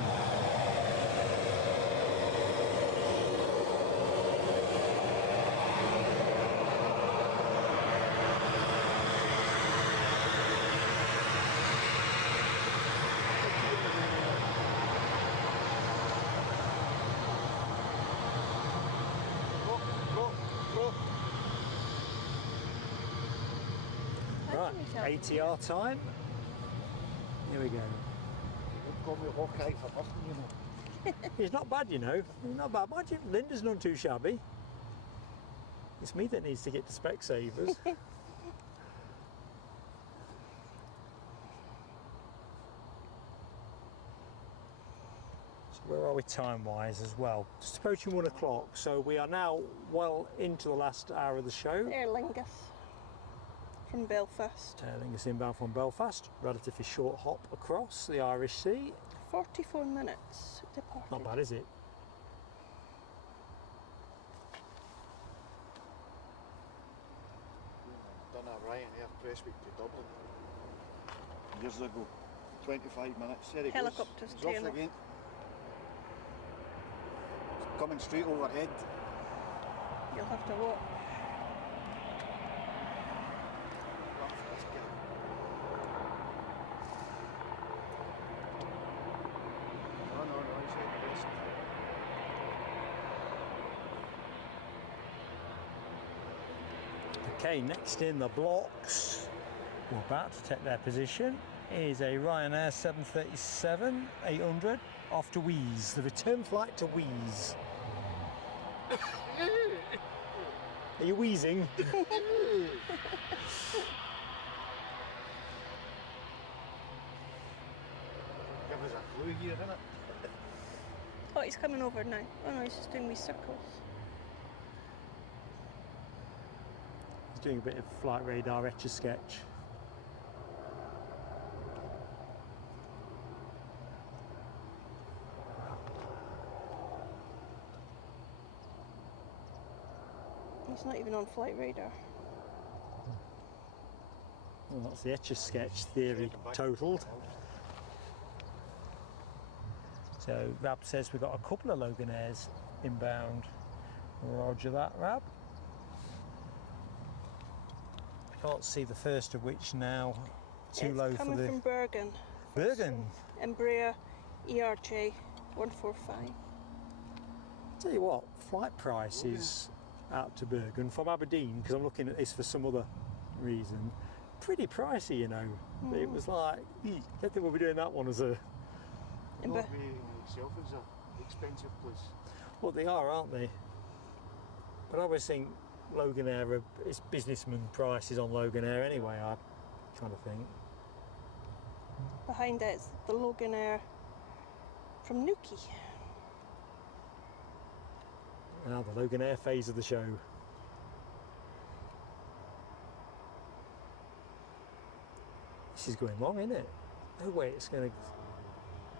Right, ATR time. Here we go. Don't call me Hawkeye for nothing, you know. He's not bad, you know. He's not bad. Mind you, Linda's not too shabby. It's me that needs to get to Specsavers. So where are we time-wise as well? Just approaching 1 o'clock, so we are now well into the last hour of the show. Aer Lingus from Belfast. Aer Lingus inbound from Belfast, relatively short hop across the Irish Sea. 44 minutes departed. Not bad, is it? Done a Ryanair Prestwick to Dublin years ago. 25 minutes. There it Helicopter's goes. It's off tail off. again. It's coming straight overhead. You'll have to walk. No, he's heading west. Okay, next in the blocks, we're about to take their position, is a Ryanair 737-800 off to Wheeze, the return flight to Wheeze. Are you wheezing? Give us a clue here, innit? Oh, he's coming over now. Oh no, he's just doing these circles. He's doing a bit of flight radar etch-a-sketch. He's not even on flight radar. Well, that's the etch-a-sketch theory totaled. So Rab says we've got a couple of Loganairs inbound. Roger that, Rab. Can't see the first of which now. Too low for the... It's coming from Bergen. Bergen? Embraer ERJ 145. Tell you what, flight prices out to Bergen from Aberdeen, because I'm looking at this for some other reason, pretty pricey, you know. It was like, I don't think we'll be doing that one as a... Norway itself is an expensive place. Well, they are, aren't they? But I always think Loganair, it's businessman prices on Loganair anyway, I kind of think. Behind it is the Loganair from Nuki. Now the Loganair phase of the show. This is going long, isn't it? No way it's going to...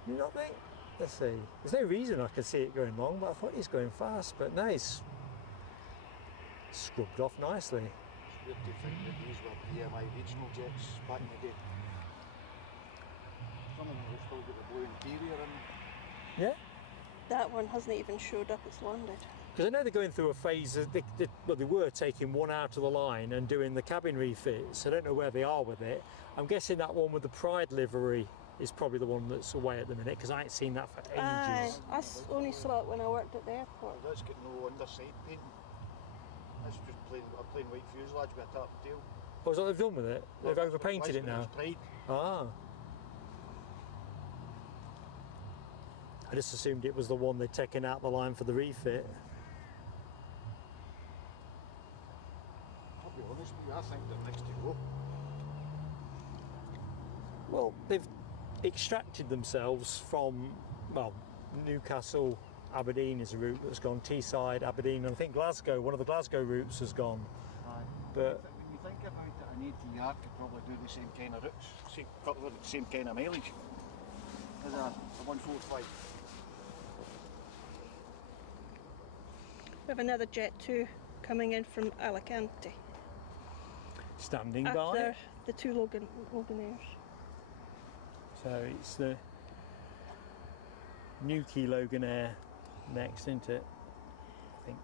You not think? Let's see. There's no reason I could see it going long, but I thought it's going fast. But no, it's scrubbed off nicely. It's weird to think that these were PMI regional jets back in the day. Some of them have still got the blue interior in them. Yeah? That one hasn't even showed up, it's landed. Because I know they're going through a phase of, well, they were taking one out of the line and doing the cabin refits. I don't know where they are with it. I'm guessing that one with the Pride livery is probably the one that's away at the minute, because I ain't seen that for ages. I only saw it when I worked at the airport. That's got no underside paint. That's just plain white fuselage with a tarp tail. Oh, is that what they've done with it? They've overpainted it now? Pride. Ah. I just assumed it was the one they'd taken out the line for the refit. I'll be honest with you, I think they're next to go. Well, they've extracted themselves from, well, Newcastle, Aberdeen is a route that's gone, Teesside, Aberdeen, and I think Glasgow, one of the Glasgow routes has gone. Aye. But when you think about it, an ATR could probably do the same kind of routes, cover the same kind of mileage as a 145. We have another Jet 2 coming in from Alicante. standing After by. the two Loganairs. So it's the Nuki Loganair next, isn't it? I think.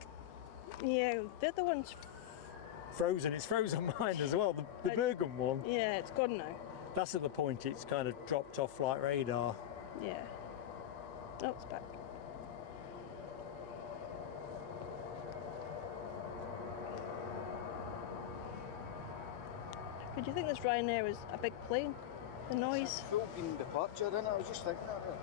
Yeah, they're the ones. Frozen, it's frozen mine as well, the Bergen one. Yeah, it's gone now. That's at the point it's kind of dropped off flight radar. Yeah. Oh, it's back. Did you think this Ryanair was a big plane? The noise? Full beam departure, didn't it? I was just thinking of it.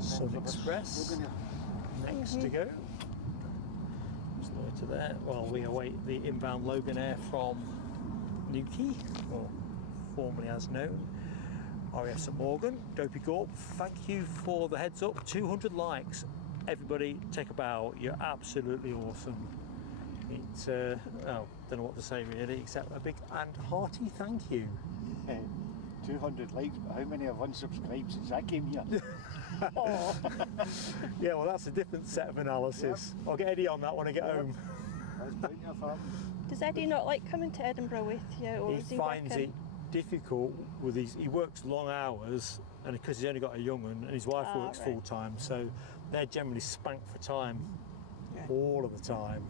SunExpress next to go. Just loiter there while we await the inbound Loganair from Nuki, or formerly as known, RAF St Morgan. Dopey Gorp, thank you for the heads up. 200 likes. Everybody take a bow. You're absolutely awesome. It's, oh, don't know what to say really, except a big and hearty thank you. 200 likes, but how many have unsubscribed since I came here? Yeah, well that's a different set of analysis. Yep. I'll get Eddie on that when I get home. There's plenty of fun. Does Eddie not like coming to Edinburgh with you, or is He he finds working? it difficult with his. He works long hours, and because he's only got a young one, and his wife works right. full time, so they're generally spanked for time Yeah. all of the time.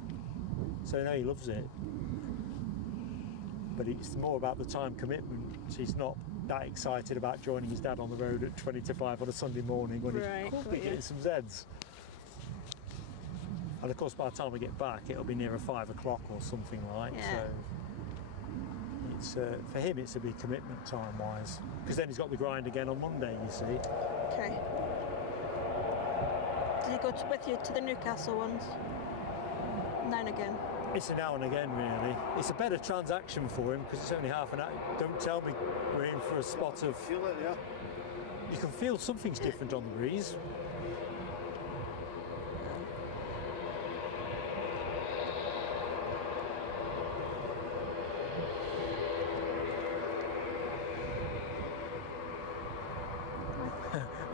So no, he loves it, but it's more about the time commitment. He's not that excited about joining his dad on the road at 20 to 5 on a Sunday morning when Right, he could got be you. getting some Zeds. And of course, by the time we get back, it'll be nearer 5 o'clock or something like. Yeah. So it's for him, it's a big commitment time-wise, because then he's got the grind again on Monday. You see. Okay. Does he go with you to the Newcastle ones? Now and again. It's a now and again, really. It's a better transaction for him because it's only half an hour. Don't tell me we're in for a spot of. Feel it, yeah. You can feel something's different on the breeze.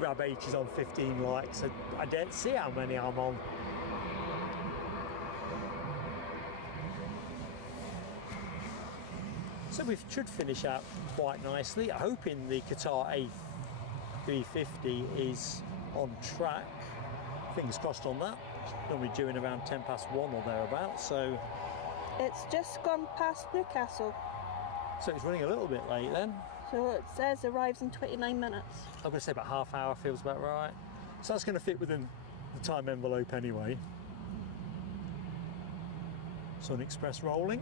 Rab H is on 15 likes. I don't see how many I'm on. So we should finish out quite nicely. I'm hoping the Qatar A350 is on track. Fingers crossed on that. Normally due in around 1 or thereabouts. So It's just gone past Newcastle, it's running a little bit late then. so it says arrives in 29 minutes. I'm going to say about half hour feels about right. So that's going to fit within the time envelope anyway. SunExpress rolling.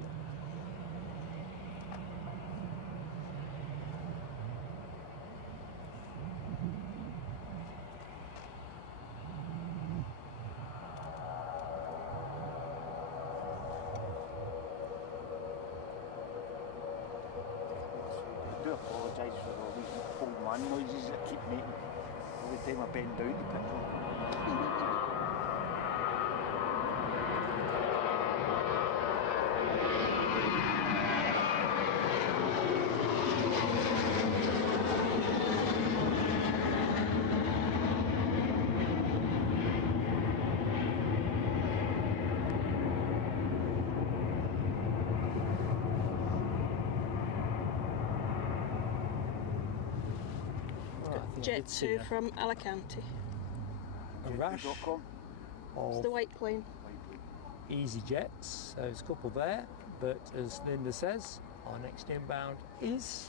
I do apologise for all these old man noises that keep making every time I bend down to pick them. Jet 2 from Alicante. A rash JetBlue.com. It's of the white plane. easy jets. So there's a couple there, but as Linda says, our next inbound is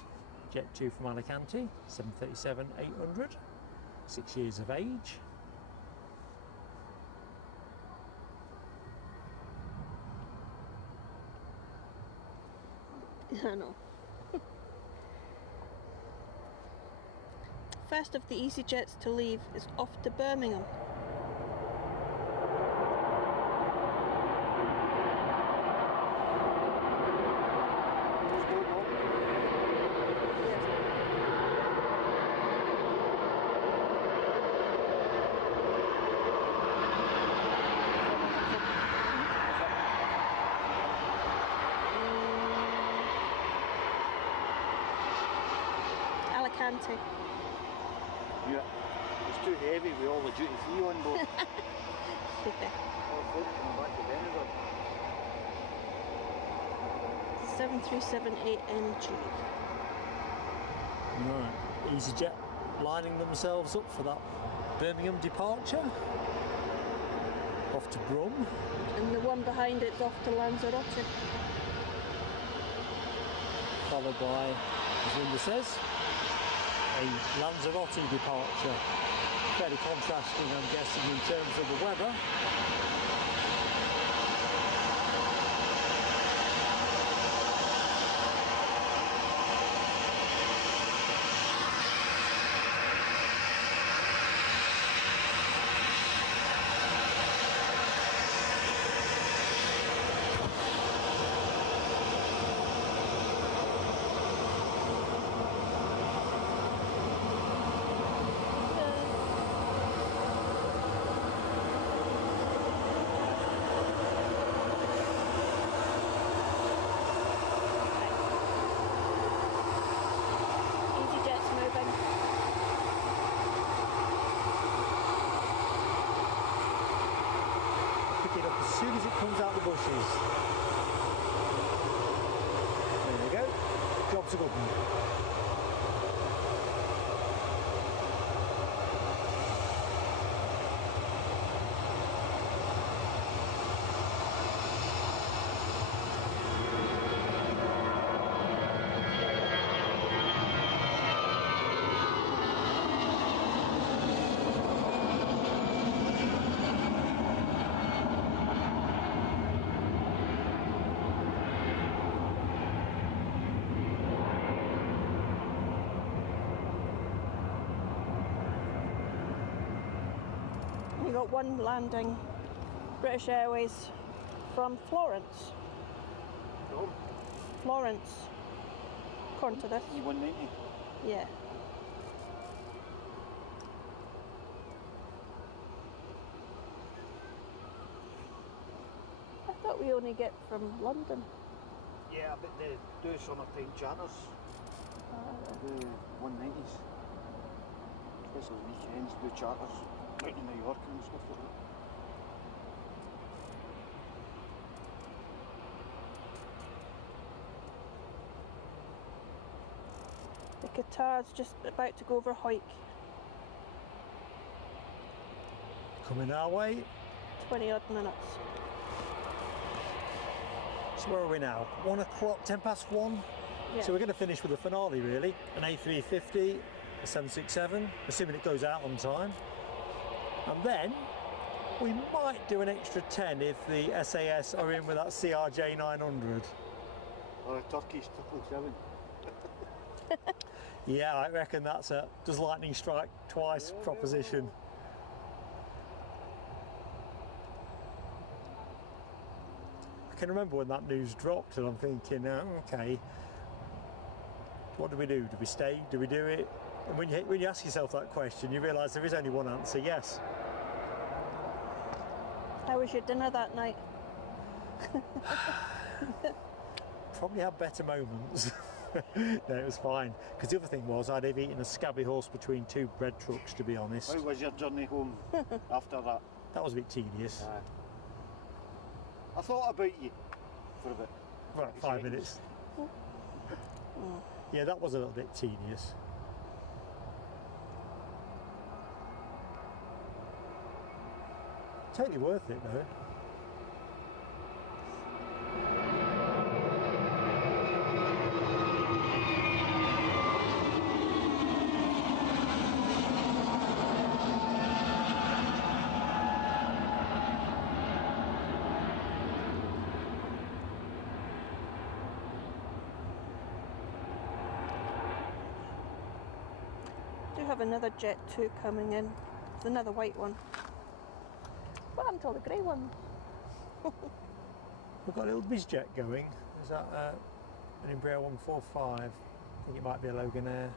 Jet 2 from Alicante, 737-800, 6 years of age. I know. First of the easy jets to leave is off to Birmingham. Let's go, Bob. Alicante. Yeah. It's too heavy with all the duty free on board. All folk coming back to Edinburgh. 7378NG. Right, EasyJet lining themselves up for that Birmingham departure. Off to Brum. And the one behind it's off to Lanzarote. Followed by, as Linda says, a Lanzarote departure. Fairly contrasting, I'm guessing, in terms of the weather. comes out the bushes. There we go. Job's a good one. We got one landing, British Airways from Florence. Oh, Florence, according to this. 190. Yeah. I thought we only get from London. Yeah, but they do summertime charters. The 190s. Especially weekends, do charters. Out in New York and stuff like that. The Qatar's just about to go over Haik. Coming our way. 20 odd minutes. So where are we now? 1 o'clock, 10 past 1. Yeah. So we're going to finish with the finale really. An A350, a 767, assuming it goes out on time. And then we might do an extra 10 if the SAS are in with that CRJ 900. Or a Turkish 777. Yeah, I reckon that's a does lightning strike twice proposition. I can remember when that news dropped and I'm thinking, oh, okay, what do we do? Do we stay? Do we do it? And when you ask yourself that question, you realise there is only one answer, yes. How was your dinner that night? Probably had better moments. No, it was fine. Because the other thing was, I'd have eaten a scabby horse between two bread trucks, to be honest. How was your journey home after that? That was a bit tedious. I thought about you for a bit. Right, 5 minutes. Yeah, that was a little bit tedious. Totally worth it though. Do have another Jet 2 coming in. It's another white one. What happened to all the grey ones? We've got a little bizjet going. Is that an Embraer 145? I think it might be a Loganair.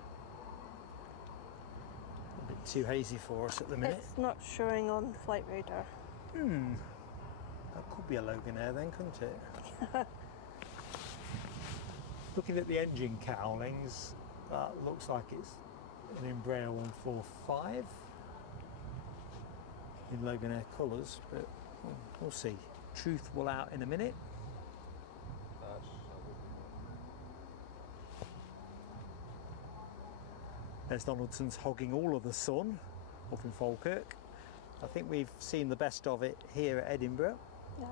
A bit too hazy for us at the minute. It's not showing on Flight Radar. That could be a Loganair then, couldn't it? Looking at the engine cowlings, that looks like it's an Embraer 145 in Loganair colours, but we'll see. Truth will out in a minute. There's Donaldson's hogging all of the sun up in Falkirk. I think we've seen the best of it here at Edinburgh,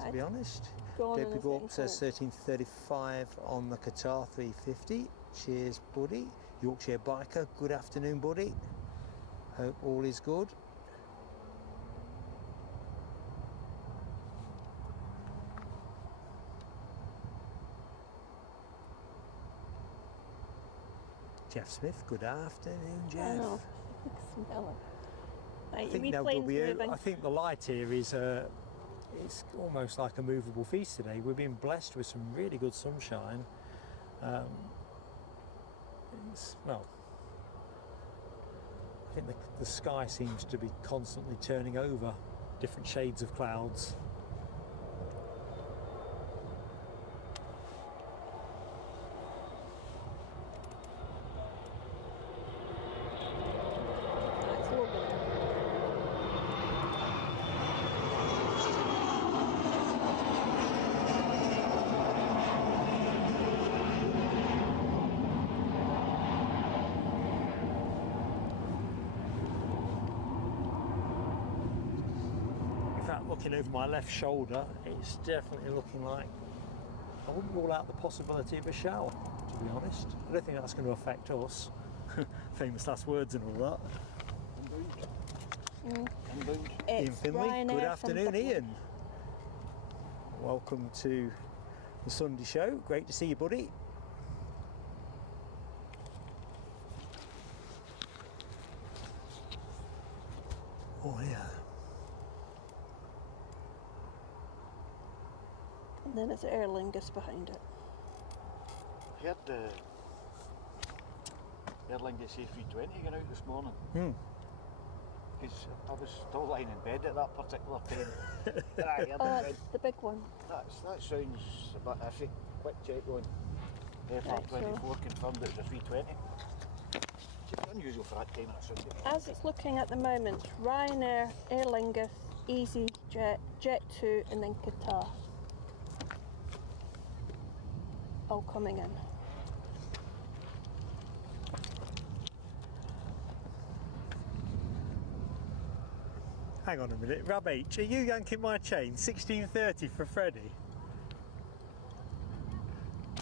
to be honest. David Gork says 13:35 on the Qatar 350. Cheers, buddy. Yorkshire Biker, good afternoon, buddy. Hope all is good. Jeff Smith, good afternoon, Jeff. I know. Smell it. Right, I think wee now plane's I moving. think the light here is it's almost like a movable feast today. We've been blessed with some really good sunshine. Well, I think the sky seems to be constantly turning over different shades of clouds. That's Logan. looking over my left shoulder, it's definitely looking like I wouldn't rule out the possibility of a shower, to be honest. I don't think that's going to affect us. Famous last words and all that. Ian Finley, good afternoon, Ian. Welcome to the Sunday show. Great to see you, buddy. Oh yeah. And then it's Aer Lingus behind it. I heard the Aer Lingus A320 going out this morning. Because I was still lying in bed at that particular time. And I heard it. The big one. That sounds a bit iffy. Quick check on FR24 confirmed it was a 320. It's unusual for that time on a Sunday. As it's looking at the moment, Ryanair, Aer Lingus, EasyJet, Jet2 and then Qatar. All coming in. Hang on a minute, Rab H, are you yanking my chain? 16:30 for Freddie.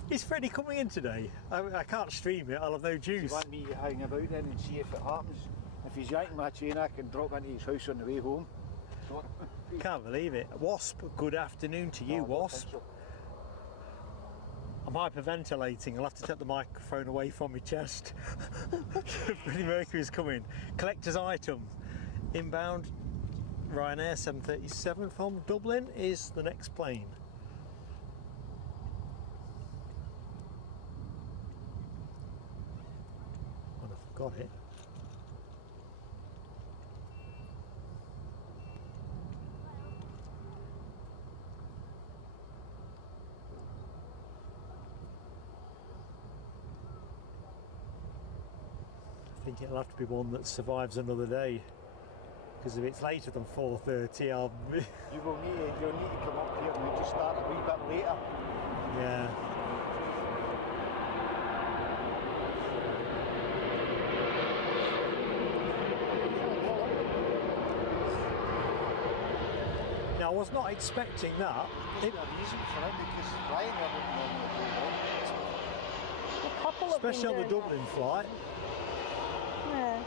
Is Freddie coming in today? I can't stream it, I'll have no juice. You want me to hang about then and see if it happens? If he's yanking my chain, I can drop into his house on the way home. Can't believe it. Wasp, good afternoon to you, Wasp. So. I'm hyperventilating, I'll have to take the microphone away from my chest. Freddie Mercury's coming. Collector's item, inbound Ryanair 737 from Dublin is the next plane. And I forgot it. I think it'll have to be one that survives another day. Because if it's later than 4:30, I'll be... You'll need to come up here and we just start a wee bit later. Yeah. Now, I was not expecting that. It's not easy for him because Ryanair wouldn't normally do A couple of Especially on the Dublin flight. Yeah.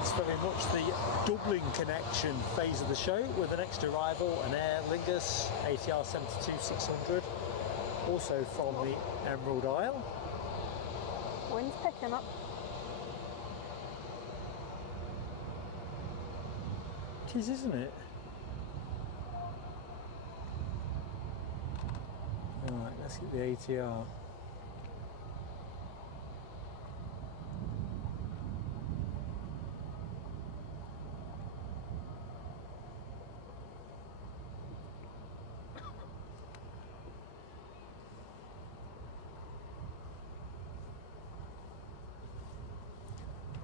It's very much the Dublin connection phase of the show with the next arrival, an Aer Lingus ATR 72-600, also from the Emerald Isle. Wind's picking up. It is, isn't it? Alright, let's get the ATR.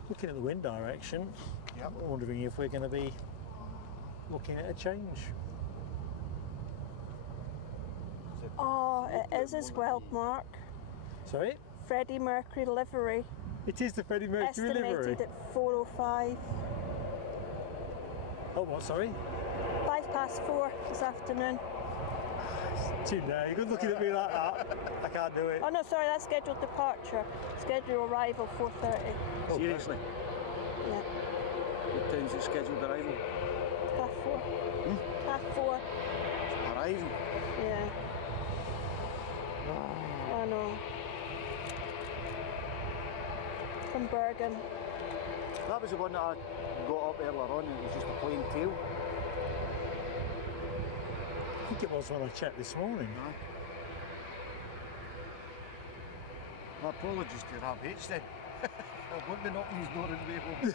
Looking at the wind direction, Yep. I'm wondering if we're going to be looking at a change. Oh, it is as well, Mark. Sorry? Freddie Mercury livery. It is the Freddie Mercury livery. Estimated at 4:05. Oh, what, sorry? 4:05 this afternoon. Too now, you're good looking at me like that. I can't do it. Oh no, sorry, that's scheduled departure. Scheduled arrival 4:30. Oh, seriously? Yeah. What time's it scheduled arrival? 4:30. Hmm? 4:30. Arrival? Yeah. I know. From Bergen. That was the one that I got up earlier on, and it was just a plain tail. I think it was when I checked this morning. No. My apologies to Rab H then. I wouldn't be knocking his door on the way home.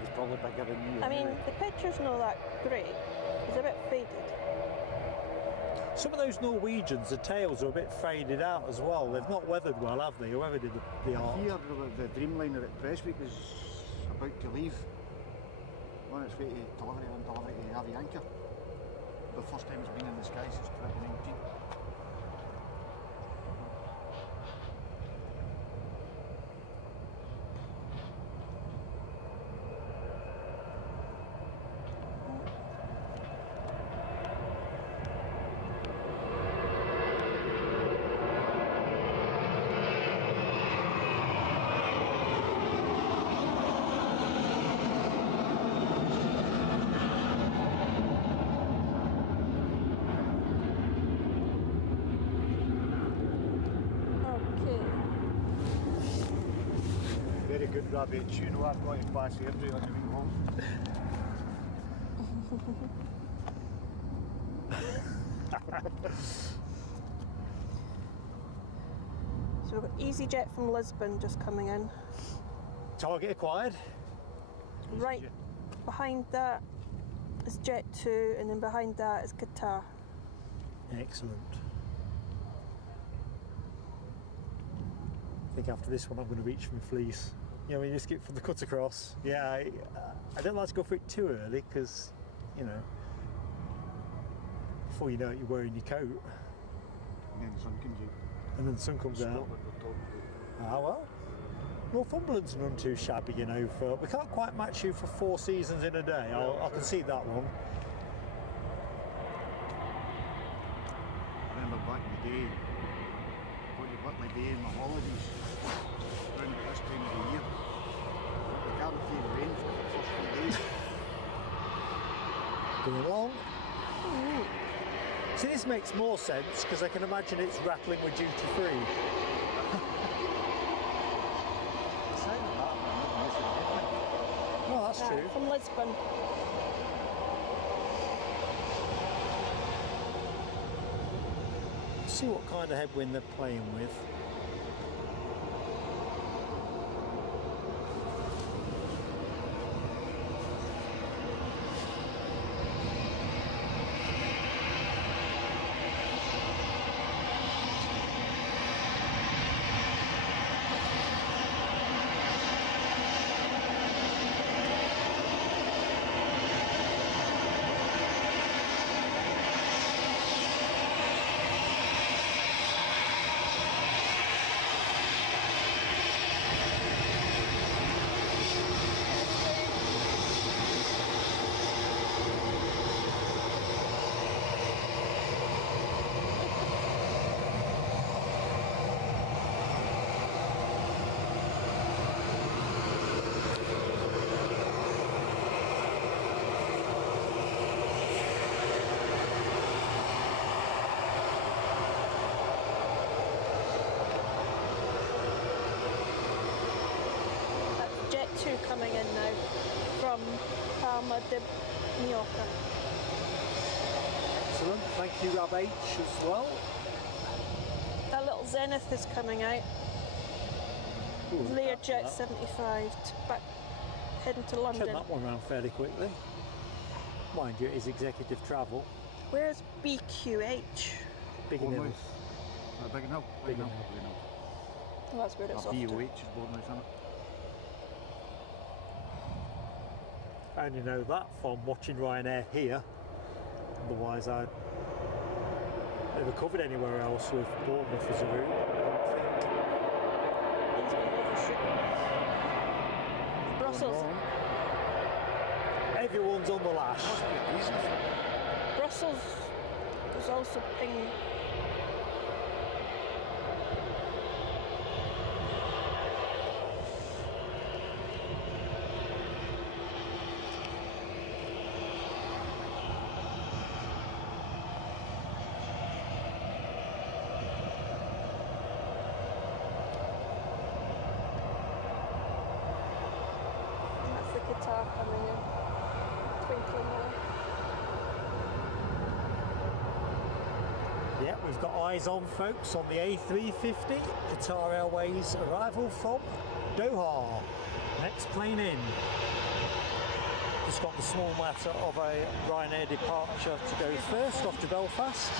He's probably bigger than you. I mean, anyway. the picture's not that great. It's a bit faded. Some of those Norwegians, the tails are a bit faded out as well. They've not weathered well, have they? Whoever did the art. Here, the Dreamliner at Prestwick is about to leave. On its way to delivery to Aviation. The first time it's been in the sky since 2019. Very good, Rabbit. You know I've got to pass airdrie on the way home. So we've got EasyJet from Lisbon just coming in. Target acquired. Right behind that is Jet2, and then behind that is Qatar. Excellent. I think after this one I'm going to reach for my fleece. You know, when you just get from the cut across. Yeah, I don't like to go for it too early because, you know, before you know it you're wearing your coat. And then the sun comes out. And then the sun comes out. Scotland are talking about. Ah well. Northumberland's none too shabby, you know. We can't quite match you for 4 seasons in a day. I'll concede that one. I remember back in the day, back in my day in my holidays, around at this time of the year, the guaranteed rain for the first few days. Going along. See, this makes more sense because I can imagine it's rattling with duty free. Oh, that's true. From Lisbon. See what kind of headwind they're playing with. Coming in now from Palma de Mallorca. Excellent. Thank you, Rob H, as well. That little Zenith is coming out. Learjet 75 back heading to London. Turn that one around fairly quickly. Mind you, it is executive travel. Where's BQH? Big enough. Big enough. Big enough. Well, that's where it's off BOH to. is born now, isn't it? I only know that from watching Ryanair here. Otherwise, I'd never covered anywhere else with Bournemouth as a route. Brussels. Everyone's on the lash. Brussels was also ping. That's the Qatar coming in. Twinkling there. Yeah, we've got eyes on, folks, on the A350, Qatar Airways arrival from Doha. Next plane in. Just got the small matter of a Ryanair departure to go first, off to Belfast.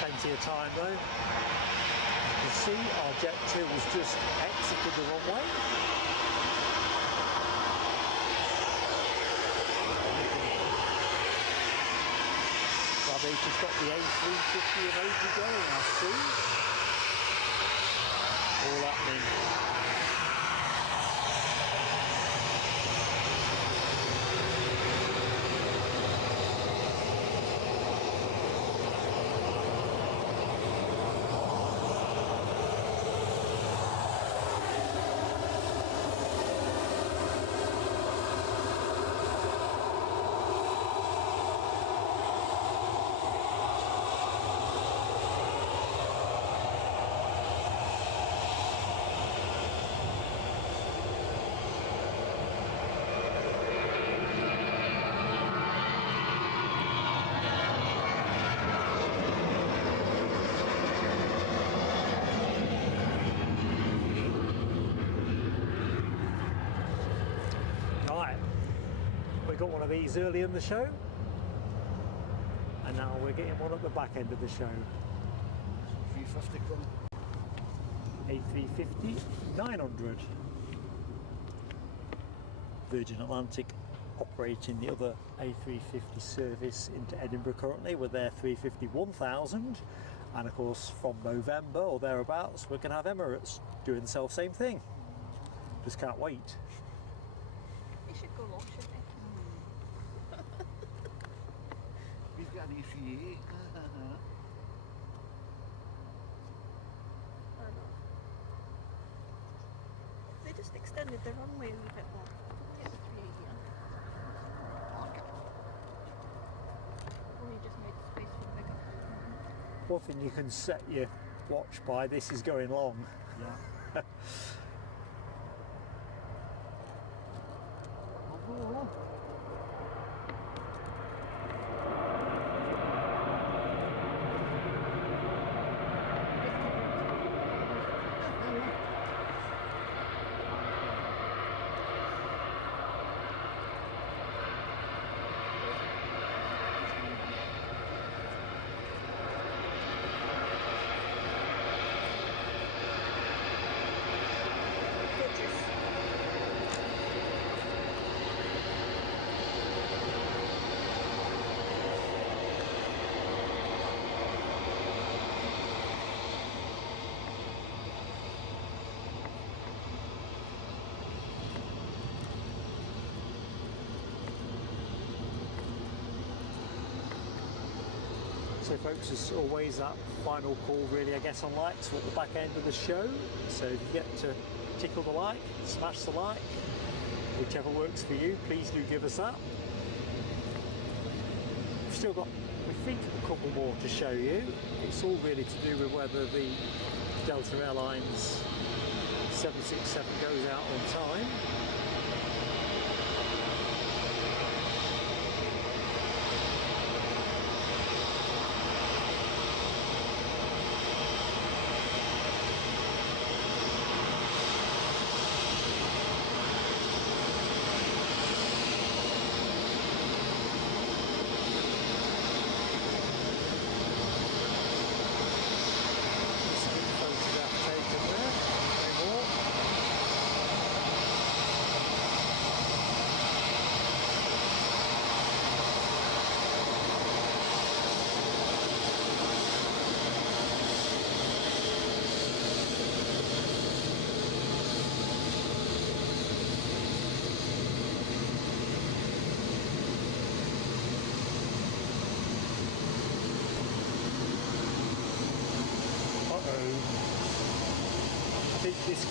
Plenty of time though. You see, our JetBlue has just exited the runway. They've just got the A350 emoji going, I see. All happening. One of these early in the show, and now we're getting one at the back end of the show. 350 coming. A350 900. Virgin Atlantic operating the other A350 service into Edinburgh currently with their 350 1000, and of course from November or thereabouts we're going to have Emirates doing the same thing. Just can't wait. They should go long, shouldn't they? We've got an A380. They just extended the runway a wee bit more. Get the 380 on. Or you just made the space for bigger. One thing you can set your watch by, this is going long. Yeah. So folks, as always, that final call really, I guess, on likes at the back end of the show. So if you get to tickle the like, smash the like, whichever works for you, please do give us that. We've still got, we think, a couple more to show you. It's all really to do with whether the Delta Airlines 767 goes out on time.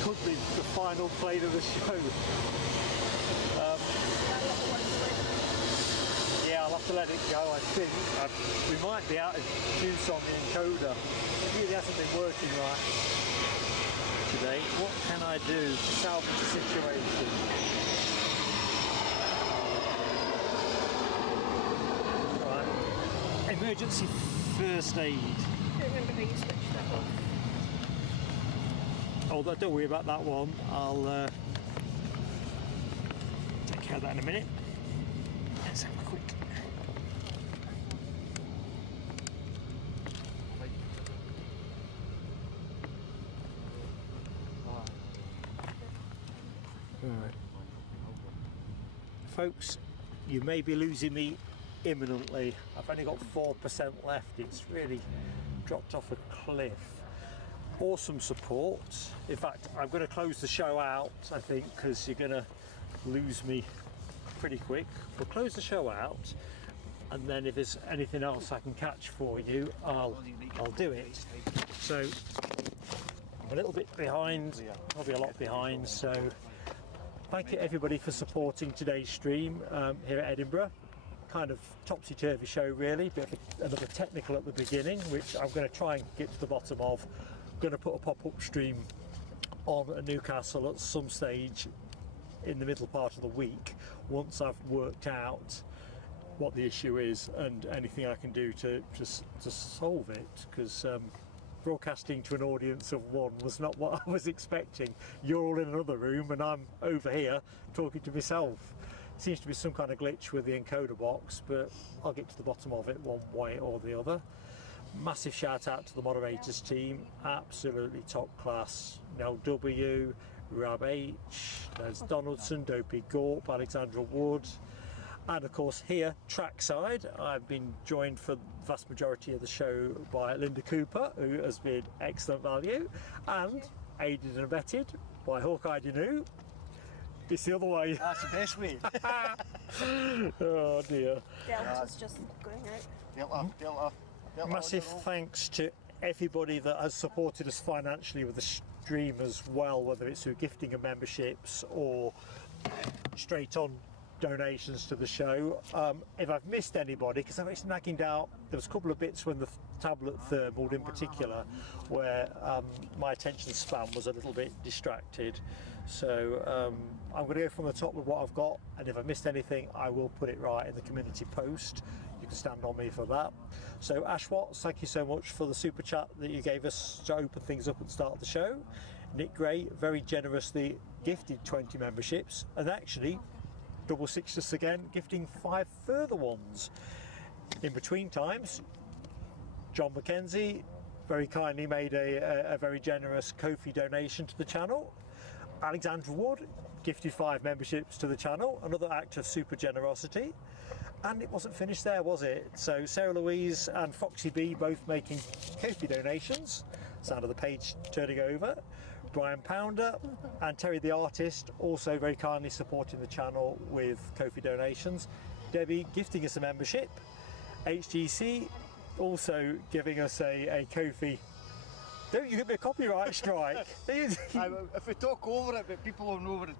could be the final plane of the show. Yeah, I'll have to let it go, I think. We might be out of juice on the encoder. It really hasn't been working right today. What can I do to salvage the situation? Right. Emergency first aid. I don't remember how you switched that off. Oh, don't worry about that one. I'll take care of that in a minute. Let's have a quick. Right. Folks, you may be losing me imminently. I've only got 4% left. It's really dropped off a cliff. Awesome support. In fact, I'm going to close the show out, I think, because you're going to lose me pretty quick. We'll close the show out, and then if there's anything else I can catch for you, I'll do it. So I'm a little bit behind, probably a lot behind, so thank you everybody for supporting today's stream here at Edinburgh. Kind of topsy-turvy show really, bit of another technical at the beginning, which I'm going to try and get to the bottom of. I'm going to put a pop-up stream on at Newcastle at some stage in the middle part of the week, once I've worked out what the issue is and anything I can do to solve it, because broadcasting to an audience of one was not what I was expecting. You're all in another room and I'm over here talking to myself. Seems to be some kind of glitch with the encoder box, but I'll get to the bottom of it one way or the other. Massive shout out to the moderators team, absolutely top class. Nell W, Rab H, there's Donaldson, Dopey Gorp, Alexandra Wood, and of course here, trackside, I've been joined for the vast majority of the show by Linda Cooper, who has been excellent value, and aided and abetted by Hawkeye Danu. It's the other way. That's the best way. Oh dear. Delta's just going out. Delta. Massive thanks to everybody that has supported us financially with the stream as well, whether it's through gifting of memberships or straight on donations to the show. If I've missed anybody, because I'm actually nagging down, there was a couple of bits when the tablet thermaled in particular where my attention span was a little bit distracted, so I'm going to go from the top with what I've got, and if I missed anything I will put it right in the community post. You can stand on me for that. So Ash Watts, thank you so much for the super chat that you gave us to open things up at the start of the show. Nick Gray very generously gifted 20 memberships, and actually double sixed us again, gifting 5 further ones. In between times, John McKenzie very kindly made a very generous Ko-fi donation to the channel. Alexandra Wood gifted 5 memberships to the channel, another act of super generosity. And it wasn't finished there, was it? So Sarah Louise and Foxy B both making Ko-fi donations. Sound of the page turning over. Brian Pounder and Terry the artist also very kindly supporting the channel with Ko-fi donations. Debbie gifting us a membership. HGC also giving us a Ko-fi. Don't you give me a copyright strike? If we talk over it, but people will know what it